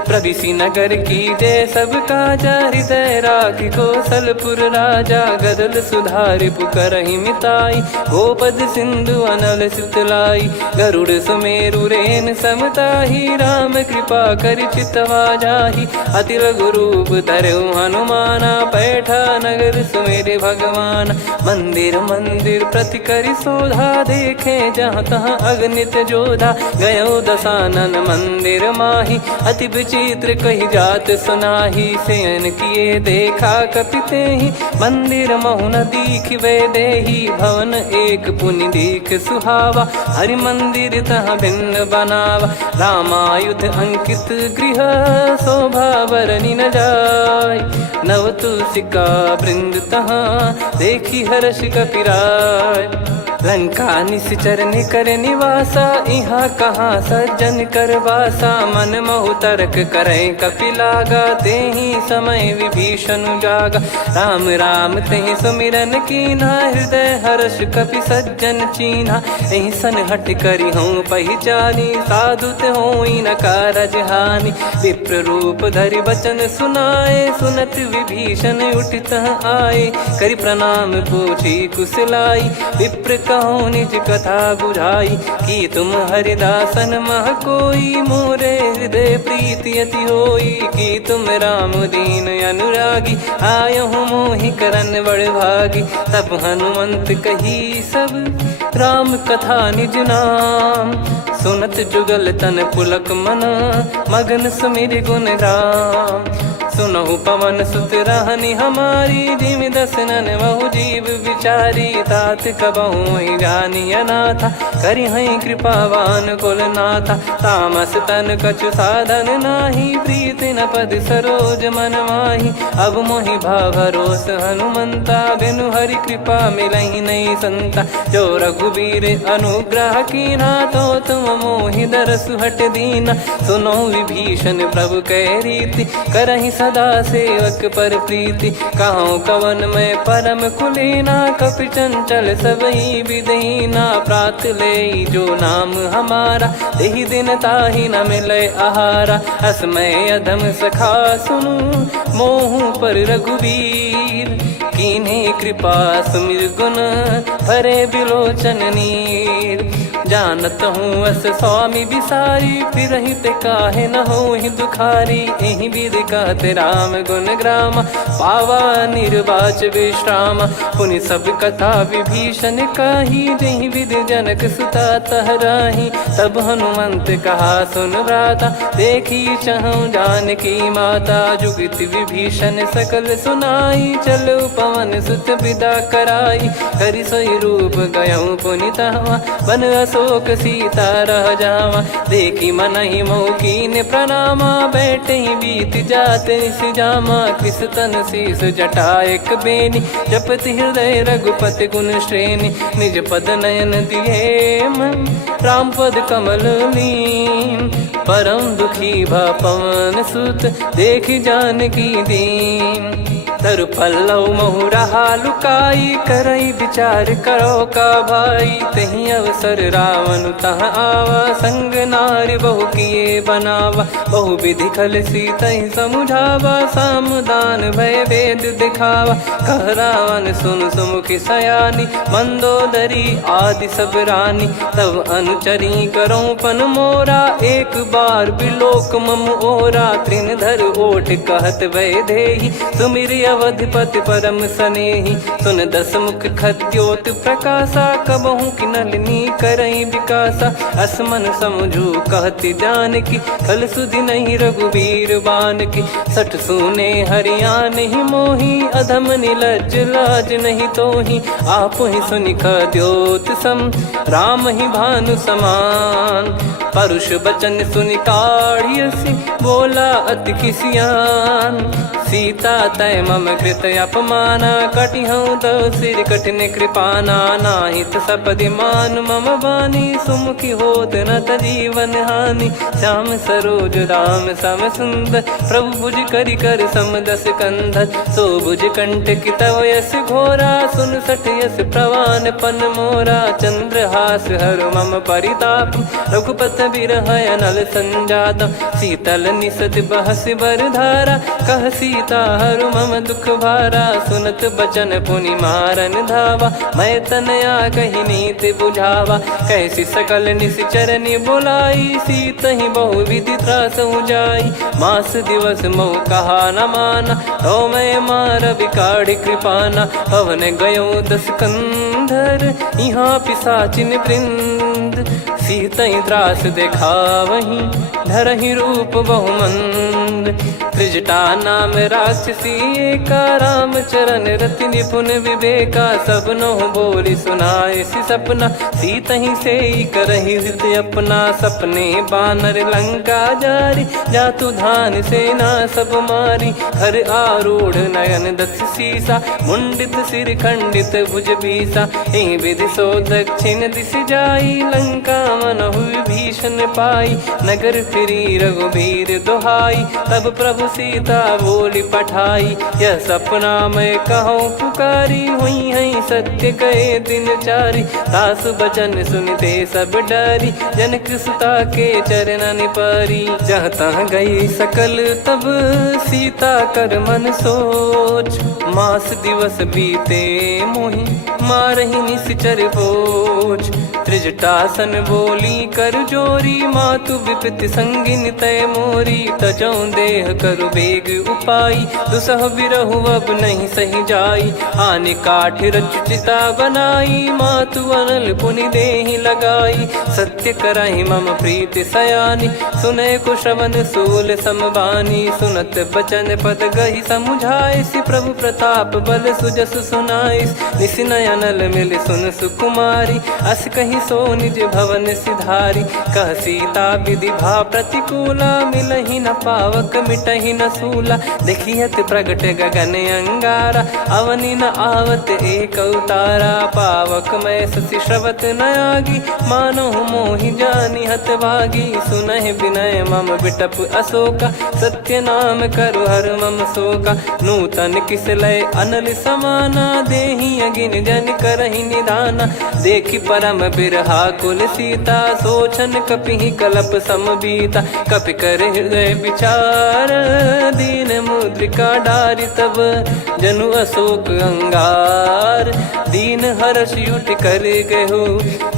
प्रविशि नगर की जय सब काजा, हृदय राखि कौशलपुर राजा। गदल सुधारि पुकारहि मिताई, गोपद सिंधु अनल सितलाई। गरुड़ सुमेरु रेन समताहि, राम कृपा करि चितवा जाहि। अति लघु रूप धरऊ हनुमाना, पैठा नगर सुमेरे भगवान। मंदिर मंदिर प्रति करि शोधा, देखे जहाँ तहाँ अगणित जोधा। गयो दशानन मंदिर माही, अति विचित्र कही जात सुनाही। शयन किए देखा कपिते ही, मंदिर महु न दीख वे देही। भवन एक पुनि दीख सुहावा, हरि मंदिर तहाँ भिन्न बनावा। रामायुध अंकित गृह, शोभा बरनि न जाय। नव तुलसिका वृंद तहाँ, देखी हर्ष कपिराय। लंका निश्चर निकर निवासा, इहाँ कहाँ सज्जन कर वासा। मन महु तर्क करें कपिलागा, तेहि समय विभीषण जागा। राम राम तेहि सुमिरन कीन्हा, हृदय हर्ष कपि सज्जन चीन्हा। एहि सन हट करि हूँ पहिचानी, साधु ते होई न कारज हानि। विप्र रूप धरि बचन सुनाए, सुनत विभीषण उठित आए। करि प्रणाम पूछी कुशलाई, विप्र कहो निज कथा बुझाई। कि तुम हरिदासन मह कोई, मोरे हृदय प्रीति अति होई। कि तुम राम दीन अनुरागी, आयहु मोहि करन बड़ भागी। तब हनुमंत कही सब राम कथा निज नाम, सुनत जुगल तन पुलक मना, मगन सुमिर गुण राम। सुनहु पवन सुत रहनी हमारी, जिम दसनन बहु जीव विचारी। तात कबहु जानी अनाथा, करि हई कृपावान कुल नाथा। तामस तन कछु साधन नाही, प्रीत न पद सरोज मन माही। अब मोहि भावरोस हनुमंता, बिनु हरि कृपा मिलहि नहीं संता। जो रघुबीर अनुग्रह कीना, तो तुम मोहि दरसु हट दीना। सुनो विभीषण प्रभु कह रीति, करहि सदा सेवक पर प्रीति। कहूँ कवन में परम कुलीना, कपि चंचल सबई विदहीना। प्रात ले जो नाम हमारा, तेहि दिन ताहि न मिले आहारा। असमय अधम सखा सुनु, मोहु पर रघुवीर। कीन्हे कृपा सुमिर गुण, भरे बिलोचन नीर। जानत हूँ अस स्वामी बिसारी, फिरहित काहे न होहि दुखारी। एहि विधि कहते राम गुण ग्राम, पावा निर्वाच विश्राम। पुनि सब कथा विभीषण काही, जहि विधि जनक सुता तहराही। तब हनुमंत कहा सुन भ्राता, देखी चहु जानकी माता। जुगति विभीषण सकल सुनाई, चलो पवन सुत विदा कराई। हरि सोई रूप गयऊँ पुनि तहवा, बन अशोक सीता रह जावा। देखी मनहि मौकीन प्रणामा, बैठे ही बीत जात निस जामा। किस तन शीस जटा एक बेनी, जपति हृदय रघुपति गुण श्रेणी। निज पद नयन दिए मन, राम पद कमल लीन। परम दुखी भा पवन सुत, देखि जानकी दीन। तरु पल्लव महु रहा लुकाई, करई विचार करो का भाई। तहि अवसर रावण तह आवा, संग नारी बहु किए बनावा। बहु विधि खल सीतहि समुझावा, सामदान भय वेद दिखावा। कह रावण सुन सुमुखि सयानी, मंदोदरी आदि सब रानी। तब अनुचरी करो पन मोरा, एक बार बिलोक मम ओरा। तृण धर ओट कहत वै देहि, सुमिर अवधिपति परम सनेहि। सुन दस मुख खद्योत प्रकाशा, कबहु कि नलिनी करई विकासा। असमन समझू कहति जानकी, कल सुधि नहीं रघुबीर बान की। सठ सुने हरियाण ही मोही, अधम निलज्ज लाज नहीं तोही। आप ही सुनि खद्योत सम, राम ही भानु समान। परुष बचन सुनि काढ़ियसि, बोला अति किसियान। सीता तय मम कृत अपमाना, कटिहऊँ तो सिर कठिन कृपाना। नाहित सपदि मान मम बानी, सुमुखी होत न जीवन हानि। श्याम सरोज राम सम सुंदर, प्रभु भुज करि कर सम दस कंधर। सो भुज कंठ की तव यस घोरा, सुन सठ यस प्रवान पन मोरा। चंद्रहास हर मम परिताप, रघुपत बिरह अनल संजात। शीतल निसत बहस बर धारा, कह सीता हरु मम दुख भारा। सुनत बचन पुनि मारन धावा, मैं तनया कही नीति बुझावा। कैसी सकल निश्चरनि बुलाई, सीतहि बहु विधि त्रास जाई। मास दिवस मोह कहा न माना, तो मैं मार बिकाढ़ कृपाना। पवन गयो दस कंधर, यहाँ पिशाचिन वृंद। सीतहि त्रास देखावहीं, धरहि रूप बहुमंद। त्रिजटा नाम राक्षसी एका, राम चरण रति निपुण विवेका। सब नोह बोली सुनाए सी सपना, सीत ही से करही हृदय अपना। सपने बानर लंका जारी, जातु धान सेना सब मारी। हर आरूढ़ नयन दस सीसा, मुंडित सिर खंडित भुज बीसा। एहि विधि सो दक्षिण दिश जाई, लंका मनहु भीषण पाई। नगर फिरी रघुबीर दुहाई, तब प्रभु सीता बोली पठाई। यह सपना मैं कहूँ पुकारी, हुई है सत्य कहे दिन चारी। सासु बचन सुनते सब डरी, जनक सुता के चरण पारी। जहाँ तहाँ गई सकल तब सीता कर मन सोच। मास दिवस बीते मोहि मारहि निश्चर बोझ। त्रिजटासन बोली कर जोरी, मातु विपत्ति संगिन तय मोरी। तजौ देह करु बेग उपाई, दुसह बिरहु अब नहीं सही जाई। आने काठ रचिता बनाई, मातु अनल पुनि देहि लगाई। सत्य कराई मम प्रीति सयानी, सुनय को श्रवण सूल समबानी। सुनत बचन पद गही समुझाए, सि प्रभु प्रताप बल सुजस सुनाइस। निस नयनल मिल सुन सुकुमारी, अस कहीं सो निज भवन सिधारी। कह सीता विधि भा प्रतिकूला, मिलहि न पावक मिटहि न सूला। देखियत प्रगट गगन अंगारा, अवनि न आवत एक अवतारा। पावक मैं शशि श्रवत न आगी, मानो मोहि जानि हत भागी। सुनहि विनय मम बिटप अशोका, सत्य नाम करु हर मम शोका। नूतन किस लय अनल समाना, देहि अगिन जन करहि निदाना। देखि परम बिरहा कुल सीता, सोचन कपिहि कलप समबीता। कपि कर हृदय विचार, दीन मुद्रिका डारि तब जनु अशोक अंगार। दीन हर्ष युट कर गहु,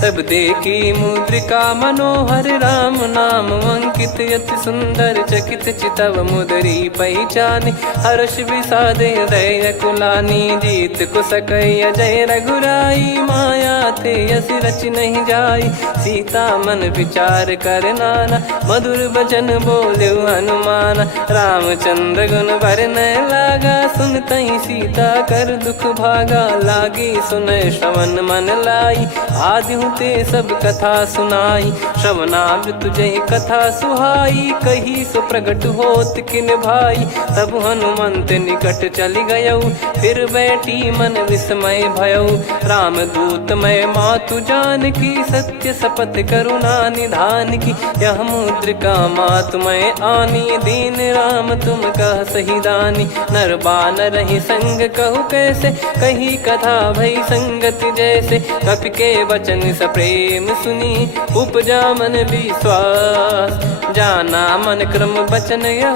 तब देखी मुद्रिका मनोहर। राम नाम अंकित अति सुंदर, चकित चितव मुदरी पहचाने। हर्ष विषाद हृदय कुलानी, जीत को सकय जय रघुराई। माया थे यस रच नहीं जाई, सीता मन विचार कर नाना। मधुर बचन बोले हनुमान, रामचंद्र गुण भरने लागा। सुनतहि सीता कर दुख भागा, लागी सुनय श्रवण मन लाई। आदि ते सब कथा सुनाई, श्रवणाम तुझे कथा सुहाई। कही सो प्रगट होत किन भाई, तब हनुमंत निकट चली गयऊ। फिर बैठी मन विस्मय भयऊ, राम दूत मैं मातु जान की। सत्य शपथ करुणा निधान की, यह मुद्रिका मातु मैं आनी। दीन राम तुम कह सही दानी, नर बानर ही संग कहु कैसे। कही कथा भई संगति जैसे, कपि के वचन सप्रेम सुनी। उपजा मन विश्वास, जाना मन क्रम बचन यह।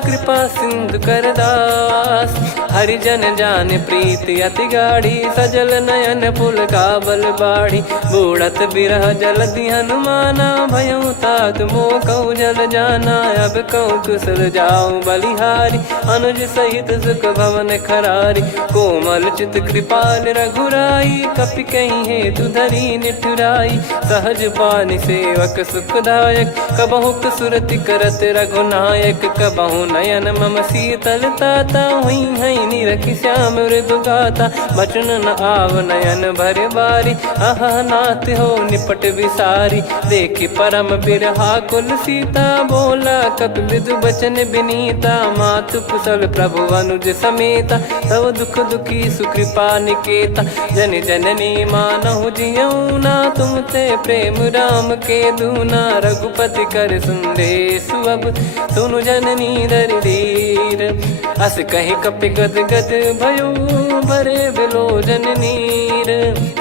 कृपा सिंधु कर दास, हरिजन जान प्रीति अति गाढ़ी। सजल नयन पुल काबल बाढ़ी, बूढ़त बिरह जलधि हनुमाना। भयउ तात मोह कहु जल जाना, अब कहु कुशल जाऊं बलिहारी। अनुज सहित सुख भवन खरारी, कोमल चित कृपाल रघुराई। कपि कहीं हेतु धरी निठुराई, सहज पानि सेवक सुखदायक। कबहु सुरति करत रघुनायक, कबहु नयन मम शीतल ताता। हुई है निरखि श्याम मृदु गाता, बचन न आव नयन भर बारी। अह नाथ हो निपट विसारी, देखि परम बिरहा कुल सीता। बोला कपि मृदु बचन विनीता, मातु कुशल प्रभु अनुज समेता। तव दुख दुखी सुकृपा निकेता, जन जननी मानहु जियऊ ना। तुम ते प्रेम राम के दूना, रघुपति कर संदेश अब सुनु जननी दर धीर। अस कहि कपि गद गद भयो, भरे बिलोचन नीर।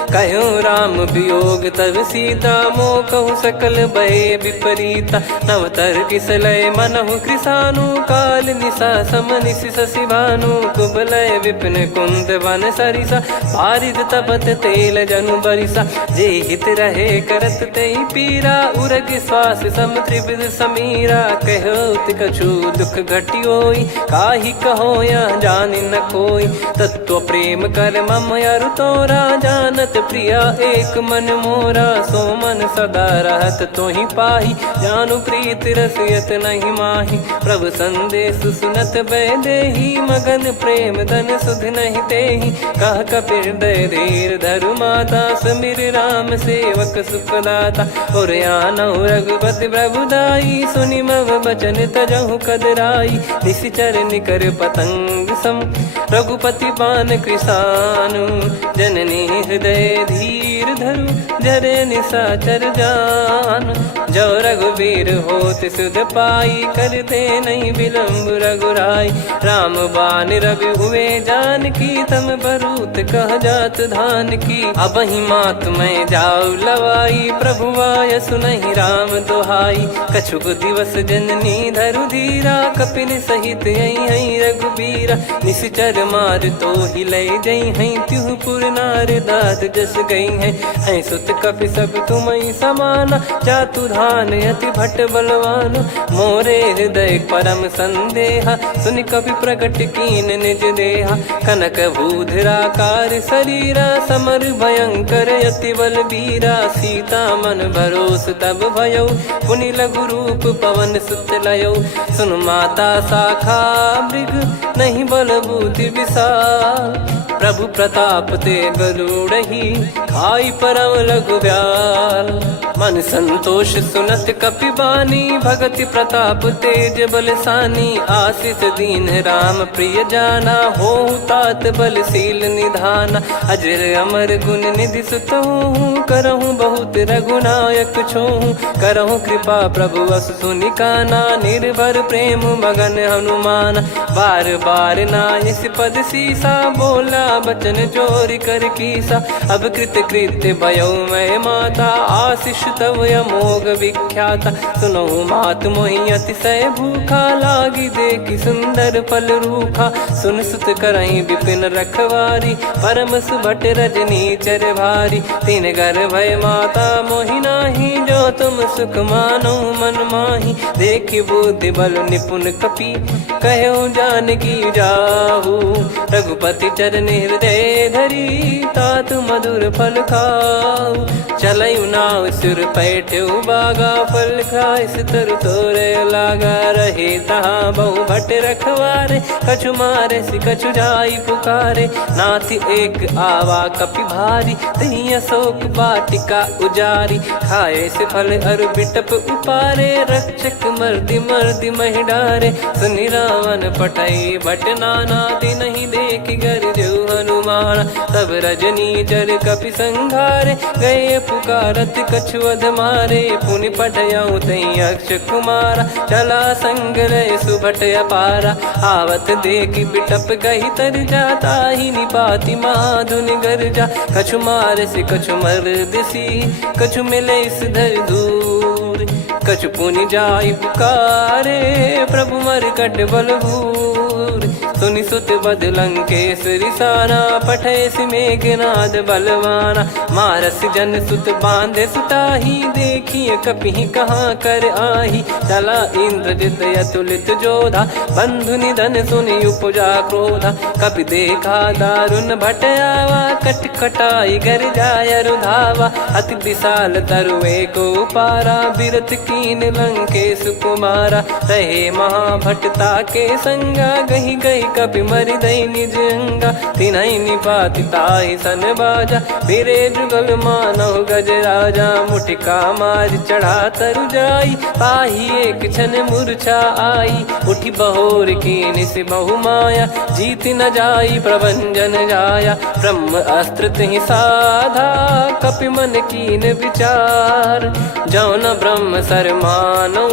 कहो राम वियोग तब सीता, मोह कहु सकल भय विपरीता। नवतर किसलय मनहु कृसानु, काल निशा समनिश शशि भानु। कुबलय विपिन कुंद वन सरिसा, पारिद तपत तेल जनु बरिसा। जे हित रहे करत तेहि पीरा, उरग श्वास सम त्रिविध समीरा। कहो कछु दुख घटियोई, काहि कहो या जानि न कोई। तत्व प्रेम कर मम अरु तोरा, जानत प्रिया एक मन मोरा, सो मन सदा रहत तो ही पाही। जानु प्रीत रसियत नहीं माही, प्रभु संदेश सुनत बैदेही। मगन प्रेम धन सुध नहीं तेही, कह कपिर दय धीर धरु माता। समीर राम सेवक सुखदाता, और आनौ रघुपति प्रभुदाई। सुनि मव बचन तजहु कदराई, निशिचर निकर पतंग सम। रघुपति पान कृसानु, जननी हृदय धीर धरु। जरे निशाचर जान, जो रघुबीर होत सुध पाई। कर दे नहीं विलम्ब रघुराई, राम बान रवि हुए जानकी। तम बरूत कह जात धान की, अबहि मात मैं जाऊ लवाई। प्रभु आय सुनहि राम दुहाई, कछुक दिवस जननी धरु धीरा। कपिल सहित यही रघुबीरा, निश्चर मार तो ही ले जई हैं। त्युह पुर नार दाद जस गई हैं, सुत कपि सब तुमहि समाना। जातु धान अति भट बलवान, मोरे हृदय परम संदेहा। सुनि कपि प्रकट कीन निज देहा, कनक भूधराकार शरीरा। समर भयंकर अति बल बीरा, सीता मन भरोस तब भयौ। पुनि लघु रूप पवन सुत लयौ, सुन माता शाखा मृग नहीं बल बुद्धि विशाल। प्रभु प्रताप ते गरुड़हि, खाई परम लघु ब्याल। मन संतोष सुनत कपि बानी, भगति प्रताप तेज बलसानी। आशीष दीन राम प्रिय जाना, होहु तात बलशील निधाना। अजर अमर गुण निधि सुतहु, करहु बहुत रघुनायक छोहु। करहु कृपा प्रभु अस सुनि काना, निर्भर प्रेम मगन हनुमान। बार बार नायस पद सीसा, बोला बचन चोरी कर कीसा। अब कृत कृत्य भयो मैं माता, आशीष तव अमोघ विख्याता। सुनो मात मोहि अतिशय भूखा, लागी देखी सुंदर फल रूखा। सुन सुत करहीं विपिन रखवारी, परम सुभट रजनी चर भारी। तीन घर भय माता मोहि नाही, जो तुम सुख मानो मन माही। देखी बुद्धि बल निपुण कपि, कहो जानकी जाहू। रघुपति चरण हृदय धरी, तात मधुर फल खाऊ। चलऊ नाव सिर पैठ्यु बागा, फल खाय तरु तोरे लागा। रहे तहाँ बहु भट रखवारे, कछु मारे सि कछु जाई पुकारे। नाथ एक आवा कपि भारी, तही अशोक वाटिका उजारी। खाए से फल अरु बिटप उपारे, रक्षक मर्दि मर्दि महि डारे। सुनि रावण पटई भट नाना, तिनहि देख गर जो हनुमान। तब रजनी चर कपि संघारे, गए पुकारत कछु अध मारे। पुनि पटयऊ तई अक्ष कुमारा, चला संग रहे सुभट अपारा। आवत देखी बिटप गही तर जाता, ही निपाति माधुनि गर्जा। कछु मार से कछु मर्दिसी, कछु मिले इस धर दूर। कछु पुनि जाई पुकारे, प्रभु मरकट बलभूर। सुनि सुत बद लंकेश्वरी साना, पठय मेघनाद बलवाना। मारस जन सुत बांधे सुताही, देखिए कपि कहाँ कर आही। चला इंद्रजित अतुलित जोधा, बंधु निधन सुनि उपजा क्रोधा। कपि देखा दारुण भट आवा, कट कटाई गर जाय रुधावा। अति विशाल तरुए को पारा, बिरत कीन लंकेश कुमारा। रहे महाभटता के संगा, गही गही कपि मरि दई निज अंगा। तिन्हि निपाति ताहि सन बाजा, फिरे जुगल मानव गज राजा। मुटिका मार चढ़ा तरु जाई, पाही एक क्षण मूर्छा आई। उठी बहोर कीन से बहु माया, जीत न जाई प्रभंजन जाया। ब्रह्म अस्त्र तिहि साधा, कपि मन कीन विचार। जौ न ब्रह्म सर मानौ,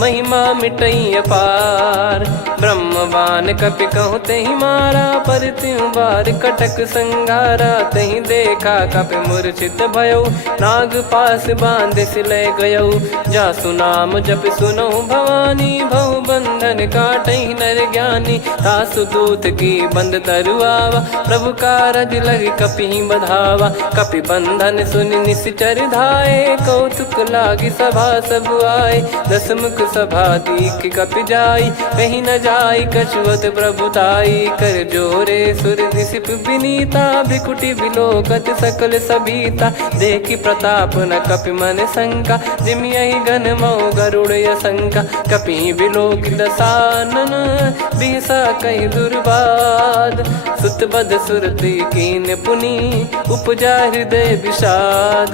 महिमा मिटई अपार। ब्रह्म बान कपि कहूँ तहि मारा, पर त्यों बार कटक संगारा। तहि देखा कपि मूर्छित भयौ, नाग पास बांध सिले गयौ। जासु नाम जप सुनौ भवानी, भव बंधन काटहि नर ज्ञानी। तासु दूत की बंद तरुआवा, प्रभु कारज लग कपि बधावा। कपि बंधन सुनि निश्चर धाये, कौतुक लागी सभा सब आए। दसमुख सभा दीख कपि जाई, कहीं न जाई कछुअत प्रभुताई कर जोरे सुर दिसिप विनीता भिकुटी विलोकत सकल सबीता देखी प्रताप न कपि मन शंका जिमियहि गण मऊ गरुड़ असंका कपि विलोकित सानन बिहसा कहि दुर्बाद सुत बद सुरति कीन पुनि उपजा हृदय विषाद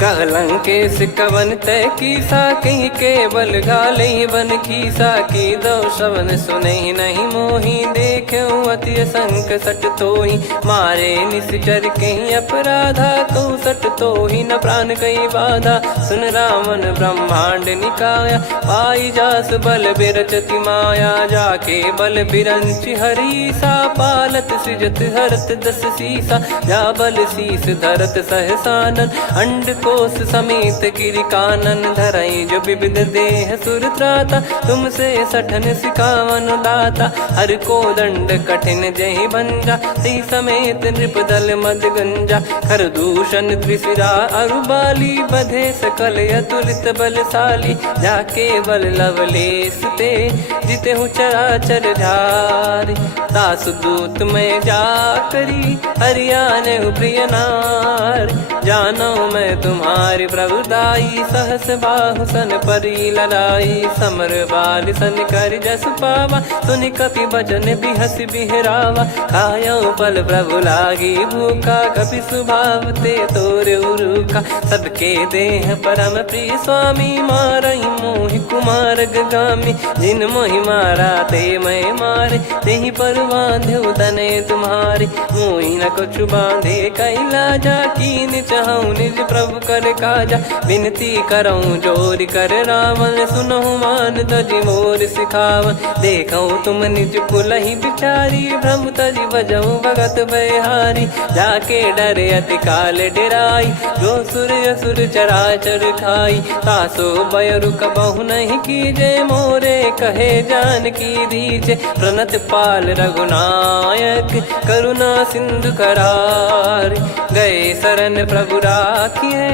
कहलंकेश कवन तय कीसा कहीं केवल गाले बन कीसा की दो श्रवण सुने नहीं मोही देखे अति संक सट तोही मारे निश्चर कहीं अपराधा को सट तोही न प्राण कहीं बाधा सुन रावण ब्रह्मांड निकाया पाई जास बल बिरचति माया जाके बल बिरंच हरी सा पालत सृजत हरत दस सीसा जा बल शीस धरत सहसानन अंड कोश समेत गिरि कानन धरई जो विविध देह सुर त्राता तुमसे सठन सिखावन दाता हर को दंड कठिन जहि भंजा सी समेत नृपदल मद गंजा खर दूषण त्रिशिरा अरुबाली बधे सकल अतुलित बलशाली जाके बल लवलेस ते जिते हूँ चराचर झारी दास दूत में जा करी हरियाने प्रिय नार जानो मैं तुम्हारी प्रभुताई सहस बाहु सन परी ललाई समर बाल सन कर जस पावा सुन कपि बचन बिहस बिहरावा खायो पल प्रभु लागी भूखा कपि स्वभाव ते तोर उरुखा सबके देह परम प्रिय स्वामी मारई मोहि कुमार गामी जिन मोहि मारा ते मैं मारे तेहि पर बांधे तने तुम्हारे मोहि न कुछ बांधे कैला जा कीन चाहूं निज प्रभु कर काजा विनती करऊं जोर कर रावण सुनहु मान तजि मोर सिखावन देखऊं तुम निज कुलहि बिचारी भ्रम तजि बजऊं भगत बहारी जाके डरे अति काल डेराई जो सुर असुर चराचर खाई तासो बयरु कबहु नहीं कीजे मोरे कहे जान की दीजे प्रणत पाल रघुनायक करुणा सिंधु करार गए शरण प्रभु राखिए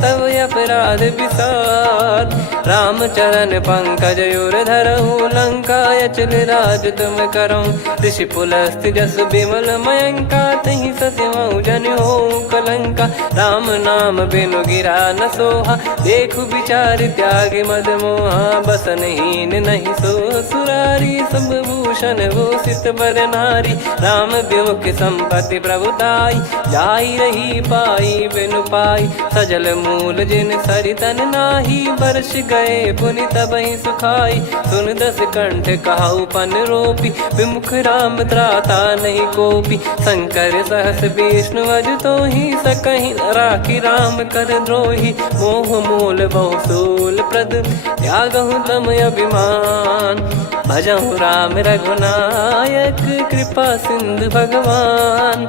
तब अपराध विसार राम चरण पंकज उर धरहु लंका अचल राज तुम करऊं ऋषि पुलस्त जस विमल मयंका तहि ससिमऊ जन हो कलंका राम नाम बिनु गिरा न सोहा देखु विचार त्याग मद मोहा बसनहीन नहीं सो सुरारी सब भूषण भूषित बर नारी राम विमुख संपत्ति प्रभुताई जाई रही पाई बिनु पाई सजल मूल जिन सरितन नाही बरस गए पुनि तबहि सुखाई सुन दस कंठ कहाऊ पन रोपी विमुख राम त्राता नहीं कोपी शंकर सहस विष्णु अज तो ही सकहि राखी राम कर द्रोही मोह मूल बहु सूल प्रद त्यागहु तम अभिमान भजहु राम रघुनायक कृपा सिंधु भगवान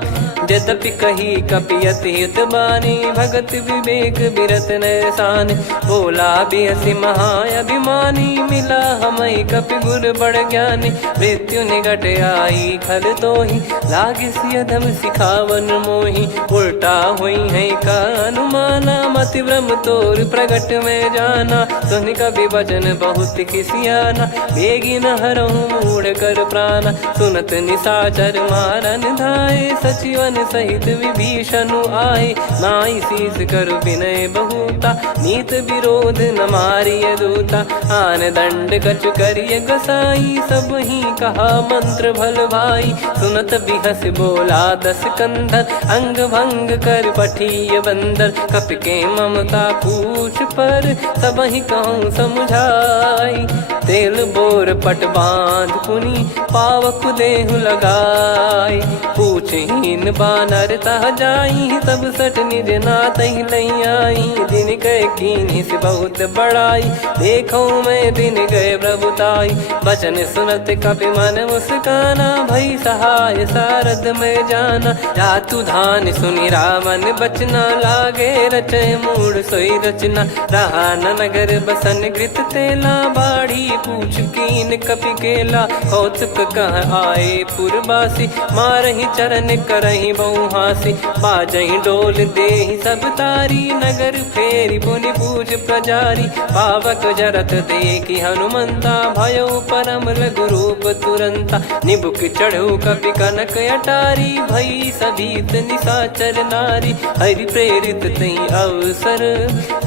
यद्यपि कही कपियत हित बानी भगत विवेक बिरत नैसान बोला बिहसी महाअभिमानी मिला हमई कपि गुर बड़ ज्ञानी मृत्यु निकट आई खल तो ही लागे सियधम सिखावन मोही उल्टा हुई है का अनुमाना मति भ्रम तोर प्रगट में जाना सुन कवि वचन बहुत किसियाना बेगी न हरहु मूढ़ कर प्राण सुनत निशाचर मारन धाये सचिवन सहित विभीषणु आए नाई शीस कर विनय बहुता नीत विरोध न मारिय दूता आन दंड कछु करिय गसाई सब ही कहा मंत्र भल भाई सुनत बिहस बोला दस कंधर अंग भंग कर पठिय बंदर कपि के ममता पूछ पर सब ही कहूँ समझाई तेल बोर पट बांध पुनि पावक देहु लगाई पूछहीन बानर तह जाई सब सट निज नाथ ही लई आई दिन गए कीनी से बहुत बड़ाई देखो मैं दिन गए प्रभुताई बचन सुनत कपि मन मुस्काना भई सहाय सारद में जाना जातु धान सुनि रावण बचना लागे रचय मूड सोई रचना रहा न नगर बसन कृत तेला बाड़ी पूछ कीन कपि केला, कौतुक कह आए पुरबासी, मारही चरण करही बहु हासी, बाजही डोल देहि सब तारी, नगर फेरी पुनि पूज प्रजारी, पावक जरत देखी हनुमंता, भयो परम लघु रूप तुरंता, निबुक चढ़ऊ कपि कनक अटारी, भई सभीत निशाचर नारी, हरि प्रेरित तई अवसर,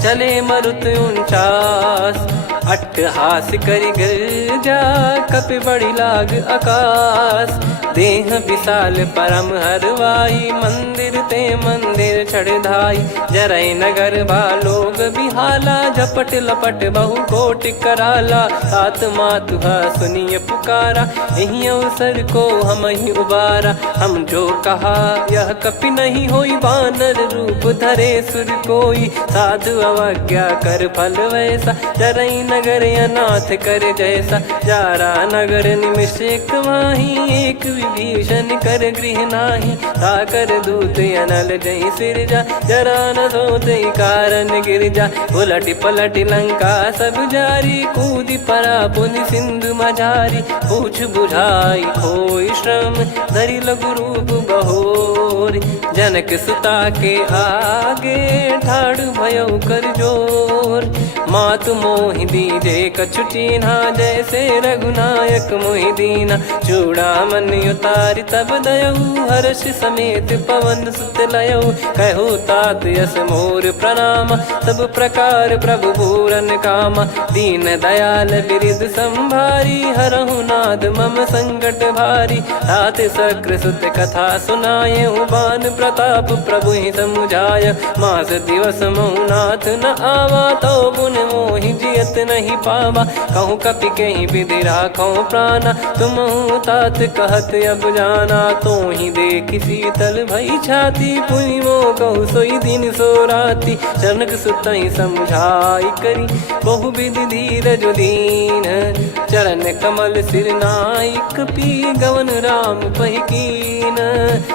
चले मरुत 49, अट्टहास करि गर्जा, कपि बड़ी लाग आकाश, देह विशाल परम हरवाई, मंदिर ते मंदिर चढ़धाई, जरई नगर बालोग बिहाला, झपट लपट बहु कोटि कराला, सात मातुहा सुनिय पुकारा, यही अवसर को हम ही उबारा, हम जो कहा यह कपि नहीं होई, वानर रूप धरे सुर कोई, साधु अवज्ञा कर फल वैसा, जरई नगर अनाथ कर जैसा, जारा नगर निमिष एक माही, एक विभीषण कर गृह नाही, ताकर दूत अनल जय सिरजा, जरा न सोते कारण गिर जा, उलट पलट लंका सब जारी, कूद परा पुनि सिंधु मझारी, पूछ बुझाई खोई श्रम, धरि लघु रूप बहोरी, जनक सुता के आगे, ठाड़ भयो कर जोर, मातु मोहि दीजे कछु चीन्हा, जैसे रघुनायक मोहि दीना, चूड़ामन उतारि तब दयऊ, हर्ष समेत पवन सुत लयऊ, कहु तात यस मोर प्रणाम, सब प्रकार प्रभु पूरन कामा, दीन दयाल बिरिद संभारी, हरहु नाद मम संकट भारी, तात सक्र सुत कथा सुनाए, बान प्रताप प्रभु ही समुझाय, मास दिवस महु नाथ न आवा, तो पुन मोहि जियत नहीं पावा, कहूँ कपि कहीं विधि राखो प्राणा, तुम तात कहत अब जाना, तो ही देखी शीतल भई छाती, पुनि मो कहु सोई दिन सो राती, जनक सुतहि समझाई करी, बहु विधि धीरज दीन, चरण कमल सिर नाई, कपि गवन राम पहिकीन,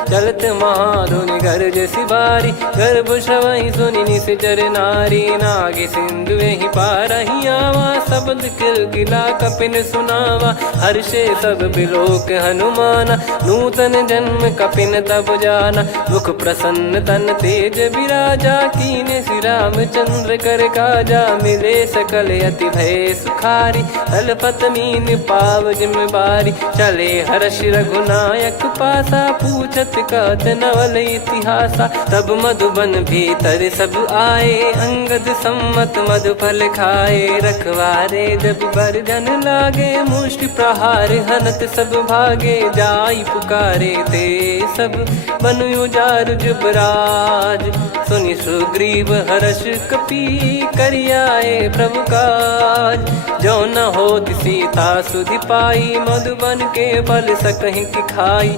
चलत महाधुनि गरज सिबारी, गर्भ श्रवहि सुनि निश्चर नारी, नागे सिंधु ही पारही आवा, शब्द किलकिला कपिन सुनावा, हर्षे सब बिलोक हनुमाना, नूतन जन्म कपिन तब जाना, मुख प्रसन्न तन तेज विराजा, कीने श्री रामचंद्र कर काजा, मिले सकल अति भय सुखारी, तलपत मीन पाव जिम बारी, चले हर्ष रघुनायक पासा, पूछत कहत नवल इतिहासा, तब मधुबन भीतर सब आए, अंगद सम्मत मधुफल खाए, रखवारे जब बरजन लागे, मुष्टि प्रहार हनत सब भागे, जाई पुकारे ते सब बन उजार जुबराज, सुनि सुग्रीव हर्ष कपि करियाए प्रभु काज, जो न होत सीता सुधि पाई, मधुबन के बल सकहि की खाई,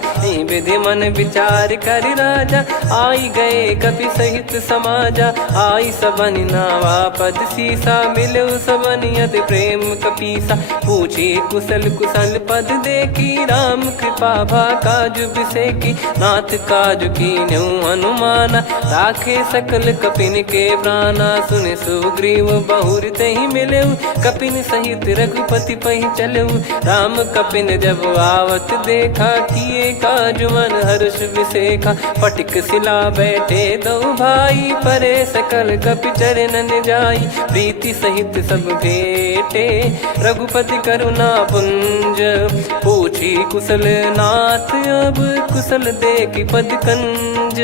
विधि मन विचार कर राजा, आई गए कपि सहित समाजा, आई सबन नावा पद सीसा, मिलो सबन यत प्रेम कपीसा, पूछी कुशल कुशल पद देखी, राम कृपा भा काजु बिसेकी, नाथ काजु कीन्हु हनुमाना, राखे सकल कपिन के प्राणा, सुन सुग्रीव बहुर तहि मिलेऊ, कपिन सहित रघुपति पहि चलेऊ, राम कपिन जब आवत देखा, किए काजु मन हर्ष विसेखा, पटिक सिला बैठे दो भाई, परे सकल कपि चरणन जाई, प्रीति सहित सब भेटे, रघुपति करुणा पुंज, पूछी कुशल नाथ अब, कुशल देखि पद कंज,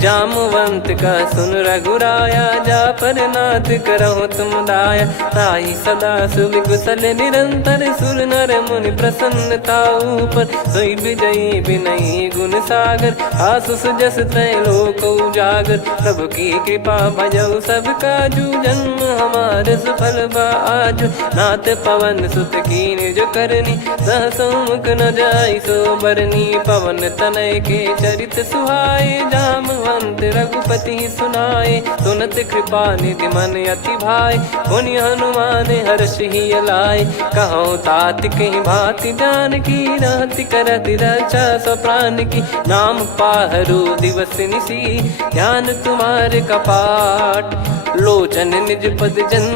जामवंत का सुन रघुराया, जा पर नाथ करहु तुम दाया, ताहि सदा सुविकुशल निरंतर, सुर नर मुनि प्रसन्नता ऊपर, सोई विजयी विनयी गुण सागर, आसु सुजस तय लोक उजागर, प्रभु की कृपा भजऊ सब काजू, जन्म हमार सफल बा आजु, नाथ पवन सुत कीन जो करनी, सहसो मुख न जाई सो बरनी, पवन तनय के चरित सुहाए, जामवंत रघुपति सुनाए, सुनत कृपा निधि मन अति भाई, पुनि हनुमान हर्ष ही लाए, कहो तात कहीं भांति जान की, रहति करति रक्षा सो प्राण की, नाम पाहरू दिवस निसी, ध्यान तुम्हारे कपाट, लोचन निज पद जन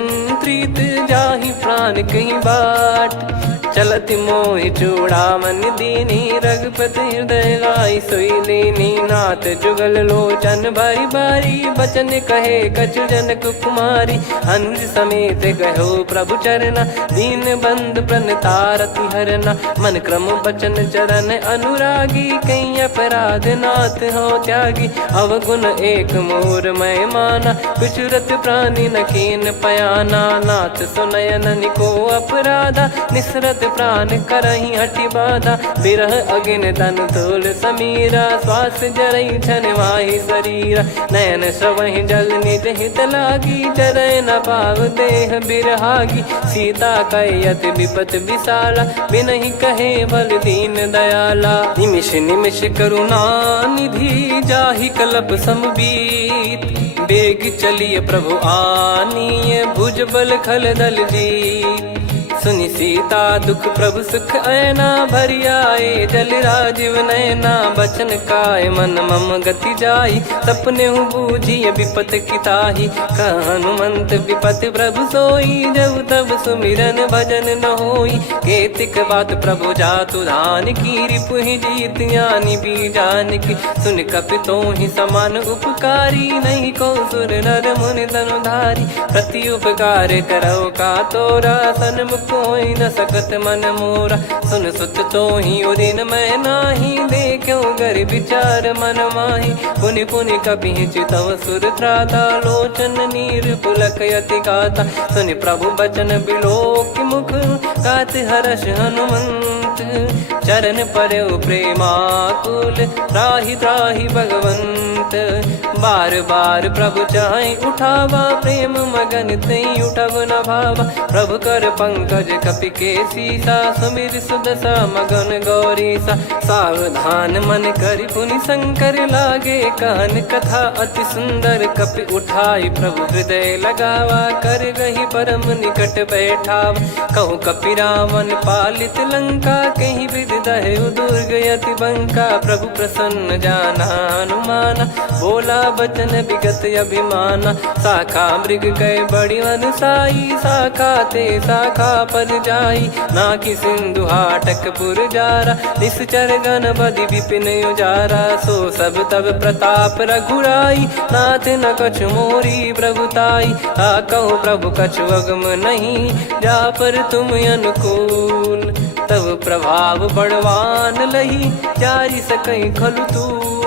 प्रीत जाहि प्राण कहीं बाट। चलत मोहि चूड़ामन दीनी रघुपति हृदय लाई सोई लीनी। नाथ जुगल लोचन बारी बारी बचन कहे कछु जनक कुमारी। अनुज समेत कहो प्रभु चरना दीन बंद प्रणतारति हरना। मन क्रम बचन चरण अनुरागी कहीं अपराध नाथ हो त्यागी। अवगुण एक मोर मैं माना विचुरत प्राणी न कीन पयाना। नाथ सुनयन निको अपराधा निसरत प्राण करही हटि बाधा। बिरह अगिन तन तोल समीरा श्वास जरई छन माही शरीरा। नयन सवहि जल निज हित लागी चरय न पाव देह बिरहागी। सीता कयत विपत विशाला बिनहि कहे बल दीन दयाला। निमिष निमिष करुणा निधि जाहि कलप समबीत। बेग चलिए प्रभु आनीय भुज बल खल दल जीत। सुनि सीता दुख प्रभु सुख ऐना भरि आए जल राजीव नैना। बचन काय मन मम गति जाई सपने हूँ बूझिए विपत किताही। हनुमंत विपत प्रभु सोई जब तब सुमिरन भजन न होई। केतिक बात प्रभु जातु धान की रिपुहि जीत यानी बीजान की। सुन कपि तो ही समान उपकारी नहीं को सुर नर मुनि तनुधारी। प्रति उपकार करो का तोरा सन्मुख कोई न सकत मन मोरा। सुन सुत तो ही उदिन मैं नाही देखो गर विचार मन माही। पुनि पुनि कपि चितव सुर त्राता लोचन नीर पुलक यति गाता। सुनि प्रभु बचन बिलोक मुख गात हर्ष हनुमंत। चरण परयो प्रेमाकुल त्राहि त्राहि भगवंत। बार बार प्रभु चाहि उठावा प्रेम मगन तई उठब न भावा। प्रभु कर पंकज कपि के सीसा सुमिर सुदशा मगन गौरीसा। सावधान मन करि पुनि शंकर लागे कहन कथा अति सुंदर। कपि उठाई प्रभु हृदय लगावा कर गही परम निकट बैठावा। कहु कपि रावण पालित लंका कहीं विधि दहु दुर्ग यति बंका। प्रभु प्रसन्न जाना हनुमाना बोला बचन विगत अभिमाना। शाखा मृग कह बड़ी अनुसाई शाखा ते शाखा पर जाई। नाकि सिंधु हाटक पुर जारा निश्चर गण बदि विपिन उजारा। सो सब तब प्रताप रघुराई नाथ न कछु मोरी प्रभुताई। कहो प्रभु कछु अगम नहीं जा पर तुम अनुकूल। तब प्रभाव बड़वान लही जारी सकई खलु तूल।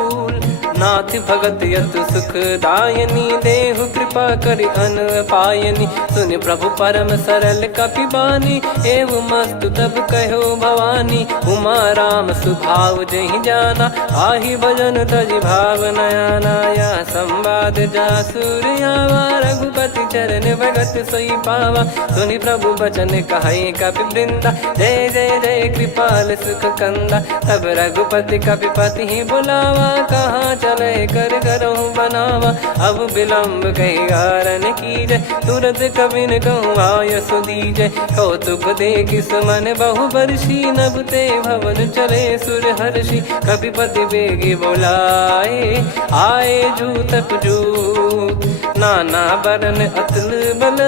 नाथ भगत यत सुख दायनी देहु कृपा करि अन पायनी। सुनि प्रभु परम सरल कपि बानी एव मस्तु तब कहो भवानी। उमा राम सुभाव जहि जाना आहि भजन तजि भाव नयाना। या संवाद जासुर आवा रघुपति चरण भगत सोई पावा। सुनि प्रभु बचन कहे कपि वृंदा जय जय जय कृपाल सुख कंदा। तब रघुपति कपि पति ही बुलावा कहाँ चले कर करहु बनावा। अब विलम्ब कही कारण कीजय तुरत कबिन कहूँ आयस दीजय। कौतुक देखि सुमन बहु बरसी नभ ते भवन चले सुर हर्षि। कपिपति बेगी बोलाए आए जूतक जूत। नाना बरन अतुल बल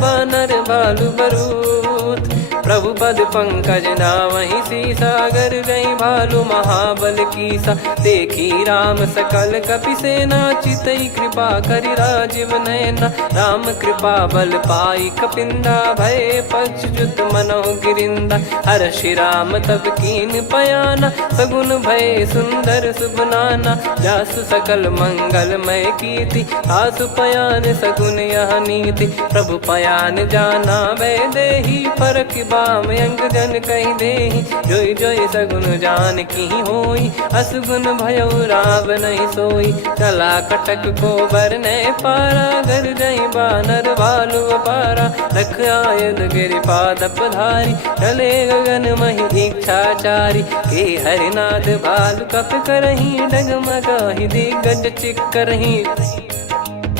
बानर भालु बरूत। प्रभु पद पंकज नावहि सीसागर गई भालु महाबल कीसा। देखी राम सकल कपि सेना चितई कृपा करि राजीव नयना। राम कृपा बल पाई कपिंदा भय पक्ष जुत मनोह गिरिंदा। हर्षि राम तब कीन पयाना सगुन भय सुंदर सुगुनाना। जासु सकल मंगलमय कीर्ति आसु पयान सगुन यह नीति। प्रभु पयान जाना वै देही परख बाम अंग जन कहि देहि। जोई जोई सगुन जान की होई असगुन भयो राव नहीं सोई। चला कटक को बरने पारा घर जई बानर भालु अपारा। रख आयद गिरि पादप धारी चले गगन महि इच्छाचारी। के हरिनाथ भालु कप करही डगमगाहि दिग्गज चिक करही।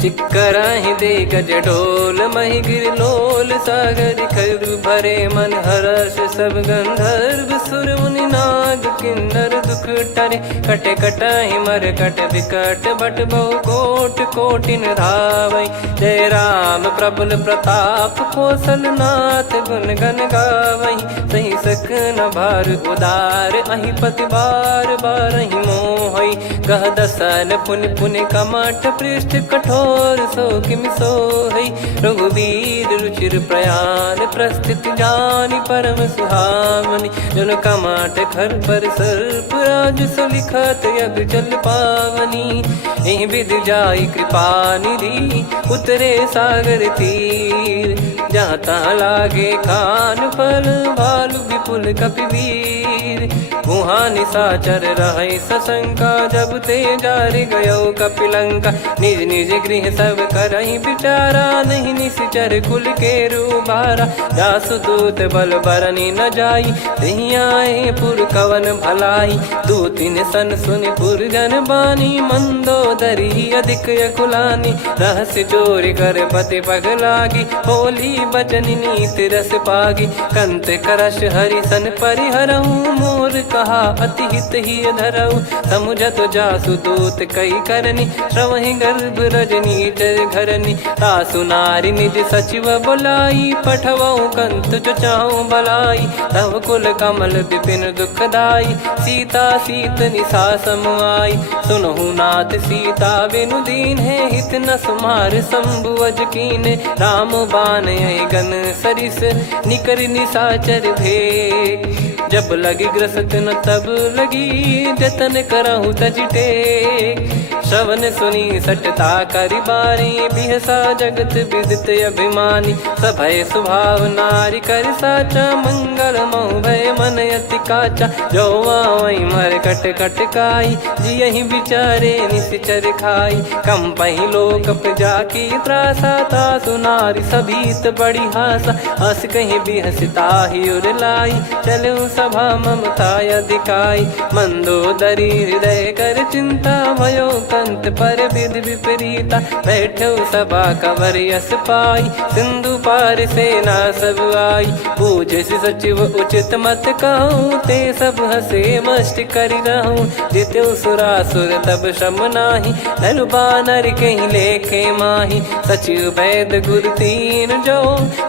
चिक्कराहि दे गज डोल मही गिर लोल सागर खर भरे मन हर्ष सब गंधर्व सुर मुनि नाग किन्नर दुख टरे कटे कटाहि मर कट विकट भट बहु कोट कोटिन धावै जय राम प्रबल प्रताप कौशल नाथ गुण गण गावै सही सकन भार उदार अहि पति बार बारहि मोहै गह दसन पुन पुन कमठ पृष्ठ कठोर सो किम सोहै रघुवीर रुचिर प्रयाण प्रस्थित जानि परम सुहावनि जन कमठ खर पर सर्प राज सलिखत यग चल पावनी एहि विध जाई कृपा निधि उतरे सागर तीर जहाँ तहाँ लागे खान फल भालु विपुल कपिवीर वहाँ निशाचर रहै सशंका जब ते जारि गयो कपिलंका निज निज गृह सब करहि विचारा नहीं निश्चर कुल के रूबारा जासु दूत बल बरनी न जाई तहि आए पुर कवन भलाई दूतिन सन सुनि पुर जन बानी मंदोदरी अधिक अकुलानी रहस्य चोरी कर पति पग लागी होली बचन नीत रस पागी कंत करश हरि सन परिहरहु मोर कहा अति हित ही धरऊ समुझत जासु दूत कई करनी श्रवहि गर्भ रजनी जय घरनी तासु नारी निज सचिव बुलाई पठवऊ कंत जो चाहूं बलाई तव कुल कमल विपिन दुखदाई सीता सीत निशा समुआई सुनहु नाथ सीता बिनु दीन है हित न सुमार शंभु अज कीने राम बान गन सरिस निकर निशाचर भेग जब लगी ग्रसत न तब लगी जतन करहु तज टेक श्रवण सुनी सटता करि बारी बिहसा जगत विदित अभिमानी सभय स्वभाव नारी कर साचा मंगल मऊ भय मन अति काचा जो आवई मर कट कट काई जियहि विचारे निश्चर खाई कम पही लोक जाकी त्रासा तासु नारी सभीत बड़ी हासा हस कहीं बिहसता ही उर लाई चलऊ सभा ममता अधिकाई मंदोदरी हृदय कर चिंता भयो कंत पर विध विपरीता बैठो सभा कवर यस पाई सिंधु पार सेना सब आई पूजे सचिव उचित मत कहूँ ते सब हसे मस्त करि रहूं जित्यु सुरासुर तब श्रम नाही धनु बानर कहीं लेखे माही सचिव वैद गुरु तीन जो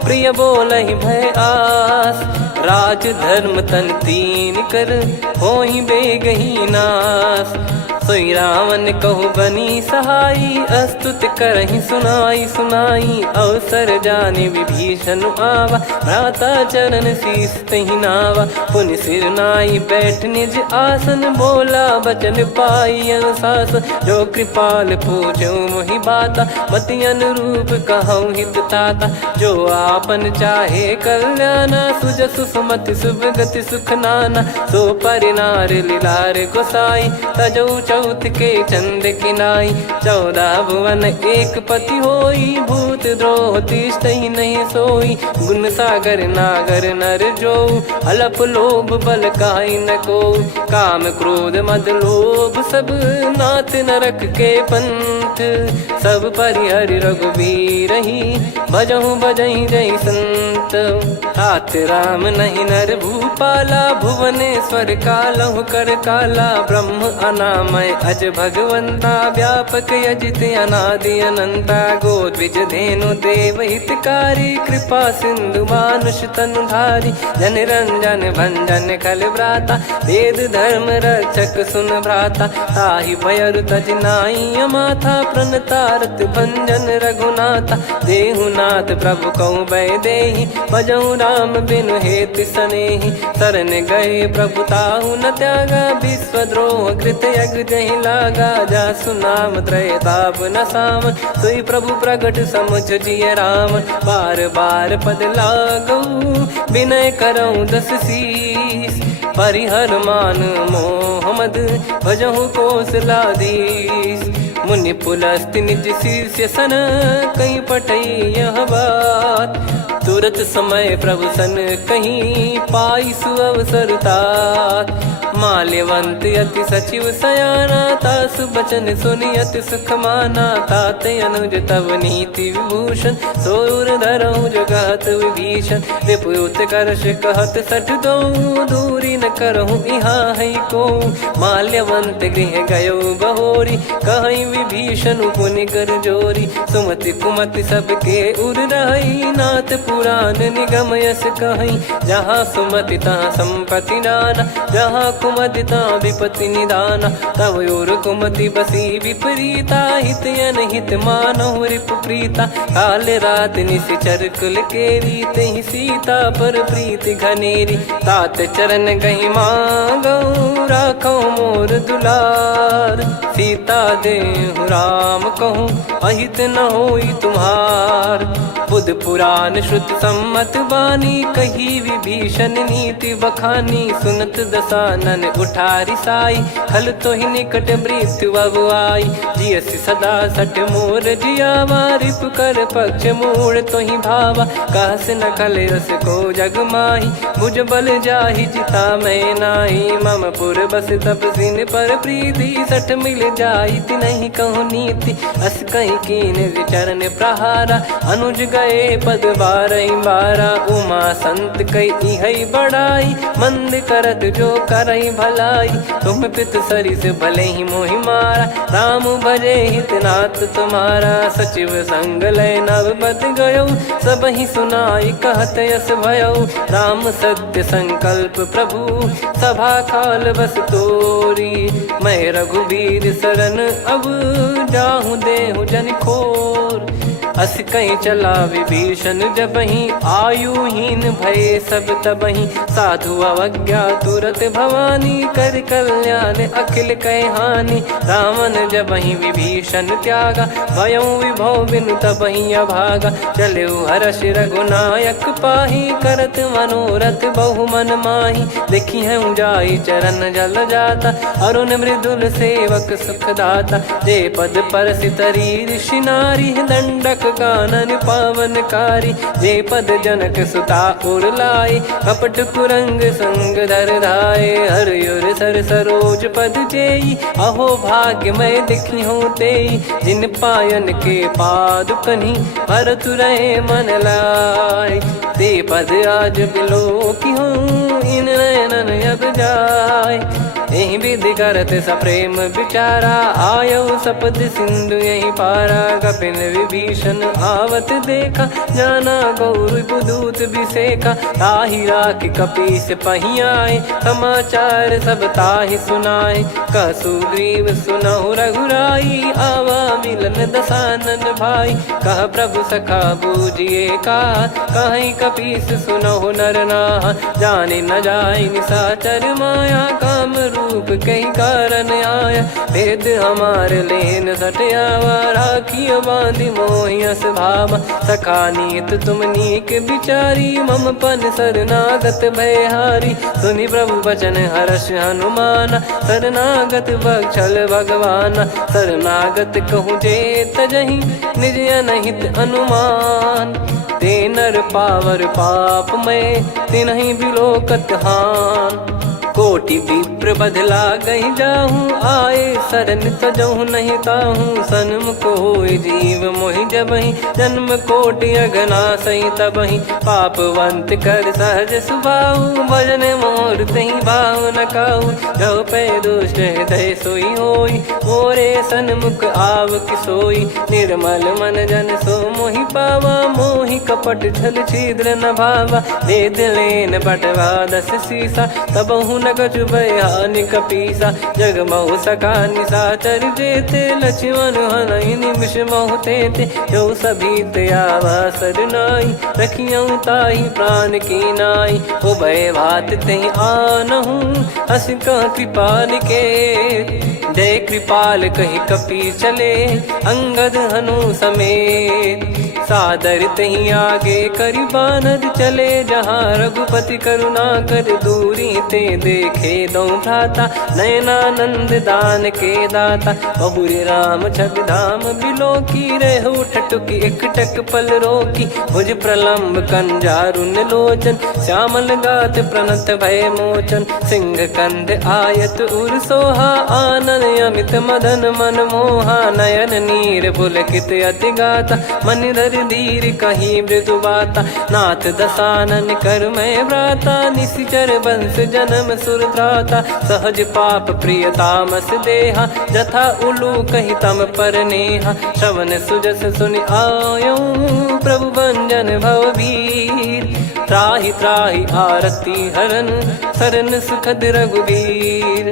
प्रिय बोलहि भय आस राज धर्म तन तीन कर होहि बेगही नास सोई रावण कहु बनी सहाई अस्तुत करहि सुनाई सुनाई अवसर जाने विभीषण आवा भ्राता चरण शीस तहि नावा पुनि सिर नाई बैठ निज आसन बोला बचन पाई अनुशासन जो कृपाल पूछो मोहि बाता मति अनुरूप कहूँ हित ताता जो आपन चाहे कल्याणा सुजसु सुमति शुभ गति सुख नाना सो परिनार लीलार गोसाई तजौ चौथ के चंद किनाई 14 भुवन एक पति होई भूत द्रोह तिष्ठहि नहीं सोई गुण सागर नागर नर जो अलप लोभ बल काई न को काम क्रोध मद लोभ सब नाथ नरक के पंथ सब परिहरि रघुवीर ही भजहु भजहि जय संत हाथ राम नहीं नर भूपाला भुवनेश्वर कालहु कर काला ब्रह्म अनामय अज भगवंता व्यापक यजित अनादि अनंता गोद्विज धेनु देव हितकारी कृपा सिंधु मानुष तनुधारी जन रंजन भंजन खल भ्राता वेद धर्म रक्षक सुन भ्राता ताहि भयर तज नाई माथा प्रणतारत भंजन रघुनाथा देहुनाथ प्रभु कहु बै देहि भजहु राम बिनु हेतु सनेहि शरण गए प्रभु ताहु न त्यागा विश्वद्रोह कृत यज्ञ जहि लागा जासु नाम त्रयताप न सावन सोई प्रभु प्रगट समुझ जिय राम बार बार पद लागऊ विनय करऊँ 10 शीस परिहर मान मोहम्मद भजहु कौशलाधीश मुनि पुलस्त्य निज शीर्ष सन कहीं पटई यह बात तुरत समय प्रभु सन कहीं पाई सुअवसर तात माल्यवंत अति सचिव सयाना, तासु बचन सुनि अति सुख माना। तात अनुज तव नीति विभूषण, सोर धरहु जगत विभीषण। रिपुयुत करश कहत सठ दो, दूरी न करहु यहाँ है को। माल्यवंत गृह गयो बहोरी, कहीं विभीषण पुनि कर जोरी। सुमति कुमति सबके उर रही, नाथ पुराण निगम यस कहीं। जहाँ सुमति तहाँ संपत्ति नाना, जहाँ कुमति तहाँ विपत्ति निदाना। तब और कुमति बसी विपरीता, हित अनहित मानहु रिपु प्रीता। काल रात निशिचर कुल केरी, तेहि सीता पर प्रीति घनेरी। तात चरण गही मांगऊ, राखो मोर दुलार। सीता देहु राम कहूँ, अहित न होई तुम्हार। बुध पुराण श्रुत सम्मत बानी, कही विभीषण नीति बखानी। सुनत दसानन उठारी साई, खल तो ही निकट मृत्यु अब आई। जियसि सदा सठ मोर जियावा, रिप कर पक्ष मूड़ तो ही भावा। कहस न खल रस को जग माही, भुज बल जाहि जिता मैं नाई। मम पुर बस तप सिन पर प्रीति, सठ मिल जाई नहीं कहूँ नीति। अस कहीं कीन चरण प्रहारा, अनुज गए पद बारही बारा। उमा संत कई है बड़ाई, मंद करत जो करई भलाई। तुम पित सरिस भले ही मोहि मारा, राम भजे हितनाथ तुम्हारा। सचिव संग लय नव बद गयो, सब ही सुनाई कहत यस भयो। राम सत्य संकल्प प्रभु, सभा काल बस तोरी। मैं रघुबीर शरण अब, जाहु देहु जन खोर। अस कहीं चला विभीषण जबहि, आयुहीन भय सब तबहि। साधु अवज्ञा तुरत भवानी, कर कल्याण अखिल कह हानि। रावण जबहि विभीषण त्यागा, भयउ विभव बिनु तबहि अभागा। चलऊ हर्ष रघुनायक पाही, करत मनोरथ बहु मन माही। देखी हूँ जाई चरण जल जाता, अरुण मृदुल सेवक सुखदाता। जे पद पर सितरी ऋषि नारी, दंडक कानन पावनकारी। जे पद जनक सुता उर लाए, कपट कुरंग संग धर धाये। हरियुर सर सरोज पद जेई, अहो भाग्य मैं दिखी हूँ तेई। जिन पायन के पादुकनी, भरत रहे मन लाए। ते पद आज बिलो की हूँ, इन नयनन अब जाय। यही विधि करत सप्रेम विचारा, आयऊ सपद सिंधु यही पारा। कपिन विभीषण आवत देखा, जाना गौर बुदूत बिसेखा। ताहि राख कपीस पही आए, समाचार सब ताहि सुनाए। कह सुग्रीव सुनहु रघुराई, आवा मिलन दसानन भाई। कह प्रभु सखा बूझिए का, कहीं कपीस सुनहु नर नाहा। जाने न जाय निशाचर माया, काम रूप कई कारण आया। भेद हमार लेन सटयावा, राखियो बांधि मोहियस भावा। सखा नीत तुम नीक बिचारी, मम पन शरणागत भयहारी। सुनि प्रभु वचन हर्ष हनुमाना, शरणागत बक्षल भगवाना। शरणागत कहूँ जे तजहि, निज अनहित अनुमान। ते नर पावर पाप में, तिन्हि बिलोकत हान। कोटि विप्र बदला गई जाहूँ, आए शरण तजहु नहीं ताहूँ। सन्मुख होय जीव मोहि जबहि, जन्म कोटि अगना सही तबहि। पापवंत कर सहज सुभाऊ, भजन मोर तहि भाव न काऊ। जो पै दुष्ट हृदय सोई होई, मोरे सन्मुख आव किसोई। निर्मल मन जन सो मोहि पावा, मोहि कपट छल छिद्र न भावा। वेद लेन बटवा दस सीसा, तबहु न कछु भयानि कपीसा। जग महु सका निशाचर जेते, लक्ष्मण हनहि निमिष महु तेते। जो सभी त्यावा सरनाई, रखियऊ ताहि प्राण की नाई। उभय भात तेहि आनहु, अस कह कृपाल के। जय कृपाल कहि कपी चले, अंगद हनु समेत। सादर तही आगे करी बानर चले जहाँ रघुपति करुणा कर दूरी ते देखे दो भ्राता नयनानंद दान के दाता बहुरी राम छग धाम बिलो की रेहु ठटुकी एकटक पल रोकी भुज प्रलम्ब कंजारुन लोचन श्यामल गात प्रणत भय मोचन सिंह कंद आयत उर सोहा आनन अमित मदन मन मोहा नयन नीर पुलकित अति गाता मन धर धीर कहीं मृदु बाता नाथ दसानन कर मैं व्राता निशिचर बंस जन्म सुर त्राता सहज पाप प्रिय तामस देहा जथा उलू कही तम पर नेहा श्रवण सुजस सुनि आयो प्रभु भंजन भववीर त्राहि त्राहि आरती हरन सरन सुखद रघुवीर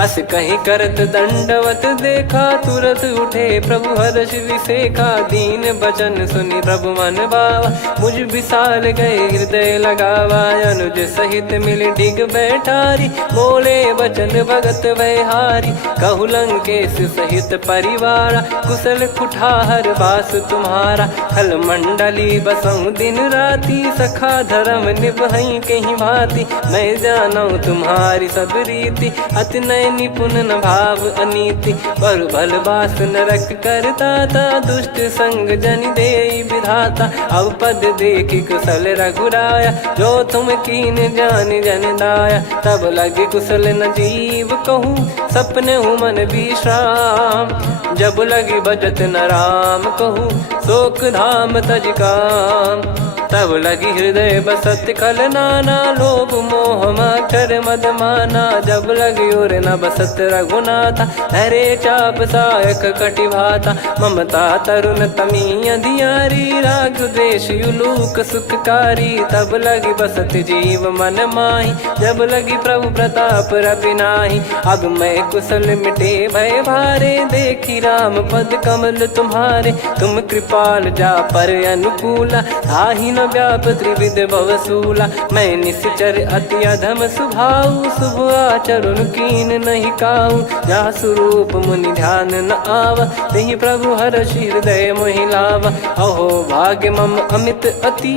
अस कहीं करत दंडवत देखा तुरत उठे प्रभु हर्ष विसेखा दीन बचन सुनि प्रभु मन भावा मुझ विशाल गए हृदय लगावा अनुज सहित मिल डिग बैठारी बोले बचन भगत वैहारी कहु लंकेश सहित परिवारा कुशल कुठार बास तुम्हारा खल मंडली बसऊं दिन राती सखा धर्म निभई कहीं भांति मैं जानू तुम्हारी सब रीति अति नय निपुण न भाव अनीति पर भल बास नरक करता था दुष्ट संग जन दे विधाता अब पद देखी कुशल रघुराया जो तुम कीन जान जन दाया तब लगे कुशल न जीव कहूँ सपने हूँ मन विश्राम जब लगी बजत न राम कहूँ शोक धाम तज काम तब लगी हृदय बसत खल नाना लोभ मोह मकर मद माना जब लगी उर न बसत रघुनाथा हरे चाप सायक कटि भाता ममता तरुण तमी अधियारी राग द्वेष युलूक सुखकारी तब लगी बसत जीव मन माही जब लगी प्रभु प्रताप रपिनाही अब मैं कुशल मिटे भय भारे देखी राम पद कमल तुम्हारे तुम कृपाल जा पर अनुकूला ताहि न व्याप त्रिविध भवसूला मैं निश्चर अति अधम सुभाऊ शुभ आचरण कीन नहीं काऊ जहाँ स्वरूप मुनि ध्यान न आवा तही प्रभु हर्ष हृदय मोहि लावा अहो भाग्य मम अमित अति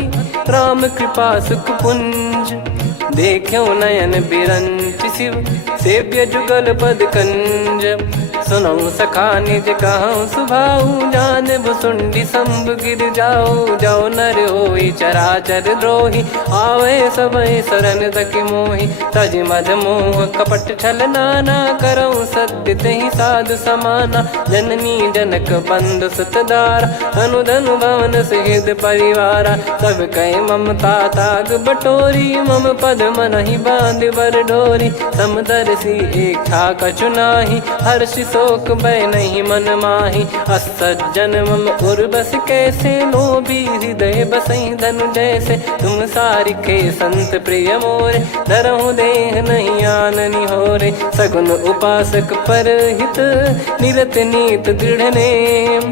राम कृपा सुख पुंज देखो नयन बिरंच शिव सेव्य जुगल पद कंज सुनऊ सखा निज कहूँ सुभाऊ जान भुसुंडी संभ गिर जाओ जाओ नर होई चराचर द्रोही आवे सबय शरण तक मोहि तज मद मोह कपट छल नाना करऊँ सत्य तहि साधु समाना जननी जनक बंधु सुतदारा अनुधनु भवन सहित परिवारा सब कहे ममता ताग बटोरी मम पद मन ही बांध बर ढोरी समदर्शी इच्छा कछु नाही हर्षि शोक भय नहीं मन माही असज्जन मम उर्वश कैसे लोभी हृदय बसई धनु जैसे तुम सारिके संत प्रिय मोरे धरहु देह नहीं आननि होरे सगुन उपासक पर हित निरत नीत दृढ़ नेम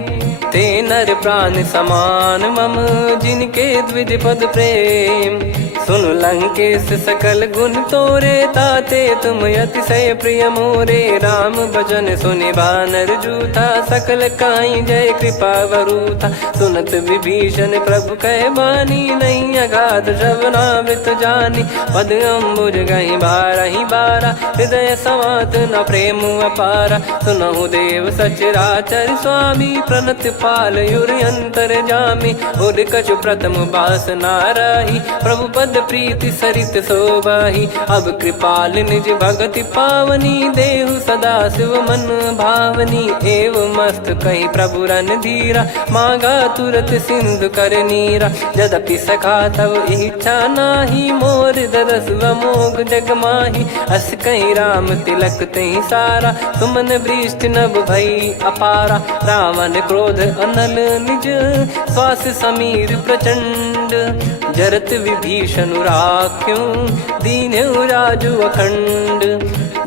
ते नर प्राण समान मम जिनके द्विज पद प्रेम सुन लंकेश सकल गुण तोरे ताते तुम अतिशय प्रिय मोरे राम भजन सुनि बानर जूथा सकल काई जय कृपा वरूथा सुनत विभीषण प्रभु कह बानी नहीं अगाध श्रवणामृत जानी पद अम्बुज गही बारही बारा हृदय समात न प्रेम अपारा सुनहु देव सचराचर स्वामी प्रणत पाल युर अंतर जामी उर कछु प्रथम बास नाराही प्रभु पद प्रीति सरित शोभाही अब कृपाल निज भगति पावनी देहु सदा शिव मन भावनी एव मस्त कही प्रभु रन धीरा मांगा तुरत सिंधु कर नीरा यद्यपि सखा तब इच्छा नाही मोर दरस वमोग जग माही अस कही राम तिलक तही सारा सुमन वृष्टि नभ भई अपारा रावण क्रोध अनल निज श्वास समीर प्रचंड जरत विभीषण राख्यों दीन्हु राजु अखंड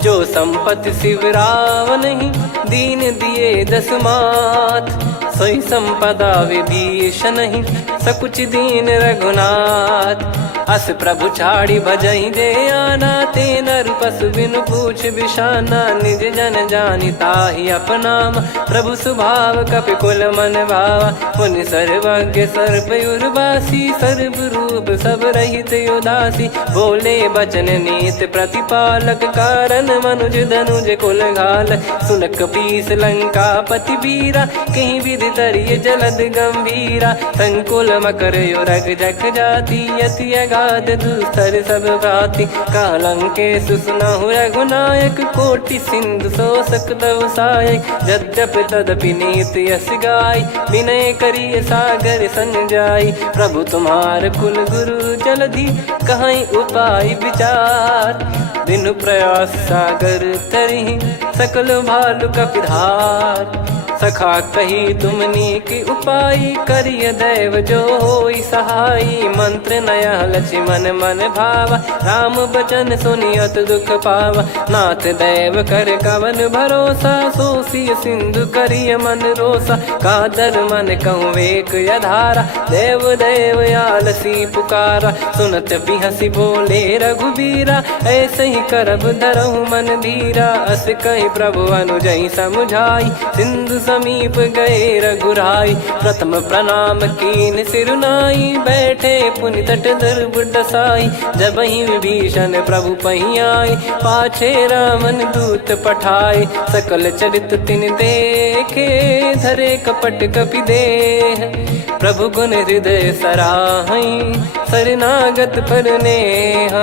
जो संपत्ति शिव रावण ही दीन दिए दस मात सोई संपदा विभीषण ही सकुच दीन रघुनाथ अस प्रभु छाड़ी भजई जे आना ते नर पशु बिनु पूछ बिशाना, निज जन जानि ताहि अपनाम। प्रभु स्वभाव कपि कुल मन भावा, मुनि सर्वज्ञ सर्व उर्वासी। सर्व रूप सब रहित उदासी, बोले बचन नीत प्रतिपालक। कारण मनुज धनुज कुल घाल, सुनक पीस लंका पति वीरा। कहीं विधि तरिय जलद गंभीरा, संकुल मकर युरग जख जाति। यति अगाध दुस्तर सब भांति, कालंके सुसुनहु रघुनायक। कोटि सिंधु शोषक तव सहायक, यद्यपि तदपि नीति यस गाय। विनय करिय सागर सन जाई, प्रभु तुम्हार कुल गुरु जलधि। कहीं उपाय विचार, बिनु प्रयास सागर तरिहि। सकल भालु कपिधार, सखा कही तुमनी की उपाय। करिय दैव जो होई सहाई, मंत्र नया लक्ष्मण मन भावा। राम बचन सुनियत दुख पावा, नाथ दैव कर कवन भरोसा। सोसिय सिंधु करिय मन रोसा, कादर मन कहूँ एक यधारा। देव देव आलसी पुकारा, सुनत बिहसी बोले रघुबीरा। ऐसे ही करब धरहु मन धीरा, अस कही प्रभु अनुजई समुझाई। सिंधु समीप गए रघुराई, प्रथम प्रणाम कीन सिरुनाई। बैठे पुनि तट दर्ब डसाई, जब ही विभीषण प्रभु पही आए। पाछे रावण दूत पठाए, सकल चरित तिन देखे। धरे कपट कपि देह, प्रभु गुण हृदय सराहई। शरणागत पर नेह,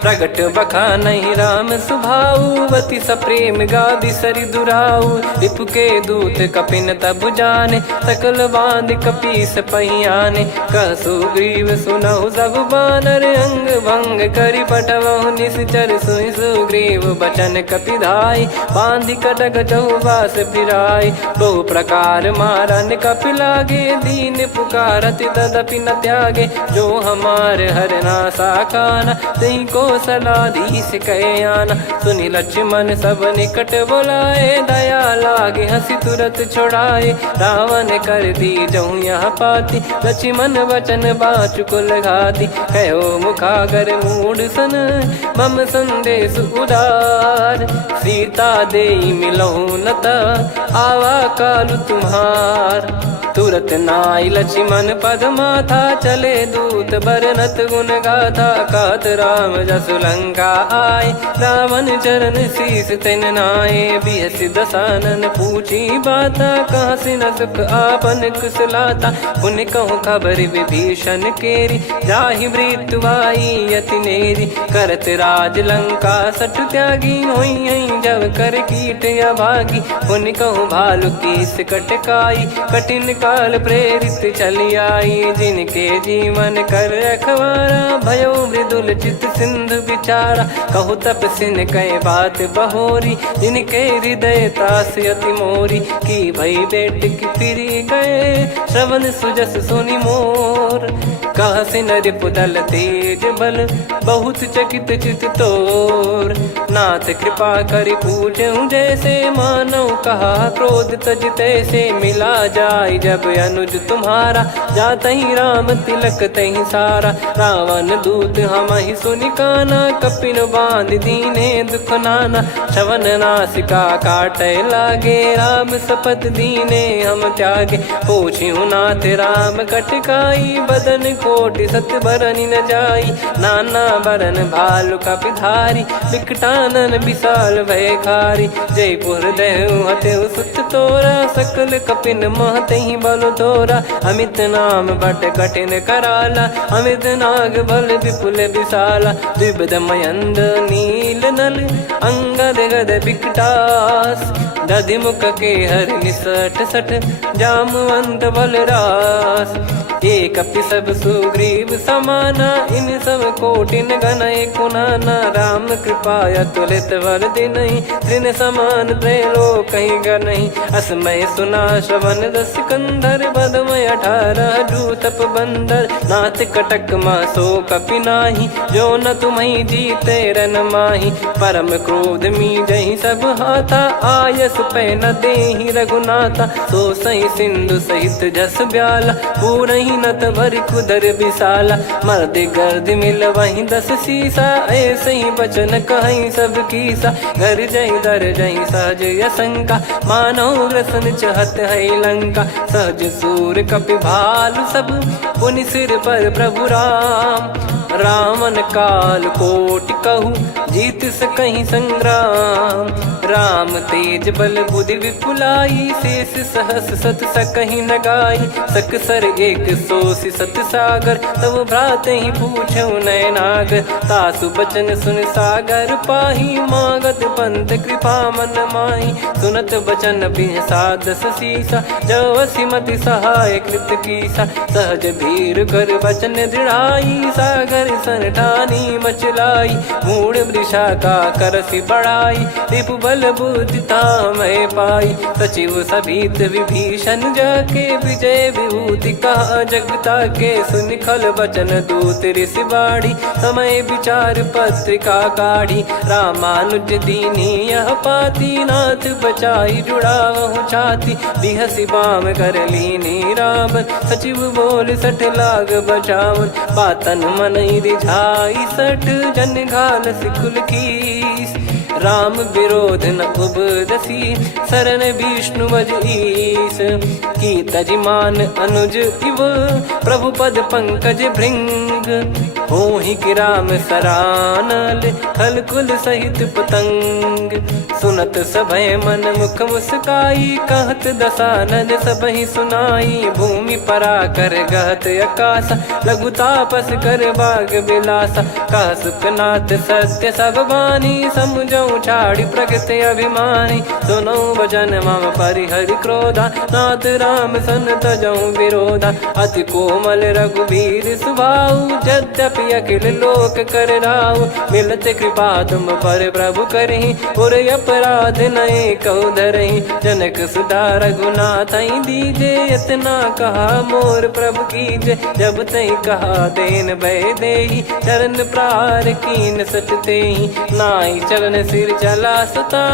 प्रगट बखानहि राम सुभाऊ। वति सप्रेम गादि सरि दुराऊ, रिपु के दूत कपिन तब जाने। सकल बांध कपीस पहियाने, कह सुग्रीव सुनहु सब बानर। अंग भंग करि पठवहु निश्चर, सुनि सुग्रीव बचन कपिधाई। बांधि कटक चौबास फिराई, बहु प्रकार मारन कपि लागे। दीन पुकारत तदपि न त्यागे, जो हमार हरना साखाना। तही को सलाधीश कहे आना, सुनि लक्ष्मण सब निकट बुलाए। दया लागे हंसी तुरत छुड़ाए, रावण कर दी जहूँ यहाँ पाती। लक्ष्मण वचन बाचु कुल घाती, कहो मुखागर मूढ़ सन। मम संदेश उदार, सीता देई मिलहु नत। आवा कालु तुम्हार, तुरत नाई लक्ष्मण पद माथा। चले दूत बरनत गुण गाथा, कहत राम जसु लंका आए। रावण चरण शीस तिन नाये, बिहसि दसानन पूछी बाता। कहाँ से न सुख आपन कुशलाता, पुन कहूँ खबर विभीषण केरी। जाहि मृत्यु आई यति नेरी, करत राज लंका सठ त्यागी। होई जब कर कीट अभागी, पुन कहूँ भालु कीस कटकाई। कठिन काल प्रेरित चली आई, जिनके जीवन कर रखवारा। भयो मृदुल चित सिंधु विचारा, कहु तपसिन कह बात बहोरी। जिनके हृदय तास यति मोरी, की भई बेट की फिरी गए। श्रवण सुजस सुनि मोर, कह सिन रिपुदल तेज बल। बहुत चकित चित तोर, नाथ कृपा करि पूजऊं जैसे। मानव कहा क्रोध तज तैसे, मिला जाय जब अनुज तुम्हारा। जात ही राम तिलक तही सारा, रावण दूत हम ही सुनि काना। कपिन बांध दीने दुख नाना, श्रवण नासिका काटे लागे। राम शपथ दीने हम त्यागे, पूछिहु नाथ राम कटकाई। बदन कोटि सत बरनि न जाई, नाना बरन भालु कपिधारी। विकटानन विशाल भयखारी, जयपुर देहु हतेउ सुत तोरा। सकल कपिन महतहि बल तोरा, अमित नाम बट कठिन कराला। अमित नाग बल विपुल विशाला, द्विविध मयंद नील नल। अंगद गद विकटास, दधिमुख के हर निसठ सठ। जामवंत बलरास, एक कपि सब सुग्रीव समाना। इन सब कोटिन गणय कुनाना, राम कृपा अतुलित बल दिनहि। तृण समान त्रैलोक कहीं गनहि, असमय सुना श्रवण दस कंधर। बदमय 18 जूतप बंदर, नाथ कटक मासो कपि नाही। जो न तुम्हि जीते रन माही, परम क्रोध मी जहि सब हाथा। आयस पास पै न देहि रघुनाथा। सो सही सिंधु सहित जस ब्याला, पूरही नत भरि कुदर विशाला। मर्द गर्द मिल वही 10 सीसा, ऐसे ही बचन कहीं सब कीसा। घर जय दर जय सहज यसंका, मानव ग्रसन चहत है लंका। सहज सूर कपि भालु सब, पुनि सिर पर प्रभु राम। रावण काल कोटि कहूँ, जीत सकहीं संग्राम। राम तेज बल बुद्धि विपुलाई, शेष सहस सत सकहीं न गाई। सकसर एक सोसी सत सागर, तब भ्रात ही पूछौ नयनागर। तासु बचन सुन सागर पाही, मागत पंत कृपा मन माही। सुनत बचन बिहसा 10 सीसा, जवसि मति सहाय कृत कीसा। सहज भीर कर बचन दृढ़ाई, सागर सन ठानी मचलाई। मूढ़ वृषा का करसि बढ़ाई, रिपु बल बुद्धि तामय पाई। सचिव सभीत विभीषण जाके, विजय विभूति कहा जगता के। सुनि खल बचन दूत ऋषि बाड़ी, समय विचार पत्रिका काढ़ी। रामानुज दीनी यह पाती, नाथ बचाई जुड़ावहु छाती। बिहसि बाम कर लीनी रावण, सचिव बोल 60 लाग बचावन। बातन मन रिझाई 60, जन घाल सिकुल कीस। राम विरोध न उपदसी, शरण विष्णु मज ईस। की तजिमान अनुज इव, प्रभु पद पंकज भृंग। होहि कि राम सरानल, खल कुल सहित पतंग। सुनत सभय मन मुख मुस्काई, कहत दसानन सबहि सुनाई। भूमि परा कर गहत आकाशा, लघु तापस कर बाग बिलासा। कह सुखनाथ सत्य सब बानी, समझौ छाड़ी प्रगति अभिमानी। सुनो भजन मम परिहरि क्रोधा, नाथ राम सन तजौ विरोधा। अति कोमल रघुवीर सुभाऊ, यद्यपि अखिल लोक कर राऊ। मिलत कृपा तुम पर प्रभु करहि, पुर अपराध नए कहु धरहि। जनक सुधा रघुनाथ दीजे, इतना कहा मोर प्रभु कीजे। जब तई कहा देन भय देहि, चरण प्रार कीन सटतेहि। नाई चरण सिर चला सता,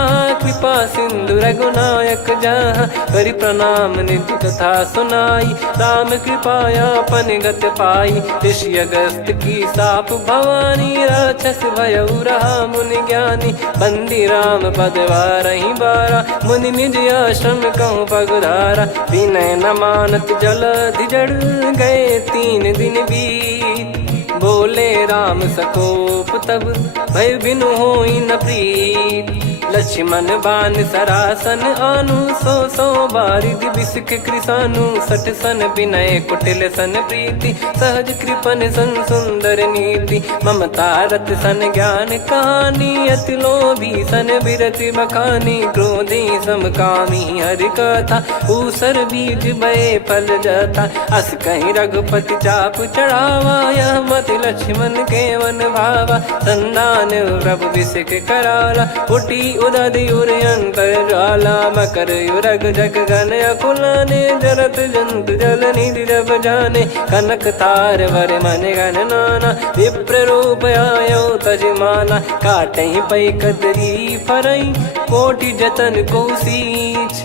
कृपा सिंधु रघुनायक जहाँ। करि प्रणाम निज कथा सुनाई, राम कृपाया अपन गत पाई। ऋषि अगस्त की साप भवानी, राक्षस भयउ रहा मुनि ज्ञानी। बंदी राम पद वारहि बारा, मुनि निज आश्रम कहूँ पगधारा। विनय न मानत जलधि जड़, गए 3 दिन बीत। बोले राम सकोप तब, भय बिनु होई न प्रीत। लक्ष्मण बान सरासन आनु, 100 बारिधि बिसक कृसानु। 60 सन विनय कुटिल सन प्रीति, सहज कृपन सन सुंदर नीति। ममता रत सन ज्ञान कहानी, अति लोभी सन बिरति बखानी। क्रोधी समकामी हरि कथा, ऊसर बीज भय फल जता। अस कहीं रघुपति चाप चढ़ावा, यह मति लक्ष्मण के वन भावा। संदान प्रभु बिसक कराला, उठी उदधि उर अंतर ज्वाला। मकर युरग जग गण अकुलाने, जरत जंतु जल निधि जब जाने। कनक तार वर मन गण नाना, विप्र रूप आयो तजमाना। काटहि पै कदरी फरई, कोटि जतन को सींच।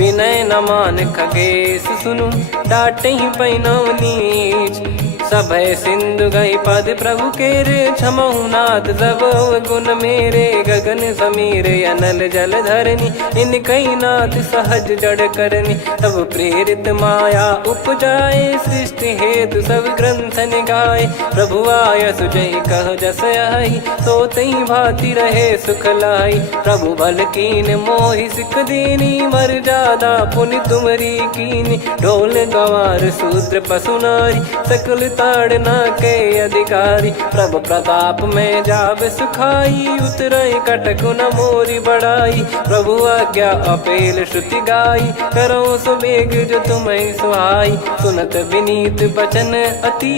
विनय न मान खगेश सुनु, डांटहि पै नव नीच। सभय सिंधु गई पद प्रभु केरे, क्षमहु नाथ सब गुण मेरे। गगन समीर अनल जल धरनी, इनकई नाथ सहज जड़ करनी। तब प्रेरित माया उपजाए, सृष्टि हेतु सब ग्रंथ निगाए। प्रभु आय सुजय कह जस आई, सो तई भांति रहे सुख लाई। प्रभु बल कीन मोहि सिख दीनी, मर्यादा पुनि तुमरी कीनी। ढोल गवार शूद्र पशु नारी, सकल ताड़ना के अधिकारी। प्रभु प्रताप में जाब सुखाई, उतरई कटक न मोरी बढ़ाई। प्रभु आज्ञा अपेल श्रुति गाई, करो सुबेग जो तुम्हें सुहाई। सुनत विनीत बचन अति,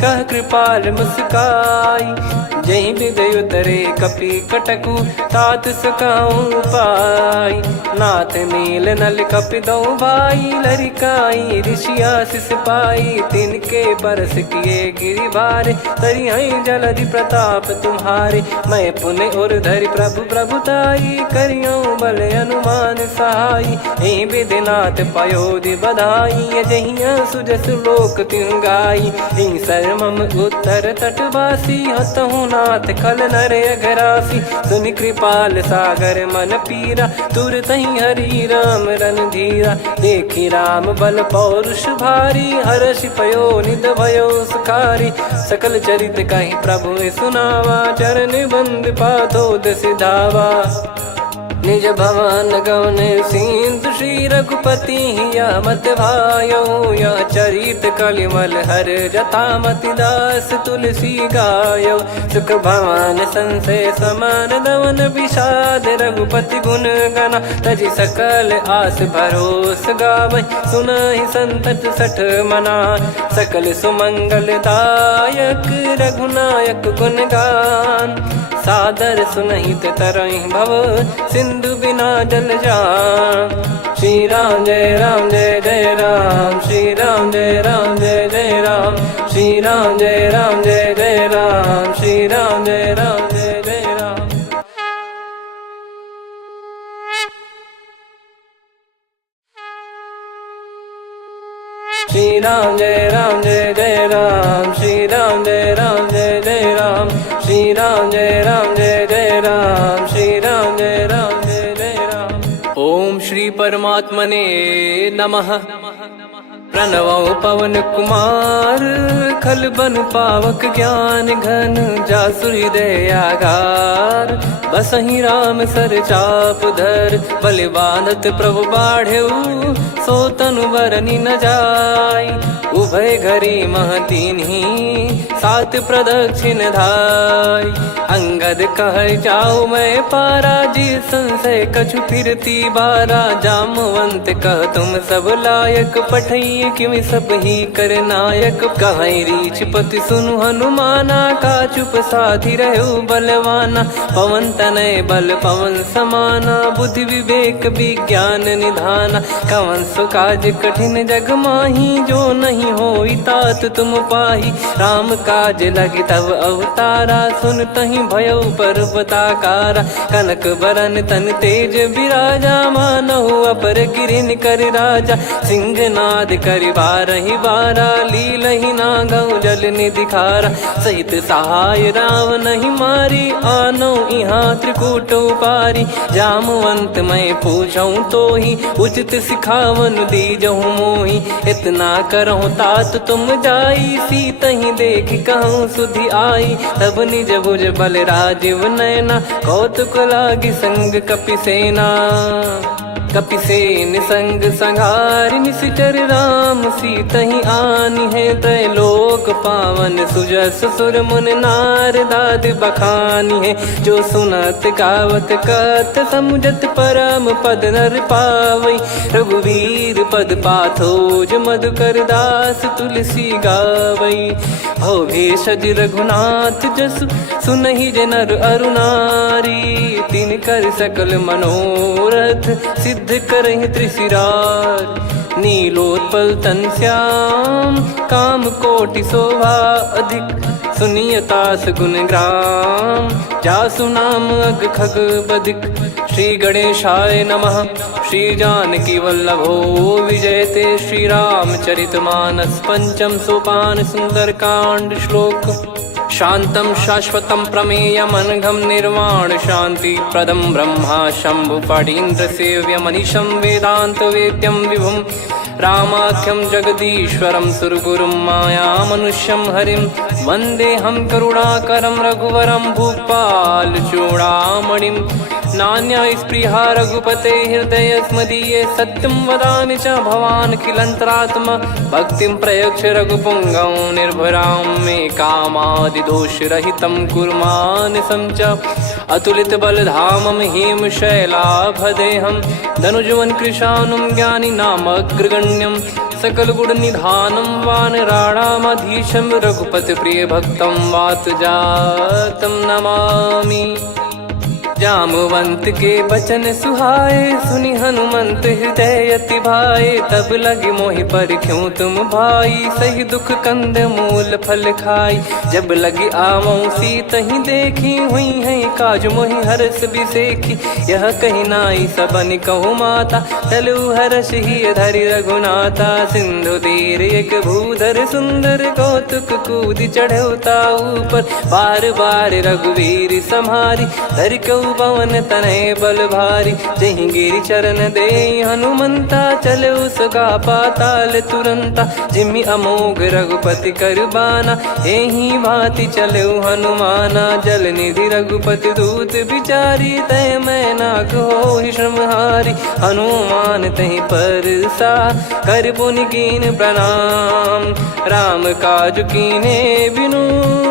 कह कृपाल मुस्काई। जही विदय उतरे कपि कटकु, तात सकाऊं पाई। नाथ नील नल कपि दो भाई, लरिकाई ऋषि आशीष पाई। तिनके परस किए गिरिबारे, तरियई जलधि प्रताप तुम्हारे। मैं पुण्य और धरि प्रभु प्रभुताई, करियऊँ बल अनुमान सहाई। ए विधिनाथ पयोधि बधाई, जहिया सुजस लोक तिहुँ गाई। ए सरमम उत्तर तटवासी, हतहु नाथ खल नर अघरासी। सुनि कृपाल सागर मन पीरा, तुरतहि हरि राम रणधीरा। देखि राम बल पौरुष भारी, हर्षि पयो निध भयो सुखारी। सकल चरित कहि प्रभु सुनावा, चरण बंद पाथोद सिधावा। निज भवन गवन सिंधु श्री रघुपति, या मत भायो या चरित कलिमल हर जथा मति दास तुलसी गायो। सुख भवन संशय समान दवन, विषाद रघुपति गुण गना। तजि सकल आस भरोस गावै, सुनहि संतत सठ मना। सकल सुमंगल दायक रघुनायक गुण गान, सादर सुनहित तरहि भव सिंधु बिना जल जान। श्री राम जय राम जय जय राम, श्री राम जय राम जय जय राम, श्री राम जय राम जय जय राम, श्री राम जय राम जय जय राम। श्री राम जय राम जय जय राम, श्री राम जय राम जय जय राम, श्री राम जय राम जय जय राम, श्री राम जय राम जय जय राम। ओम श्री परमात्मने नमः। प्रणवो पवन कुमार, खल बन पावक ज्ञान घन। जासु हृदय आगार, बसहि राम सर चाप धर। बलिवानत प्रभु बाढ़ेऊ, सो तनु बरनि न जाय। उभय घरी महतीन्ही, सात प्रदक्षिण धाय। अंगद कह जाऊ मैं पारा, जी संशय कछु फिरती बारा। जामवंत कह तुम सब लायक, पठई किमि सब ही कर नायक। कहीं रीछ पति सुनु हनुमाना, का चुप साधि रहु बलवाना। पवन तनय बल पवन समाना, बुद्धि विवेक विज्ञान निधाना। कवन सो काज कठिन जग माही, जो नहीं होई तात तुम पाही। राम काज लगी तब अवतारा, सुन तहि भयो पर्वताकारा। कनक बरन तन तेज विराजा, मानहु अपर गिरिन कर राजा। सिंहनाद करि बारहि बारा, लीलहि नागौ जल निधि खारा। सहित सहाय राम नहीं मारी, आनो इहाँ त्रिकूट उपारी। जामवंत मैं पूछऊँ तोहि, उचित सिखावन दीजहु मोहि। इतना करहु तात तुम जाई, सीतहि देख कहूँ सुधि आई। तब निज भुज बल राजीव नयना, कौतुक लागी संग कपिसेना। कपिसेन संग संघारि निशिचर राम, सीतहि आनि है त्रैलोक पावन। सुजस सुर मुन नार दाद बखानी है, जो सुनत गावत कथ समुझत परम पद नर पावै। रघुवीर पद पाथोज मधुकर दास, तुलसी गावै। भव भेषज रघुनाथ जसु, सुनहि जे नर अरु नारी। तिन कर सकल मनोरथ, सिद्ध करहि त्रिशिरार। नीलोत्पल तन श्याम, काम कोटि शोभा अधिक। सुनियतास गुण ग्राम, जासु नाम अग खग बदिक। श्री गणेशाय नमः। श्री जानकी वल्लभो विजयते, श्री रामचरितमानस। पंचम सोपान सुंदरकांड श्लोक। शांतं शाश्वतं प्रमेयमनघं निर्वाण शांति प्रदं ब्रह्मा शंभु फणीन्द्र सेव्यमनिशं वेदांत वेद्यं विभुं। रामाख्यं जगदीश्वरं सुरगुरुं मायामनुष्यं हरिं। वन्देऽहं करुणाकरं रघुवरं भूपाल चूडामणिं। नान्या स्पृहा रघुपते हृदय स्मदीये, सत्यं वदामि च भवान् खिलन्तरात्मा। भक्तिं प्रयच्छ रघुपुङ्गं निर्भरां मे कामादिदोषरहितं कुर्मानसं च। अतुलित बलधामं हेमशैलाभदेहं, धनुजवन कृशानुं ज्ञानी नामग्रगण्यं। सकल गुण निधानं वानराणामधीशं, रघुपति प्रिय भक्तं वात जातं नमामि। जामवंत के बचन सुहाए, सुनि हनुमंत हृदय अति भाए। तब लगे मोहि पर क्यों तुम भाई, सही दुख कंद मूल फल खाई। जब लगी आवऊं सीतहि देखी, हुई है काज मोहि हरस बिसेखी। यह कही नाई सबन कहु माता, चलु हरष ही धरि रघुनाथा। सिंधु तीर एक भूधर सुंदर, कौतुक कूद चढ़ौता ऊपर। बार बार रघुवीर सम्हारी, धर कऊ पवन तनय बल भारी। जहि गिरि चरण दे हनुमंता, चले उसका पाताल तुरंता। जिमि अमोघ रघुपति कर बाना, एहि भांति चले हनुमाना। जल निधि रघुपति दूत बिचारी, तय मैं नाग होहि श्रमहारी। हनुमान तहि परसा, कर पुनि कीन प्रणाम। राम काज कीने बिनु,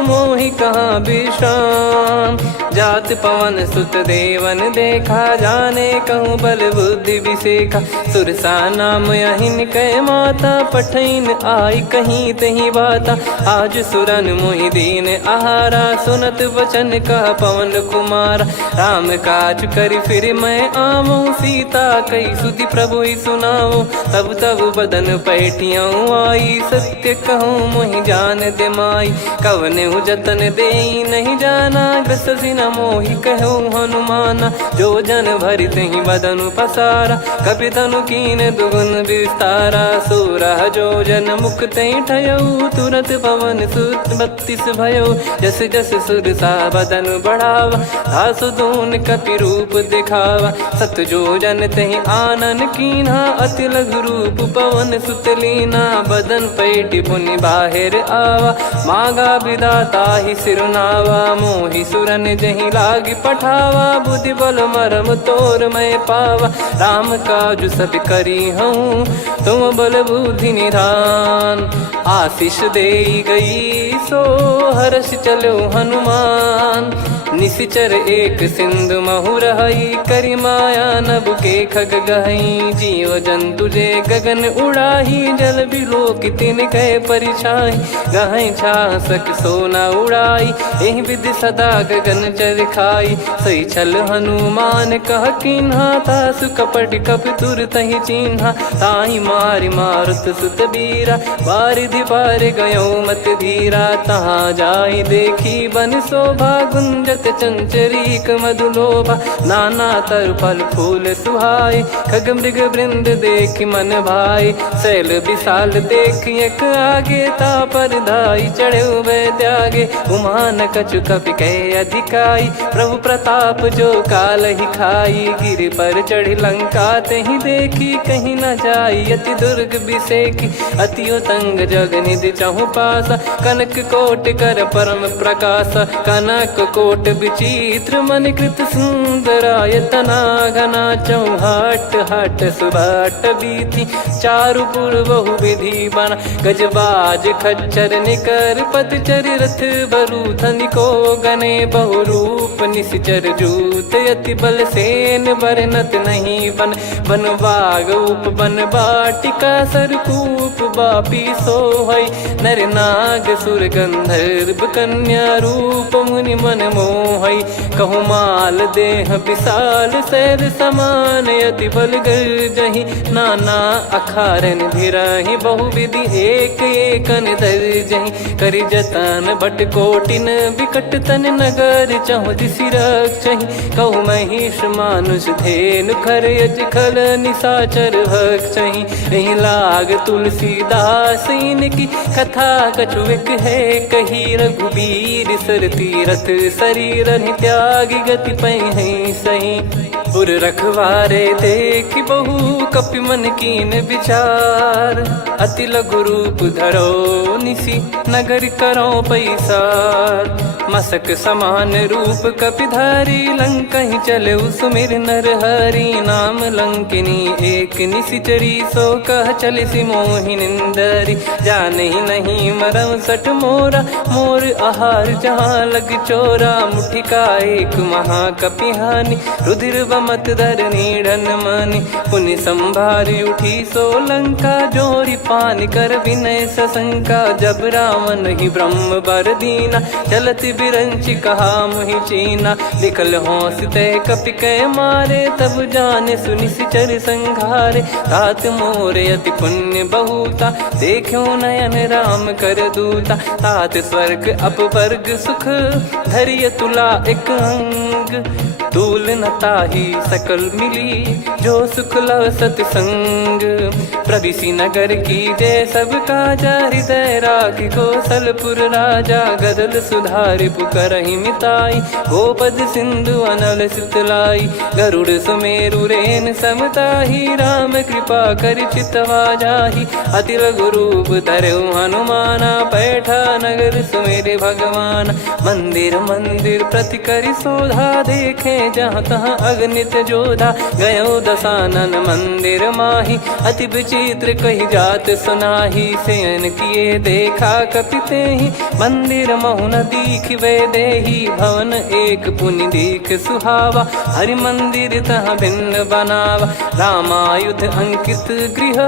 मोहि कहाँ विश्राम। जात पवन सुत देवन देखा, जाने कहूँ बल बुद्धि विसेखा। सुरसा नाम अहिन कै माता, पठैन आई कहीं तही बाता। आज सुरन मोहि दीन आहारा, सुनत वचन कह पवन कुमारा। राम काज करि फिर मैं आवऊं, सीता कई सुधि प्रभु ही सुनाऊं। तब तब बदन पैठियाँ आई, सत्य कहूँ मोहि जान दे माई। कवने जतन दे नहीं जाना, ग्रसि न मोहि कहूँ हनुमाना। जो जन भरि तहि बदनु पसारा, कपि तनु कीन दुगुन विस्तारा। सोरह जो जन मुख तहि ठयऊ, तुरत पवन सुत 32 भयऊ। जस जस सुरसा बदन बढ़ावा, धासु दून कपि रूप दिखावा। सत जो जन तहि आनन कीन्हा, अति लघु रूप पवन सुत लीना। बदन पैटि पुनि बाहिर आवा, मांगा विधाता ही सिरुनावा। मोहि सुरन जहि लागी पठावा, बुद्धि बल मरम तोर मैं पावा। राम काजु सब करी हूँ, तुम बल बुद्धि निधान। आशीष दे गई सो हर्ष चलो हनुमान। निशिचर एक सिंधु महु रहई, करि माया नभ के खग गहई। जीव जंतु जे गगन उड़ाही, जल बिलो की तिन कह परिछाई। गहई छासक सोना उड़ाई, एहि विधि सदा गगन चर खाई। सही छल हनुमान कह कीन्हा, तासु कपट कप तुर तहि चिन्हा। ताहि मारि मारुत सुत बीरा, बारिधि पार गयो मत धीरा। तहाँ जाई देखी बन शोभा, गुंजत चंचरीक मधुलोभा। नाना तर फल फूल सुहाई, खग मृग वृंद देख मन भाई। शैल विशाल देख एक आगे, तापर धाई चढ़े त्यागे। उमान कछु कपि कहे अधिकाई, प्रभु प्रताप जो काल ही खाई। गिर पर चढ़ी लंका तहि देखी, कहीं न जाई अति दुर्ग बिसेखी। अति उतंग जग निधि चहु पासा, कनक कोट कर परम प्रकाशा। कनक कोट विचित्र मन कृत सुंदरायतना। घना चौहाट हाट सुबाट बीथी, चारु पुर बहु विधि बना। गजबाज खच्चर निकर पतचर, रथ बरु धनिको गने। बहु रूप निशिचर जूत, अति बल सेन बरनत नहीं बन। बन बाग उप बन बाटिका, सरकूप बापी सोहई। नर नाग सुर गंधर्व कन्या, रूप मुनि मन मोहई। कहु माल देह विशाल, शैल समान अति बल गर्जहि। नाना अखारन भिरहि, बहु विधि एक एकन दर्जहि। करि जतन भट कोटिन, विकट तन नगर चहु दिसि रक्षहि। कहु महिष मानुष धेनु, खर यज खल निशाचर भक्षहि। एहि लाग तुलसीदास इनकी, कथा कछु एक है कही। रघुबीर सर तीरथ शरीर, त्यागी गति पै सही। पुर रखवारे देखि बहु, कपि मन कीन विचार। अति लघु रूप धरो निसि, नगर करो पैसार। मसक समान रूप कपिधारी, लंकहि चले सुमिर नर हरि। नाम लंकिनी एक निशिचरी, सो कह चलिसि मोहि निंदरी। जानहि नहीं मरम सठ मोरा, मोर आहार जहाँ लग चोरा। मुठिका एक महाकपिहानि, रुधिर बमत धरनी ढन मानि। पुनि संभारी उठी सो लंका, जोरी पानी कर विनय सशंका, जब रावण ही ब्रह्म बर दीना, चलत बिरंच कहा मुहि चीना, लिखल होंस तय कपि कै मारे, तब जाने सुनिश्चर संघारे, तात मोरे अति पुण्य बहुता, देखो नयन राम कर दूता, तात स्वर्ग अपवर्ग सुख, धैर्य तुला एक अंग, तूल न ताहि सकल मिली, जो सुख लव सतसंग, प्रविशि नगर की जय सब काजा, हृदय राखि कौशलपुर राजा, गदल सुधारि पुकारहि मिताई, गोपद सिंधु अनल सितलाई, गरुड़ सुमेरु रेन समताहि, राम कृपा कर चितवा जाहि, अति लघु रूप धरऊ हनुमाना, पैठा नगर सुमेरे भगवान, मंदिर मंदिर प्रति करि शोधा, देखे जहाँ तहाँ अगणित जोधा, गयो दशानन मंदिर माही, अति विचित्र कही जात सुनाही, शयन किए देखा कपिते ही, मंदिर महु न दीख वे देही, भवन एक पुनि दीख सुहावा, हरि मंदिर तहाँ भिन्न बनावा, रामायुध अंकित गृह,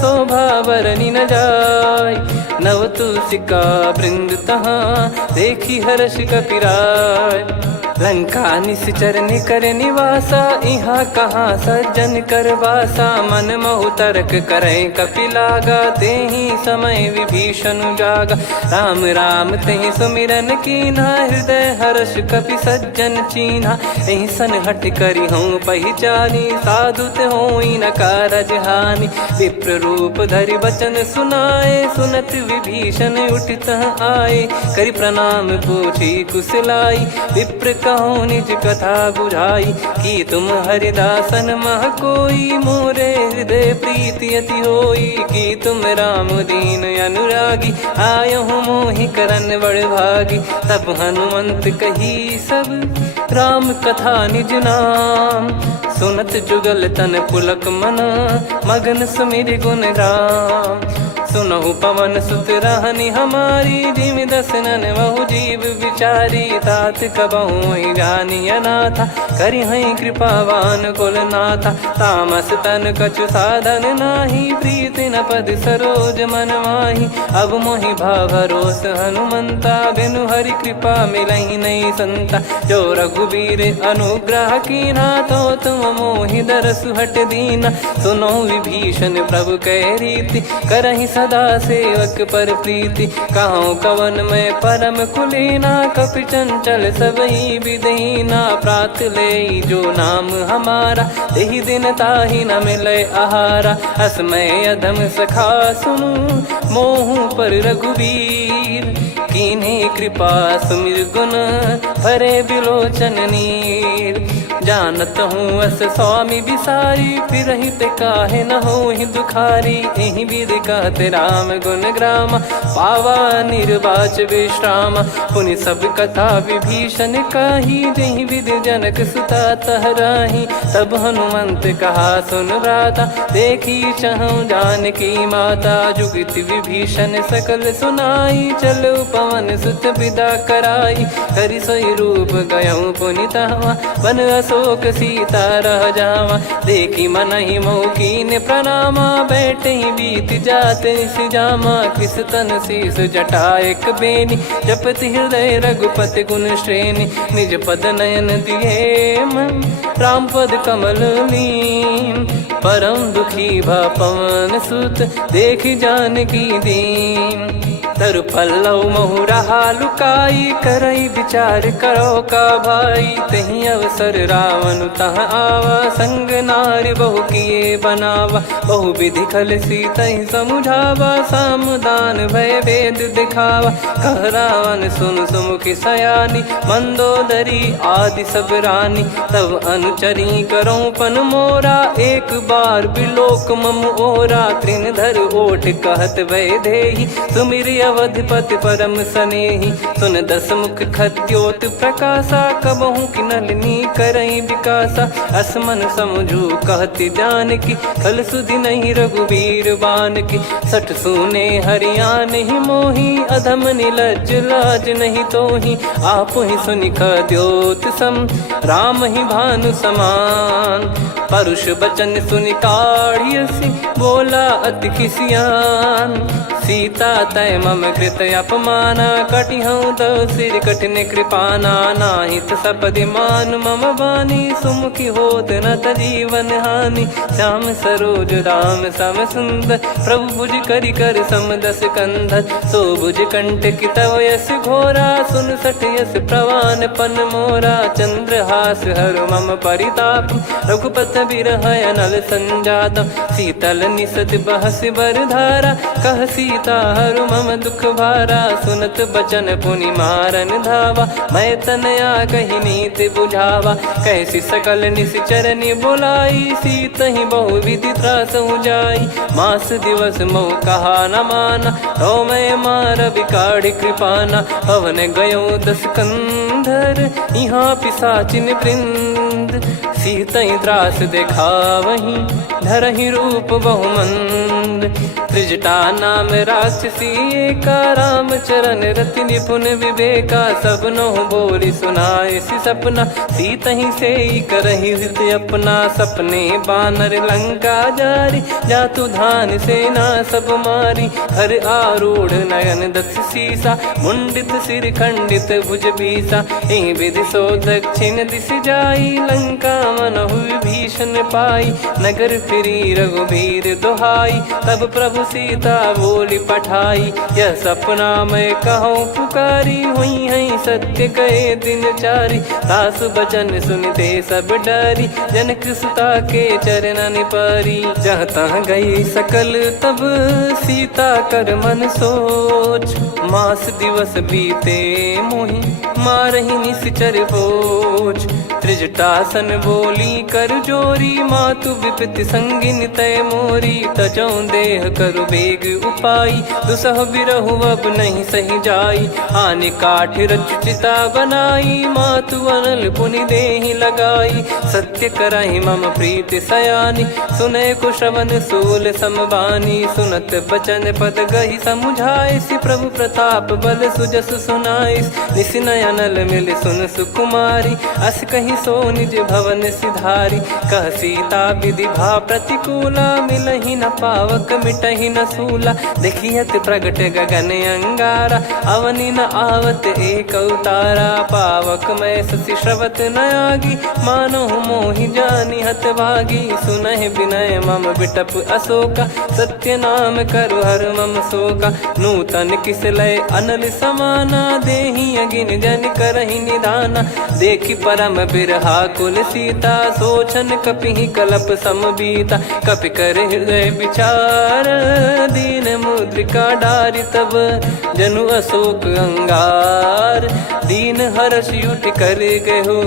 शोभा बरनि न जाय, नव तुलसिका वृंद तहाँ, देखी हर्ष कपिराय, लंका निश्चर निकर निवासा, यहाँ कहाँ सज्जन कर वासा, मन महु तर्क करें कपिलागा, तेहि समय विभीषण जागा, राम राम तेहि सुमिरन कीन्हा, हृदय हर्ष कपि सज्जन चीन्हा, एहि सन हट करि हूँ पहिचानी, साधु ते होई न कारज हानि, विप्र रूप धरि बचन सुनाए, सुनत विभीषण उठित आए, करि प्रणाम पूछी कुशलाई, विप्र कहूँ निज कथा बुझाई, कि तुम हरिदासन मह कोई, मोरे हृदय प्रीति अति होई, कि तुम राम दीन अनुरागी, आयहु मोहि करन बड़ भागी, तब हनुमंत कही सब राम कथा निज नाम, सुनत जुगल तन पुलक मना, मगन सुमिर गुण राम, सुनहु पवन सुत रहनी हमारी, जिम दसनन बहु जीव विचारी, तात कबहु जानी अनाथा, करि हई कृपावान कुल नाथा, तामस तन कछु साधन नाही, प्रीति न पद सरोज मन माही, अब मोहि भाव भरोस हनुमंता, बिनु हरि कृपा मिलहि नहीं संता, जो रघुबीर अनुग्रह कीना, तो तुम मोहि दरसु हट दीना, सुनो विभीषण प्रभु कह रीति, करहि सदा सेवक पर प्रीति, कहूँ कवन में परम कुलीना, कपि चंचल सबई विदहीना, प्रात ले जो नाम हमारा, तेहि दिन ताहि न मिले आहारा, असमय अधम सखा सुनु, मोहु पर रघुवीर, कीन्हे कृपा सुमिर गुण, भरे बिलोचन नीर, जानत हूँ अस स्वामी बिसारी, फिर हित काहे न हो ही दुखारी, एहि विधि कहते राम गुण ग्राम, पावा निर्वाच विश्राम, पुनि सब कथा विभीषण काही, जहि विधि जनक सुता तहराही, तब हनुमंत कहा सुन भ्राता, देखी चहु जानकी माता, जुगति विभीषण सकल सुनाई, चलो पवन सुत विदा कराई, हरि सोई रूप गयऊँ पुनि तहवा, बन अशोक सीता रह जावा, देखी मनहि मौकीन प्रणामा, बैठे ही बीत जात निस जामा, किस तन शीस जटा एक बेनी, जपति हृदय रघुपति गुण श्रेणी, निज पद नयन दिए मन, राम पद कमल लीन, परम दुखी भा पवन सुत, देखि जानकी दीन, तरु पल्लव महु रहा लुकाई, करई विचार करो का भाई, तहि अवसर रावण तहाँ आवा, संग नारी बहु किए बनावा, बहु विधि खल सीतहि समुझावा, सामदान भय वेद दिखावा, कह रावण सुन सुमुखि सयानी, मंदोदरी आदि सब रानी, तब अनुचरी करो पन मोरा, एक बार बिलोक मम ओरा, तृण धर ओठ कहत भय देहि, सुमिर अवधिपति परम सनेही। सुन दस मुख खद्योत प्रकाशा, कबहू की नलिनी करई विकासा। असमन समझू कहती जान की, कल सुधि नहीं रघुबीर बान की। सठ सुने हरियाण ही मोही, अधम निलज लाज नहीं तोही। आप ही सुनि खद्योत सम, राम ही भानु समान। परुष बचन सुनि काढ़ियसि, बोला अति किसियान। सीता तय मम कृत अपमाना, कटिहऊँ तव सिर कठिन कृपाना। नाहित सपदि मान मम बानी, सुमुखी होत न जीवन हानि। श्याम सरोज राम सम सुंदर, प्रभु भुज करि कर सम दस कंधर। सो भुज कंठ की तव यस घोरा, सुन सठ यस प्रवान पन मोरा। चंद्रहास हर मम परिताप, रघुपत बिरह अनल संजात। शीतल निसत बहस बर धारा, कह सीता हरु मम दुख भारा। सुनत बचन पुनि मारन धावा, मैं तनया कही नीति बुझावा। कैसी सकल निश्चर बुलाई, सीत ही बहु विधि त्रास जाई। मास दिवस मऊ कहा न माना, तो मैं मार बिकाढ़ कृपाना। पवन गयो दस कंधर, यहाँ पिशाचिन वृंद। सीतई त्रास देखावहीं, धरहि रूप बहुमंद। त्रिजटा नाम राक्षसी एका, राम चरण रति निपुण विवेका। सबनो बोली सुनाए सि सपना, सीतहि से करहि हृदय अपना। सपने बानर लंका जारी, जातु धान सेना सब मारी। हर आरूढ़ नयन दस सीसा, मुंडित सिर खंडित भुज बीसा। एहि विधि सो दक्षिण दिश जाई, लंका मनहु भीषण पाई। नगर फिरी रघुबीर दुहाई, तब प्रभु सीता बोली पठाई। यह सपना मैं कहूँ पुकारी, हुई है सत्य कहे दिन चारी। सासु बचन सुनते सब डरी, जनक सुता के चरणन परी। जहाँ तहाँ गई सकल तब, सीता कर मन सोच। मास दिवस बीते मोहि, मारहि निश्चर बोझ। त्रिजटासन बोली कर जोरी, मातु विपति संगिन तय मोरी। तजौ देह करु बेग उपाई, दुसह बिरहु अब नहीं सही जाई। आने काठ रचिता बनाई, मातु अनल पुनि देहि लगाई। सत्य करहि मम प्रीति सयानी, सुनय को श्रवण सूल समबानी। सुनत बचन पद गहि समुझाए, सि प्रभु प्रताप बल सुजस सुनाइस। निसिनय अनल मिल सुन सुकुमारी, अस कहि सो निज भवन सिधारी। कह सीता विधि भा प्रतिकूला, मिलहि न पावक मिटहि न सूला। देखियत प्रगट गगन अंगारा, अवनि न आवत एक अवतारा। पावक मैं शशि श्रवत न आगी, मानो मोहि जानि हत भागी। सुनहि विनय मम बिटप अशोका, सत्य नाम करु हर मम शोका। नूतन किस लय अनल समाना, देहि अगिन जन करहि निदाना। देखि परम बिरहा कुल सीता, सोचन कपिहि कलप समबीता। कपि कर हृदय विचार, दीन मुद्रिका डारि तब। जनु अशोक अंगार, दीन हर्ष उठ कर गहु।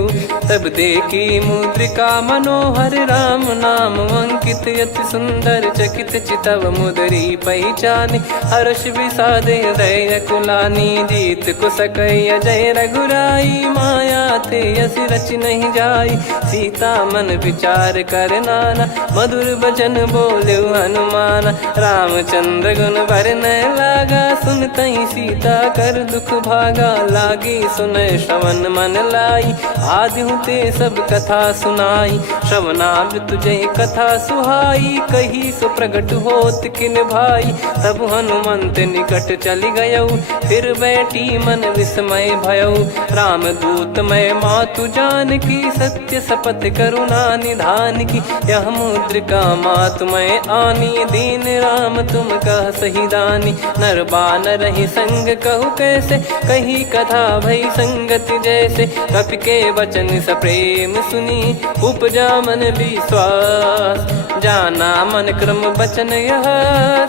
तब देखी मुद्रिका मनोहर, राम नाम अंकित अति सुंदर। चकित चितव मुदरी पहचाने, हर्ष विषाद हृदय कुलानी। जीत को सकय जय रघुराई, माया थे यस रच नहीं जाई। सीता मन विचार कर नाना, मधुर बचन बोले हनुमान। रामचंद्र गुण बरनय लागा, सुनतहि सीता कर दुख भागा। लागी सुनय श्रवण मन लाई, आदि ते सब कथा सुनाई। श्रवणामृत जय कथा सुहाई, कही सो प्रगट होत किन भाई। तब हनुमंत निकट चली गयऊ, फिर बैठी मन विस्मय भयऊ। राम दूत मैं मातु जान की, सत्य शपथ करुणा निधान की। यह मुद्रिका मातु मैं आनी, दीन राम तुम कह सही दानी। नर बानर रही संग कहु कैसे, कही कथा भई संगति जैसे। कपि के वचन सप्रेम सुनी, उपजा मन विश्वास। जाना मन क्रम बचन यह,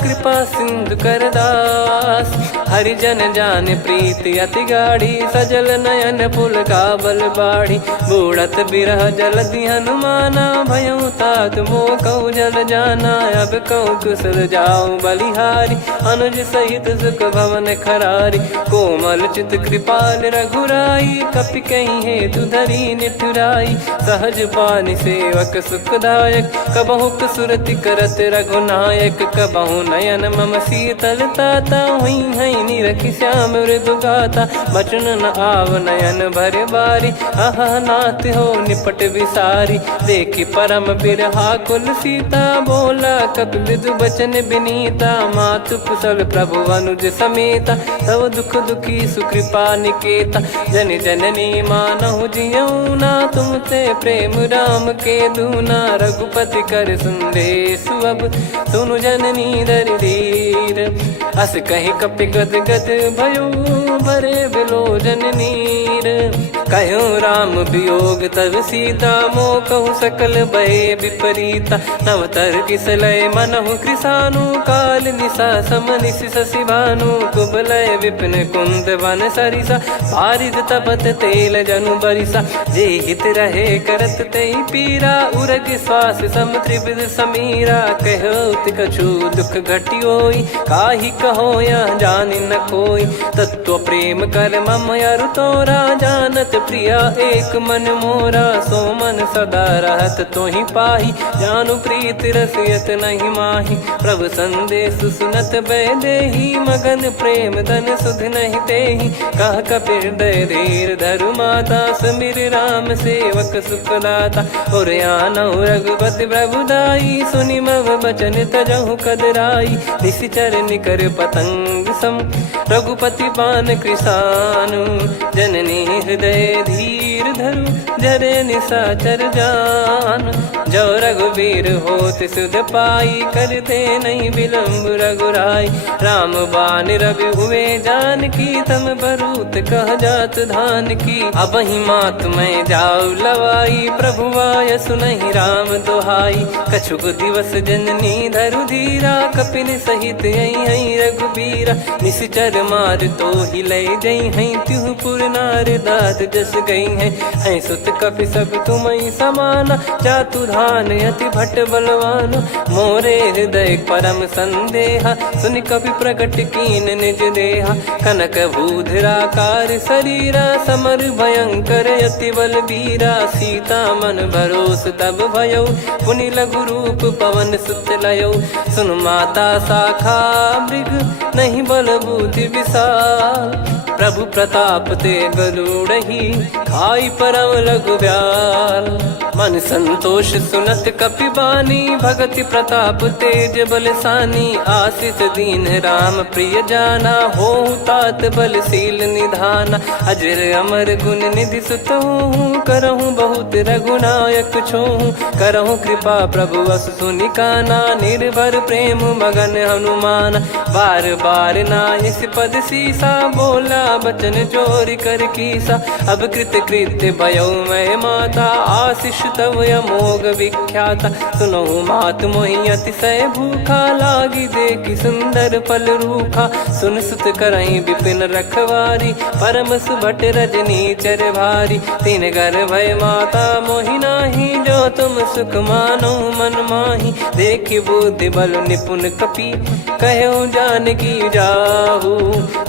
कृपा सिंधु कर दास। हरिजन जान प्रीति अति गाढ़ी, सजल नयन पुल काबल बाढ़ी। बूढ़त बिरह जलधि हनुमाना, भयउ तात मोह कहु जल जाना। अब कहु कुशल जाऊं बलिहारी, अनुज सहित सुख भवन खरारी। कोमल चित कृपाल रघुराई, कपि कहीं हेतु धरी निठुराई। सहज पानि सेवक सुखदायक, कबहु सुरति करत रघुनायक। कबहु नयन मम शीतल ताता, हुई है निरखि श्याम मृदु गाता। बचन न आव नयन भर बारी, अह नाथ हो निपट विसारी। देखि परम बिरहा कुल सीता, बोला कपि मृदु बचन बिनीता। मातु कुशल प्रभु अनुज समेता, तव दुख दुखी सुकृपा निकेता। जन जननी मानहु जियऊ ना, तुम ते प्रेम राम के दूना। रघुपति कर संदेशु अब, सुनु जननी दर धीर। अस कहीं कपि गद गद भयो, भरे बिलोचन नीर। कहूँ राम वियोग तब सीता, मोह कहूँ सकल भय विपरीता। नवतर किसलय मनहु कृसानु, काल निशा समनिश शशि भानु। कुबलय विपिन कुंद वन सरिसा, पारिद तपत तेल जनु बरिसा। जे हित रहे करत तई पीरा, उरग श्वास सम त्रिविध समीरा। कहो कछु दुख घटियोई, काहि कहो या जानि न कोई। तत्व प्रेम कर मम अरु तोरा, जानत प्रिया एक मन मोरा। सो मन सदा रहत तोहि पाही, जानु प्रीत रसियत नहीं माही। प्रभु संदेश सुनत बैदेही, मगन प्रेम धन सुध नहीं तेहि। कह कपि हृदय धीर धरु माता, सुमिर राम सेवक सुखदाता। और आनहु रघुपति प्रभुदाई, सुनि मम बचन तजहु कदराई। निशिचर निकर पतंग सम, रघुपति पान कृसानु। जननी हृदय धीर धरु, जरे निशाचर जान। जो रघुवीर होत सुध पाई, करते नहीं विलम्ब रघुराई। राम बान रवि हुए जानकी, तम बरूत कह जात धान की। अब ही मात मैं जाऊ लवाई, प्रभु आय सुनहि राम दोहाई। कछुक दिवस जननी धरु धीरा, कपिन सहित यही रघुबीरा। निशिचर मार तो ही ले जई हैं, त्युह पुर नार दाद जस गई हैं। सुत कपि सब तुमहि समाना, जातु धान अति भट बलवान। मोरे हृदय परम संदेहा, सुनि कपि प्रकट कीन निज देहा। कनक भूधराकार शरीरा, समर भयंकर अति बल बीरा। सीता मन भरोस तब भयउ, पुनि लघु रूप पवन सुत लयउ। सुन माता शाखा मृग, नहीं बल बुद्धि विशाल। प्रभु प्रताप ते गरुड़हि, खाई परम लघु ब्याल। मन संतोष सुनत कपि बानी, भगति प्रताप तेज बलसानी। आशीष दीन राम प्रिय जाना, होहु तात बलशील निधाना। अजर अमर गुण निधि सुतहु, करहु बहुत रघुनायक छोहु। करहु कृपा प्रभु अस सुनि काना, निर्भर प्रेम मगन हनुमान। बार बार नायस पद सीसा, बोला बचन चोरी कर कीसा। अब कृत कृत्य भयउ मैं माता, आशीष तव अमोघ विख्याता। सुनहु मात मोहि अतिशय भूखा, लागी देखि सुंदर फल रूखा। सुन सुत करहि विपिन रखवारी, परम सुभट रजनी चर भारी। तीन घर भय माता मोहि नाही, जो तुम सुख मानो मन माही। देखि बुद्धि बल निपुण कपि, कहु जानकी जाहू।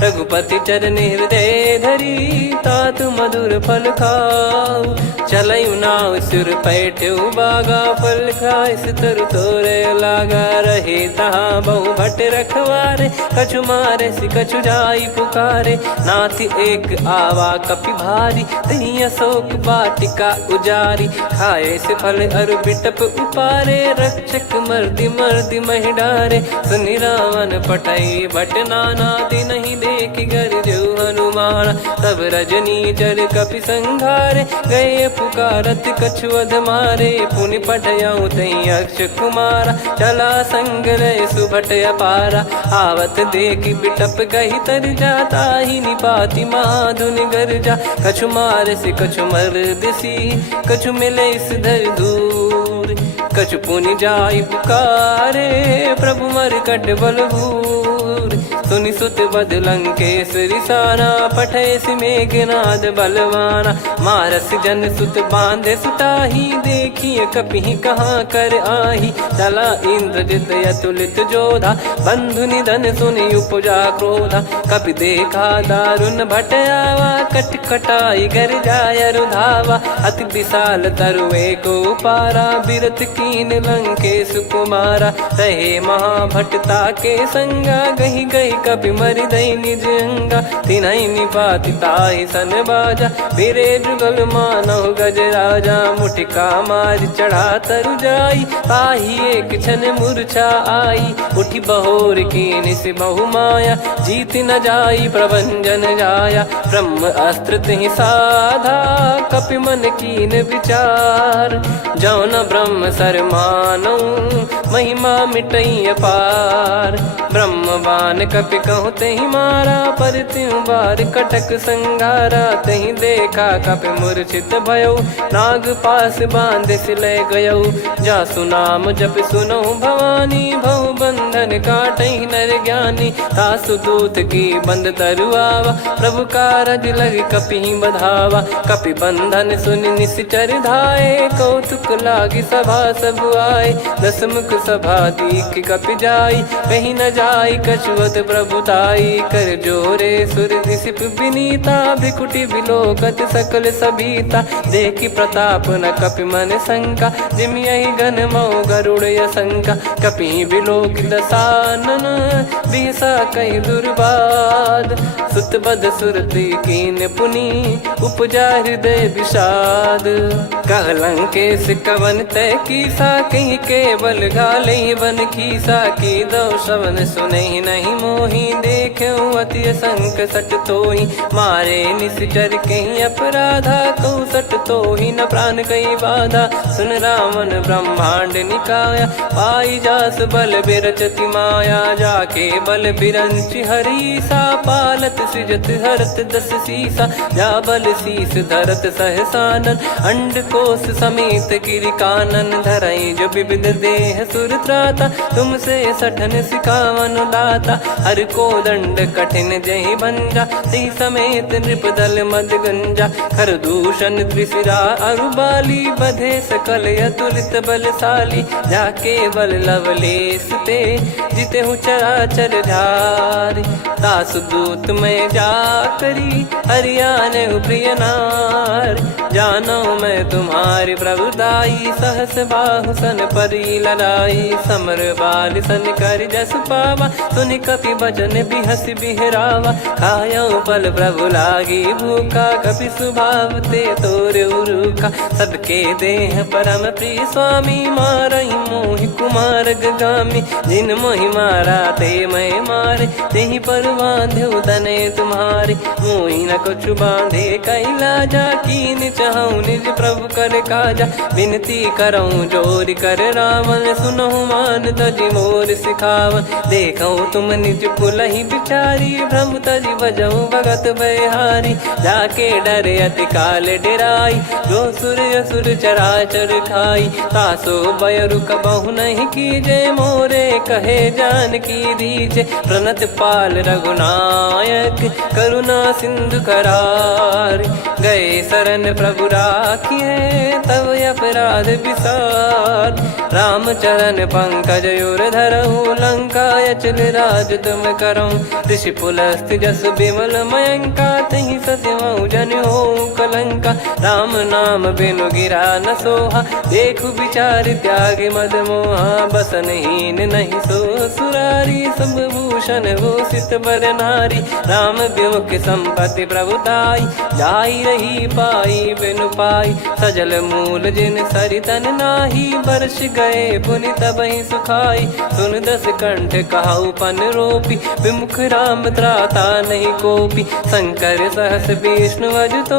रघुपति चरण हृदय धरी, तात मधुर फल खाऊ। चलयु नाव सिर पैठ्यु बागा, फल खाय सितर तोरे लागा। रहे तहाँ बहु भट रखवारे, कछु मारे सि कछु जाई पुकारे। नाथ एक आवा कपि भारी, तही अशोक वाटिका उजारी। खाए से फल अरु बिटप उपारे, रक्षक मर्दि मर्दि महि डारे। सुनि रावण पटई भट नाना, तिनहि देखि गरजउ हनुमान। तब रजनी चर कपि संघारे, गए पुकारत कछु अध मारे। पुनि पटयउ तई अक्ष कुमारा, चला संग रहे सुभट अपारा। आवत देखि बिटप गहि तर जाता, ही निपाति माधुनि गर्जा। कछु मार से कछु मर्दिसी, कछु मिले इस धर दूर। कछु पुनि जाई पुकारे, प्रभु मरकट बलभूर। सुनि सुत बद लंकेश्वरी साना, पठैसि मेघनाद बलवाना। मारस जन सुत बांधे सुताही, देखिए कपिहि कहाँ कर आही। चला इंद्रजित अतुलित जोधा, बंधु निधन सुनि उपजा क्रोधा। कपि देखा दारुण भट आवा, कट कटाई घर जाय रुधावा। अति विशाल तरुए को पारा, बिरत कीन लंकेश कुमारा। रहे महाभटता के संगा, गही गही कपि मरि दई निज अंगा। तिन्हि निपाति ताहि सन बाजा, फिरे जुगल मानव गज राजा। मुटिका मार चढ़ा तरु जाई, ताहि एक क्षण मूर्छा आई। उठी बहोर कीन से बहु माया, जीत न जाई प्रभंजन जाया। ब्रह्म अस्त्र तिहि साधा, कपि मन कीन विचार। जौ न ब्रह्म सर मानौ, महिमा मिटई अपार। ब्रह्म बान कपि कहु तेहि मारा, पर त्यों बार कटक संगारा। तहि देखा कपि मूर्छित भयउ, नाग पास बांध सिले गयउ। जासु नाम जप सुनहु भवानी, भव बंधन काटहि नर ज्ञानी। तासु दूत की बंद तरुआवा, प्रभु कारज लग कपिहि बधावा। कपि बंधन सुनि निश्चर धाये, कौतुक लागी सभा सब आए। दस मुख सभा दीख कपि जाई, कहीं न जाई कछुवत प्रभुताई। कर जोरे सुर दिसिप विनीता, भिकुटी बिलोकत सकल सबीता। देखि प्रताप न कपि मन शंका, जिमि यही गन मऊ गरुड़ असंका। कपि बिलोक दसानन, बिहसा कहि दुर्बाद। सुत बद सुरति कीन पुनि, उपजा हृदय विषाद। कह लंकेश कवन तय कीसा, कहीं केवल घाले बन खीसा। की दो श्रवण सुनहि नहीं मोहि, देखऊं अति संक सट तोहि। मारे निश्चर कहीं अपराधा, कहूँ सट तोहि न प्राण कहीं बाधा। सुन रावण ब्रह्मांड निकाया, पाई जास बल बिरचति माया। जाके बल बिरंचि हरीसा, पालत सृजत हरत दस सीसा। जा बल शीस धरत सहसानन, अंड कोश समेत गिरि कानन। धरई जो विविध देह सुर त्राता, तुमसे सठन सिखावन दाता। हर को दंड कठिन जहि भंजा, ती समेत नृप दल मद गंजा। खर दूषण त्रिशिरा अरुबाली, बधे सकल अतुलित बलशाली। जाके बल लवलेस ते, जिते हूँ चराचर झारी। दास दूत में जा करी, हरियाने प्रिय नार। जानो मैं तुम्हारी प्रभुताई, सहस बाहु सन परी ललाई। समर बाल सन कर जस पावा, सुनि कपि बचन बिहस बिहरावा। खायऊ पल प्रभु लागी भूखा, कपि स्वभाव ते तोर उरुखा। सबके देह परम प्रिय स्वामी, मारई मोहि कुमार गामी। जिन मोहि मारा ते मैं मारे, तेहि पर बांधे तने तुम्हारे। मोहि न कुछ बांधे कैलाजा, कीन चाहूं निज प्रभु कर काजा। विनती करऊं जोर कर रावण, सुनहु मान तजि मोर सिखावन। देखऊं तुम निज कुलहि बिचारी, भ्रम तजि बजऊं भगत बहारी। जाके डरे अति काल डेराई, जो सुर असुर चराचर खाई। तासो भय रुक बहु नहीं कीजे, मोरे कहे जान की दीजे। प्रणत पाल रघुनायक, करुणा सिंधु करार। गए शरण प्रभु राखिए, तब अपराध विसार। राम चरण पंकज उर धरहु, लंका अचल राज तुम करऊं। ऋषि पुलस्त्य जस विमल मयंका, तहि ससिमऊ जन हो कलंका। राम नाम बिनु गिरा न सोहा, देखु विचार त्याग मद मोहा। बसनहीन नहीं सो सुरारी, सब भूषण भूषित बर नारी। राम विमुख संपत्ति प्रभुताई, जाई रही पाई बिनु पाई। सजल मूल जिन सरितन नाही, बरस गए पुनि तबहि सुखाई। सुन दस कंठ कहाऊ पन रोपी, विमुख राम त्राता नहीं कोपी। शंकर सहस विष्णु अज तो